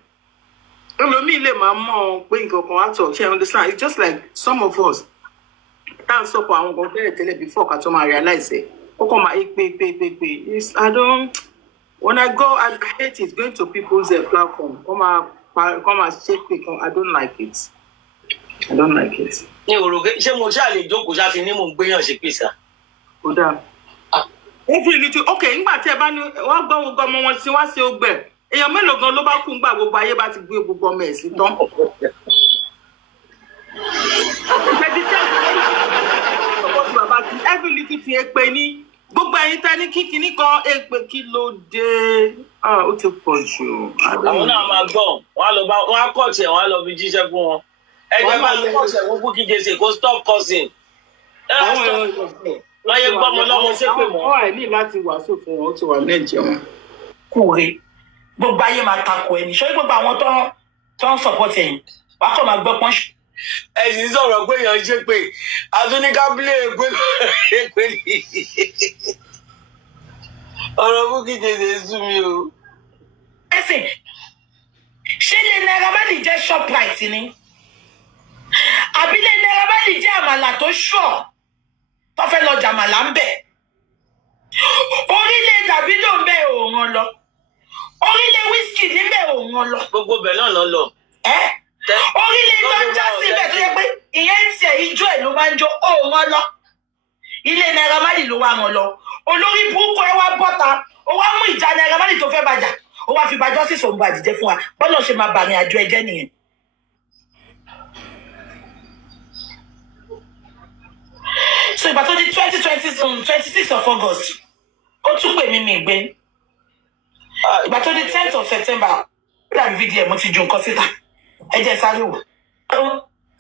Ẹlòmíì lè máa mọ̀ pé nǹkan kan àtọ̀ ṣe understand. It's just like some of us tá à ń sọ̀pọ̀ àwọn kan fẹ́rẹ̀ tẹ́lẹ̀ before ká tó máa realize it. Ó kàn máa pé. When I hate it going to people's platform. Come máa ṣépè kan. I don't like it. I don't like it. Ní òrògbé ṣé mo ṣáà lè jókòó ṣáà ti ní mò ń gbéyàn ṣe pèsè. Ó dáa. Every little okay, nígbà tí ẹ bá ní wọ́n gbọ́ gbogbo ọmọ wọn tí wá sí ọgbẹ́. Èèyàn mélòó gan ló bá kú ńgbà gbogbo ayé bá ti gbé gbogbo ọmọ ẹ̀ sí tán. Every little thing èpè ní gbogbo ẹ̀yin tẹ́ ní kíkiní kan èpè kí ló dé. Ó ti pọ̀ jù. Àwọn náà máa gbọ́, wọ́n á kọ̀ tiẹ̀, wọ́n á lọ fi jíṣẹ́ fún wọn. Ẹgbẹ́ bá lọ kọ̀ tiẹ̀ wọ́n Bukky Jesse kó stop cursing. Wọ́n yẹ gbọ́mọ lọ́mọ ṣépè mọ́. Wọ́n ẹ̀ ní láti wàásù fún wọn, ó ti wà lẹ́jẹ̀ wọn. Kúre gbogbo ayé máa takò ẹni ṣé gbogbo àwọn tó ń support ẹ̀yìn wàá kọ́ máa gbọ́ pọ́n. Ẹ̀sìn sọ̀rọ̀ pé èèyàn ṣe pé àtúnikábílẹ̀ èpè ní. Ọ̀rọ̀ Bukky Jesse sú mi o. Ẹ̀sìn ṣé ilé Naira Marley jẹ́ Shoprite ni? Àbí ilé Naira Marley jẹ́ àmàlà tó ṣọ̀ tó fẹ́ lọ jàmàlà ń bẹ̀? Orílẹ̀ Davido ń bẹ̀ òun lọ. Orílẹ̀ Wizkid ń bẹ̀ òun lọ. Gbogbo bẹ̀ náà lọ lọ. Orílẹ̀ tó ń já síbẹ̀ tó yẹ pé ìyẹn ń tiẹ̀ ijó ẹ̀ ló máa ń jó òun lọ. Ilé Naira Marley ló wá wọn lọ. Olórí burúkú ẹ wá bọ́ta ó wá mú ìjà Naira Marley tó fẹ́ bàjá ó wá fi ba justice òun bàjẹ́ fún wa bọ́lá ṣe máa bàrìn àjọ ẹjẹ́ nìyẹn. So ìgbà tó di 26 of August ó tún pè mí mi gbé. Ìgbà tó di 10th of September láàrin fídíò mo ti ju nǹkan síta ẹ jẹ́ sáré wò.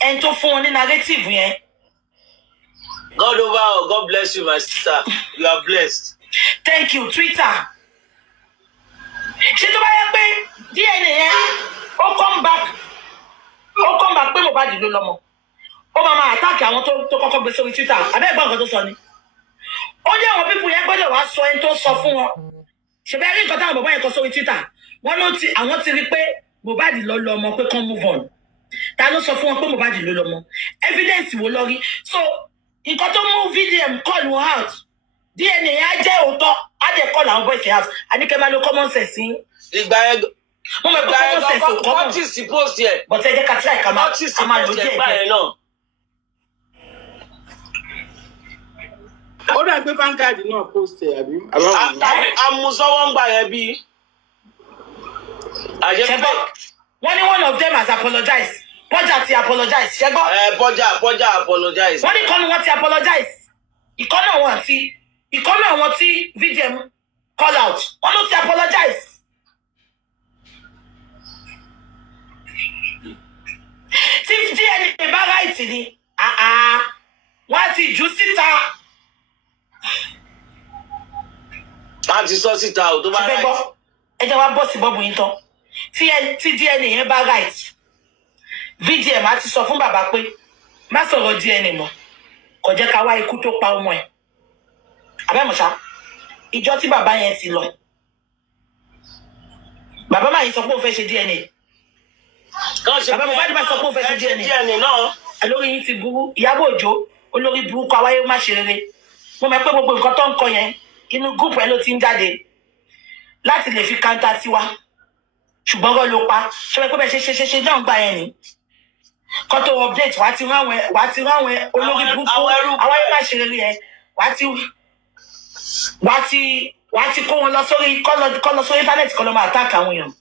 Ẹni tó fún wọn ní narrative yẹn. God over all, God bless you my sister, you are blessed. Thank you Twitter. Ṣé tó bá yẹ pé DNA yẹn ó come back pé Mohbad ló lọ́mọ ó máa attack àwọn tó kọ́kọ́ gbé sórí Twitter abẹ́ ẹ̀gbọ́n nǹkan tó sọ ni. Ó ní àwọn pípù yẹn gbọ́dọ̀ wá sọ ẹni tó sọ fún wọn. Ṣèbẹ́ rí nǹkan táwọn bàbá yẹn kọ sórí Twitter wọ́n ló ti àwọn ti rí pé Mohbad ló lọ́mọ pé kán move on. Ta ló sọ fún wọn pé Mohbad ló lọ́mọ? Evidence wo lọ rí? So nǹkan tó mú VDM call wọn out DNA yẹn á jẹ́ òótọ́ á dẹ̀ call àwọn boys out àníkẹ́ máa lo common sense yín. Ìgbà yẹn mo mọ̀ pé common sense ò kọ́ mọ̀. Notice post yẹn. But ẹ jẹ́ ká try ká máa lò díẹ̀ díẹ̀. Ó dà pé Vanguard náà post ẹ̀ àbí? Àmúsọ́wọ́ ń gbà yẹn bí. Wọ́n ní one of them has apologized. Bọ́jà ti apologize. Ṣẹ́gbọ́. Bọ́jà apologize. Wọ́n ní ìkọ́nù wọn ti apologize. Ìkọ́nù àwọn tí VDM call out. Wọ́n ló ti apologize. Tí DNA bá right ni, wọ́n ti jù síta. A ti sọ síta o tó bá right. Ẹ jẹ́ wá bọ́ sí bọ́ọ̀bù yín tán. Tí DNA yẹn bá right. VDM á ti sọ fún bàbá pé má sọ̀rọ̀ DNA mọ́ kò jẹ́ ká wá ikú tó pa ọmọ ẹ̀ abẹ́mọ̀ṣá ìjọ tí bàbá yẹn ti lọ bàbá máa yìí sọ pé òun fẹ́ ṣe DNA bàbá Mohbad bá sọ pé òun fẹ́ ṣe DNA náà lórí yín ti burú Ìyábọ̀ Òjó olórí burúkú awáyé má ṣe rere mo mọ̀ pé gbogbo nǹkan tó ń kọ yẹn inú gúùpù ẹ ló ti ń jáde láti lè fi káńtà tiwa ṣùgbọ́n rọ́ ló pa ṣe pé bẹ́ẹ̀ ṣe náà gbà yẹn ni kọ́ tó update wàá ti ráwọn olórí burúkú àwọn ẹ̀ka ìṣeré yẹn wàá ti kó wọn lọ sórí kọ́ lọ sórí íńtánẹ́ẹ̀tì kọ́ lọ máa attack àwọn èèyàn.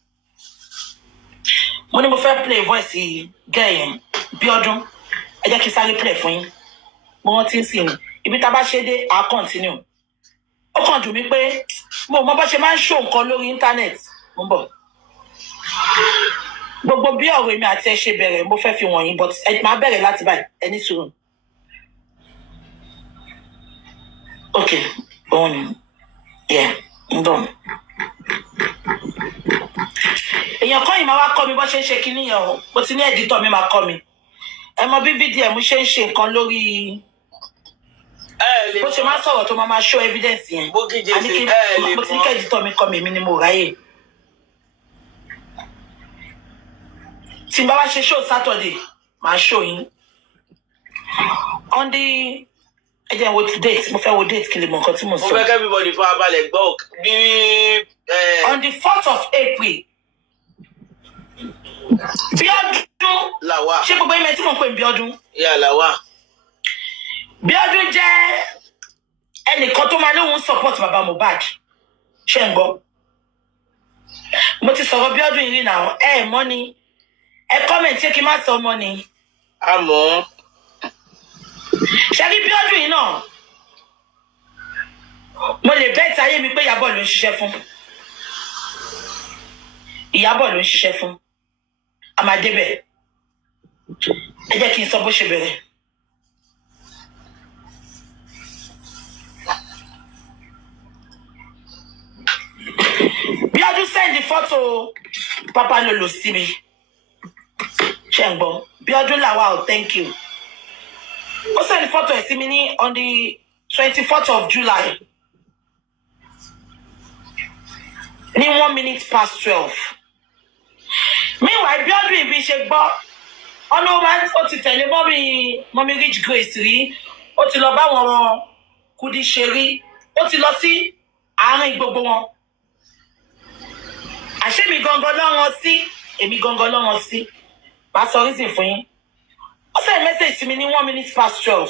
Mo ní mo fẹ́ play voice girl yẹn Bíọ́dún ẹ jẹ́ kí sáré play fún yín mo rántí ń sìn ní ibi tá a bá ṣe dé à continue. Ó kàn dùn mí pé mo mọ bá ṣe máa ń show nǹkan lórí íńtánẹ́ẹ̀tì mo ń bọ̀. Gbogbo bí ọ̀rọ̀ èmi àti ẹ ṣe bẹ̀rẹ̀ mo fẹ́ fi wọ̀nyí but ẹ máa bẹ̀rẹ̀ láti báyìí ẹ ní sùúrù. Ok òun ni ń bọ̀. Èèyàn kan yìí máa wá kọ́ mi bó ṣe ń ṣe kinní yẹn o mo ti ní ẹ̀dítọ̀ mi máa kọ́ mi. Ẹ mọ bí VDM ṣe ń ṣe nǹkan lórí bó ṣe máa sọ̀rọ̀ tó máa show evidence yẹn. Mo ti ní kí ẹ̀dítọ̀ mi kọ́ mi èmi ni mo ráyè. Tí n bá wá ṣe show Saturday màá show yín on the ẹ jẹ́ wo date mo fẹ́ wo date kí lè mọ nǹkan tí mo sọ. Mo fẹ́ kí everybody fún abalẹ̀ gbọ́ bí. On the 4th of April Bíọ́dún Làwà. ṣé gbogbo ẹ̀mẹ́ tí mo ń pè ní Bíọ́dún? Ìyá Làwà. Bíọ́dún jẹ́ ẹnìkan tó máa lóun support bàbá Mohbad. Ṣé ń gbọ́? Mo ti sọ̀rọ̀ Bíọ́dún yìí náà. Mọ́ ni. Ẹ comment ṣé kí n má sọ ọmọ ni. Àmọ́. Ṣé rí Bíọ́dún yìí náà? Mo lè bẹ́ẹ̀ tí ayé mi pé Ìyábọ̀ ló ń ṣiṣẹ́ fún. Ìyábọ̀ ló ń ṣiṣẹ́ fún. A máa débẹ̀. Ẹ jẹ́ kí n sọ bó ṣe bẹ̀rẹ̀. Bíọ́dún send the photo Papa Lolo sí mi. Ṣé ń gbọ́? Bíọ́dún Lawal, thank you. Ó send the photo ẹ̀ sí mi ní on the 24th of July. Ní 1:12. Meanwhile, Bíọ́dún ibi ṣe gbọ́. Ọ̀nà ó ti tẹ̀lé mọ́mí Rich Grace rí. Ó ti lọ bá wọn Kudi ṣe rí. Ó ti lọ sí àárín gbogbo wọn. Àṣé mi gangan lọ́wọ́ sí. Èmi gangan lọ́wọ́ sí. Màá sọ reason fún yín. Ó send message sí mi ní 1:12.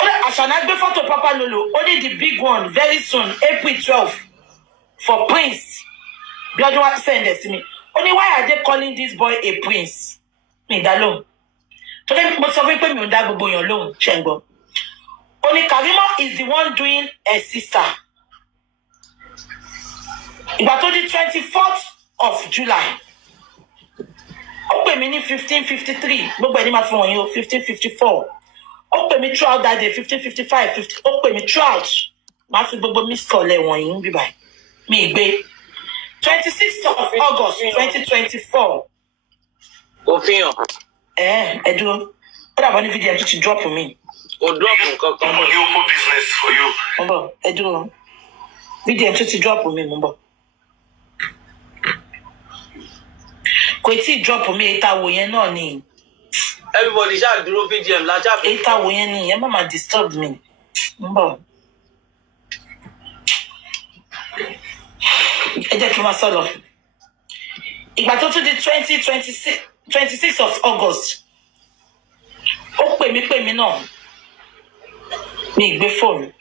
Ó ní Àṣànà gbé photo Papa Lolo. Ó ní the big one very soon, April 12 for Prince. Bíọ́dún wá send ẹ̀ sí mi. Ó ní why are they calling this boy a prince? Mi dá lóhùn. Torí mo sọ fún pé mi ò dá gbogbo èèyàn lóhùn. Ṣé ń gbọ́? Ó ní Karimo is the one doing her sister. Ìgbà tó di 24th of July. Ó pè mí ní 15:53. Gbogbo ẹni máa fún wọn yín o 15:54. Ó pè mí throughout that day 15:55. Ó pè mí throughout. Máa fi gbogbo miss call ẹ̀ wọ̀nyí ń bíbá. Mi gbé. 26th of August 2024. Òfin hàn. Ẹ dúró. Ó dàbọ̀ ní fídíò tó ti drop mi. Kò drop nǹkan kan. Mo ní open business for you. Mo bọ̀, ẹ dúró. Fídíò tó ti drop mi, mo bọ̀. Kò tí drop mi, ìtawò yẹn náà ni. Everybody ṣáà dúró PGM lájà fi. Ìtawò yẹn ni, ẹ má máa disturb mi. Mo bọ̀. Ẹ jẹ́ kí n máa sọ lọ. Ìgbà tó tún di 26th of August. Ó pè mí náà. Mi gbé fóònù.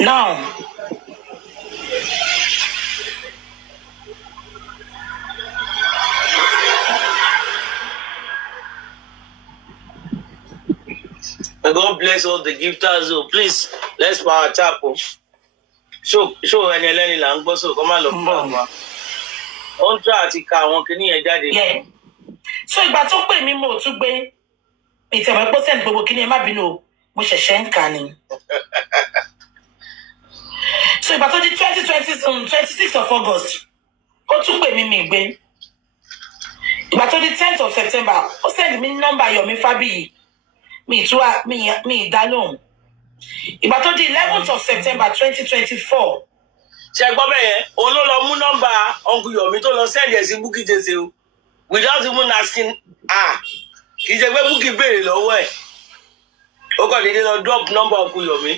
Now, May God bless all the gifters. Oh, please, let's power tap. Show ẹni ẹlẹ́ni là ń gbọ́ sọ kọ́ má lọ fún àwọn. Ó ń tọ́ àti ka àwọn kìíní yẹn jáde. So ìgbà tó pè mí mo tún gbé ìtẹ̀wé pọ́sẹ̀ntì gbogbo kìíní ẹ má bínú o, mo ṣẹ̀ṣẹ̀ ń kà ni. So ìgbà tó di 26th of August, ó tún pè mí mi gbé. Ìgbà tó di 10th of September, ó send mi nọ́mbà Yomi Fabiyi. Mi dá lóhùn. Ìgbà tó di 11th of September 2024. Ṣé gbọ́ bẹ́ẹ̀ yẹn? Òun ló lọ mú nọ́mbà Uncle Yomi tó lọ send ẹ̀ sí Bukky Jesse o. Without even asking, kì í ṣe pé Bukky béèrè lọ́wọ́ ẹ̀. Ó kàn dédé lọ drop number Uncle Yomi.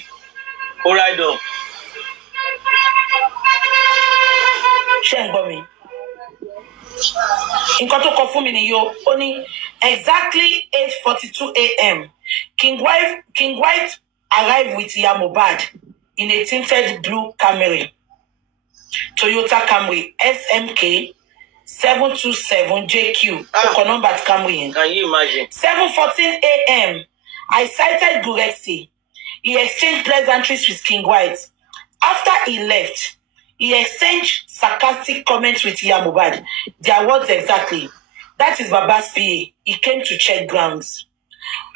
Ó ride on. Ṣé ń gbọ́ mi? Nǹkan tó kọ fún mi nìyó. Ó ní exactly 8:42 a.m. King White arrived with Iya Mohbad in a tinted blue Camry, Toyota Camry SMK 727 JQ. Ó number Camry yẹn. Can you imagine? 7:14 a.m. I sighted Gurexi. He exchanged pleasantries with King White. After he left, he exchanged sarcastic comments with Iya Mohbad. Their words exactly. That is Baba's PA. He came to check grounds.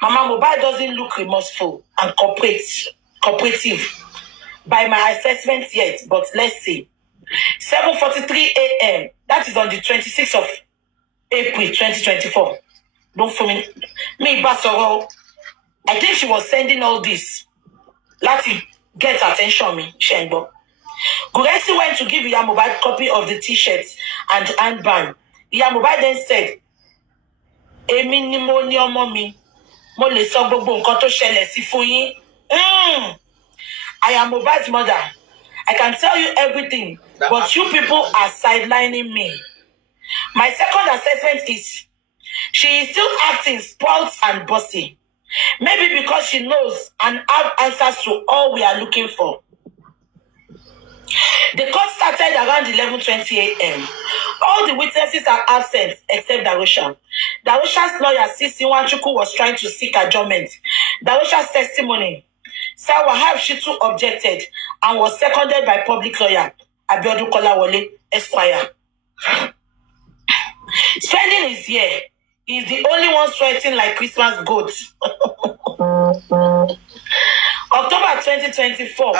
Mama Mohbad doesn't look remorseful and cooperative by my assessment yet, but let's see. 7:43 a.m. That is on the 26th of April 2024. Don't for me, Basoro. I think she was sending all this. Lati get attention me, Shengbo. Guresi went to give Iya Mohbad copy of the t-shirts and handband. Iya Mohbad then said, Èmi ni mo ní ọmọ mi, mo lè sọ gbogbo nǹkan tó ṣẹlẹ̀ sí fún yín. I am Mohbad's mother. I can tell you everything, but you people are sidelining me. My second assessment is she is still acting spoiled and bossy. Maybe because she knows and have answers to all we are looking for. The court started around 11:20 a.m. All the witnesses are absent except Darusha. Darusha's lawyer, Sisi Wanchuku, was trying to seek adjournment. Darusha's testimony, Sir Wahab Shitu objected and was seconded by public lawyer Abiodun Kolawole, Esquire. Spending his year. He's the only one sweating like Christmas goats. October 2024.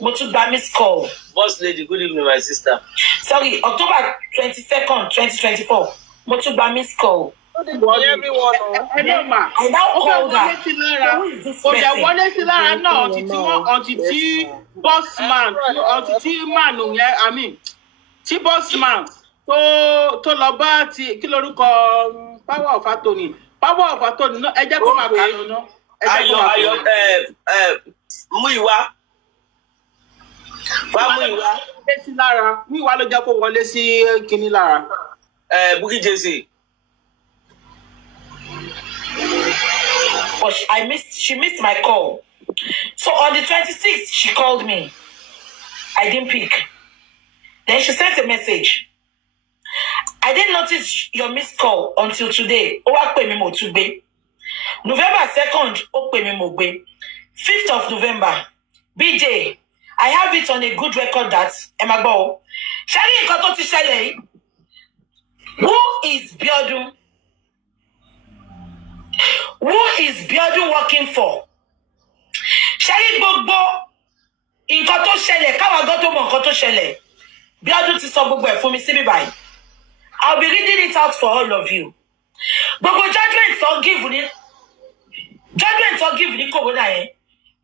Motubami's call. Boss lady, good evening, my sister. Sorry, October 22nd, 2024. Motubami's call. Everyone. I now called her. Who is this person? Wọlé sí lára náà until tí bossman tí bossman tó lọ bá ti kí lórúkọ power of attorney náà ẹ jẹ́ kó máa kà lọ náà. Ayọ̀ Múyìwá. Múyìwá. Sí lára Múyìwá ló jẹ́ kó wọlé sí kinní lára. Bukky Jesse. But she missed my call. So on the 26th, she called me. I didn't pick. Then she sent a message. I didn't notice your missed call until today. November 2nd, 5th of November. BJ, I have it on a good record that Emma Bo. Shari Nkoto ti ṣẹlẹ̀. Who is Biodun? Who is Biodun working for? Shari gbogbo nǹkan tó ṣẹlẹ̀ káwa gan tó mọ nǹkan tó ṣẹlẹ̀. Biodun ti sọ gbogbo ẹ̀ fún mi síbí báyìí. I'll be reading it out for all of you. Gbogbo judgment tó give ní corona yẹn.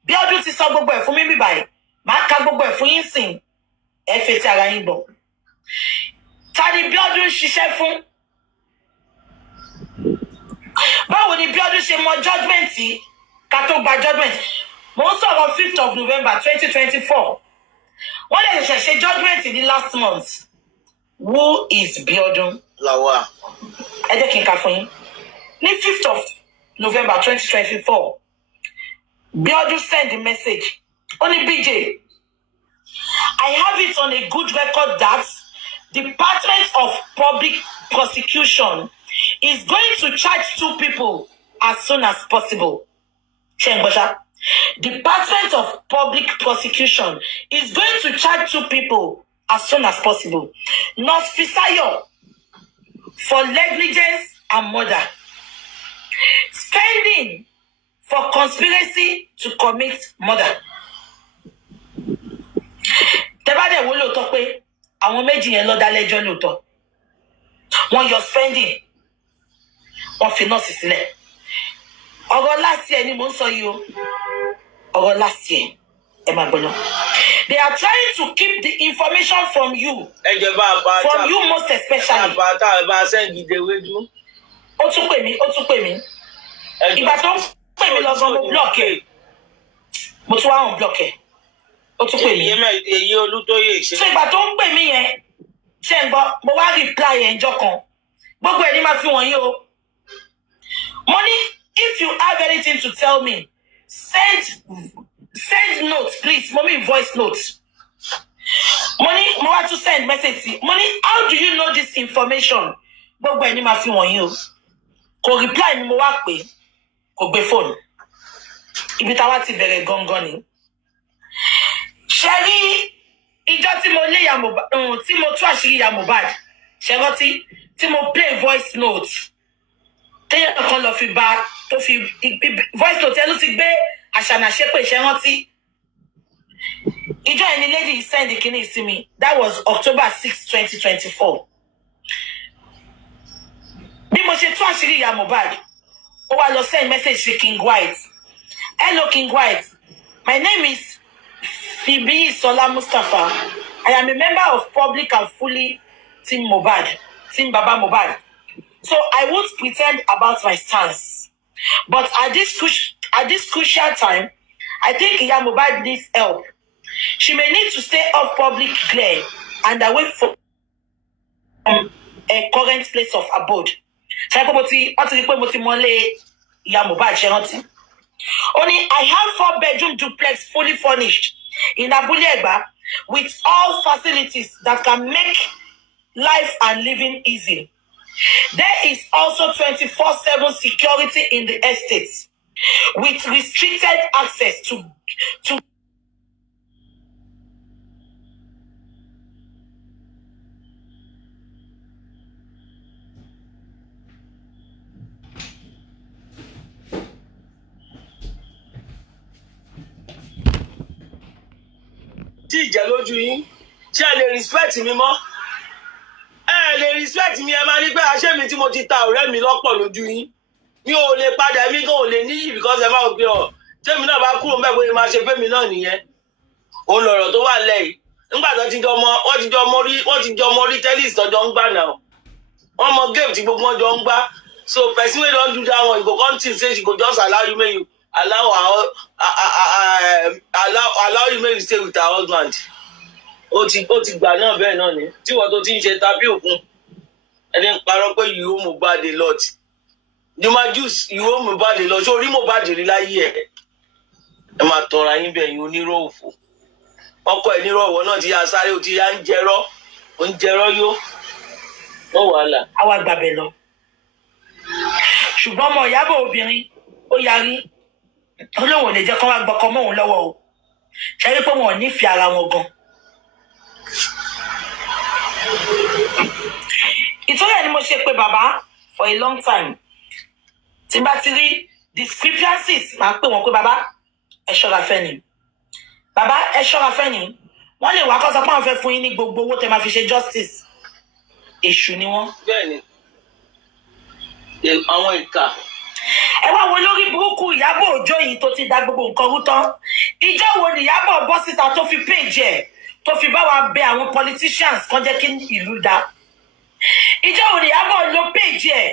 Biodun ti sọ gbogbo ẹ̀ fún mi bí báyìí. Màá ka gbogbo ẹ̀ fún yín sìn. Ẹ fetí ara yín gbọ́. Ta ni Biodun ṣiṣẹ́ fún? Báwo ni Biodun ṣe mọ judgment yìí ká tó gba judgment? Mo ń sọ̀rọ̀ 5th of November 2024. Wọ́n lè ṣe judgment ní last month. Who is Biodun? Lawa. Ẹ jẹ́ kí n kà fún yín. Ní 5th of November 2024, Biodun sent the message. Only BJ, I have it on a good record that Department of Public Prosecution is going to charge 2 people as soon as possible. Department of Public Prosecution is going to charge 2 people as soon as possible. Nurse Fisayo for negligence and murder. Spending for conspiracy to commit murder. Tẹ́bádẹ̀ wo lóòótọ́ pé àwọn méjì yẹn lọ dá lẹ́jọ́ lóòótọ́. Wọ́n yọ spending. Wọ́n fi nọ́ọ̀sì sílẹ̀. Ọ̀rọ̀ last year ni mò ń sọ yìí o. Ọ̀rọ̀ last year. Ẹ máa gbọ́ náà. They are trying to keep the information from you. From you most especially. Ó tún pè mí. Ìgbà tó ń pè mí lọ́gán mo block ẹ̀. Mo tún wá hàn block ẹ̀. Ó tún pè mí. So ìgbà tó ń pè mí yẹn, ṣé ń gbọ́, mo wá reply ẹ̀ ńjọ́ kan. Gbogbo ẹ̀ ní máa fi wọ̀nyí o. Mo ní, if you have anything to tell me, send notes, please. Mommy, voice notes. Money, mo wá to send message. Money, how do you know this information? Gbogbo ẹni máa fi wọ̀nyí o. Kò reply mi mo wá pé kò gbé phone. Ibi táwa ti bẹ̀rẹ̀ gangan ni. Ṣé rí ìjọ́ tí mo lé Ìyá Mohbad, tí mo tú àṣírí Ìyá Mohbad. Ṣé rántí tí mo play voice note. Téèyàn kan lọ fi bá tó fi voice note ẹ ló ti gbé àṣànà ṣépè ṣe rántí. Ìjọ ẹni lady send the kinní sí mi. That was October 6, 2024. Bí mo ṣe tú àṣírí Ìyá Mohbad, ó wá lọ send message to King White. Hello King White. My name is Fabiyi Sola Mustafa. I am a member of public and fully Team Mohbad, Team Baba Mohbad. So I won't pretend about my stance. But at this crucial time, I think Iya Mohbad needs help. She may need to stay off public glare and away from a current place of abode. Only I have 4-bedroom duplex fully furnished in Abule Egba with all facilities that can make life and living easy. There is also 24/7 security in the estate with restricted access to tí ìjẹ́ lójú yín ṣé ẹ lè respect mi mọ́ ẹ lè respect mi ẹ máa ní pé aṣẹ́ mi tí mo ti ta ọ̀rẹ́ mi lọ́pọ̀ lójú yín mi ò lè padà mi gan ò lè níyì because ẹ máa ń gbé ọ tẹ́mi náà bá kúrò mbẹ́ bóyá máa ṣe fẹ́mi náà nìyẹn òun lọ̀rọ̀ tó wà lẹ́yìn nígbà tó ti jọ ọmọ rí tẹ́lís tọ́jọ́ ń gbà náà wọ́n mọ game tí gbogbo wọn jọ ń gbá so person wey don do that one you go come think say she go just allow you make you allow you make you stay with her husband ó ti gbà náà bẹ́ẹ̀ náà ni tí wọ́n tó ti ń ṣe tàbí òkun ẹni ń parọ́ pé you owe Mohbad a lot you ma juice you owe Mohbad a lot ṣé orí Mohbad rí láyé ẹ máa tọrọ yín bẹ́ẹ̀ yín onírọ̀ òfò ọkọ ẹ̀ nírọ̀ ọ̀wọ́ náà ti yá sáré ó ti yá ń jẹrọ yó ó wàhálà. àwa gbàbẹ̀ lọ ṣùgbọ́n ọmọ Ìyábọ̀ obìnrin ó yarí olóhùn ò lè jẹ́ kó wá gbọ́kọ mọ́ òun lọ́wọ́ o ṣe rí pé wọn ò nífẹ̀ẹ́ ara wọn gan. ìtọ́jú ẹ̀ ni mo ṣe pé bàbá for a long time tí bá ti rí discrepancies máa pè wọ́n pé bàbá ẹ ṣọ́ra fẹ́ ni bàbá ẹ ṣọ́ra fẹ́ ni wọ́n lè wá kó sọ pé àwọn fẹ́ fún yín ní gbogbo owó tẹ́ máa fi ṣe justice èṣù ni wọ́n. bẹ́ẹ̀ni àwọn ìka. ẹ wá wo lórí burúkú Ìyábọ̀ Òjó yìí tó ti da gbogbo nǹkan rú tán ìjọ wo ni Ìyábọ̀ bọ́ síta tó fi péjì ẹ̀ tó fi bá wa bẹ àwọn politicians kan jẹ́ kí ìlú dá ìjọ wo ni Ìyábọ̀ lo péjì ẹ̀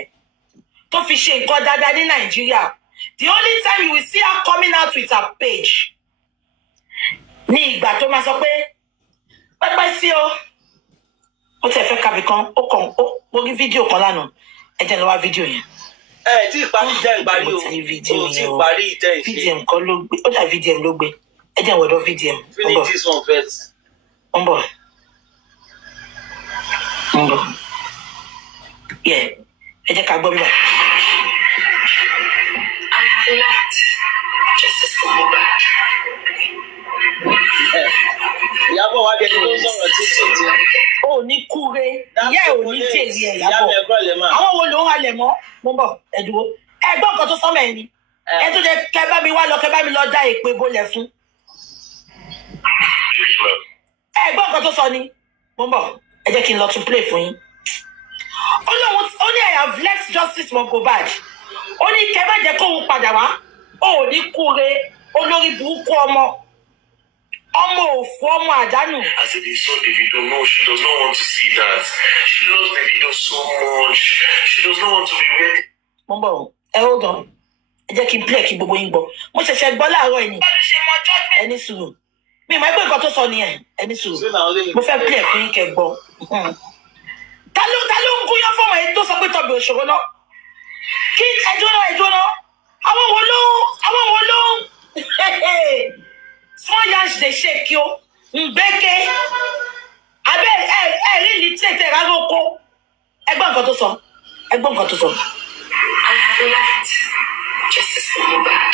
tó fi ṣe nǹkan dáadáa ní Nàìjíríà the only time you will see her coming out with her page ní ìgbà tó máa sọ pé pẹ́pẹ́ sí o ó tẹ̀ fẹ́ kàbí kan ó rí fídíò kan lánàá ẹ jẹ́ lọ wá fídíò yẹn. ẹ tí ìparí jẹ́ ìparí o o tí ìparí ìtẹ́ ìṣe. VDM kan ló gbé ó dà VDM ló gbé ẹ jẹ́ wọ̀dọ̀ VDM. finish this one first. ń bọ̀ yẹ ẹ jẹ́ ká gbọ́ bí wà. Ìyábọ̀ wá dé tó sọ̀rọ̀ títí tí. ó ní kúre ìyá ẹ̀ ò ní jèrè ẹ̀ Ìyábọ̀ àwọn wo ló ń halẹ̀ mọ́ mo ń bọ̀ ẹ dúró ẹ gbọ́ nǹkan tó sọ́mọ̀ ẹ̀ ni ẹ tó jẹ́ kẹ́ bá mi wá lọ kẹ́ bá mi lọ dá èpè bolẹ̀ fún. ẹ gbọ́ nǹkan tó sọ ni mo ń bọ̀ ẹ jẹ́ kí n lọ tún play fún yín. ó ní I have left justice for Mohbad ó ní kẹ́ má jẹ́ kóun padà wá ó ní kúre olórí burúkú ọmọ òfò ọmọ àdánù. As it is so Davido, no, she does not want to see that. She loves Davido so much. She does not want to be ready. Mo ń bọ̀ ẹ hold on ẹ jẹ́ kí n play kí gbogbo yín gbọ́ mo ṣẹ̀ṣẹ̀ gbọ́ láàárọ̀ ẹ̀ ni ẹ ní sùúrù mi ìmọ̀ ẹgbẹ́ nǹkan tó sọ nìyẹn ẹ ní sùúrù mo fẹ́ play fún yín kẹ́ gbọ́. ta ló ń gúnyán fọwọ́ ẹ tó sọ pé tọ́bi òṣòro náà kí ẹjọ́ náà àwọn wo ló small yansh dey shake yo ngbeke abẹ ẹ rí literate rárá oko ẹgbọ́n nǹkan tó sọ. I have left justice for Mohbad.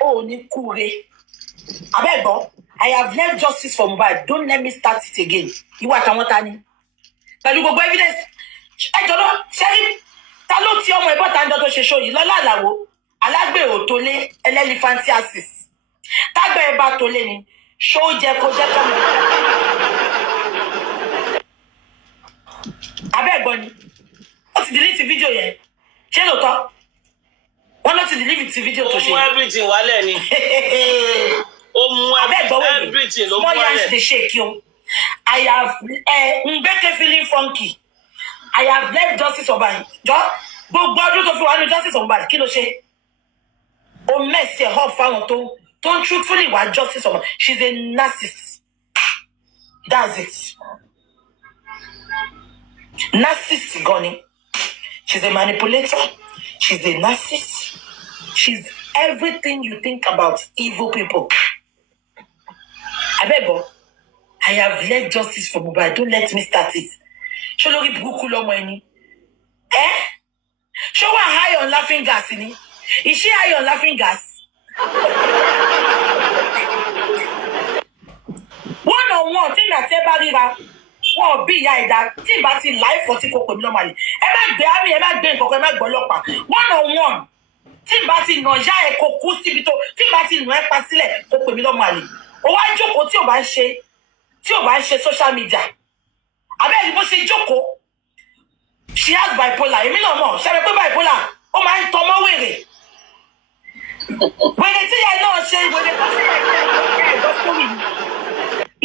ó ní kúre abẹ́gbọ́ I have left justice for Mohbad don't let me start it again ìwọ àtàwọn ta ni pẹ̀lú gbogbo evidence ẹjọ́ náà ṣẹ́rí ta ló ti ọmọ ẹ̀bọ́n tá ń dán tó ṣe ṣó yìí lọ́lá àlàwò alágbèrò tó lé ẹlẹ́lifántíásìs tágbẹ̀ ẹ bá tó lé ni ṣó jẹ kó jẹ́ kọ́mọ. abẹ́gbọ́n ni ó ti delete fídíò yẹn ṣé lóòótọ́ Wọ́n ló ti deliver ti video tó ṣe. Ó mú everything wálẹ̀ ni. Ó mú everything ló mú small wálẹ̀. yansh dey shake you. I have Mbeke feeling funky. I have left Justice Obaj. Gbogbo ọdún tó fi wà ní Justice Obaj kí ló ṣe? Ó mess ẹ̀ up fáwọn tó ń truthfully wà Justice Obaj. She's a narcissist. That's it. Narcissist Goni. She's a manipulator. She's a narcissist. She's everything you think about evil people. Abebo, I have left justice for Mohbad. Don't let me start it. Show lórí burúkú lọ́mọ ẹni. Show her high on laughing gas ni. Is she high on laughing gas? One on one, tí na tẹ́ bá ríra. Wọ́n bí ìyá ẹ̀dá tí ìbá ti láì fọ́ tí kò pè mí lọ́mọ àlè. Ẹ má gbé àmì, ẹ má gbé nǹkan, ẹ má gbọ́ ọlọ́pàá. One on one. Tí ìbá ti nà ìyá ẹ̀ kò kú síbi tó, tí ìbá ti nà ẹ́ pa sílẹ̀ kò pè mí lọ́mọ àlè. Ó wá jókòó tí ò bá ń ṣe social media. Abẹ́ẹ̀ni bó ṣe jókòó. She has bipolar. Èmi náà mọ̀, ṣe é pé bipolar, ó máa ń tọmọ wèrè. Wèrè tí ìyá náà ṣe, wèrè tó ṣe ẹ̀gbọ́n sórí.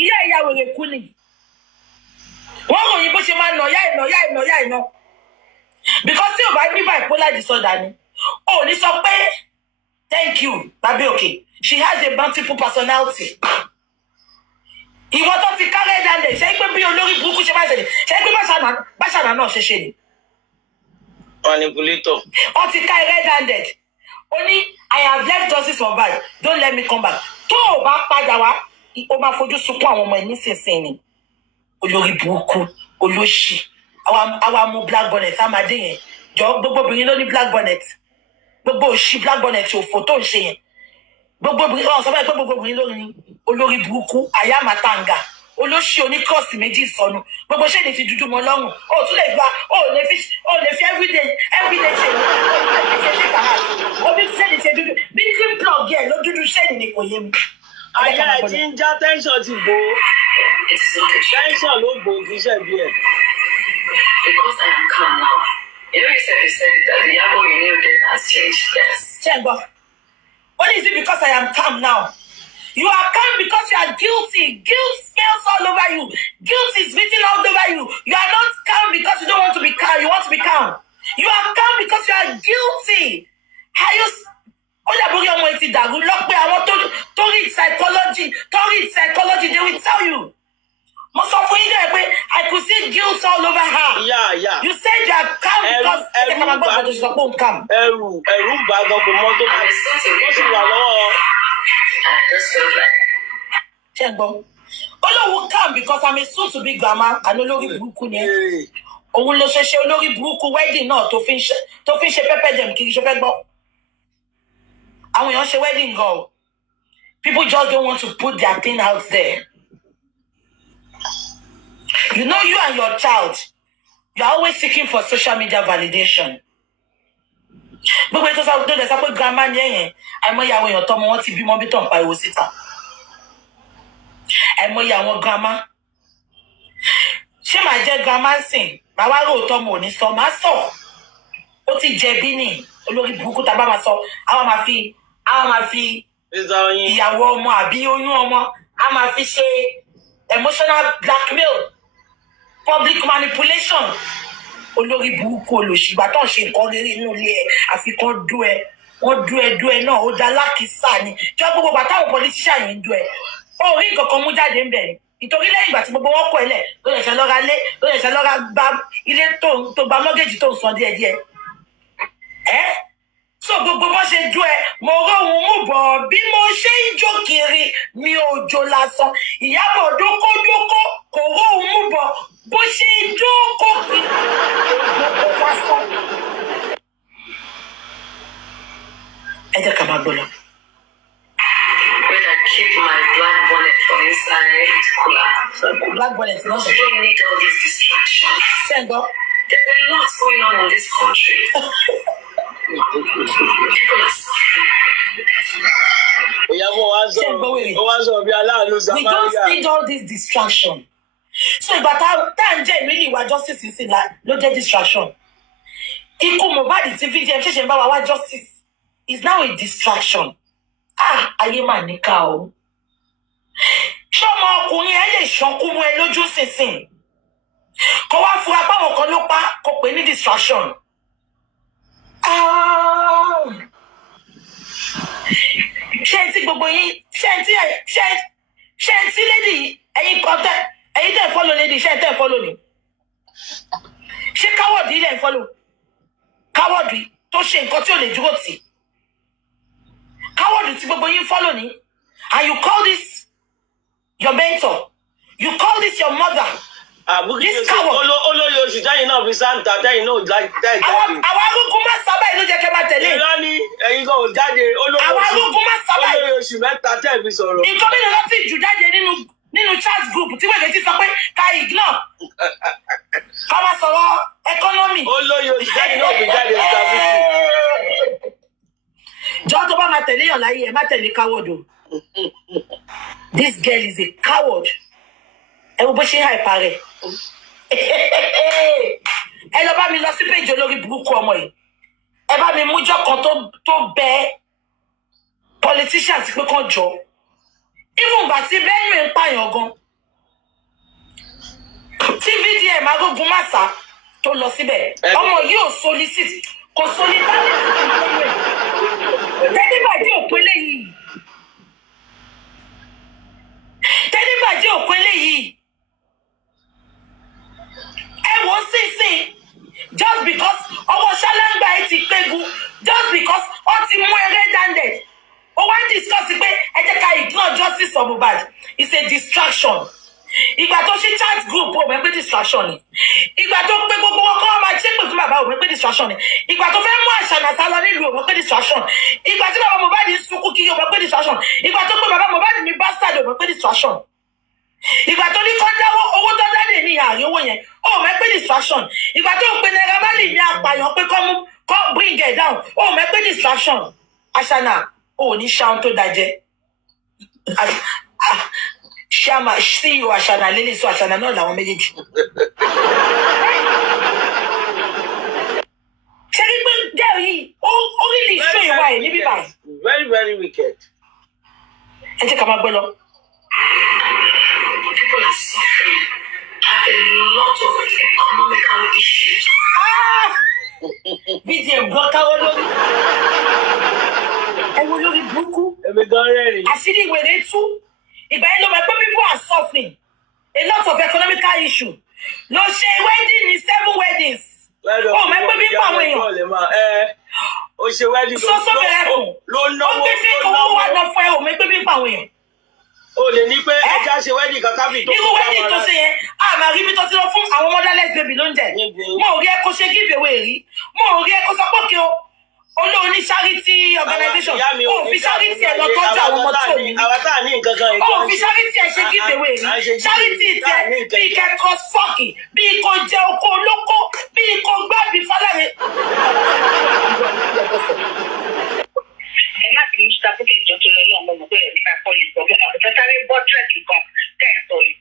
Ìyá ìyá wèrè kú ni. Wọ́n ròyìn bó ṣe máa nà yá ìná. Because tí ò bá ní bipolar disorder ni, ó ní sọ pé thank you, tàbí okay. She has a multiple personality. Ìwọ tó ti kárẹ́ dalẹ̀, ṣé pé bí olórí burúkú ṣe máa ṣẹlẹ̀, ṣé pé báṣànà náà ṣe ni. Manipulator. Ó ti kárẹ́ dalẹ̀. Ó ní I have left justice for bad. Don't let me come back. Tó o bá padà wá, ó máa fojú sunkún àwọn ọmọ ẹ̀ nísinsìnyí. Olórí burúkú, olóṣì. Àwa mú black bonnet Amadé yẹn. Jọ gbogbo obìnrin ló ní black bonnet. Gbogbo òṣì black bonnet òfò tó ń ṣe yẹn. Gbogbo obìnrin wọn sọ fún ẹ pé gbogbo obìnrin lórí olórí burúkú àyàmátàǹgà olóṣì oníkọ́ọ̀sì méjì sọnù gbogbo ṣé ní fi dúdú mọ́ lọ́rùn ó tún lè gba ó lè fi everyday ṣe ó bí ṣé ní ṣe dúdú bí kí plug yẹ ló dúdú ṣé ní kò yé mi. Àyà ẹ̀ ti ń já tẹ́ńsọ̀n ti bò ó. Tẹ́ńsọ̀n ló bò ó fi ṣẹ̀ bí ẹ̀. Because I am calm now. You know, you said that the Yabo you knew then has changed. Yes. Chembo. What is it because I am calm now? You are calm because you are guilty. Guilt smells all over you. Guilt is written all over you. You are not calm because you don't want to be calm. You want to be calm. You are calm because you are guilty. Ó dàbí orí ọmọ ti dàrú lọ́pẹ́ àwọn tó read psychology, they will tell you. Mo sọ fún yín dẹ́ pé I could see guilt all over her. Yeah. You said you are calm because ẹ kà máa gbọ́ ọ̀dọ̀ sọ pé òun calm. Ẹrù ń bá gan kò mọ tó bá ó sì wà lọ́wọ́. Ṣé ń gbọ́? Olówó calm because I'm a soon to be grandma and olórí burúkú ni ẹ. Òun ló ṣe olórí burúkú wedding náà tó fi ń ṣe pẹ́pẹ́ dẹ̀m kiri ṣe fẹ́ gbọ́. Àwọn èèyàn ṣe wedding gan o. People just don't want to put their thing out there. You know, you and your child, you're always seeking for social media validation. Gbogbo ètò sáà tó dẹ̀ sá pé grandma ni ẹ̀yẹn, àìmọye àwọn èèyàn tọ́mọ wọn ti bímọ bí tó ń pariwo síta. Àìmọye àwọn grandma. Ṣé màá jẹ́ grandma sìn? Màá wá rò tọ́mọ ò ní sọ, màá sọ. Ó ti jẹ̀bi ní olórí burúkú tá a bá máa sọ, àwọn máa fi ìyàwó ọmọ àbí oyún ọmọ, a máa fi ṣe emotional blackmail. Public manipulation. Olórí burúkú olùṣìgbà tó ń ṣe nǹkan rere inú ilé ẹ àfikún wọ́n dú ẹ náà ó dá lákìsà ni jọ gbogbo bàtà àwọn politician yìí ń dú ẹ ó rí nǹkan kan mú jáde ń bẹ̀ ni nítorí lẹ́yìn ìgbà tí gbogbo wọn kọ ẹlẹ̀ ló lè ṣe lọ́ra lé ló lè ṣe lọ́ra gba ilé tó gba mọ́gẹ́jì tó ń san díẹ̀díẹ̀ so gbogbo bó ṣe dú ẹ mo róhun mú bọ̀ bí mo ṣe ń jó kiri mi ò jó lásán Ìyábọ̀ dókódókó kò róhun mú bọ̀ bó ṣe dókó kiri ó lásán. Ẹ jẹ́ ká máa gbọ́ lọ. When I keep my black bonnet for inside cooler. Black bonnet, no. You don't need all these distractions. Sengo. There's a lot going on in this country. People are suffering. We don't need all this distraction. So ìgbà tá ń jẹ́ ìrírí ìwà justice sí la ló jẹ́ distraction. Ikú Mohbad tí VDM ṣẹ̀ṣẹ̀ ń bá wa wá justice. is now a distraction. Ayé mà níkà o. Ṣọ́mọ ọkùnrin ẹ lè ṣankú mọ́ ẹ lójú sísìn. Kó wá fura báwọn kan ló pa kó pè ní distraction. Ṣé ti gbogbo yín ṣé ti lady ẹ̀yin kan tẹ́ follow lady ṣé tẹ́ follow ni? Ṣé káwọ́dì ilẹ̀ follow? Káwọ́dì tó ṣe nǹkan tí ò lè dúró tì. Káwọ́dì tí gbogbo yín follow ni. And you call this your mentor? You call this your mother? This coward. Olóyè oṣù táyìn náà fi sáńtà táyìn náà jáde. Àwọn arúgbó má sábà yìí ló jẹ́ kẹ́ máa tẹ̀lé. Irọ́ ni ẹ̀yin kan ò jáde olóyè oṣù mẹ́ta tẹ̀ fi sọ̀rọ̀. Nǹkan bí lọ́ọ́ ti jù jáde nínú chat group tí wẹ́gẹ̀ ti sọ pé ká ignore. Ká máa sọ̀rọ̀ economy. Olóyè oṣù táyìn náà fi jáde ìtàbùkù. Jọ́ tó bá máa tẹ̀lé yàn láyé ẹ̀ má tẹ̀lé coward o. This girl is a coward. Ẹ wo bó ṣe hàìpa rẹ̀. Ẹ lọ bá mi lọ sí péjì olórí burúkú ọmọ yìí. Ẹ bá mi mújọ́ kan tó bẹ politicians pé kán jọ. Even ìgbà tí Benue ń pààyàn gan. Tí VDM arógun màsà tó lọ síbẹ̀. Ọmọ yìí ò solicit. Kò solidarity fún Benue. Tẹ́lifàjì òpin léyìí. Tẹ́lifàjì òpin léyìí. Wọ́n sísìn just because ọwọ́ ṣáláńgbà ẹ ti pégu just because wọ́n ti mú eré danded ó wá ń discuss pé ẹ jẹ́ ká ignore justice for Mohbad. It's a distraction. Ìgbà tó ṣe chat group ó mọ̀ pé distraction ni. Ìgbà tó pé gbogbo wọn kọ́ wọn máa ṣépè fún bàbá ó mọ̀ pé distraction ni. Ìgbà tó fẹ́ mú Àṣànà sálọ nílùú ó mọ̀ pé distraction. Ìgbà tí bàbá Mohbad ń sunkún kiri ó mọ̀ pé distraction. Ìgbà tó pé bàbá Mohbad ní bastard ó mọ̀ pé distraction. Ìgbà tó ní kọ́ dáwọ́ owó tó dáde ní àárín owó yẹn ó mọ̀ pé distraction. Ìgbà tó ń pe Naira Marley ní apààyàn pé kọ́ bring it down ó mọ̀ pé distraction. Àṣànà ò ní ṣáun tó dájẹ́. Ṣáma CEO Àṣànà lélẹ̀ sọ Àṣànà náà làwọn méjèèjì. Ṣé kí pé jẹ́ yìí ó rí lè ṣó ìwà ẹ̀ níbí báyìí? Very very wicked. Ẹ jẹ́ ká máa gbé lọ. People are suffering, have a lot of economical issues. VDM gbọ́ káwọ́ lórí. Ẹ wo lórí burúkú. Àṣírí ìwèrè tú. Ìgbà yẹn ló mọ̀ pé people are suffering. A lot of economical issue. Lọ ṣe wedding ní 7 weddings. Ó mọ̀ pé bí pa àwọn èèyàn. Ó ṣe wedding Sọ́sọ́ bẹ̀rẹ̀ kù. Ó gbé fake owó wá lọ fún ẹ, ó mọ̀ pé bí pa àwọn èèyàn. O lè ní pé ẹja ṣe wedding kankan bí tó irú wedding tó ṣe yẹn àmà rí bí tó ti lọ fún àwọn motherless baby lóúnjẹ. Mo ò rí ẹ kó ṣe give away rí. Mo ò rí ẹ kó sọ pé kí o olóòní charity organization ó fi charity ẹ lọ tọ́jú àwọn ọmọ tó ní. Àwọn tá à ní nǹkan kan ìgbà. Ó fi charity ẹ ṣe give away rí. Charity tẹ bí kẹ́kọ̀ọ́ sọ́ọ̀kì bí kò jẹ oko olóko bí kò gbàbí fọlẹ́rẹ́. Ẹ má ti ní sàkókè ìjọ tó lọ náà mo mọ̀ pé ẹ̀mí máa kọ́ lè gbọ́ àbùkọ́ sáré bọ́ tírẹ̀kì kan tẹ̀ ẹ̀ sọ yìí.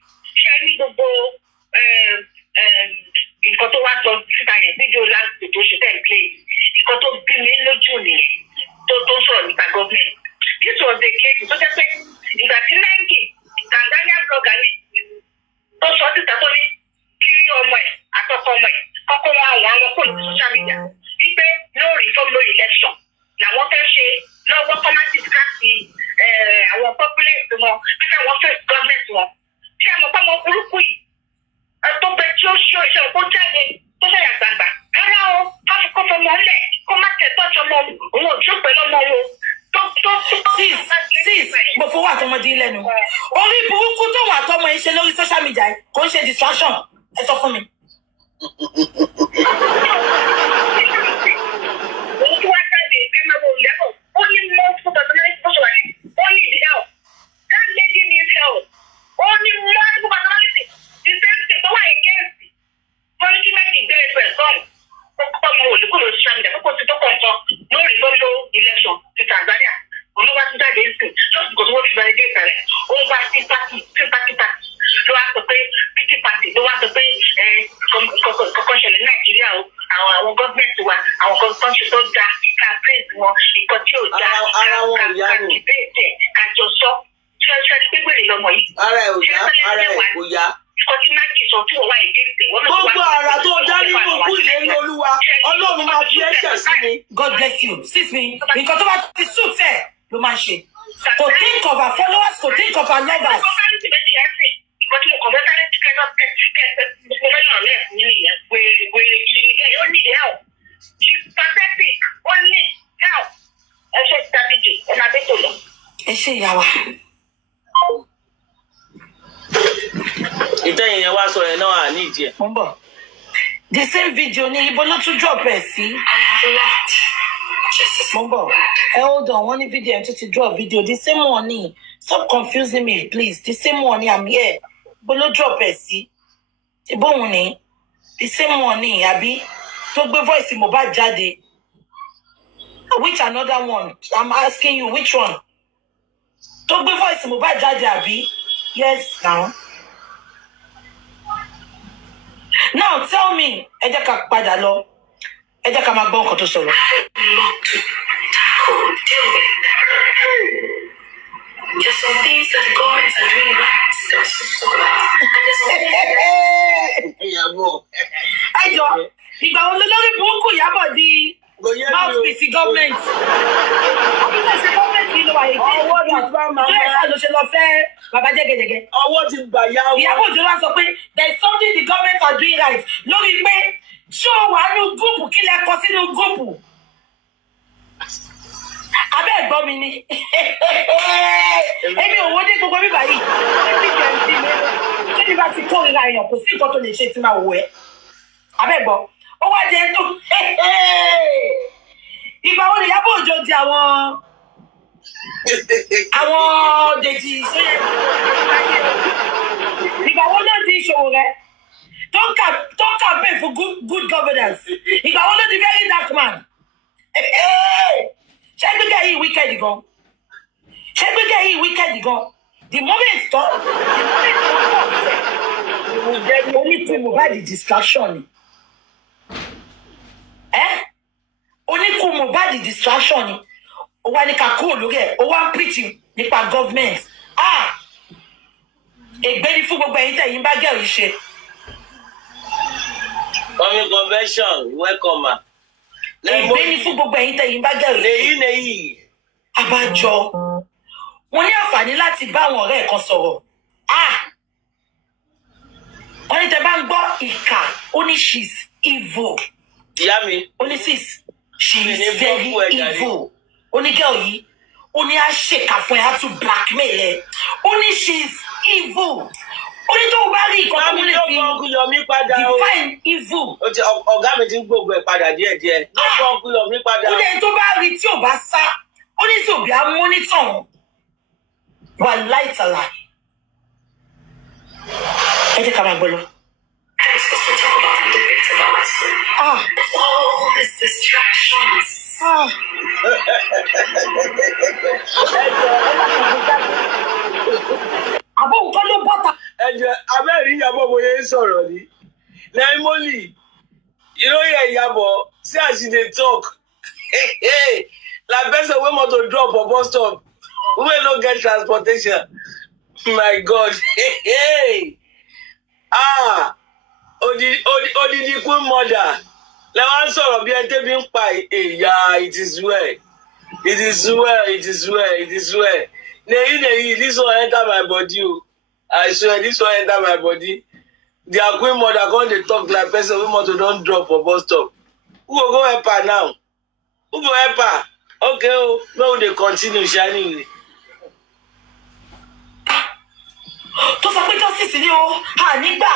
Ṣé ní gbogbo nǹkan tó wá sọ síta yẹn fídíò láti tó ṣe tẹ̀ ń play nǹkan tó bí mi lójú nìyẹn tó sọ̀rọ̀ nípa gọ́ọ̀mẹ̀ntì. This was a case tó jẹ́ pé ìgbà tí Nangi Tanzania blogger ni tó sọ síta tó ní kí ọmọ ẹ̀ àtọkọ ọmọ ẹ̀ kọ́kọ́ wọn àwọn kò ní social media wípé no reform no election làwọn fẹ́ ṣe lọ́wọ́ kọ́mátìsì káàkiri àwọn populate wọn bí káwọn fẹ́ gọ́ọ̀mẹ̀ntì wọn. Ṣé àmọ́ pé ọmọ burúkú yìí tó bẹ tí ó ṣe iṣẹ́ kó jáde tó ṣe àgbàgbà rárá o kó fọmọ ńlẹ̀ kó má tẹ̀ tọ́jú ọmọ òun ò jó pẹ̀lú ọmọ wọn. Sis mo fowó àtọmọdé lẹ́nu orí burúkú tó wà tọmọ yìí ṣe lórí social media kò ń ṣe distraction ẹ sọ fún mi. Òun tí wá jáde kẹ́mẹ́wò ìyàbọ̀ ó ní multiple personality bó ṣe wà ní ó ní ìdí help that lady needs help ó ní multiple personality the same thing tó wà against punishment ìbẹ̀rẹ̀ tó ẹ̀ sọ́ọ̀nù kókó ọmọ olùkúlò social media kókó ti tó kọ̀ọ̀kan no reform no election ti Tanzania olúwa tún jáde sí just because wọ́n fi validate rẹ̀ ó ń wá sí party ló wá sọ pé pity party ló wá sọ pé kọ̀ọ̀kan ṣẹlẹ̀ ní Nàìjíríà o àwọn gọ́ọ̀mẹ̀ntì wa àwọn kan ṣe tó da ká praise wọn nǹkan tí ò ara ẹ̀ kò yá. Ìkọ́ tí Májì sọ tí wọ́n wá èdè ìpè wọ́n náà wá. Gbogbo ara tó dá nínú òkú ìlérí Olúwa, Ọlọ́run máa fi ẹ̀ṣẹ̀ sí ni. God bless you. Sis mi, nǹkan tó bá ti suit ẹ̀ ló máa ń ṣe. Kò think of her followers, kò think of her lovers. Ìkọ́ tí mo kàn fẹ́ sáré kẹ́kẹ́ mo fẹ́ yàn lẹ́ẹ̀kún nínú ìyẹn wèrè kiri ní kẹ́ ó need help. She's pathetic, ó need help. Ẹ ṣe ìtàbíjì, ẹ máa bẹ́ tó lọ. Ẹ ṣe ìyá wa. Ìtẹ́yìn yẹn wá sọ yẹn náà à ní ìdí ẹ̀. Mo ń bọ̀. The same video ni ibo ló tún drop ẹ̀ sí. Mo ń bọ̀. Hold on, wọ́n ní video ẹ̀ tún ti drop video. The same one ni. Stop confusing me, please. The same one ni, I'm here. Ibo ló drop ẹ̀ sí. Ibo òun ni. The same one ni, àbí? Tó gbé voice Mohbad jáde. Which another one? I'm asking you, which one? Tó gbé voice Mohbad jáde, àbí? Yes, now. Now tell me, ẹ jẹ́ ká padà lọ. Ẹ jẹ́ ká máa gbọ́ nǹkan tó sọ̀rọ̀. There's some things that governments are doing right that we should talk about. And there's some Ẹ jọ, ìgbà wo lórí burúkú Ìyábọ̀ di mouthpiece government? Àbúrò ṣe government yìí ló wà yìí. Ọwọ́ ti bá màmá. Ṣé ẹ̀ka ló ṣe lọ fẹ́ bàbá jẹ́gẹ́jẹ́gẹ́? Ọwọ́ ti gbà yá wọn. Ìyábọ̀ Òjó wá sọ pé there is something the government are doing right lórí pé ṣé o wà nínú gúùpù kí lẹ kọ sínú gúùpù? Abẹ́ ẹ̀gbọ́n mi ni. Èmi ò wo dé gbogbo bíbá yìí. Ẹbí jẹ́ ń bí mi. Ṣé bí bá ti kórìíra èèyàn kò sí nǹkan tó lè ṣe tí máa wò ẹ́? Abẹ́ ẹ̀gbọ́n. Ó wá jẹ́ tó. Ìgbà wo ni Ìyábọ̀ Òjó di àwọn Dèjì sóyè? Ìgbà wo ló di ìṣòwò rẹ̀? Tó ń campaign for good governance. Ìgbà wo ló di very dark man? Ṣé gbígbẹ́ yìí wicked gan? Ṣé gbígbẹ́ yìí wicked gan? The moment tó pọ̀ fẹ́, oníkun Mohbad distraction ni. Oníkun Mohbad distraction ni. Ó wá ní ká kúrò lórí ẹ̀, ó wá ń preach nípa government. Ègbé ni fún gbogbo ẹ̀yin tẹ̀yin bá gẹ̀rù ṣe. Coming convention, welcome. Ègbé ni fún gbogbo ẹ̀yin tẹ̀yin bá gẹ̀rù ṣe. Lèyí. Àbájọ. Mo ní àǹfààní láti bá àwọn ọ̀rẹ́ kan sọ̀rọ̀. Wọ́n ní tẹ bá ń gbọ́ ìkà, ó ní she's evil. Ìyá mi. Ó ní sis, she is very evil. Ó ní girl yìí, ó ní á ṣèkà fún ẹ, á tún blackmail ẹ. Ó ní she's evil. Ó ní tó o bá rí ìkan tó lè fi define evil. Ọ̀gá mi ti ń gbogbo ẹ̀ padà díẹ̀díẹ̀. Lọ́gbọ́n ọkùnrin mi padà. Ó ní tó bá rí tí ò bá sá, ó ní tí òbí á mọ́nítọ̀ wọn. Wà láìtàlà. Ẹ jẹ́ ká máa gbọ́ lọ. I'm supposed to talk about and debate about all these distractions. Àbọ̀ nǹkan ló bọ́ta. Ẹ̀jẹ̀ abẹ́rẹ́ ìyàbọ̀ bóyá ń sọ̀rọ̀ ni. Naimoli, ìròyìn ìyàbọ̀ sí àṣìlè talk. Like person wey motor drop for bus stop wey no get transportation. My God. Odidi queen mother. Lẹ́wọ̀n sọ̀rọ̀ bí ẹni tẹ́bi ń pa èyà, it is well. It is well, it is well, it is well. Neyi, this one enter my body o. I swear, this one enter my body. Their queen mother come dey talk like person wey motor don drop for bus stop. Who go help her now? Who go help her? Okay o, make we dey continue shining. Tó sọ pé justice ni o, nígbà.